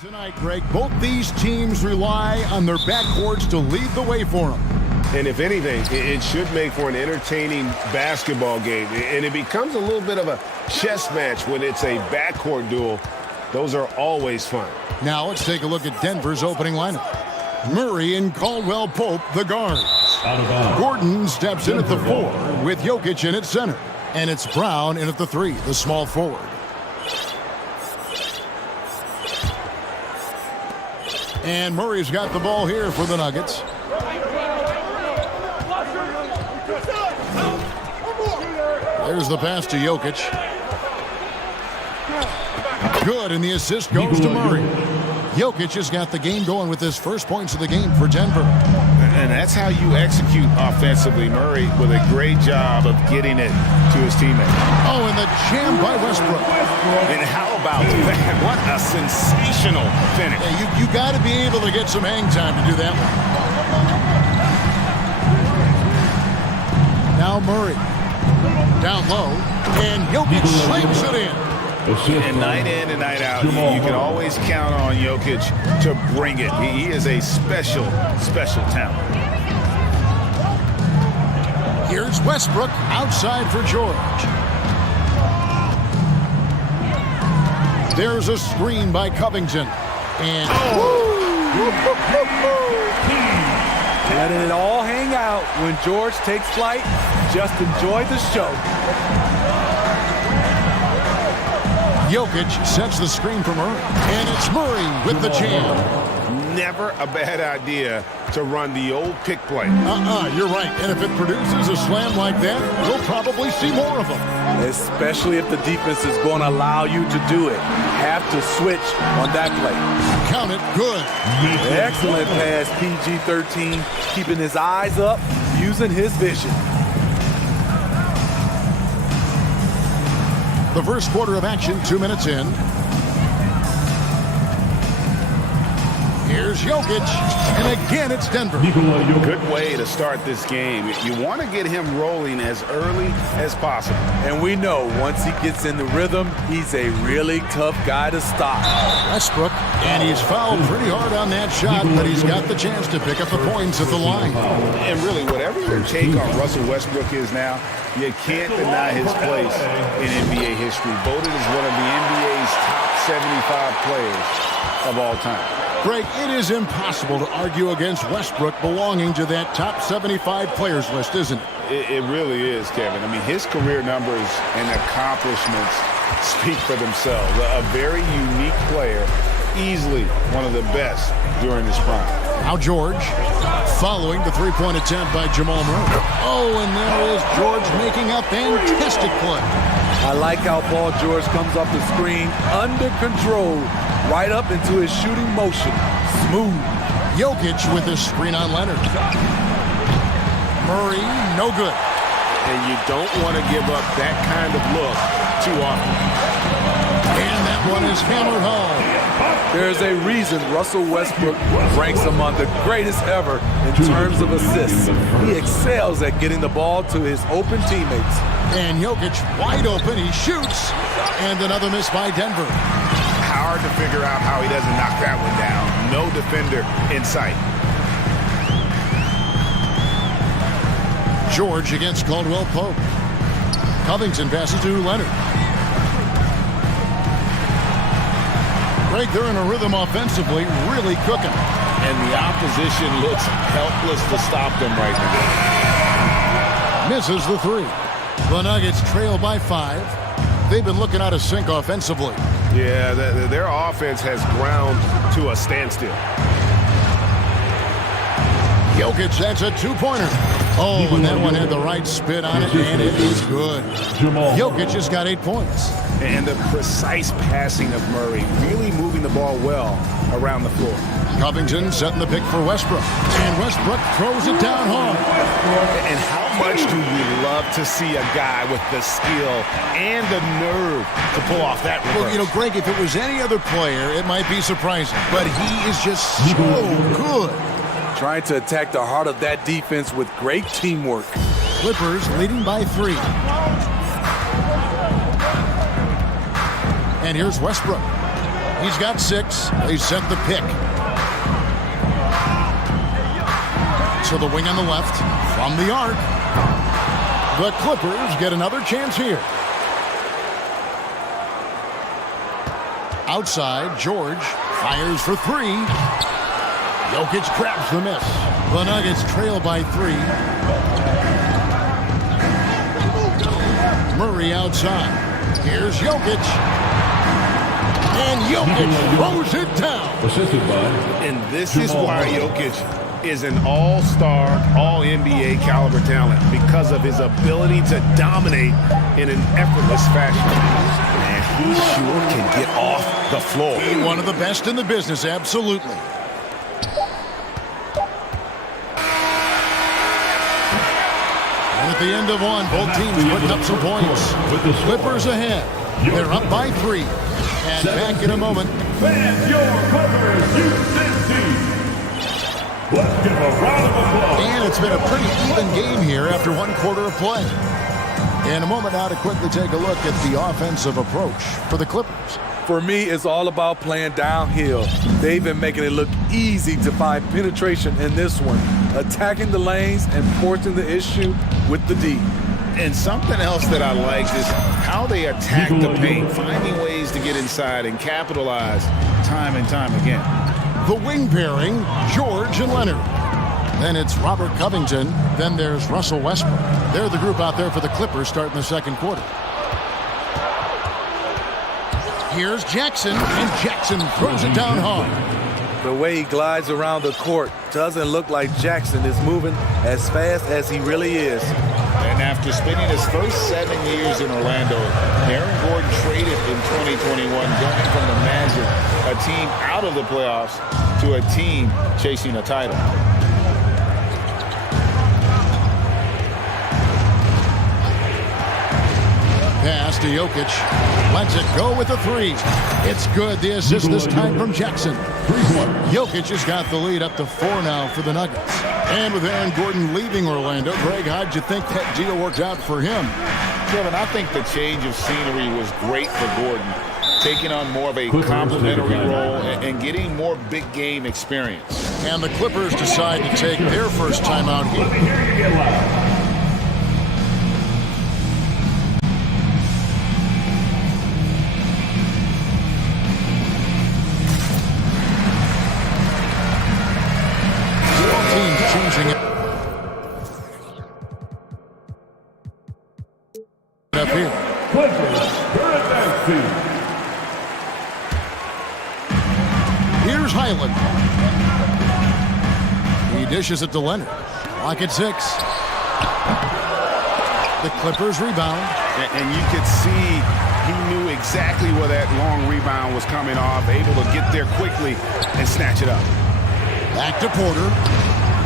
Tonight, Greg, both these teams rely on their backcourts to lead the way for them. And if anything, it should make for an entertaining basketball game. And it becomes a little bit of a chess match when it's a backcourt duel. Those are always fun. Now let's take a look at Denver's opening lineup. Murray and Caldwell Pope, the guards. Gordon steps in at the 4 with Jokic in at center. And it's Brown in at the 3, the small forward. And Murray's got the ball here for the Nuggets. There's the pass to Jokic. Good, and the assist goes to Murray. Jokic has got the game going with his first points of the game for Denver. And that's how you execute offensively. Murray with a great job of getting it to his teammate. Oh, and the jam by Westbrook. And how about that? What a sensational finish. Yeah, you got to be able to get some hang time to do that one. Now Murray. Down low. And Jokic slams it in. And night in and night out, you can always count on Jokic to bring it. He is a special, special talent. Here's Westbrook outside for George. There's a screen by Covington. And letting it all hang out when George takes flight. Just enjoy the show. Jokic sets the screen for Murray. And it's Murray with the jam. Never a bad idea to run the old pick play. You're right. And if it produces a slam like that, we'll probably see more of them. Especially if the defense is going to allow you to do it. Have to switch on that play. Count it. Good. Excellent pass, PG-13. Keeping his eyes up, using his vision. The first quarter of action, 2 minutes in. Here's Jokic, and again it's Denver. Good way to start this game. You want to get him rolling as early as possible. And we know once he gets in the rhythm, he's a really tough guy to stop. Westbrook, and he's fouled pretty hard on that shot, but he's got the chance to pick up the points at the line. And really, whatever your take on Russell Westbrook is now, you can't deny his place in NBA history. Voted as one of the NBA's top 75 players of all time. Greg, it is impossible to argue against Westbrook belonging to that top 75 players list, isn't it? It really is, Kevin. I mean, his career numbers and accomplishments speak for themselves. A very unique player, easily one of the best during his prime. Now George, following the three-point attempt by Jamal Murray. Oh, and there is George making a fantastic play. I like how Paul George comes off the screen under control, right up into his shooting motion. Smooth. Jokic with his screen on Leonard. Murray, no good. And you don't want to give up that kind of look too often. And that one is hammered home. There's a reason Russell Westbrook ranks among the greatest ever in terms of assists. He excels at getting the ball to his open teammates. And Jokic wide open, he shoots. And another miss by Denver. Hard to figure out how he doesn't knock that one down. No defender in sight. George against Caldwell Pope. Covington passes to Leonard. Greg, they're in a rhythm offensively, really cooking. And the opposition looks helpless to stop them right now. Misses the three. The Nuggets trail by 5. They've been looking out of sync offensively. Yeah, their offense has ground to a standstill. Jokic, that's a two-pointer. Oh, and that one had the right spin on it, and it is good. Jokic has got 8 points. And the precise passing of Murray, really moving the ball well around the floor. Covington setting the pick for Westbrook. And Westbrook throws it down hard. And how much do you love to see a guy with the skill and the nerve to pull off that reverse? Well, you know, Greg, if it was any other player, it might be surprising. But he is just so good. Trying to attack the heart of that defense with great teamwork. Clippers leading by 3. And here's Westbrook. He's got 6. They set the pick. To the wing on the left. From the arc. The Clippers get another chance here. Outside, George fires for 3. Jokic grabs the miss. The Nuggets trail by 3. Murray outside. Here's Jokic. And Jokic throws it down. And this is why Jokic is an all-star, all-NBA caliber talent, because of his ability to dominate in an effortless fashion. And he sure can get off the floor. One of the best in the business, absolutely. And at the end of one, both teams putting up some points. With the Clippers ahead. They're up by 3. And back in a moment. Fans, your Clippers, UCC. Let's give a round of applause. And it's been a pretty even game here after 1 quarter of play. In a moment now to quickly take a look at the offensive approach for the Clippers. For me, it's all about playing downhill. They've been making it look easy to find penetration in this one, attacking the lanes and forcing the issue with the D. And something else that I like is how they attack the paint, finding ways to get inside and capitalize time and time again. The wing pairing, George and Leonard. Then it's Robert Covington. Then there's Russell Westbrook. They're the group out there for the Clippers starting the second quarter. Here's Jackson, and Jackson throws it down hard. The way he glides around the court doesn't look like Jackson is moving as fast as he really is. And after spending his first 7 years in Orlando, Aaron Gordon traded in 2021, going from the Magic, a team out of the playoffs, to a team chasing a title. Pass to Jokic. Lets it go with a 3. It's good. The assist this time from Jackson. Jokic has got the lead up to 4 now for the Nuggets. And with Aaron Gordon leaving Orlando, Greg, how'd you think that deal worked out for him? Kevin, I think the change of scenery was great for Gordon, taking on more of a complementary role and getting more big game experience. And the Clippers decide to take their first time out here. Changing it up here. Here's Highland. He dishes it to Leonard. Clock at 6. The Clippers rebound. And you could see he knew exactly where that long rebound was coming off, able to get there quickly and snatch it up. Back to Porter.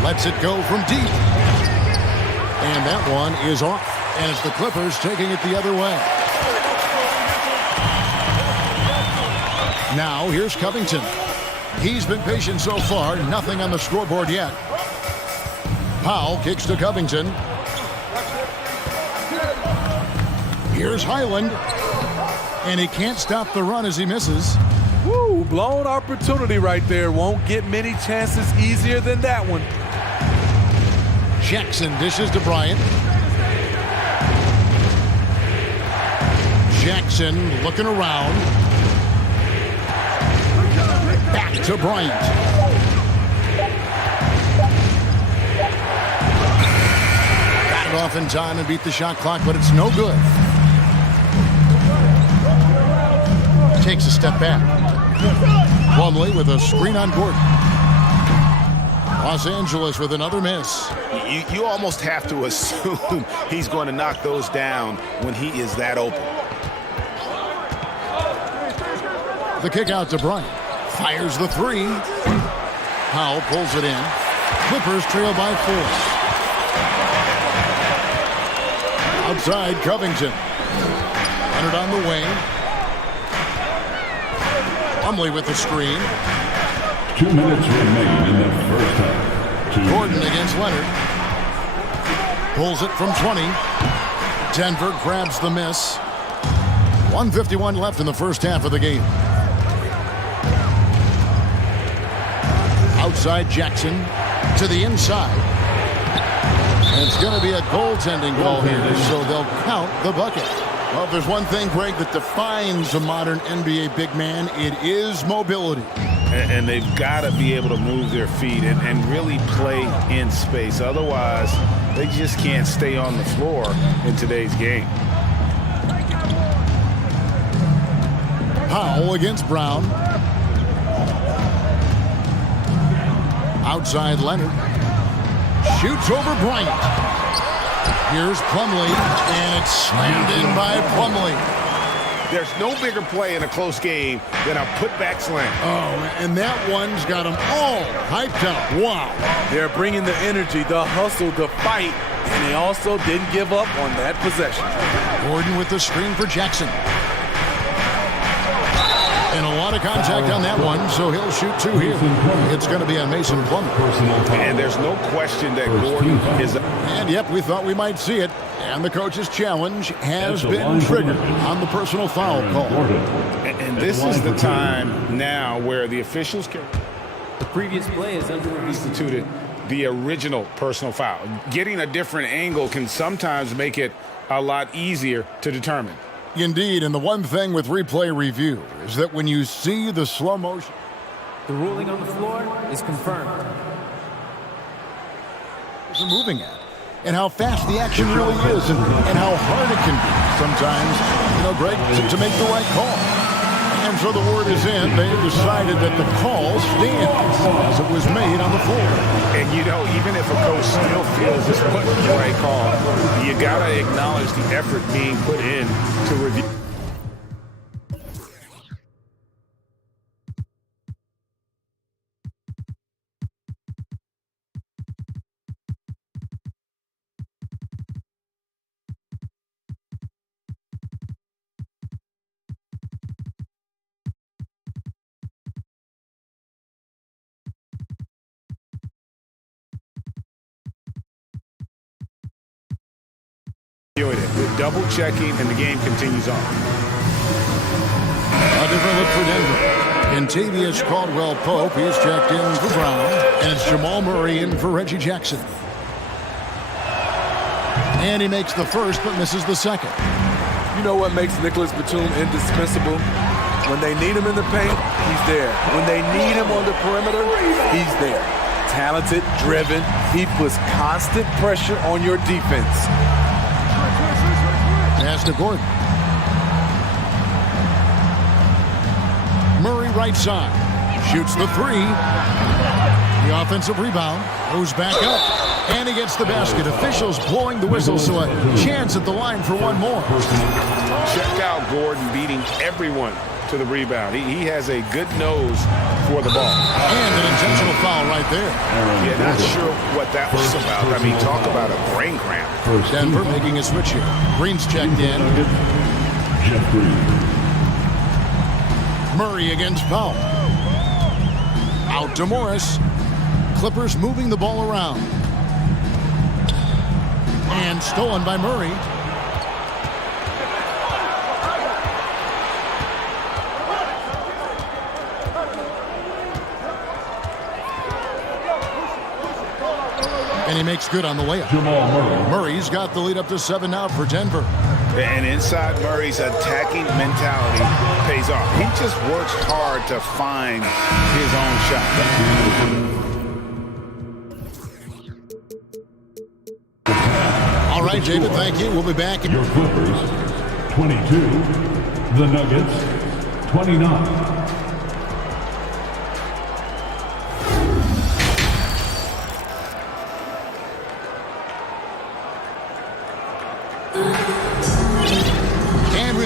Lets it go from deep. And that one is off. And it's the Clippers taking it the other way. Now here's Covington. He's been patient so far. Nothing on the scoreboard yet. Powell kicks to Covington. Here's Highland. And he can't stop the run as he misses. Woo, blown opportunity right there. Won't get many chances easier than that one. Jackson dishes to Bryant. Jackson looking around. Back to Bryant. Got it off in time and beat the shot clock, but it's no good. Takes a step back. Plumlee with a screen on Gordon. Los Angeles with another miss. You almost have to assume he's going to knock those down when he is that open. The kick out to Bryant. Fires the 3. Powell pulls it in. Clippers trail by 4. Outside, Covington. Leonard on the wing. Plumlee with the screen. 2 minutes remain in the first half. Gordon against Leonard. Pulls it from 20. Denver grabs the miss. 1:51 left in the first half of the game. Outside Jackson to the inside. And it's going to be a goaltending call here, so they'll count the bucket. Well, if there's one thing, Greg, that defines a modern NBA big man, it is mobility. And they've got to be able to move their feet and really play in space. Otherwise, they just can't stay on the floor in today's game. Powell against Brown. Outside Leonard. Shoots over Bryant. Here's Plumlee, and it's slammed in by Plumlee. There's no bigger play in a close game than a putback slam. Oh, and that one's got them all hyped up. Wow. They're bringing the energy, the hustle, the fight, and they also didn't give up on that possession. Gordon with the screen for Jackson. And a lot of contact on that one, so he'll shoot two here. It's going to be on Mason Plumlee. And there's no question that Gordon is... And yep, we thought we might see it. And the coach's challenge has been triggered on the personal foul call. And this is the time now where the officials can... The previous play is instituted the original personal foul. Getting a different angle can sometimes make it a lot easier to determine. Indeed, and the one thing with replay review is that when you see the slow motion... The ruling on the floor is confirmed. ...they're moving at, and how fast the action really is, and how hard it can be sometimes, Greg, to make the right call. And so the word is in. They've decided that the call stands as it was made on the floor. And, even if a coach still feels this wasn't the right call, you got to acknowledge the effort being put in to review. The double checking, and the game continues on. A different look for Denver. Kentavious Caldwell-Pope, he's checked in for Brown, and it's Jamal Murray in for Reggie Jackson. And he makes the first, but misses the second. You know what makes Nicholas Batum indispensable? When they need him in the paint, he's there. When they need him on the perimeter, he's there. Talented, driven, he puts constant pressure on your defense. Pass to Gordon. Murray right side. Shoots the three. The offensive rebound. Goes back up. And he gets the basket. Officials blowing the whistle, so a chance at the line for one more. Check out Gordon beating everyone to the rebound. He has a good nose for the ball. And an intentional foul right there. Yeah, not sure what that was about. I mean, talk about a brain cramp. Denver making a switch here. Green's checked in. Murray against Powell. Out to Morris. Clippers moving the ball around. And stolen by Murray. And he makes good on the layup. Murray's got the lead up to 7 now for Denver. And inside Murray's attacking mentality pays off. He just works hard to find his own shot. All right, David, thank you. We'll be back. Your Clippers, 22. The Nuggets, 29.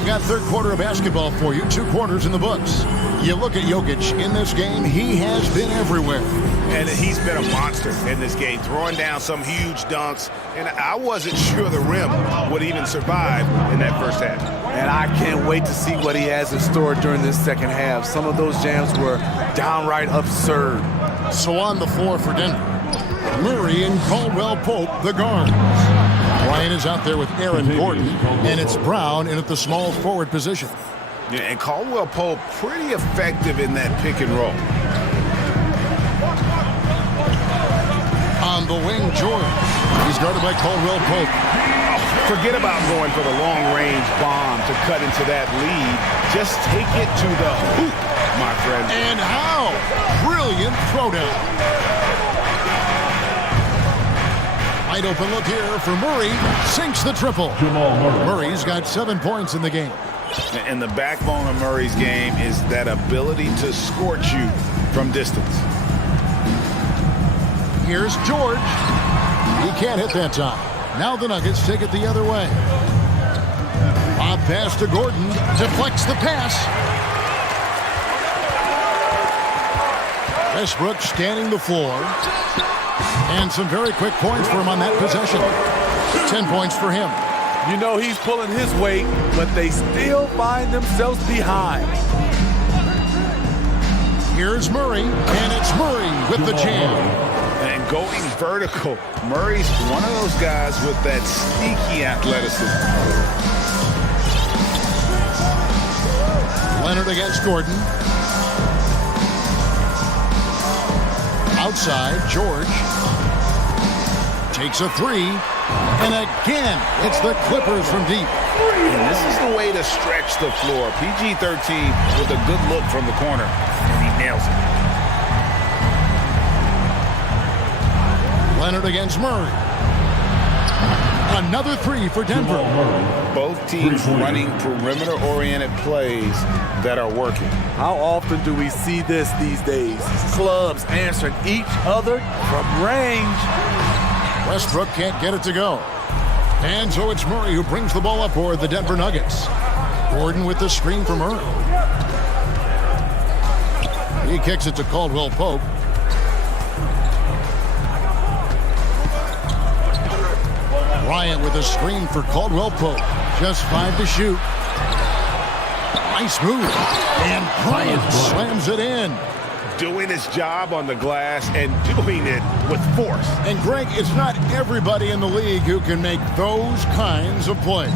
Got third quarter of basketball for you. 2 quarters in the books. You look at Jokic in this game, he has been everywhere. And he's been a monster in this game, throwing down some huge dunks. And I wasn't sure the rim would even survive in that first half. And I can't wait to see what he has in store during this second half. Some of those jams were downright absurd. So on the floor for Denver, Murray and Caldwell-Pope, the guards. Ryan is out there with Aaron Gordon, and it's Brown in at the small forward position. Yeah, and Caldwell-Pope pretty effective in that pick and roll. the wing, George. He's guarded by Caldwell Pope. Forget about going for the long-range bomb to cut into that lead. Just take it to the hoop, my friend. And how? Brilliant throwdown. Wide open look here for Murray. Sinks the triple. Murray's got 7 points in the game. And the backbone of Murray's game is that ability to scorch you from distance. Here's George. He can't hit that time. Now the Nuggets take it the other way. Bob pass to Gordon. Deflects the pass. Westbrook scanning the floor. And some very quick points for him on that possession. 10 points for him. You know he's pulling his weight, but they still find themselves behind. Here's Murray, and it's Murray with the jam. And going vertical, Murray's one of those guys with that sneaky athleticism. Leonard against Gordon. Outside, George takes a three. And again, it's the Clippers from deep. And this is the way to stretch the floor. PG-13 with a good look from the corner. And he nails it. Leonard against Murray. Another three for Denver. Both teams running perimeter-oriented plays that are working. How often do we see this these days? Clubs answering each other from range. Westbrook can't get it to go. And so it's Murray who brings the ball up for the Denver Nuggets. Gordon with the screen from Murray. He kicks it to Caldwell Pope. Bryant with a screen for Caldwell Pope. Just 5 to shoot. Nice move. And Bryant slams it in. Doing his job on the glass and doing it with force. And Greg, it's not everybody in the league who can make those kinds of plays.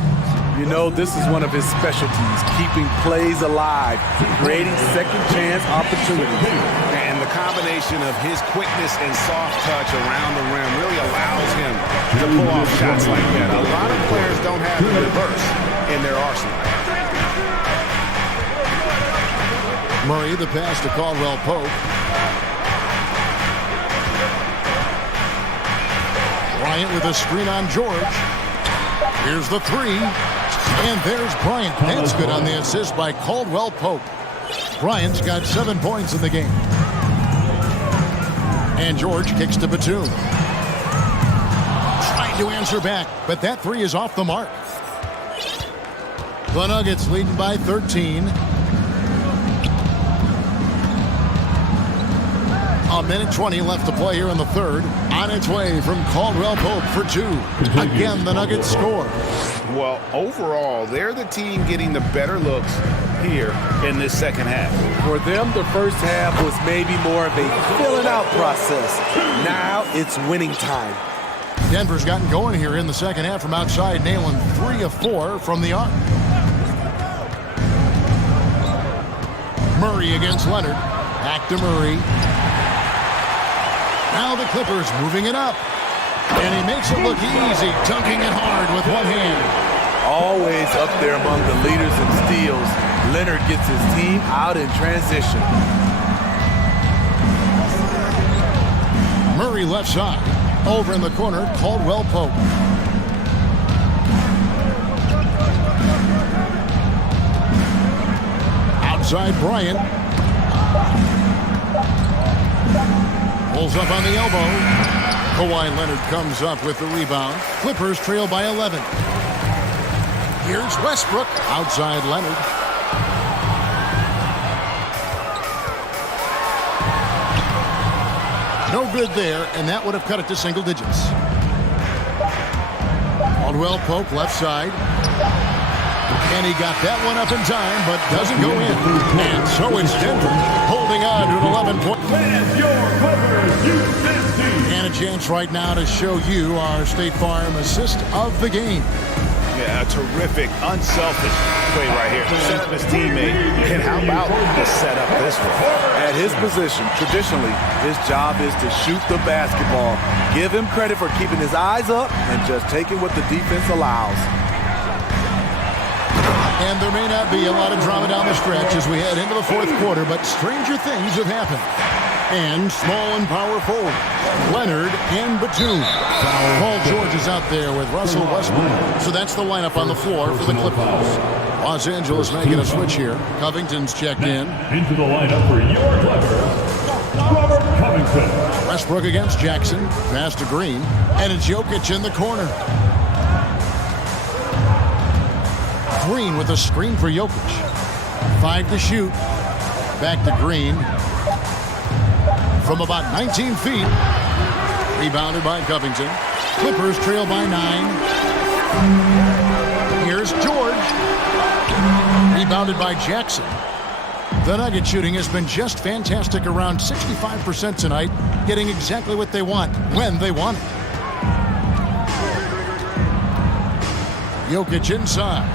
You know, this is one of his specialties, keeping plays alive, creating second chance opportunities. And the combination of his quickness and soft touch around the rim really allows him to pull off shots like that. A lot of players don't have the reverse in their arsenal. Murray, the pass to Caldwell Pope. Bryant with a screen on George. Here's the three. And there's Bryant. That's good on the assist by Caldwell Pope. Bryant's got 7 points in the game. And George kicks to Batum. Trying to answer back, but that three is off the mark. The Nuggets leading by 13. A minute 20 left to play here in the third. On its way from Caldwell Pope for two. Again, the Nuggets score. Well, overall, they're the team getting the better looks here in this second half. For them, the first half was maybe more of a filling out process. Now it's winning time. Denver's gotten going here in the second half from outside, nailing 3 of 4 from the arc. Murray against Leonard. Back to Murray. Now the Clippers moving it up. And he makes it look easy, dunking it hard with one hand. Always up there among the leaders in steals. Leonard gets his team out in transition. Murray left side. Over in the corner, Caldwell Pope. Outside Bryant. Pulls up on the elbow. Kawhi Leonard comes up with the rebound. Clippers trail by 11. Here's Westbrook. Outside Leonard. No good there, and that would have cut it to single digits. Caldwell Pope left side. And he got that one up in time, but doesn't go in. And so it's Denver holding on to an 11-point. And a chance right now to show you our State Farm assist of the game. Yeah, a terrific, unselfish play right here. Set up his teammate. And how about the setup this one? At his position, traditionally, his job is to shoot the basketball. Give him credit for keeping his eyes up and just taking what the defense allows. And there may not be a lot of drama down the stretch as we head into the fourth quarter, but stranger things have happened. And small and power forward, Leonard and Batum. Paul George is out there with Russell Westbrook. So that's the lineup on the floor for the Clippers. Los Angeles making a switch here. Covington's checked in. Into the lineup for your Clippers, Robert Covington. Westbrook against Jackson. Pass to Green. And it's Jokic in the corner. Green with a screen for Jokic. 5 to shoot. Back to Green. From about 19 feet. Rebounded by Covington. Clippers trail by 9. Here's George. Rebounded by Jackson. The Nugget shooting has been just fantastic, around 65% tonight, getting exactly what they want, when they want it. Jokic inside.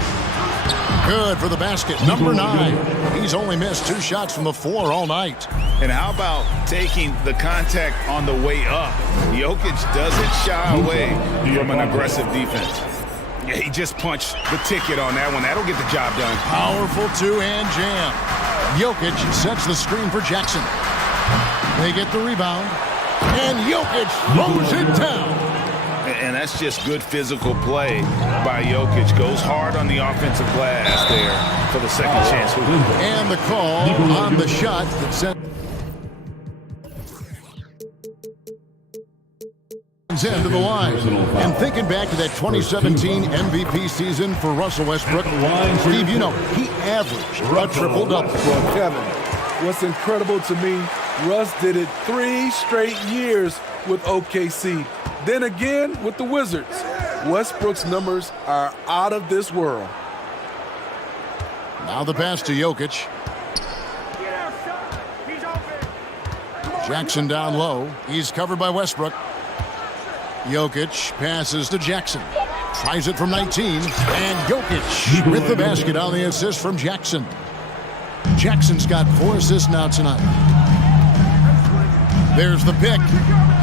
Good for the basket. Number 9. He's only missed 2 shots from the floor all night. And how about taking the contact on the way up? Jokic doesn't shy away from an aggressive defense. Yeah, he just punched the ticket on that one. That'll get the job done. Powerful two-hand jam. Jokic sets the screen for Jackson. They get the rebound. And Jokic throws it down. And that's just good physical play by Jokic. Goes hard on the offensive glass there for the second chance. And the call on the shot that sent into the line. And thinking back to that 2017 MVP season for Russell Westbrook, Steve, you know, he averaged a triple-double. Well, Kevin, what's incredible to me, Russ did it 3 straight years with OKC. Then again with the Wizards. Westbrook's numbers are out of this world. Now the pass to Jokic. Jackson down low. He's covered by Westbrook. Jokic passes to Jackson. Tries it from 19. And Jokic with the basket on the assist from Jackson. Jackson's got 4 assists now tonight. There's the pick.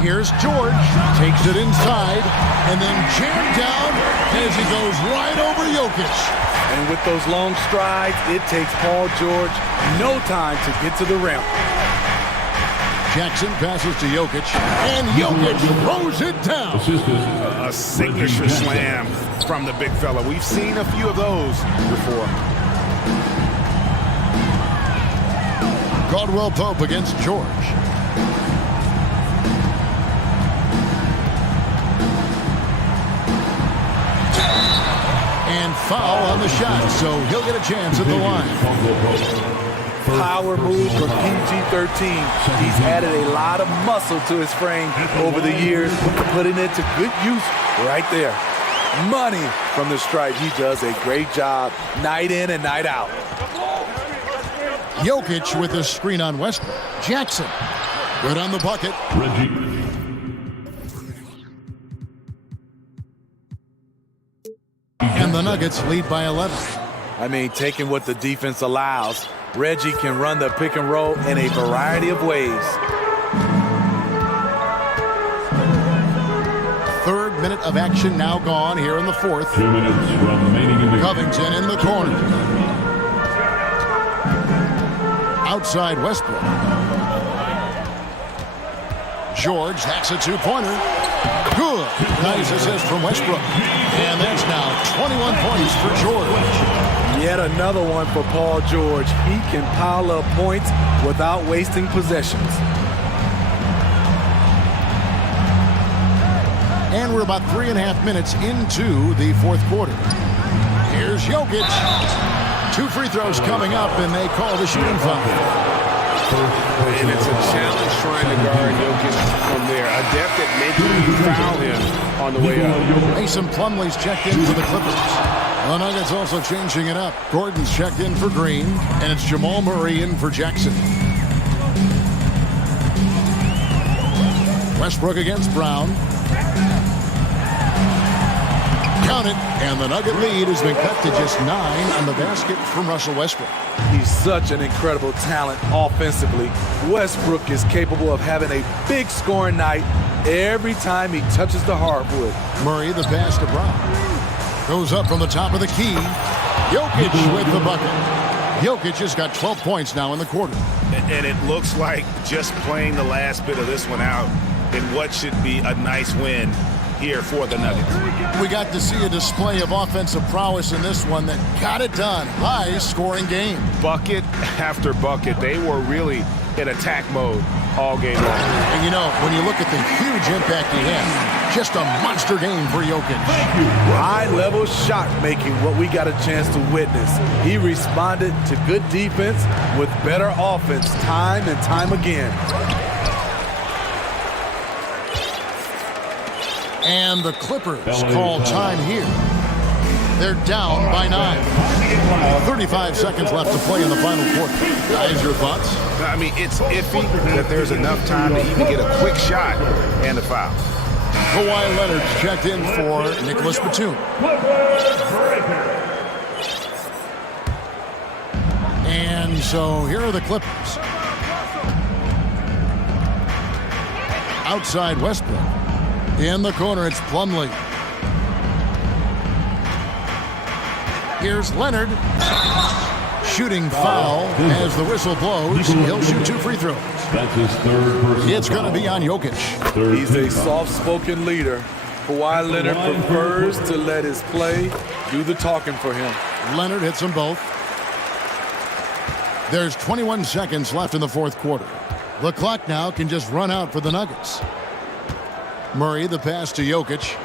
Here's George. Takes it inside. And then jammed down as he goes right over Jokic. And with those long strides, it takes Paul George no time to get to the rim. Jackson passes to Jokic. And Jokic throws it down. A signature slam from the big fella. We've seen a few of those before. Caldwell Pope against George. And foul on the shot, so he'll get a chance at the line. Power move from PG-13. He's added a lot of muscle to his frame over the years, putting it to good use right there. Money from the stripe. He does a great job night in and night out. Jokic with a screen on Westbrook. Jackson, good on the bucket. And the Nuggets lead by 11. I mean, taking what the defense allows, Reggie can run the pick and roll in a variety of ways. Third minute of action now gone here in the fourth. 2 minutes remaining in the Covington in the corner. Outside Westbrook. George hacks a 2-pointer. Good. Nice assist from Westbrook. And that's now 21 points for George. Yet another one for Paul George. He can pile up points without wasting possessions. And we're about 3.5 minutes into the fourth quarter. Here's Jokic. 2 free throws coming up, and they call the shooting foul. And it's a challenge trying to guard Jokic from there. Adept at making you foul him on the way up. Mason Plumlee's checked in for the Clippers. The Nuggets also changing it up. Gordon's checked in for Green, and it's Jamal Murray in for Jackson. Westbrook against Brown. Count it, and the Nugget lead has been cut to just 9 on the basket from Russell Westbrook. He's such an incredible talent offensively. Westbrook is capable of having a big scoring night every time he touches the hardwood. Murray, the pass to Brown. Goes up from the top of the key. Jokic with the bucket. Jokic has got 12 points now in the quarter. And it looks like just playing the last bit of this one out in what should be a nice win here for the Nuggets. We got to see a display of offensive prowess in this one that got it done. High-scoring game. Bucket after bucket. They were really in attack mode all game long. And you know, when you look at the huge impact he had, just a monster game for Jokic. High-level shot making, what we got a chance to witness. He responded to good defense with better offense time and time again. And the Clippers call time here. They're down by 9. 35 seconds left to play in the final quarter. Guys, your thoughts? I mean, it's iffy that there's enough time to even get a quick shot and a foul. Kawhi Leonard's checked in for Nicholas Batum. And so here are the Clippers. Outside Westbrook. In the corner, it's Plumlee. Here's Leonard. Shooting foul as the whistle blows. He'll shoot 2 free throws. That's his third personal It's going to be on Jokic. He's a soft-spoken leader. Kawhi Leonard prefers to let his play do the talking for him. Leonard hits them both. There's 21 seconds left in the fourth quarter. The clock now can just run out for the Nuggets. Murray, the pass to Jokic.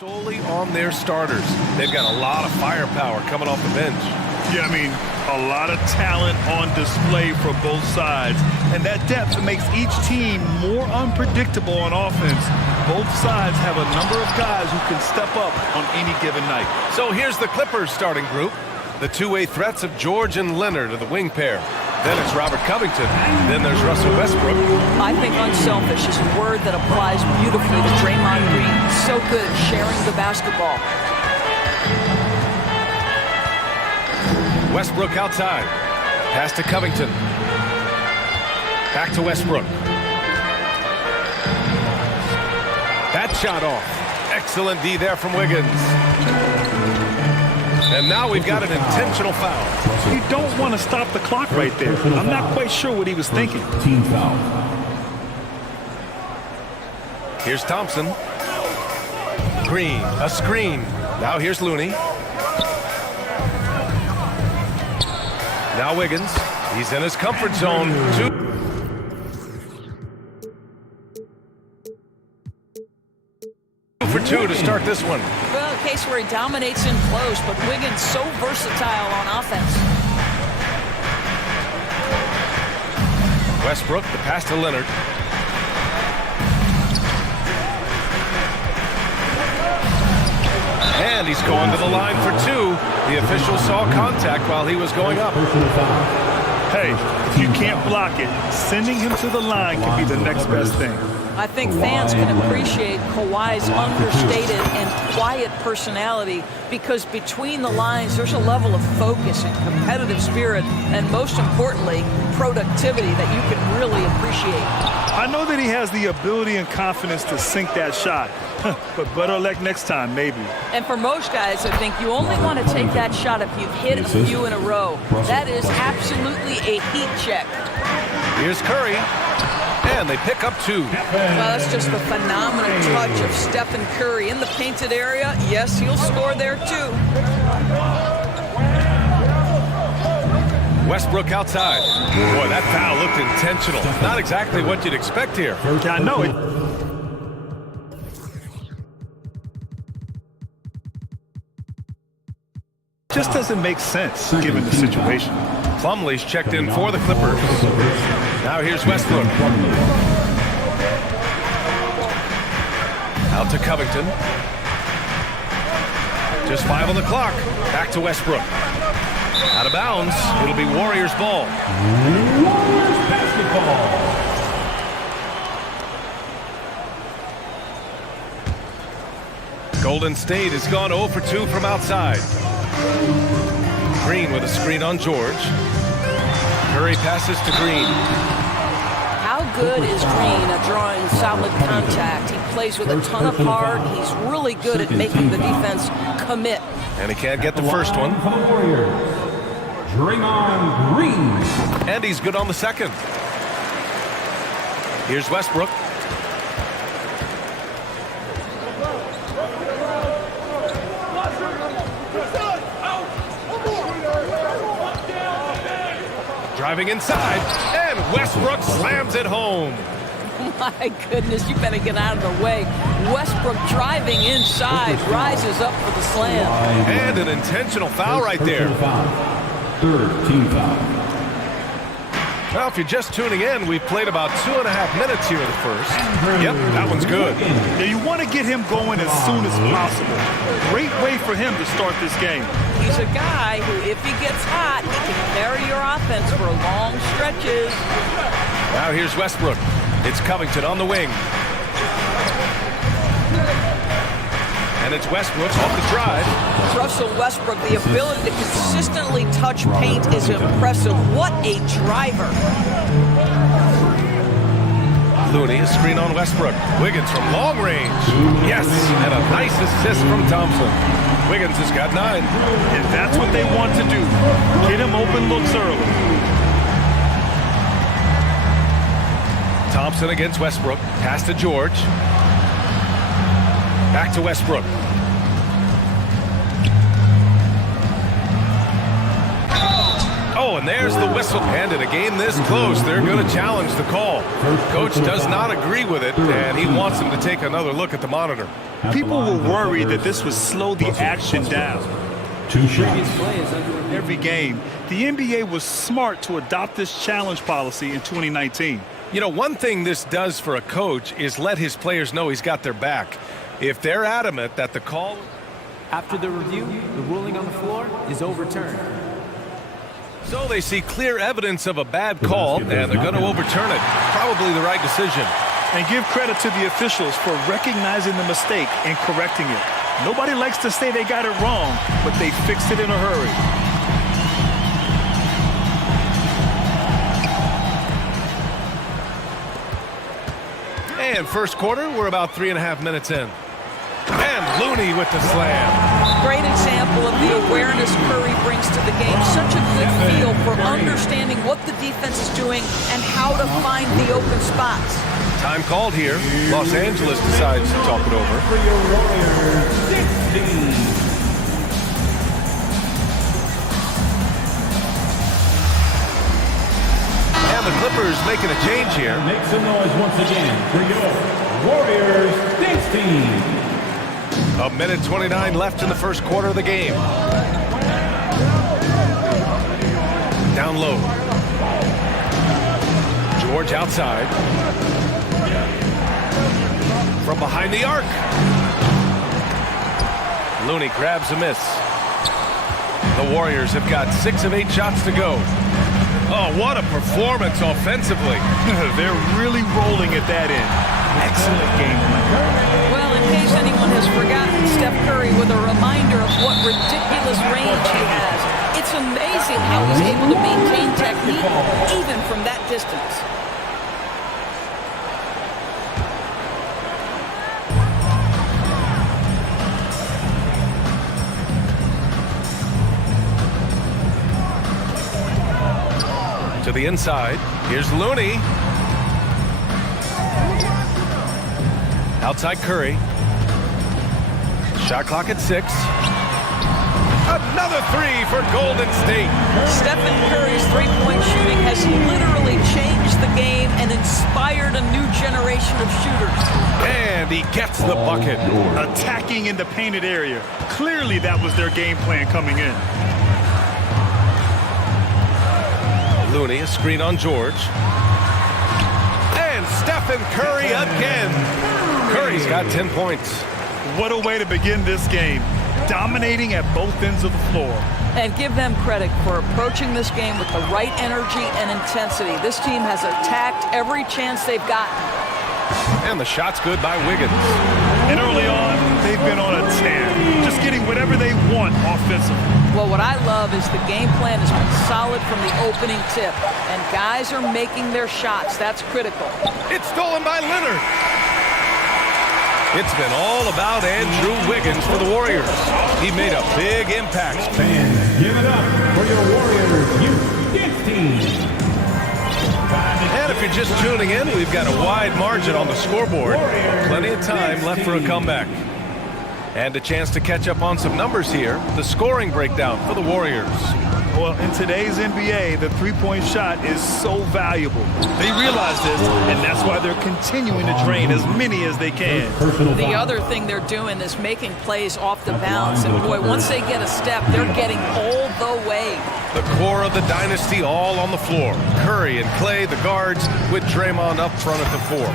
solely on their starters. They've got a lot of firepower coming off the bench. Yeah, I mean, a lot of talent on display for both sides. And that depth makes each team more unpredictable on offense. Both sides have a number of guys who can step up on any given night. So here's the Clippers starting group. The two-way threats of George and Leonard are the wing pair. Then it's Robert Covington. Then there's Russell Westbrook. I think unselfish is a word that applies beautifully to Draymond Green. So good at sharing the basketball. Westbrook outside. Pass to Covington. Back to Westbrook. That shot off. Excellent D there from Wiggins. And now we've got an intentional foul. You don't want to stop the clock right there. I'm not quite sure what he was thinking. Team foul. Here's Thompson. Green, a screen. Now here's Looney. Now Wiggins. He's in his comfort zone. For two to start this one. Well, a case where he dominates in close, but Wiggins so versatile on offense. Westbrook, the pass to Leonard. And he's going to the line for two. The official saw contact while he was going up. Hey, if you can't block it, sending him to the line can be the next best thing. I think fans can appreciate Kawhi's understated and quiet personality because between the lines there's a level of focus and competitive spirit and most importantly productivity that you can really appreciate. I know that he has the ability and confidence to sink that shot, but better luck next time, maybe. And for most guys, I think you only want to take that shot if you've hit a few in a row. That is absolutely a heat check. Here's Curry. And they pick up two. Well, that's just the phenomenal touch of Stephen Curry in the painted area. Yes, he'll score there too. Westbrook outside. Boy, that foul looked intentional. Not exactly what you'd expect here. I know it. Just doesn't make sense given the situation. Plumlee's checked in for the Clippers. Now here's Westbrook. Out to Covington. Just 5 on the clock. Back to Westbrook. Out of bounds. It'll be Warriors ball. Warriors basketball. Golden State has gone 0 for 2 from outside. Green with a screen on George. Curry passes to Green. How good is Green at drawing solid contact? He plays with a ton of heart. He's really good at making the defense commit. And he can't get the first one. Draymond Green. And he's good on the second. Here's Westbrook. Driving inside, and Westbrook slams it home. My goodness, you better get out of the way. Westbrook driving inside, rises up for the slam. And an intentional foul right there. Third team foul. Well, if you're just tuning in, we've played about 2.5 minutes here in the first. Yep, that one's good. Yeah, you want to get him going as soon as possible. Great way for him to start this game. He's a guy who, if he gets hot, he can carry your offense for long stretches. Now here's Westbrook. It's Covington on the wing. And it's Westbrook off the drive. Russell Westbrook, the ability to consistently touch paint is impressive. What a driver. Looney, a screen on Westbrook. Wiggins from long range. Yes, and a nice assist from Thompson. Wiggins has got 9. And that's what they want to do. Get him open looks early. Thompson against Westbrook. Pass to George. Back to Westbrook. Oh, and there's the whistle. And in a game this close, they're going to challenge the call. Coach does not agree with it, and he wants him to take another look at the monitor. People were worried that this would slow the action down. Every game, the NBA was smart to adopt this challenge policy in 2019. You know, one thing this does for a coach is let his players know he's got their back. If they're adamant that the call... After the review, the ruling on the floor is overturned. So they see clear evidence of a bad call, and they're going to overturn it. Probably the right decision. And give credit to the officials for recognizing the mistake and correcting it. Nobody likes to say they got it wrong, but they fixed it in a hurry. And first quarter, we're about 3.5 minutes in. And Looney with the slam. Great example of the awareness Curry brings to the game. Such a good feel for understanding what the defense is doing and how to find the open spots. Time called here. Los Angeles decides to talk it over. For your Warriors, 16. And the Clippers making a change here. Make some noise once again for your Warriors, 16. A minute 29 left in the first quarter of the game. Down low. George outside. From behind the arc. Looney grabs a miss. The Warriors have got 6 of 8 shots to go. Oh, what a performance offensively. They're really rolling at that end. Excellent game plan. Well, in case anyone has forgotten, Steph Curry with a reminder of what ridiculous range he has. It's amazing how he's able to maintain technique even from that distance. To the inside. Here's Looney. Outside Curry. Shot clock at 6. Another 3 for Golden State. Stephen Curry's three-point shooting has literally changed the game and inspired a new generation of shooters. And he gets the bucket. Attacking in the painted area. Clearly that was their game plan coming in. Looney, a screen on George. And Stephen Curry again. Curry's got 10 points. What a way to begin this game. Dominating at both ends of the floor. And give them credit for approaching this game with the right energy and intensity. This team has attacked every chance they've gotten. And the shot's good by Wiggins. And early on, they've been on a tear. Just getting whatever they want offensively. Well, what I love is the game plan has been solid from the opening tip. And guys are making their shots. That's critical. It's stolen by Leonard. It's been all about Andrew Wiggins for the Warriors. He made a big impact. Fans, give it up for your Warriors Youth 15. And if you're just tuning in, we've got a wide margin on the scoreboard. Plenty of time left for a comeback. And a chance to catch up on some numbers here. The scoring breakdown for the Warriors. Well, in today's NBA, the three-point shot is so valuable. They realize this, and that's why they're continuing to drain as many as they can. The other thing they're doing is making plays off the bounce. And boy, once they get a step, they're getting all the way. The core of the dynasty all on the floor. Curry and Clay, the guards, with Draymond up front at the 4.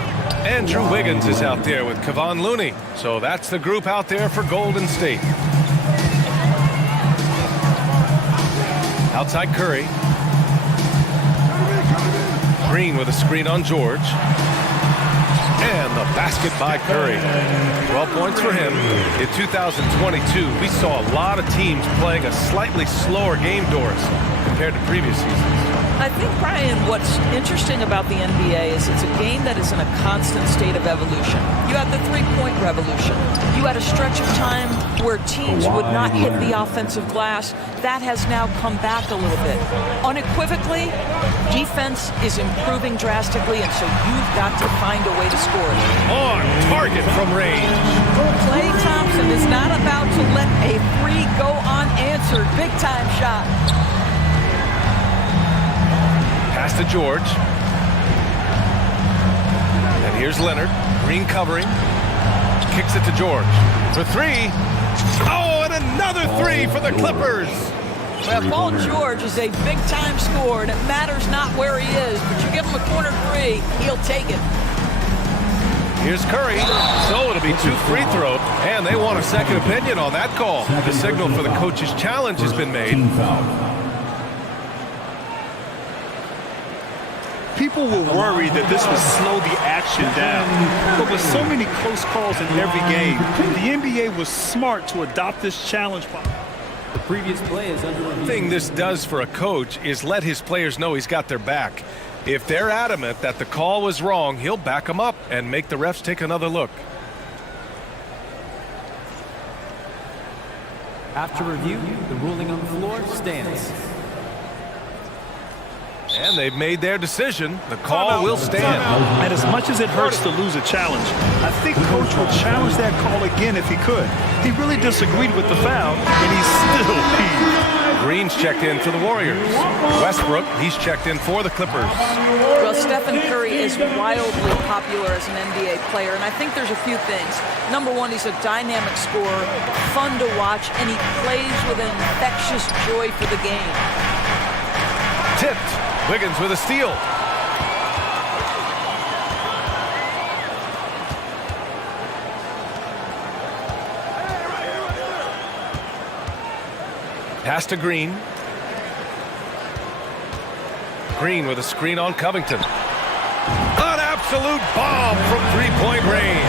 Andrew Wiggins is out there with Kevon Looney. So that's the group out there for Golden State. Outside Curry. Green with a screen on George. And the basket by Curry. 12 points for him. In 2022, we saw a lot of teams playing a slightly slower game, Doris, compared to previous seasons. I think, Brian, what's interesting about the NBA is it's a game that is in a constant state of evolution. You had the three-point revolution. You had a stretch of time where teams would not hit the offensive glass. That has now come back a little bit. Unequivocally, defense is improving drastically, and so you've got to find a way to score it. On target from range. Klay Thompson is not about to let a three go unanswered. Big-time shot. Pass to George. And here's Leonard. Green covering. Kicks it to George for three. Oh, and another three for the Clippers. Well, Paul George is a big-time scorer, and it matters not where he is, but you give him a corner three, he'll take it. Here's Curry. So it'll be 2 free throws, and they want a second opinion on that call. The signal for the coach's challenge has been made. People were worried that this would slow the action down. But with so many close calls in every game, the NBA was smart to adopt this challenge. The previous play is under review. The thing this does for a coach is let his players know he's got their back. If they're adamant that the call was wrong, he'll back them up and make the refs take another look. After review, the ruling on the floor stands. And they've made their decision. The call will stand. And as much as it hurts to lose a challenge, I think Coach would challenge that call again if he could. He really disagreed with the foul, and he's still peeved. Green's checked in for the Warriors. Westbrook, he's checked in for the Clippers. Well, Stephen Curry is wildly popular as an NBA player, and I think there's a few things. Number one, he's a dynamic scorer, fun to watch, and he plays with an infectious joy for the game. Tipped. Wiggins with a steal. Pass to Green. Green with a screen on Covington. An absolute bomb from three-point range.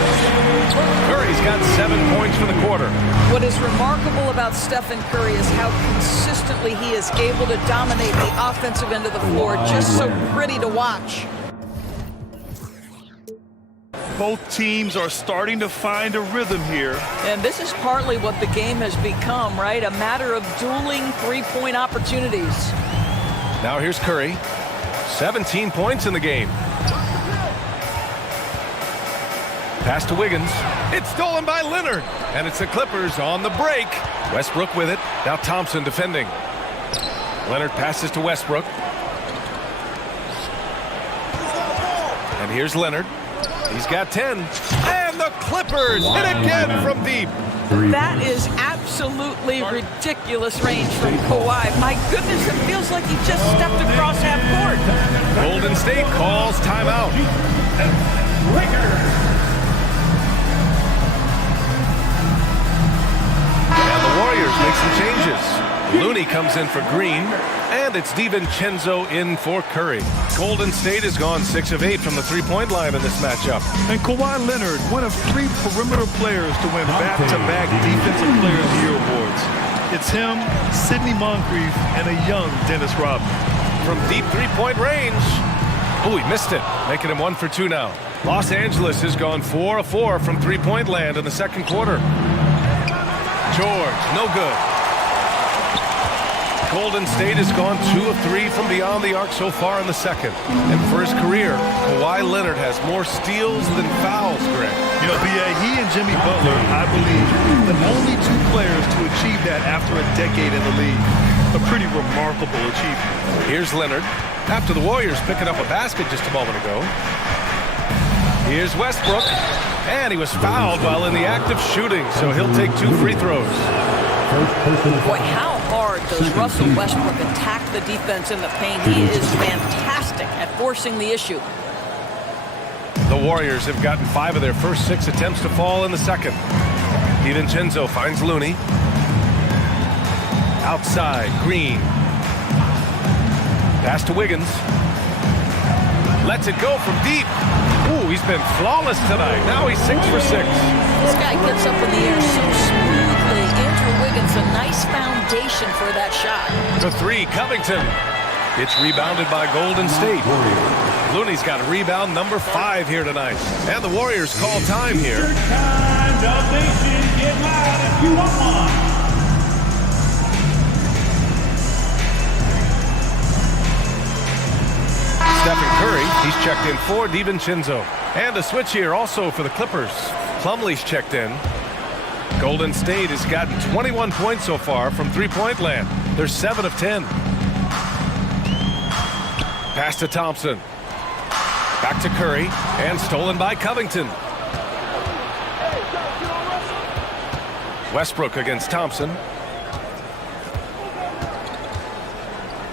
Curry's got 7 points for the quarter. What is remarkable about Stephen Curry is how consistently he is able to dominate the offensive end of the floor. Just so pretty to watch. Both teams are starting to find a rhythm here. And this is partly what the game has become, right? A matter of dueling three-point opportunities. Now here's Curry. 17 points in the game. Pass to Wiggins. It's stolen by Leonard. And it's the Clippers on the break. Westbrook with it. Now Thompson defending. Leonard passes to Westbrook. And here's Leonard. He's got 10. And the Clippers hit again from deep. That is absolutely ridiculous range from Kawhi. My goodness, it feels like he just stepped across half court. Golden State calls timeout. And the Warriors make some changes. Looney comes in for Green, and it's DiVincenzo in for Curry. Golden State has gone 6 of 8 from the three-point line in this matchup. And Kawhi Leonard, one of 3 perimeter players to win back-to-back Defensive Player of the Year awards. It's him, Sidney Moncrief, and a young Dennis Rodman. From deep three-point range. Oh, he missed it, making him 1 for 2 now. Los Angeles has gone 4 of 4 from three-point land in the second quarter. George, no good. Golden State has gone 2 of 3 from beyond the arc so far in the second. And for his career, Kawhi Leonard has more steals than fouls, Greg. You know, B.A., he and Jimmy Butler, I believe, the only 2 players to achieve that after a decade in the league. A pretty remarkable achievement. Here's Leonard. After the Warriors picking up a basket just a moment ago. Here's Westbrook. And he was fouled while in the act of shooting, so he'll take 2 free throws. Boy, how hard does Russell Westbrook attack the defense in the paint? He is fantastic at forcing the issue. The Warriors have gotten 5 of their first 6 attempts to fall in the second. DiVincenzo finds Looney. Outside, Green. Pass to Wiggins. Lets it go from deep. Ooh, he's been flawless tonight. Now he's 6 for 6. This guy gets up in the air so smoothly. Andrew Wiggins, a nice foundation for that shot. The 3, Covington. It's rebounded by Golden State. Looney's got a rebound number 5 here tonight. And the Warriors call time here. Time, Dub Nation, get loud if you want one. Stephen Curry, he's checked in for DiVincenzo. And a switch here also for the Clippers. Plumlee's checked in. Golden State has gotten 21 points so far from three-point land. They're 7 of 10. Pass to Thompson. Back to Curry, and stolen by Covington. Westbrook against Thompson.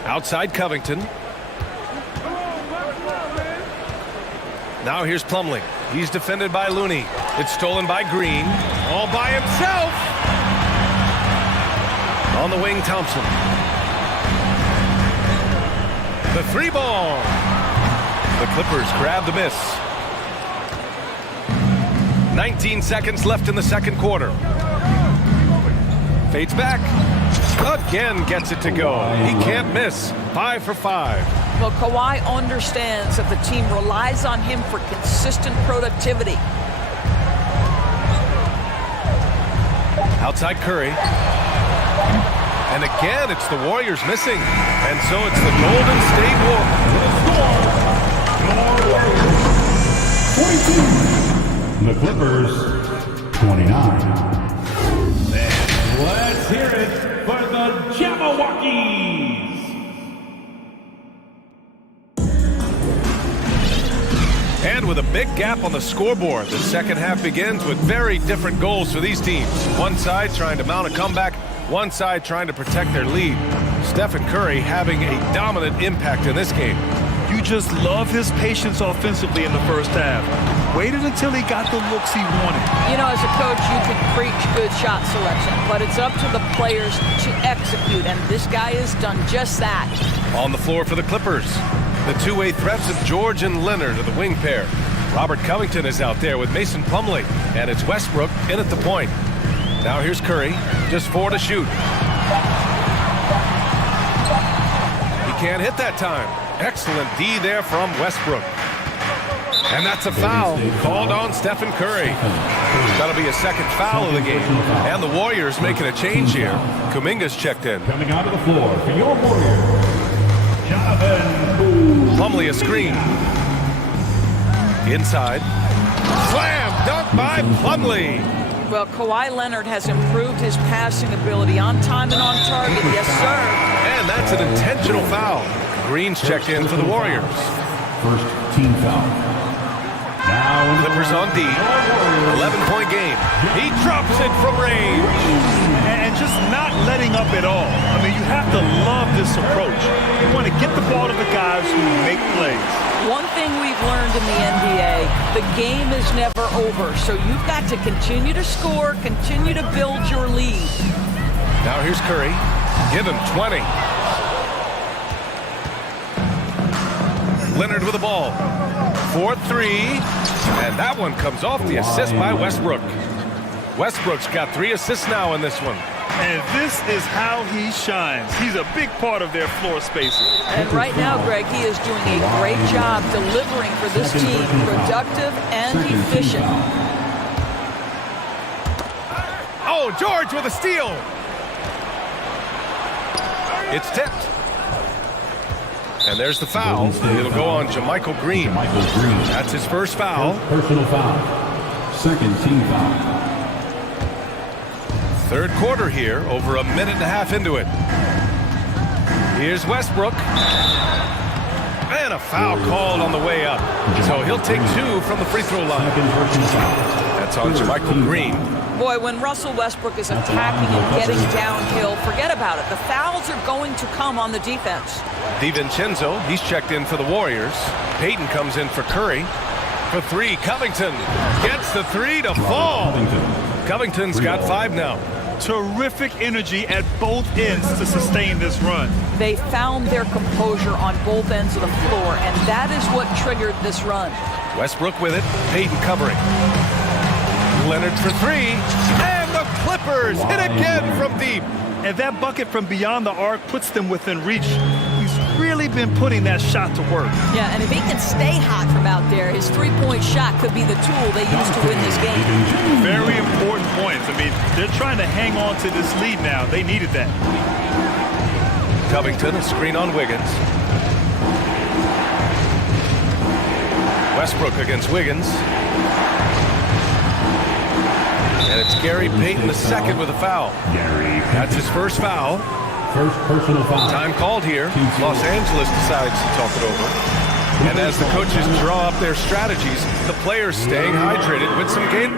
Outside Covington. Now here's Plumlee. He's defended by Looney. It's stolen by Green. All by himself. On the wing, Thompson. The three ball. The Clippers grab the miss. 19 seconds left in the second quarter. Fades back. Again gets it to go. He can't miss. 5 for 5. Well, Kawhi understands that the team relies on him for consistent productivity. Outside Curry. And again, it's the Warriors missing. And so it's the Golden State Warriors. 22. The Clippers, 29. Let's hear it for the Jabberwockies. And with a big gap on the scoreboard, the second half begins with very different goals for these teams. One side trying to mount a comeback, one side trying to protect their lead. Stephen Curry having a dominant impact in this game. You just love his patience offensively in the first half. Waited until he got the looks he wanted. You know, as a coach, you can preach good shot selection, but it's up to the players to execute, and this guy has done just that. On the floor for the Clippers, the two-way threats of George and Leonard are the wing pair. Robert Covington is out there with Mason Plumlee, and it's Westbrook in at the point. Now here's Curry, just 4 to shoot. He can't hit that time. Excellent D there from Westbrook. And that's a foul called on Stephen Curry. That'll be a second foul of the game. And the Warriors making a change here. Kuminga's checked in. Coming out of the floor for your Warriors, Jonathan. Plumlee a screen. Inside. Slam dunk by Plumlee. Well, Kawhi Leonard has improved his passing ability on time and on target. Yes, sir. And that's an intentional foul. Green's checked in for the Warriors. First team foul. Now Clippers on D. 11-point game. He drops it from range. And just not letting up at all. I mean, you have to love this approach. You want to get the ball to the guys who make plays. One thing we've learned in the NBA, the game is never over. So you've got to continue to score, continue to build your lead. Now here's Curry. Give him 20. Leonard with the ball. 4-3. And that one comes off the assist by Westbrook. Westbrook's got 3 assists now in this one. And this is how he shines. He's a big part of their floor spacing. And right now, Greg, he is doing a great job delivering for this team, productive and efficient. Oh, George with a steal. It's tipped. And there's the foul. It'll go on JaMychal Green. That's his first foul. Personal foul. Second team foul. Third quarter here, over a minute and a half into it. Here's Westbrook. And a foul called on the way up. So he'll take 2 from the free throw line. That's on JaMychal Green. Boy, when Russell Westbrook is attacking and getting downhill, forget about it. The fouls are going to come on the defense. DiVincenzo, he's checked in for the Warriors. Payton comes in for Curry. For 3, Covington gets the 3 to fall. Covington's got 5 now. Terrific energy at both ends to sustain this run. They found their composure on both ends of the floor, and that is what triggered this run. Westbrook with it, Payton covering. Leonard for 3, and the Clippers hit again from deep. And that bucket from beyond the arc puts them within reach. He's really been putting that shot to work. Yeah, and if he can stay hot from out there, his three-point shot could be the tool they use to win this game. Very important points. I mean, they're trying to hang on to this lead now. They needed that. Covington, a screen on Wiggins. Westbrook against Wiggins. And it's Gary Payton II with a foul. That's his first foul. First personal foul. Time called here. Los Angeles decides to talk it over. And as the coaches draw up their strategies, the players staying hydrated with some game.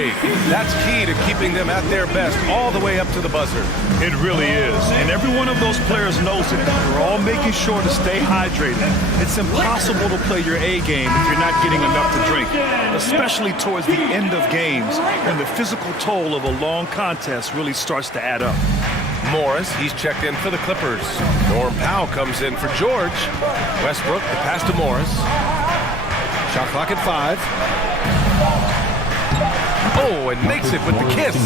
break. That's key to keeping them at their best all the way up to the buzzer. It really is. And every one of those players knows it. They're all making sure to stay hydrated. It's impossible to play your A game if you're not getting enough to drink, especially towards the end of games when the physical toll of a long contest really starts to add up. Morris, he's checked in for the Clippers. Norm Powell comes in for George. Westbrook, the pass to Morris. Shot clock at 5. Oh, and makes it with the kiss.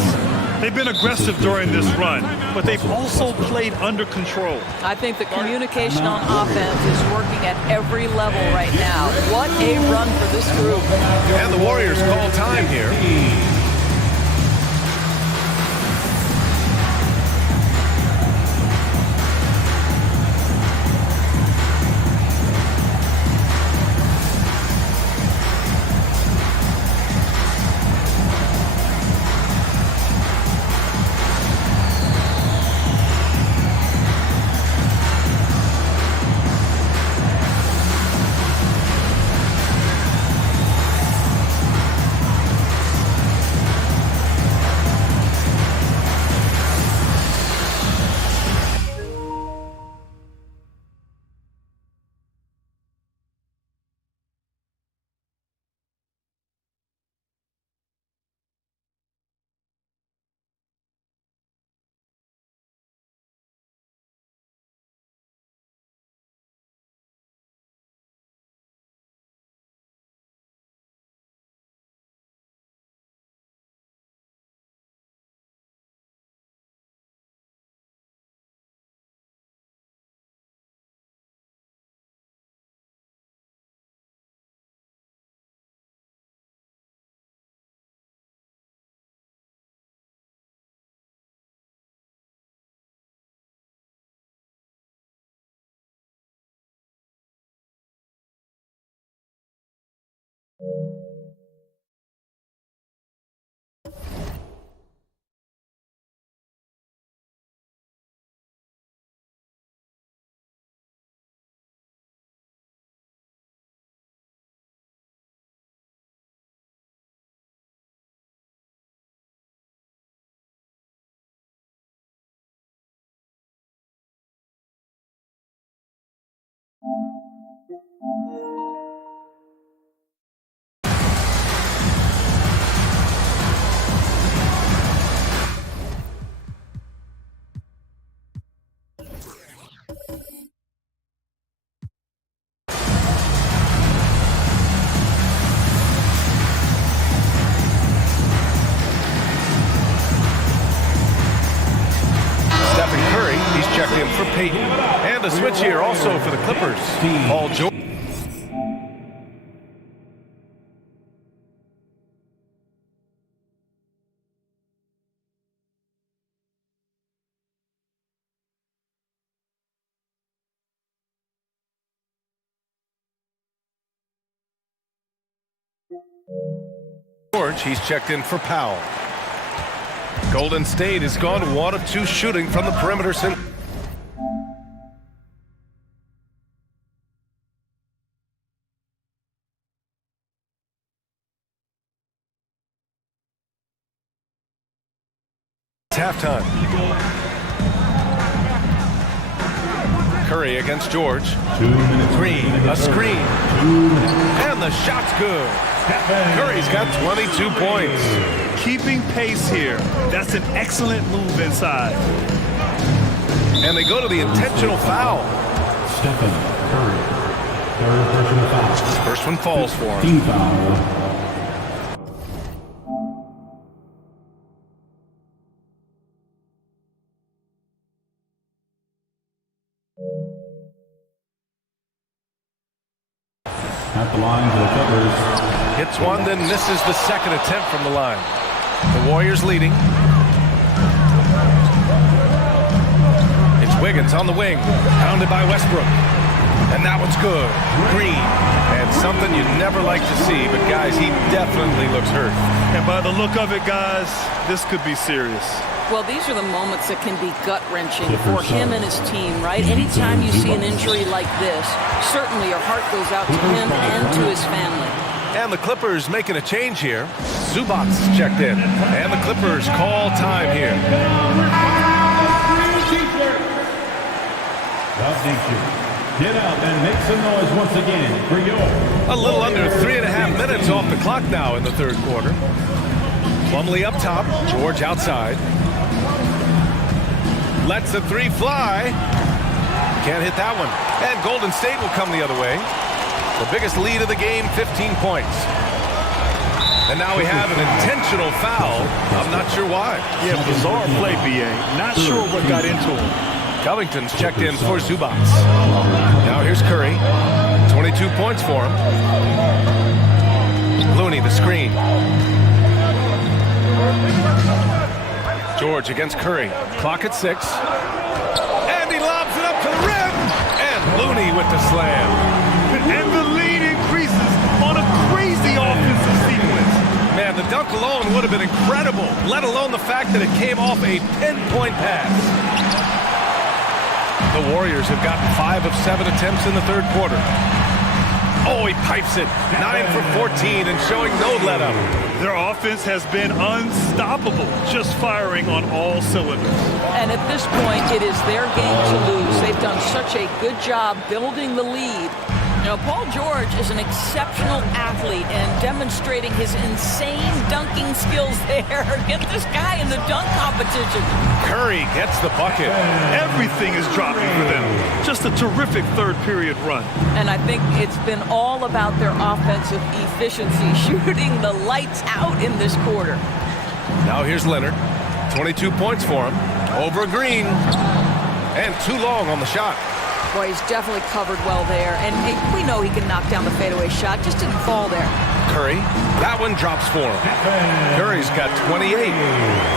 They've been aggressive during this run, but they've also played under control. I think the communication on offense is working at every level right now. What a run for this group. And the Warriors call time here. Checked in for Peyton. And a switch here also for the Clippers. Paul George. George, he's checked in for Powell. Golden State has gone 1 of 2 shooting from the perimeter since. Halftime. Curry against George. 2 minutes. Green, a screen. And the shot's good. Curry's got 22 points. Keeping pace here. That's an excellent move inside. And they go to the intentional foul. Stephen Curry. Third personal foul. First one falls for him. Team foul. At the line to the Clippers. Hits one, then misses the second attempt from the line. The Warriors leading. It's Wiggins on the wing, pounded by Westbrook. And that one's good. Green. And something you never like to see, but guys, he definitely looks hurt. And by the look of it, guys, this could be serious. Well, these are the moments that can be gut-wrenching for him and his team, right? Anytime you see an injury like this, certainly your heart goes out to him and to his family. And the Clippers making a change here. Zubac checked in. And the Clippers call time here. Get out and make some noise once again for your... A little under 3.5 minutes off the clock now in the third quarter. Plumlee up top, George outside. Lets the three fly. Can't hit that one. And Golden State will come the other way. The biggest lead of the game, 15 points. And now we have an intentional foul. I'm not sure why. Yeah, bizarre play, B.A. Not sure what got into him. Covington's checked in for Zubac. Now here's Curry. 22 points for him. Looney, the screen. George against Curry. Clock at 6. And he lobs it up to the rim. And Looney with the slam. And the lead increases on a crazy offensive sequence. Man, the dunk alone would have been incredible, let alone the fact that it came off a pinpoint pass. The Warriors have gotten 5 of 7 attempts in the third quarter. Oh, he pipes it. 9 for 14 and showing no let-up. Their offense has been unstoppable, just firing on all cylinders. And at this point, it is their game to lose. They've done such a good job building the lead. Now, Paul George is an exceptional athlete and demonstrating his insane dunking skills there. Get this guy in the dunk competition. Curry gets the bucket. Everything is dropping for them. Just a terrific third period run. And I think it's been all about their offensive efficiency, shooting the lights out in this quarter. Now here's Leonard. 22 points for him. Over Green. And too long on the shot. Boy, he's definitely covered well there. And we know he can knock down the fadeaway shot. Just didn't fall there. Curry. That one drops for him. Curry's got 28.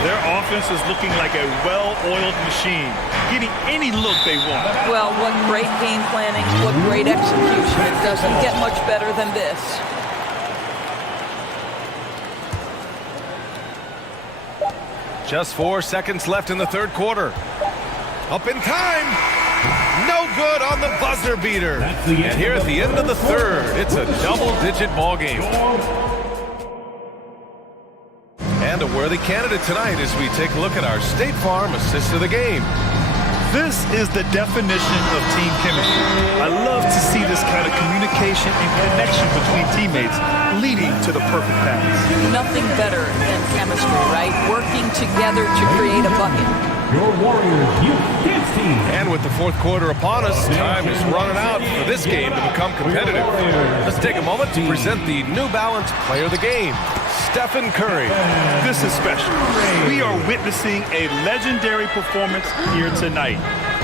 Their offense is looking like a well-oiled machine, getting any look they want. Well, what great game planning, what great execution. It doesn't get much better than this. Just 4 seconds left in the third quarter. Up in time. No good on the buzzer beater. And here at the end of the third, it's a double-digit ball game. And a worthy candidate tonight as we take a look at our State Farm assist of the game. This is the definition of team chemistry. I love to see this kind of communication and connection between teammates leading to the perfect pass. Nothing better than chemistry, right? Working together to create a bucket. Your Warriors Youth Dance Team. And with the fourth quarter upon us, time is running out for this game to become competitive. Let's take a moment to present the New Balance Player of the Game, Stephen Curry. This is special. We are witnessing a legendary performance here tonight.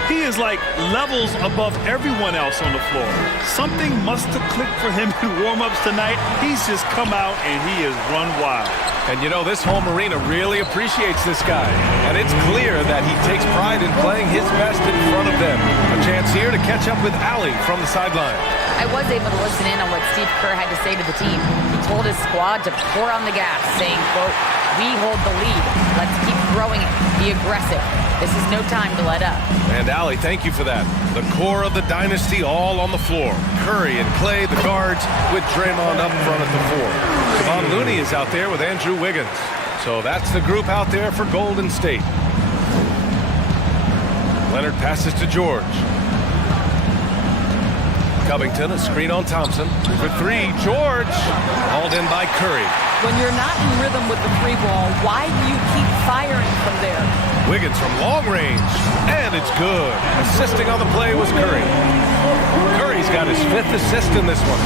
He is like levels above everyone else on the floor. Something must have clicked for him in warm-ups tonight. He's just come out and he has run wild. And you know, this home arena really appreciates this guy. And it's clear that he takes pride in playing his best in front of them. A chance here to catch up with Allie from the sideline. I was able to listen in on what Steve Kerr had to say to the team. He told his squad to pour on the gas, saying, quote, "We hold the lead. Let's keep growing it. Be aggressive. This is no time to let up." And Allie, thank you for that. The core of the dynasty all on the floor. Curry and Clay, the guards, with Draymond up front at the 4. Kevon Looney is out there with Andrew Wiggins. So that's the group out there for Golden State. Leonard passes to George. Covington, a screen on Thompson. For 3, George. Hauled in by Curry. When you're not in rhythm with the 3 ball, why do you keep firing from there? Wiggins from long range. And it's good. Assisting on the play was Curry. Curry's got his 5th assist in this one.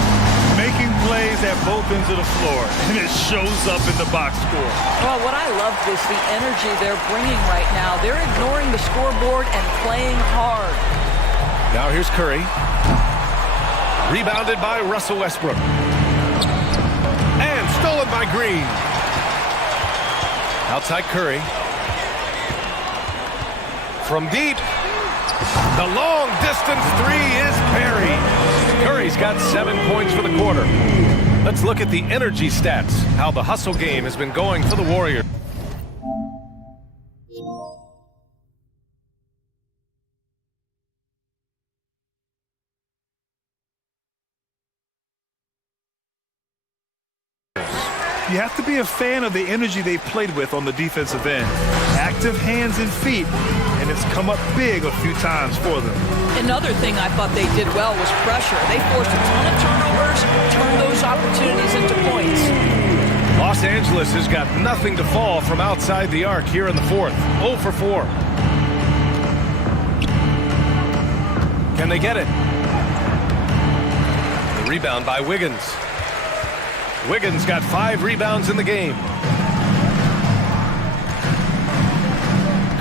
Making plays at both ends of the floor, and it shows up in the box score. Well, what I love is the energy they're bringing right now. They're ignoring the scoreboard and playing hard. Now here's Curry. Rebounded by Russell Westbrook. And stolen by Green. Outside Curry. From deep. The long distance 3 is buried. Curry's got 7 points for the quarter. Let's look at the energy stats, how the hustle game has been going for the Warriors. You have to be a fan of the energy they played with on the defensive end. Active hands and feet, and it's come up big a few times for them. Another thing I thought they did well was pressure. They forced a ton of turnovers, turned those opportunities into points. Los Angeles has got nothing to fall from outside the arc here in the fourth. 0 for 4. Can they get it? The rebound by Wiggins. Wiggins got 5 rebounds in the game.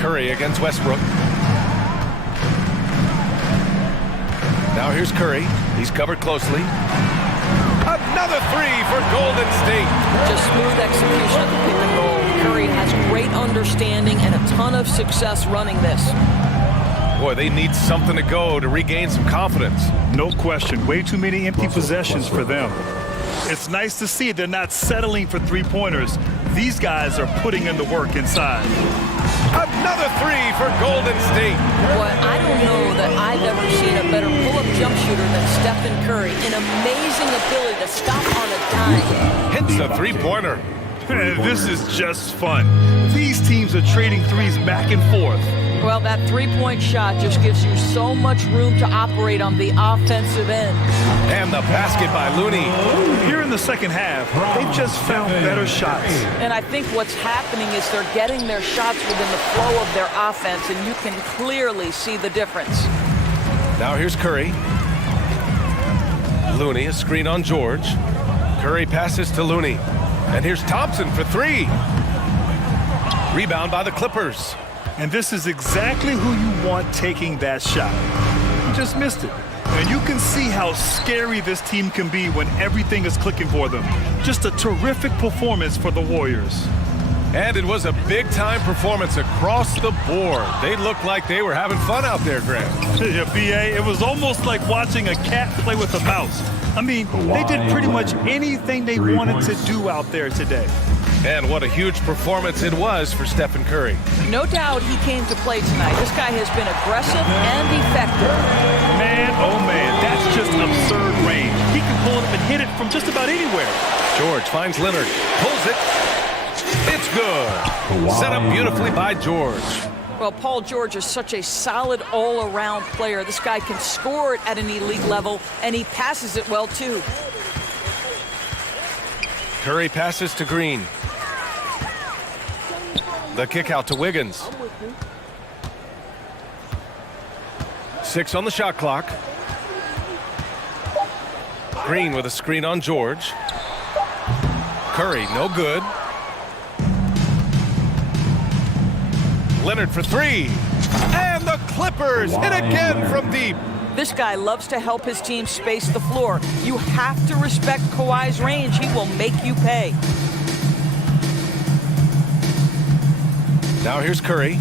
Curry against Westbrook. Now here's Curry. He's covered closely. Another 3 for Golden State. Just smooth execution of the pick and roll. Curry has great understanding and a ton of success running this. Boy, they need something to go to regain some confidence. No question. Way too many empty possessions for them. It's nice to see they're not settling for three-pointers. These guys are putting in the work inside. Another 3 for Golden State. Boy, I don't know that I've ever seen a better pull-up jump shooter than Stephen Curry. An amazing ability to stop on a dime. Hits a three-pointer. This is just fun. These teams are trading threes back and forth. Well, that three-point shot just gives you so much room to operate on the offensive end. And the basket by Looney. Here in the second half, they've just found better shots. And I think what's happening is they're getting their shots within the flow of their offense, and you can clearly see the difference. Now here's Curry. Looney, a screen on George. Curry passes to Looney. And here's Thompson for 3. Rebound by the Clippers. And this is exactly who you want taking that shot. You just missed it. And you can see how scary this team can be when everything is clicking for them. Just a terrific performance for the Warriors. And it was a big-time performance across the board. They looked like they were having fun out there, Grant. Yeah, B.A., it was almost like watching a cat play with a mouse. I mean, they did pretty much anything they wanted to do out there today. And what a huge performance it was for Stephen Curry. No doubt he came to play tonight. This guy has been aggressive and effective. Man, oh man, that's just absurd range. He can pull it up and hit it from just about anywhere. George finds Leonard, pulls it. It's good. Set up beautifully by George. Well, Paul George is such a solid all-around player. This guy can score it at an elite level, and he passes it well, too. Curry passes to Green. The kick out to Wiggins. 6 on the shot clock. Green with a screen on George. Curry, no good. Leonard for 3. And the Clippers hit again from deep. This guy loves to help his team space the floor. You have to respect Kawhi's range. He will make you pay. Now here's Curry.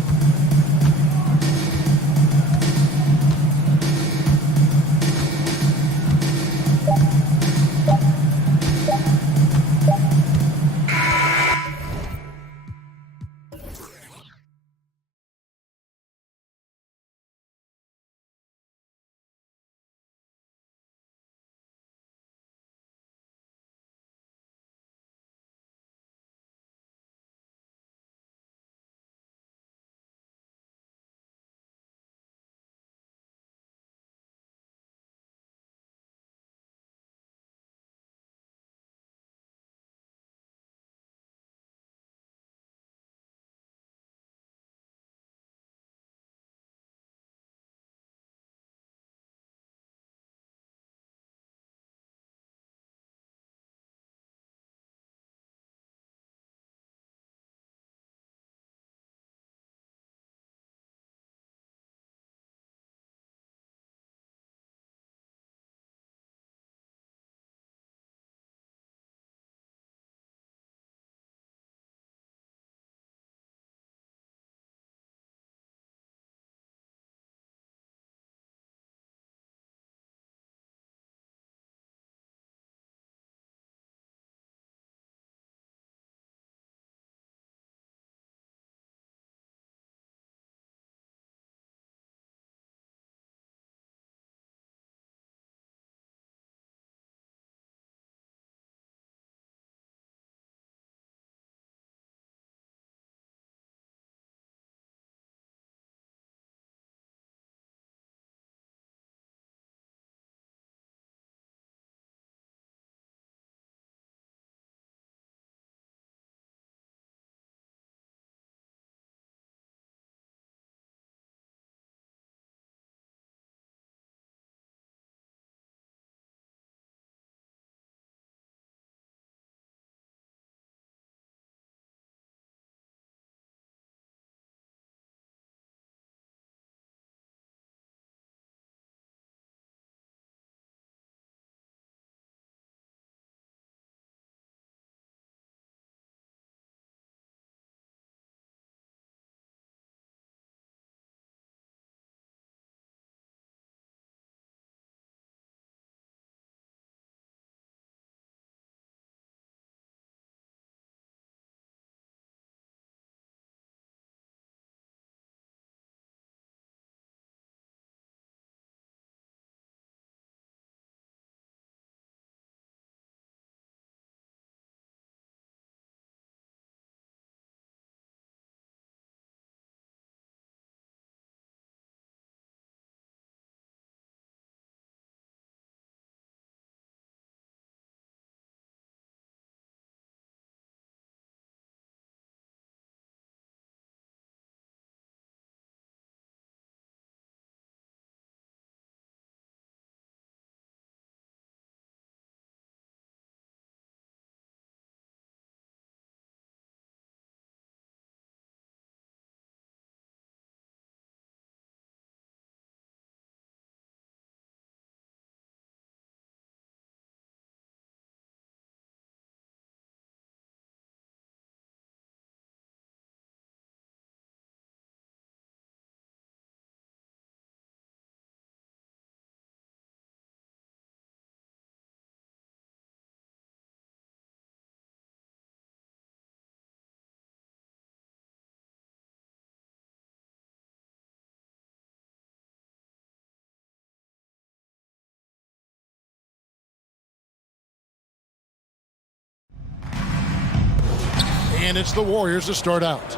And it's the Warriors to start out.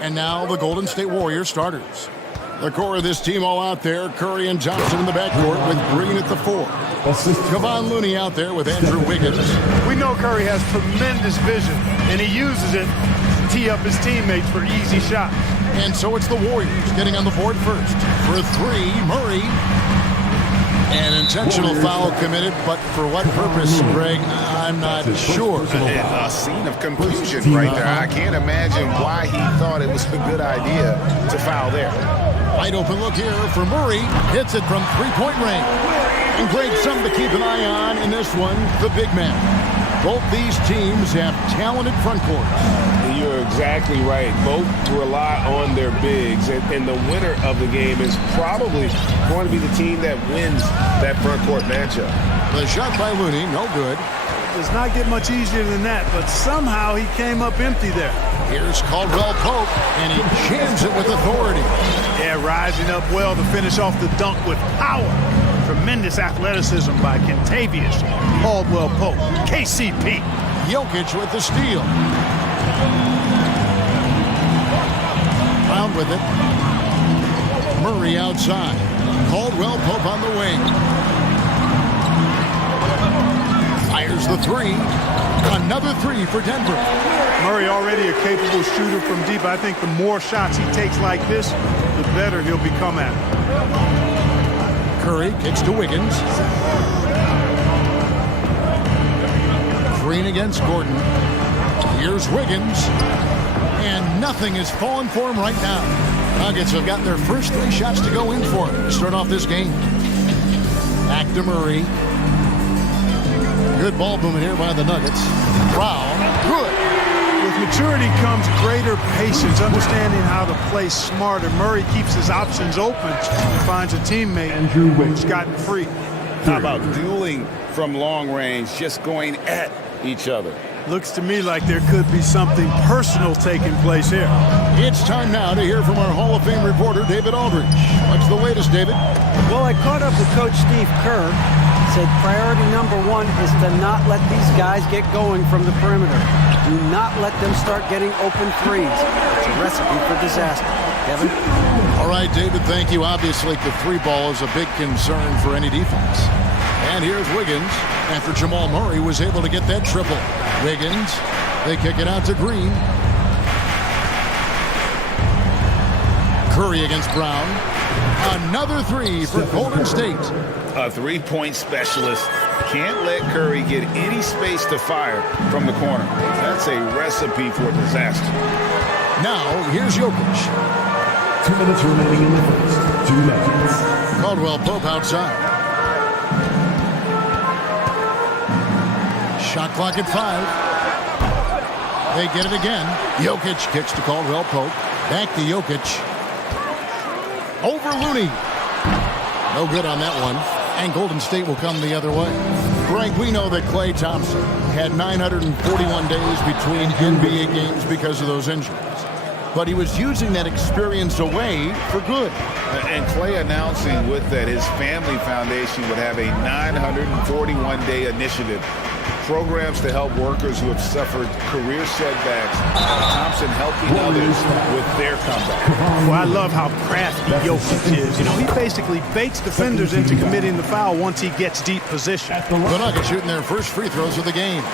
And now the Golden State Warriors starters. The core of this team all out there. Curry and Johnson in the backcourt with Green at the 4. Kevon Looney out there with Andrew Wiggins. We know Curry has tremendous vision, and he uses it to tee up his teammates for easy shots. And so it's the Warriors getting on the board first. For 3, Murray. An intentional foul committed, but for what purpose, Greg, I'm not sure. A scene of confusion right there. I can't imagine why he thought it was a good idea to foul there. Wide open look here for Murray. Hits it from three-point range. And Greg, something to keep an eye on in this one, the big man. Both these teams have talented front courts. You're exactly right. Both rely on their bigs, and the winner of the game is probably going to be the team that wins that front court matchup. The shot by Looney, no good. Does not get much easier than that, but somehow he came up empty there. Here's Caldwell Pope, and he jams it with authority. Yeah, rising up well to finish off the dunk with power. Tremendous athleticism by Kentavious Caldwell Pope. KCP. Jokic with the steal. Brown with it. Murray outside. Caldwell Pope on the wing. Fires the 3. Another 3 for Denver. Murray already a capable shooter from deep. I think the more shots he takes like this, the better he'll become at it. Curry kicks to Wiggins. Green against Gordon. Here's Wiggins. And nothing is falling for him right now. Nuggets have got their first 3 shots to go in for him to start off this game. Back to Murray. Good ball movement here by the Nuggets. Brown, good. With maturity comes greater patience, understanding how to play smarter. Murray keeps his options open and finds a teammate who's gotten free. How about dueling from long range, just going at each other? Looks to me like there could be something personal taking place here. It's time now to hear from our Hall of Fame reporter, David Aldridge. What's the latest, David? Well, I caught up with Coach Steve Kerr. Said priority number 1 is to not let these guys get going from the perimeter. Do not let them start getting open threes. It's a recipe for disaster. Kevin? All right, David, thank you. Obviously, the 3 ball is a big concern for any defense. And here's Wiggins after Jamal Murray was able to get that triple. Wiggins, they kick it out to Green. Curry against Brown. Another 3 for Golden State. A 3-point specialist can't let Curry get any space to fire from the corner. That's a recipe for disaster. Now, here's Jokic. 2 minutes remaining in the first. 2 minutes. Caldwell Pope outside. Shot clock at 5. They get it again. Jokic kicks to Caldwell Pope. Back to Jokic. Over Looney. No good on that one. And Golden State will come the other way. Greg, we know that Klay Thompson had 941 days between NBA games because of those injuries. But he was using that experience away for good. And Klay announcing with that his family foundation would have a 941-day initiative. Programs to help workers who have suffered career setbacks. Thompson helping others with their comeback. Well, I love how crafty Jokic is. You know, he basically baits defenders into committing the foul once he gets deep position. The Nuggets shooting their first free throws of the game.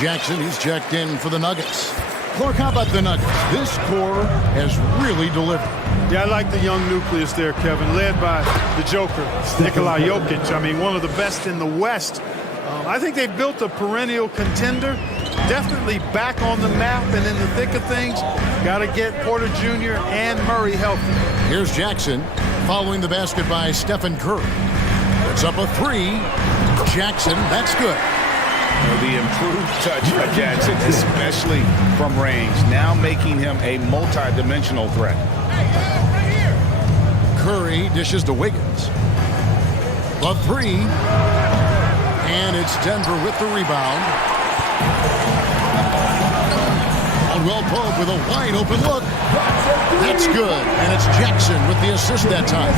Jackson, he's checked in for the Nuggets. Clark, how about the Nuggets? This core has really delivered. Yeah, I like the young nucleus there, Kevin, led by the Joker, Nikola Jokic. I mean, one of the best in the West. I think they've built a perennial contender, definitely back on the map and in the thick of things. Got to get Porter Jr. and Murray healthy. Here's Jackson following the basket by Stephen Curry. It's up a 3. Jackson, that's good. The improved touch of Jackson, especially from range, now making him a multi-dimensional threat. Curry dishes to Wiggins. A 3. And it's Denver with the rebound. Caldwell Pope with a wide open look. That's good, and it's Jackson with the assist that time.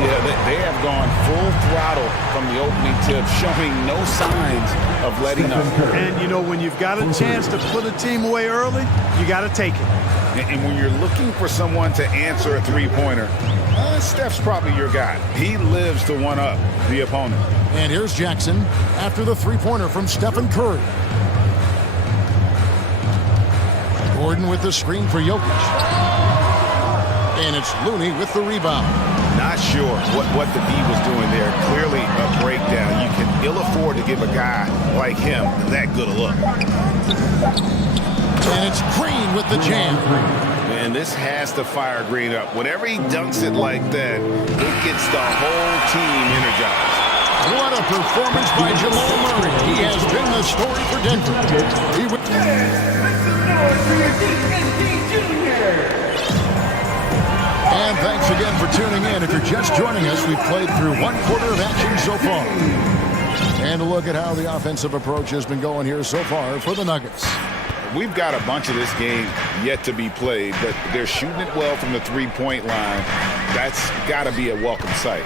Yeah, they have gone full throttle from the opening tip, showing no signs of letting up. And, you know, when you've got a chance to put a team away early, you got to take it. And when you're looking for someone to answer a three-pointer, Steph's probably your guy. He lives to one-up the opponent. And here's Jackson after the three-pointer from Stephen Curry. Gordon with the screen for Jokic. And it's Looney with the rebound. Not sure what the D was doing there. Clearly a breakdown. You can ill afford to give a guy like him that good a look. And it's Green with the jam. Man, this has to fire Green up. Whenever he dunks it like that, it gets the whole team energized. What a performance by Jamal Murray. He has been the story for Denver. And thanks again for tuning in. If you're just joining us, we've played through one quarter of action so far. And a look at how the offensive approach has been going here so far for the Nuggets. We've got a bunch of this game yet to be played, but they're shooting it well from the three-point line. That's got to be a welcome sight.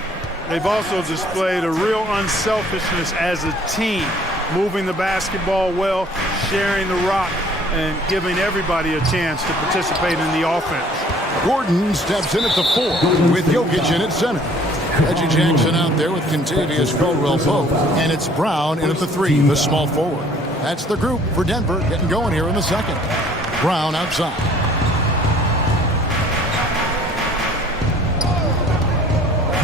They've also displayed a real unselfishness as a team, moving the basketball well, sharing the rock, and giving everybody a chance to participate in the offense. Gordon steps in at the 4 with Jokic in at center. Reggie Jackson out there with Contavious Caldwell Pope, and it's Brown in at the 3, the small forward. That's the group for Denver getting going here in the second. Brown outside.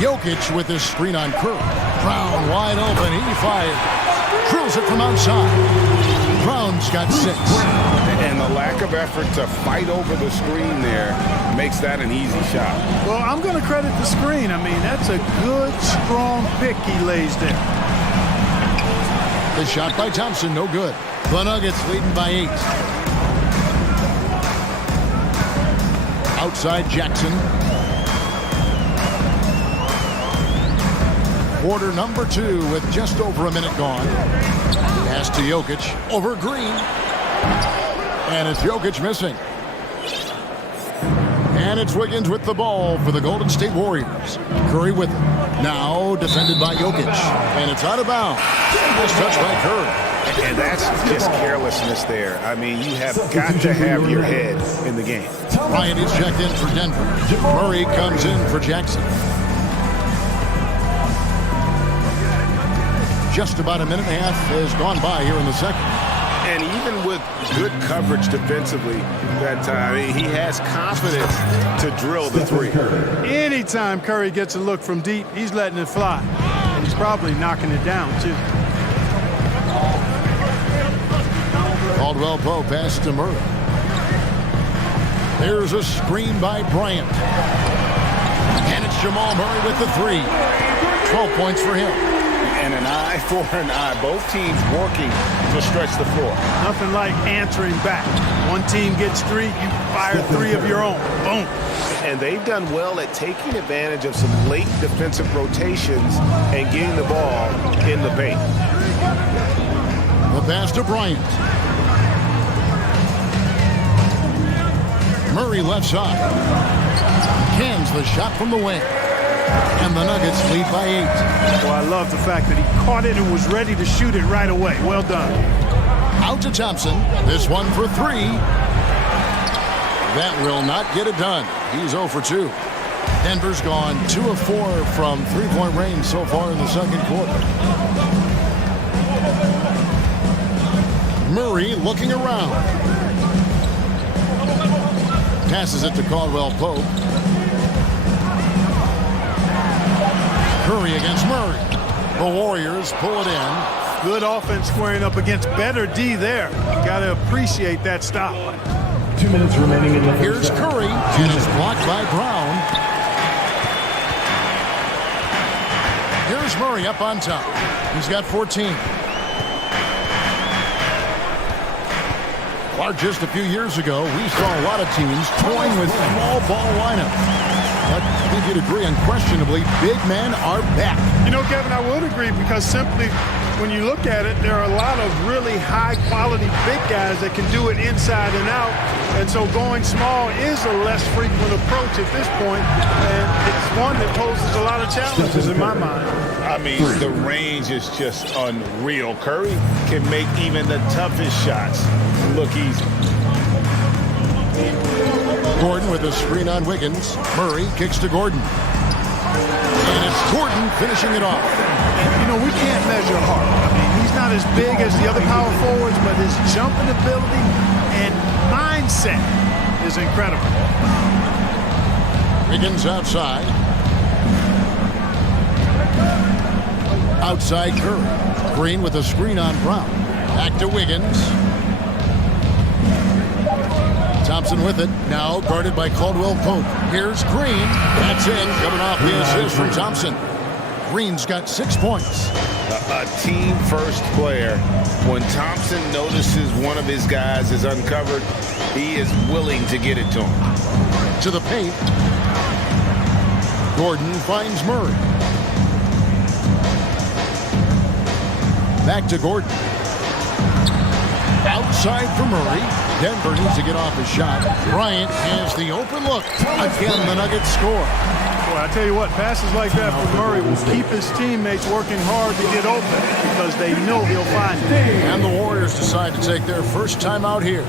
Jokic with his screen on Curry. Brown wide open. He fired. Drills it from outside. Brown's got 6. And the lack of effort to fight over the screen there makes that an easy shot. Well, I'm going to credit the screen. I mean, that's a good, strong pick he lays there. The shot by Thompson, no good. The Nuggets leading by 8. Outside Jackson. Quarter number 2 with just over a minute gone. Pass to Jokic over Green. And it's Jokic missing. And it's Wiggins with the ball for the Golden State Warriors. Curry with it. Now defended by Jokic. And it's out of bounds. Nice touch by Curry. And that's just carelessness there. I mean, you have got to have your head in the game. Bryant is checked in for Denver. Murray comes in for Jackson. Just about a minute and a half has gone by here in the second. And even with good coverage defensively that time, he has confidence to drill the 3. Anytime Curry gets a look from deep, he's letting it fly. And he's probably knocking it down, too. Caldwell Pope pass to Murray. There's a screen by Bryant. And it's Jamal Murray with the 3. 12 points for him. And an eye for an eye. Both teams working to stretch the floor. Nothing like answering back. One team gets 3, you fire 3 of your own. Boom. And they've done well at taking advantage of some late defensive rotations and getting the ball in the paint. The pass to Bryant. Murray left side. Cans the shot from the wing. And the Nuggets lead by 8. Well, I love the fact that he caught it and was ready to shoot it right away. Well done. Out to Thompson. This one for 3. That will not get it done. He's 0 for 2. Denver's gone 2 of 4 from three-point range so far in the second quarter. Murray looking around. Passes it to Caldwell Pope. Curry against Murray. The Warriors pull it in. Good offense squaring up against better D there. You got to appreciate that stop. 2 minutes remaining in the first. Here's Curry, and it's blocked by Brown. Here's Murray up on top. He's got 14. Well, just a few years ago, we saw a lot of teams toying with small ball lineups. But I think you'd agree unquestionably, big men are back. You know, Kevin, I would agree because simply when you look at it, there are a lot of really high-quality big guys that can do it inside and out. And so going small is a less frequent approach at this point, and it's one that poses a lot of challenges in my mind. I mean, the range is just unreal. Curry can make even the toughest shots look easy. Gordon with a screen on Wiggins. Murray kicks to Gordon. And it's Gordon finishing it off. And, you know, we can't measure Hart. I mean, he's not as big as the other power forwards, but his jumping ability and mindset is incredible. Wiggins outside. Outside Curry. Green with a screen on Brown. Back to Wiggins. Thompson with it. Now guarded by Caldwell Pope. Here's Green. That's in. Coming off the assist from Thompson. Green's got 6 points. A team-first player. When Thompson notices one of his guys is uncovered, he is willing to get it to him. To the paint. Gordon finds Murray. Back to Gordon. Outside for Murray. Denver needs to get off his shot. Bryant has the open look. Again, the Nuggets score. Boy, I tell you what, passes like that from Murray will keep his teammates working hard to get open because they know he'll find it. And the Warriors decide to take their first time out here.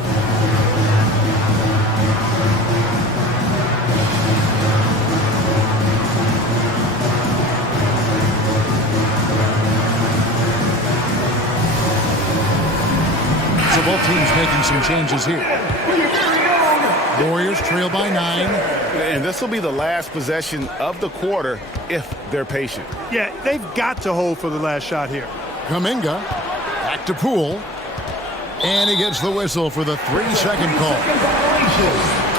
So both teams making some changes here. Warriors trail by 9. And this will be the last possession of the quarter if they're patient. Yeah, they've got to hold for the last shot here. Kuminga back to Poole. And he gets the whistle for the 3-second call.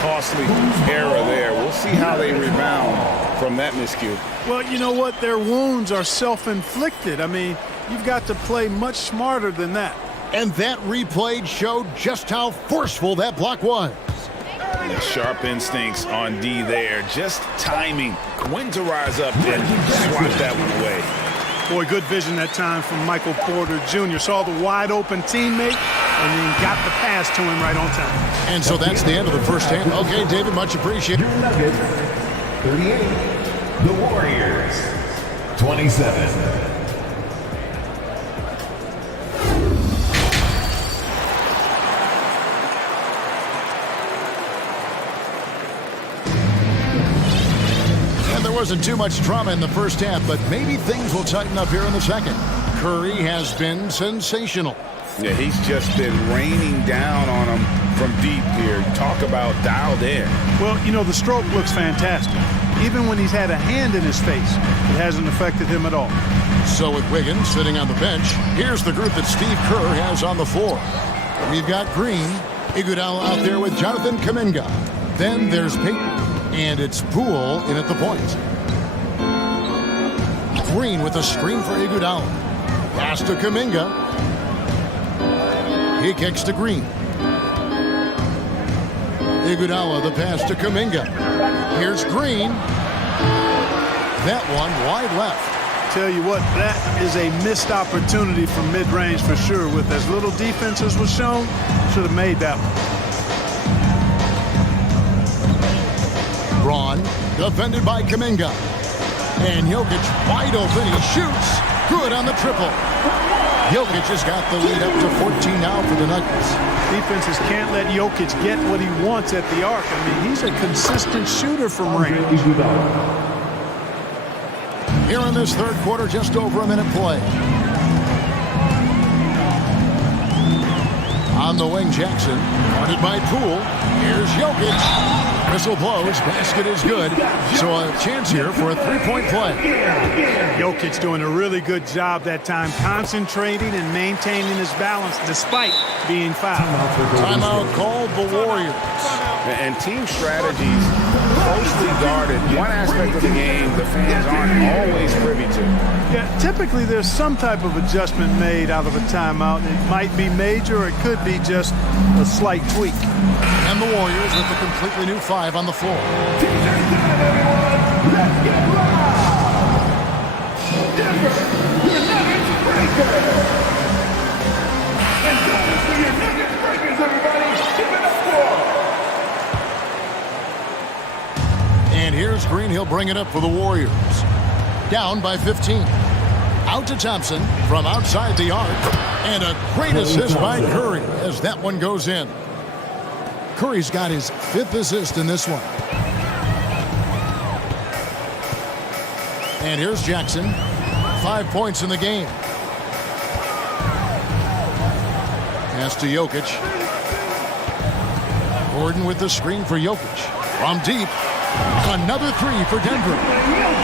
Costly error there. We'll see how they rebound from that miscue. Well, you know what? Their wounds are self-inflicted. I mean, you've got to play much smarter than that. And that replay showed just how forceful that block was. Sharp instincts on D there. Just timing when to rise up and swat that one away. Boy, good vision that time from Michael Porter Jr. Saw the wide open teammate and then got the pass to him right on time. And so that's the end of the first half. Okay, David, much appreciated. 38, the Warriors, 27. Wasn't too much drama in the first half, but maybe things will tighten up here in the second. Curry has been sensational. Yeah, he's just been raining down on them from deep here. Talk about dialed in. Well, you know, the stroke looks fantastic. Even when he's had a hand in his face, it hasn't affected him at all. So with Wiggins sitting on the bench, here's the group that Steve Kerr has on the floor. We've got Green, Iguodala out there with Jonathan Kuminga. Then there's Peyton, and it's Poole in at the point. Green with a screen for Iguodala. Pass to Kuminga. He kicks to Green. Iguodala, the pass to Kuminga. Here's Green. That one wide left. Tell you what, that is a missed opportunity from mid-range for sure. With as little defense as was shown, should have made that one. Braun, defended by Kuminga. And Jokic wide open. He shoots. Good on the triple. Jokic has got the lead up to 14 now for the Nuggets. Defenses can't let Jokic get what he wants at the arc. I mean, he's a consistent shooter from range. Here in this third quarter, just over a minute play. On the wing, Jackson. Guarded by Poole. Here's Jokic. Whistle blows. Basket is good. So a chance here for a three-point play. Jokic doing a really good job that time, concentrating and maintaining his balance despite being fouled. Timeout called the Warriors. And team strategies closely guarded. One aspect of the game the fans aren't always privy to. Yeah, typically there's some type of adjustment made out of a timeout. It might be major or it could be just a slight tweak. And the Warriors with a completely new 5 on the floor. Denver, your Nuggets And guys, for your Nuggets breakers, everybody, give it up for. And here's Green. He'll bring it up for the Warriors. Down by 15. Out to Thompson from outside the arc. And a great assist by Curry as that one goes in. Curry's got his 5th assist in this one. And here's Jackson. 5 points in the game. Pass to Jokic. Gordon with the screen for Jokic. From deep. Another 3 for Denver.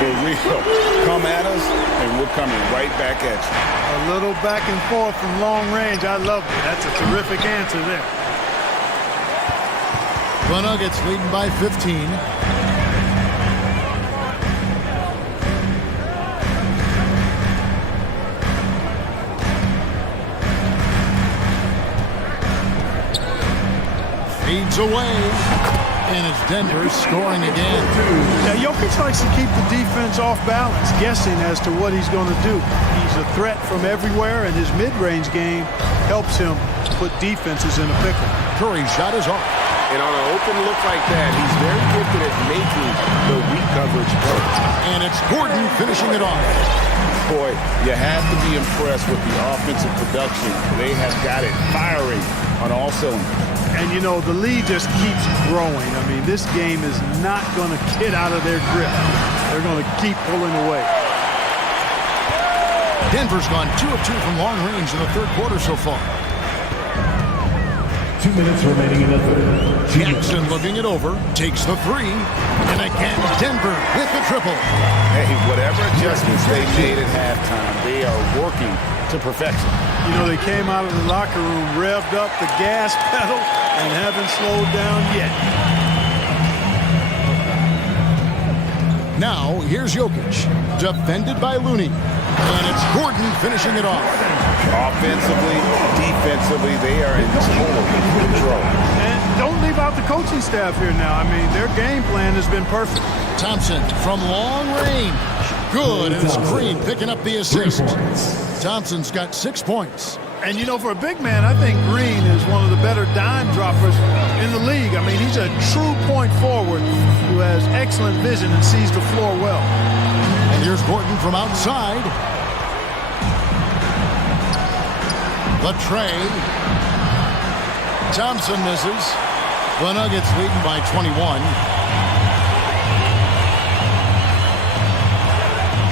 For real. Come at us, and we're coming right back at you. A little back and forth from long range. I love it. That's a terrific answer there. The Nuggets leading by 15. Feeds away. And it's Denver scoring again. Now, Jokic likes to keep the defense off balance, guessing as to what he's going to do. He's a threat from everywhere, and his mid-range game helps him put defenses in a pickle. Curry's shot is off. And on an open look like that, he's very gifted at making the weak coverage work. And it's Gordon finishing it off. Boy, you have to be impressed with the offensive production. They have got it firing on all cylinders. And, you know, the lead just keeps growing. I mean, this game is not going to get out of their grip. They're going to keep pulling away. Denver's gone 2 of 2 from long range in the third quarter so far. 2 minutes remaining in the third. Jackson looking it over, takes the 3, and again Denver with the triple. Hey, whatever adjustments they made at halftime, they are working to perfection. You know, they came out of the locker room, revved up the gas pedal, and haven't slowed down yet. Now, here's Jokic, defended by Looney. And it's Gordon finishing it off. Offensively, defensively, they are in total control. And don't leave out the coaching staff here now. I mean, their game plan has been perfect. Thompson from long range. Good, and it's Green picking up the assist. Thompson's got 6 points. And, you know, for a big man, I think Green is one of the better dime droppers in the league. I mean, he's a true point forward who has excellent vision and sees the floor well. And here's Gordon from outside. The tray. Thompson misses. The Nuggets leading by 21.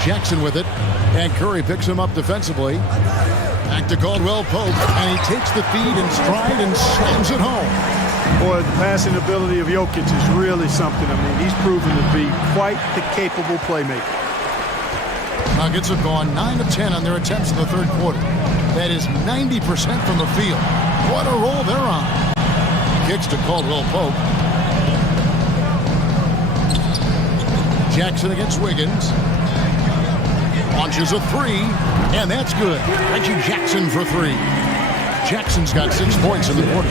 Jackson with it. And Curry picks him up defensively. Back to Caldwell Pope, and he takes the feed in stride and slams it home. Boy, the passing ability of Jokic is really something. I mean, he's proven to be quite the capable playmaker. Nuggets have gone 9 of 10 on their attempts in the third quarter. That is 90% from the field. What a roll they're on. Kicks to Caldwell Pope. Jackson against Wiggins. Launches a 3, and that's good. Reggie Jackson for 3. Jackson's got 6 points in the quarter.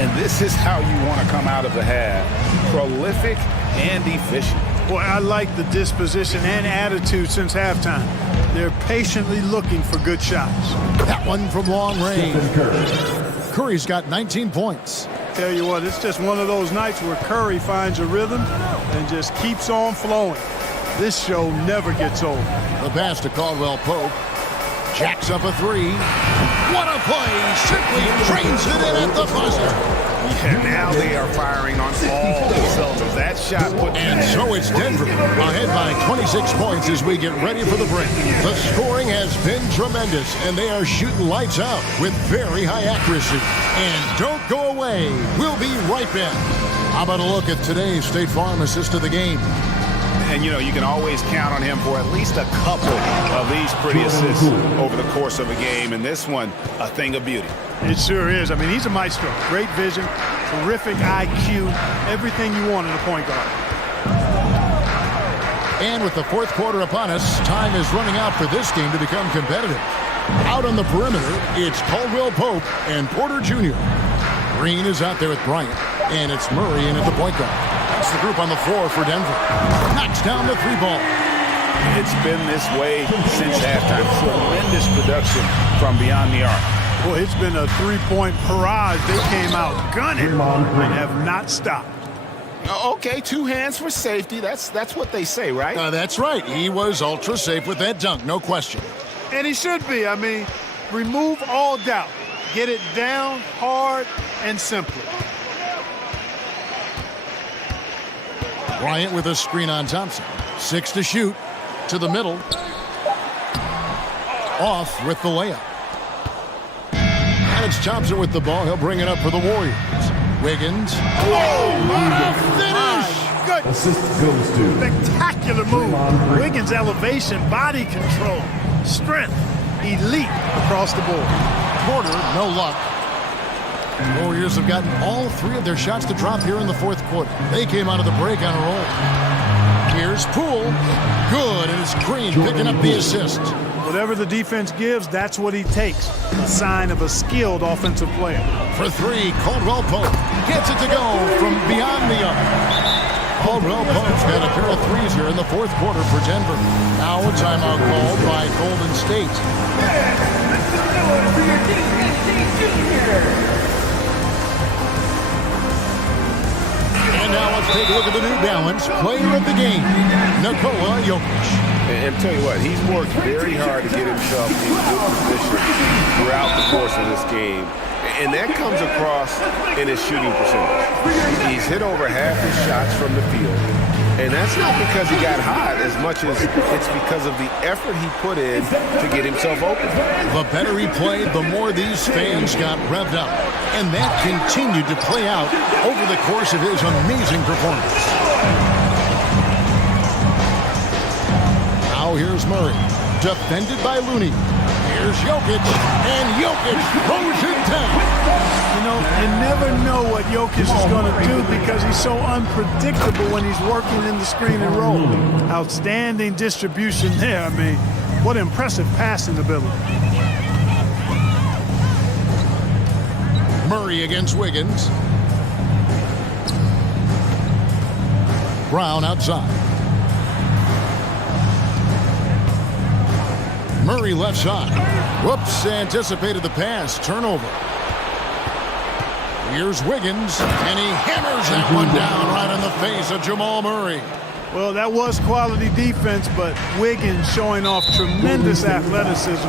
And this is how you want to come out of the half. Prolific and efficient. Boy, I like the disposition and attitude since halftime. They're patiently looking for good shots. That one from long range. Curry's got 19 points. Tell you what, it's just one of those nights where Curry finds a rhythm and just keeps on flowing. This show never gets old. The pass to Caldwell Pope. Jacks up a 3. What a play! Simply drains it in at the buzzer. Yeah, now they are firing on all cylinders. That shot put... And so it's Denver ahead by 26 points as we get ready for the break. The scoring has been tremendous, and they are shooting lights out with very high accuracy. And don't go away. We'll be right back. How about a look at today's State Farm assist of the game? And, you know, you can always count on him for at least a couple of these pretty assists over the course of a game. And this one, a thing of beauty. It sure is. I mean, he's a maestro. Great vision, terrific IQ, everything you want in a point guard. And with the fourth quarter upon us, time is running out for this game to become competitive. Out on the perimeter, it's Caldwell Pope and Porter Jr. Green is out there with Bryant, and it's Murray in at the point guard. That's the group on the floor for Denver. Knocks down the 3 ball. It's been this way since halftime. Tremendous production from beyond the arc. Well, it's been a three-point barrage. They came out gunning and have not stopped. Okay, 2 hands for safety. That's what they say, right? That's right. He was ultra safe with that dunk, no question. And he should be. I mean, remove all doubt. Get it down hard and simply. Bryant with a screen on Thompson. 6 to shoot. To the middle. Off with the layup. And it's Thompson with the ball. He'll bring it up for the Warriors. Wiggins. Whoa! What a finish! Good. Assist goes to Spectacular move. Wiggins' elevation, body control, strength, elite across the board. Porter, no luck. The Warriors have gotten all 3 of their shots to drop here in the fourth quarter. They came out of the break on a roll. Here's Poole. Good, and it's Green picking up the assist. Whatever the defense gives, that's what he takes. A sign of a skilled offensive player. For 3, Caldwell Pope gets it to go from beyond the arc. Caldwell Pope's got a pair of 3s here in the fourth quarter for Denver. Now a timeout called by Golden State. And now let's take a look at the New Balance player of the game, Nikola Jokic. And tell you what, he's worked very hard to get himself in good position throughout the course of this game. And that comes across in his shooting percentage. He's hit over half his shots from the field. And that's not because he got hot as much as it's because of the effort he put in to get himself open. The better he played, the more these fans got revved up. And that continued to play out over the course of his amazing performance. Now here's Murray, defended by Looney. Here's Jokic, and Jokic throws it down. You know, you never know what Jokic is going to do because he's so unpredictable when he's working in the screen and roll. Outstanding distribution there. I mean, what impressive passing ability. Murray against Wiggins. Brown outside. Murray left side. Whoops, anticipated the pass. Turnover. Here's Wiggins, and he hammers that one down right in the face of Jamal Murray. Well, that was quality defense, but Wiggins showing off tremendous athleticism,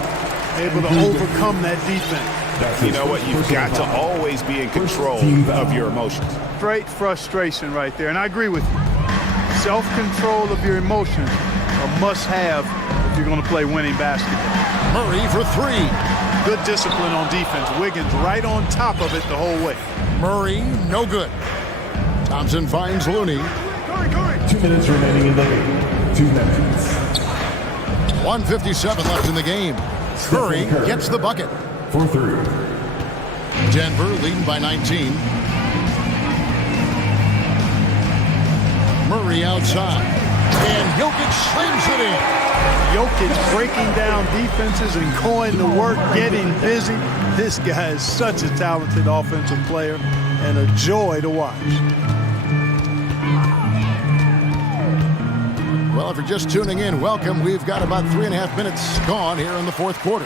able to overcome that defense. You know what? You've got to always be in control of your emotions. Straight frustration right there, and I agree with you. Self-control of your emotions a must-have if you're going to play winning basketball. Murray for 3. Good discipline on defense. Wiggins right on top of it the whole way. Murray, no good. Thompson finds Looney. 2 minutes remaining in the game. 2 minutes. 1:57 left in the game. Curry gets the bucket. For 3. Denver leading by 19. Murray outside. And Jokic slams it in. Jokic breaking down defenses and going to work, getting busy. This guy is such a talented offensive player and a joy to watch. Well, if you're just tuning in, welcome. We've got about 3.5 minutes gone here in the fourth quarter.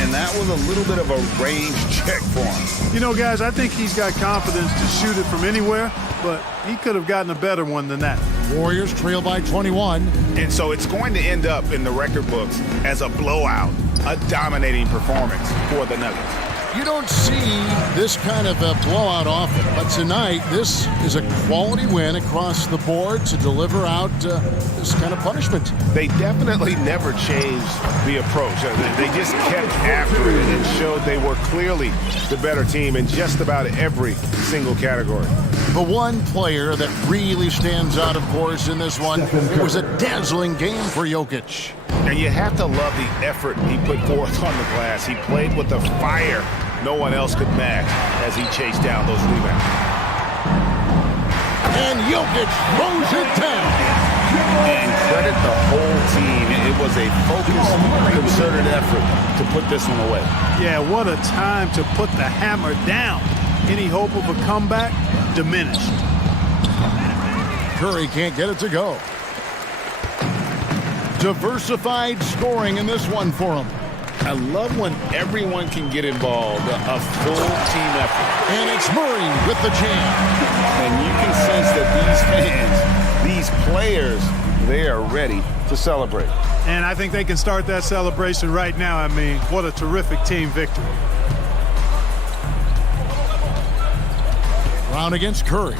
And that was a little bit of a range check for him. You know, guys, I think he's got confidence to shoot it from anywhere, but he could have gotten a better one than that. Warriors trail by 21. And so it's going to end up in the record books as a blowout, a dominating performance for the Nuggets. You don't see this kind of a blowout often, but tonight this is a quality win across the board to deliver out this kind of punishment. They definitely never changed the approach. They just kept after it and showed they were clearly the better team in just about every single category. The one player that really stands out, of course, in this one, it was a dazzling game for Jokic. And you have to love the effort he put forth on the glass. He played with the fire no one else could match as he chased down those rebounds. And Jokic throws it down. And credit the whole team. It was a focused, concerted effort to put this one away. Yeah, what a time to put the hammer down. Any hope of a comeback diminished. Curry can't get it to go. Diversified scoring in this one for them. I love when everyone can get involved, a full team effort. And it's Murray with the jam. And you can sense that these fans, these players, they are ready to celebrate. And I think they can start that celebration right now. I mean, what a terrific team victory. Brown against Curry.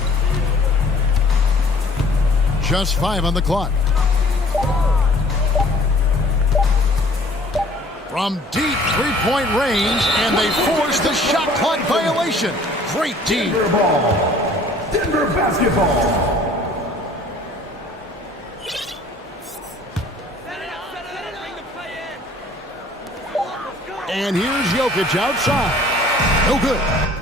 Just 5 on the clock. From deep three-point range, and they force the shot clock violation. Great team. Denver basketball. And here's Jokic outside. No good.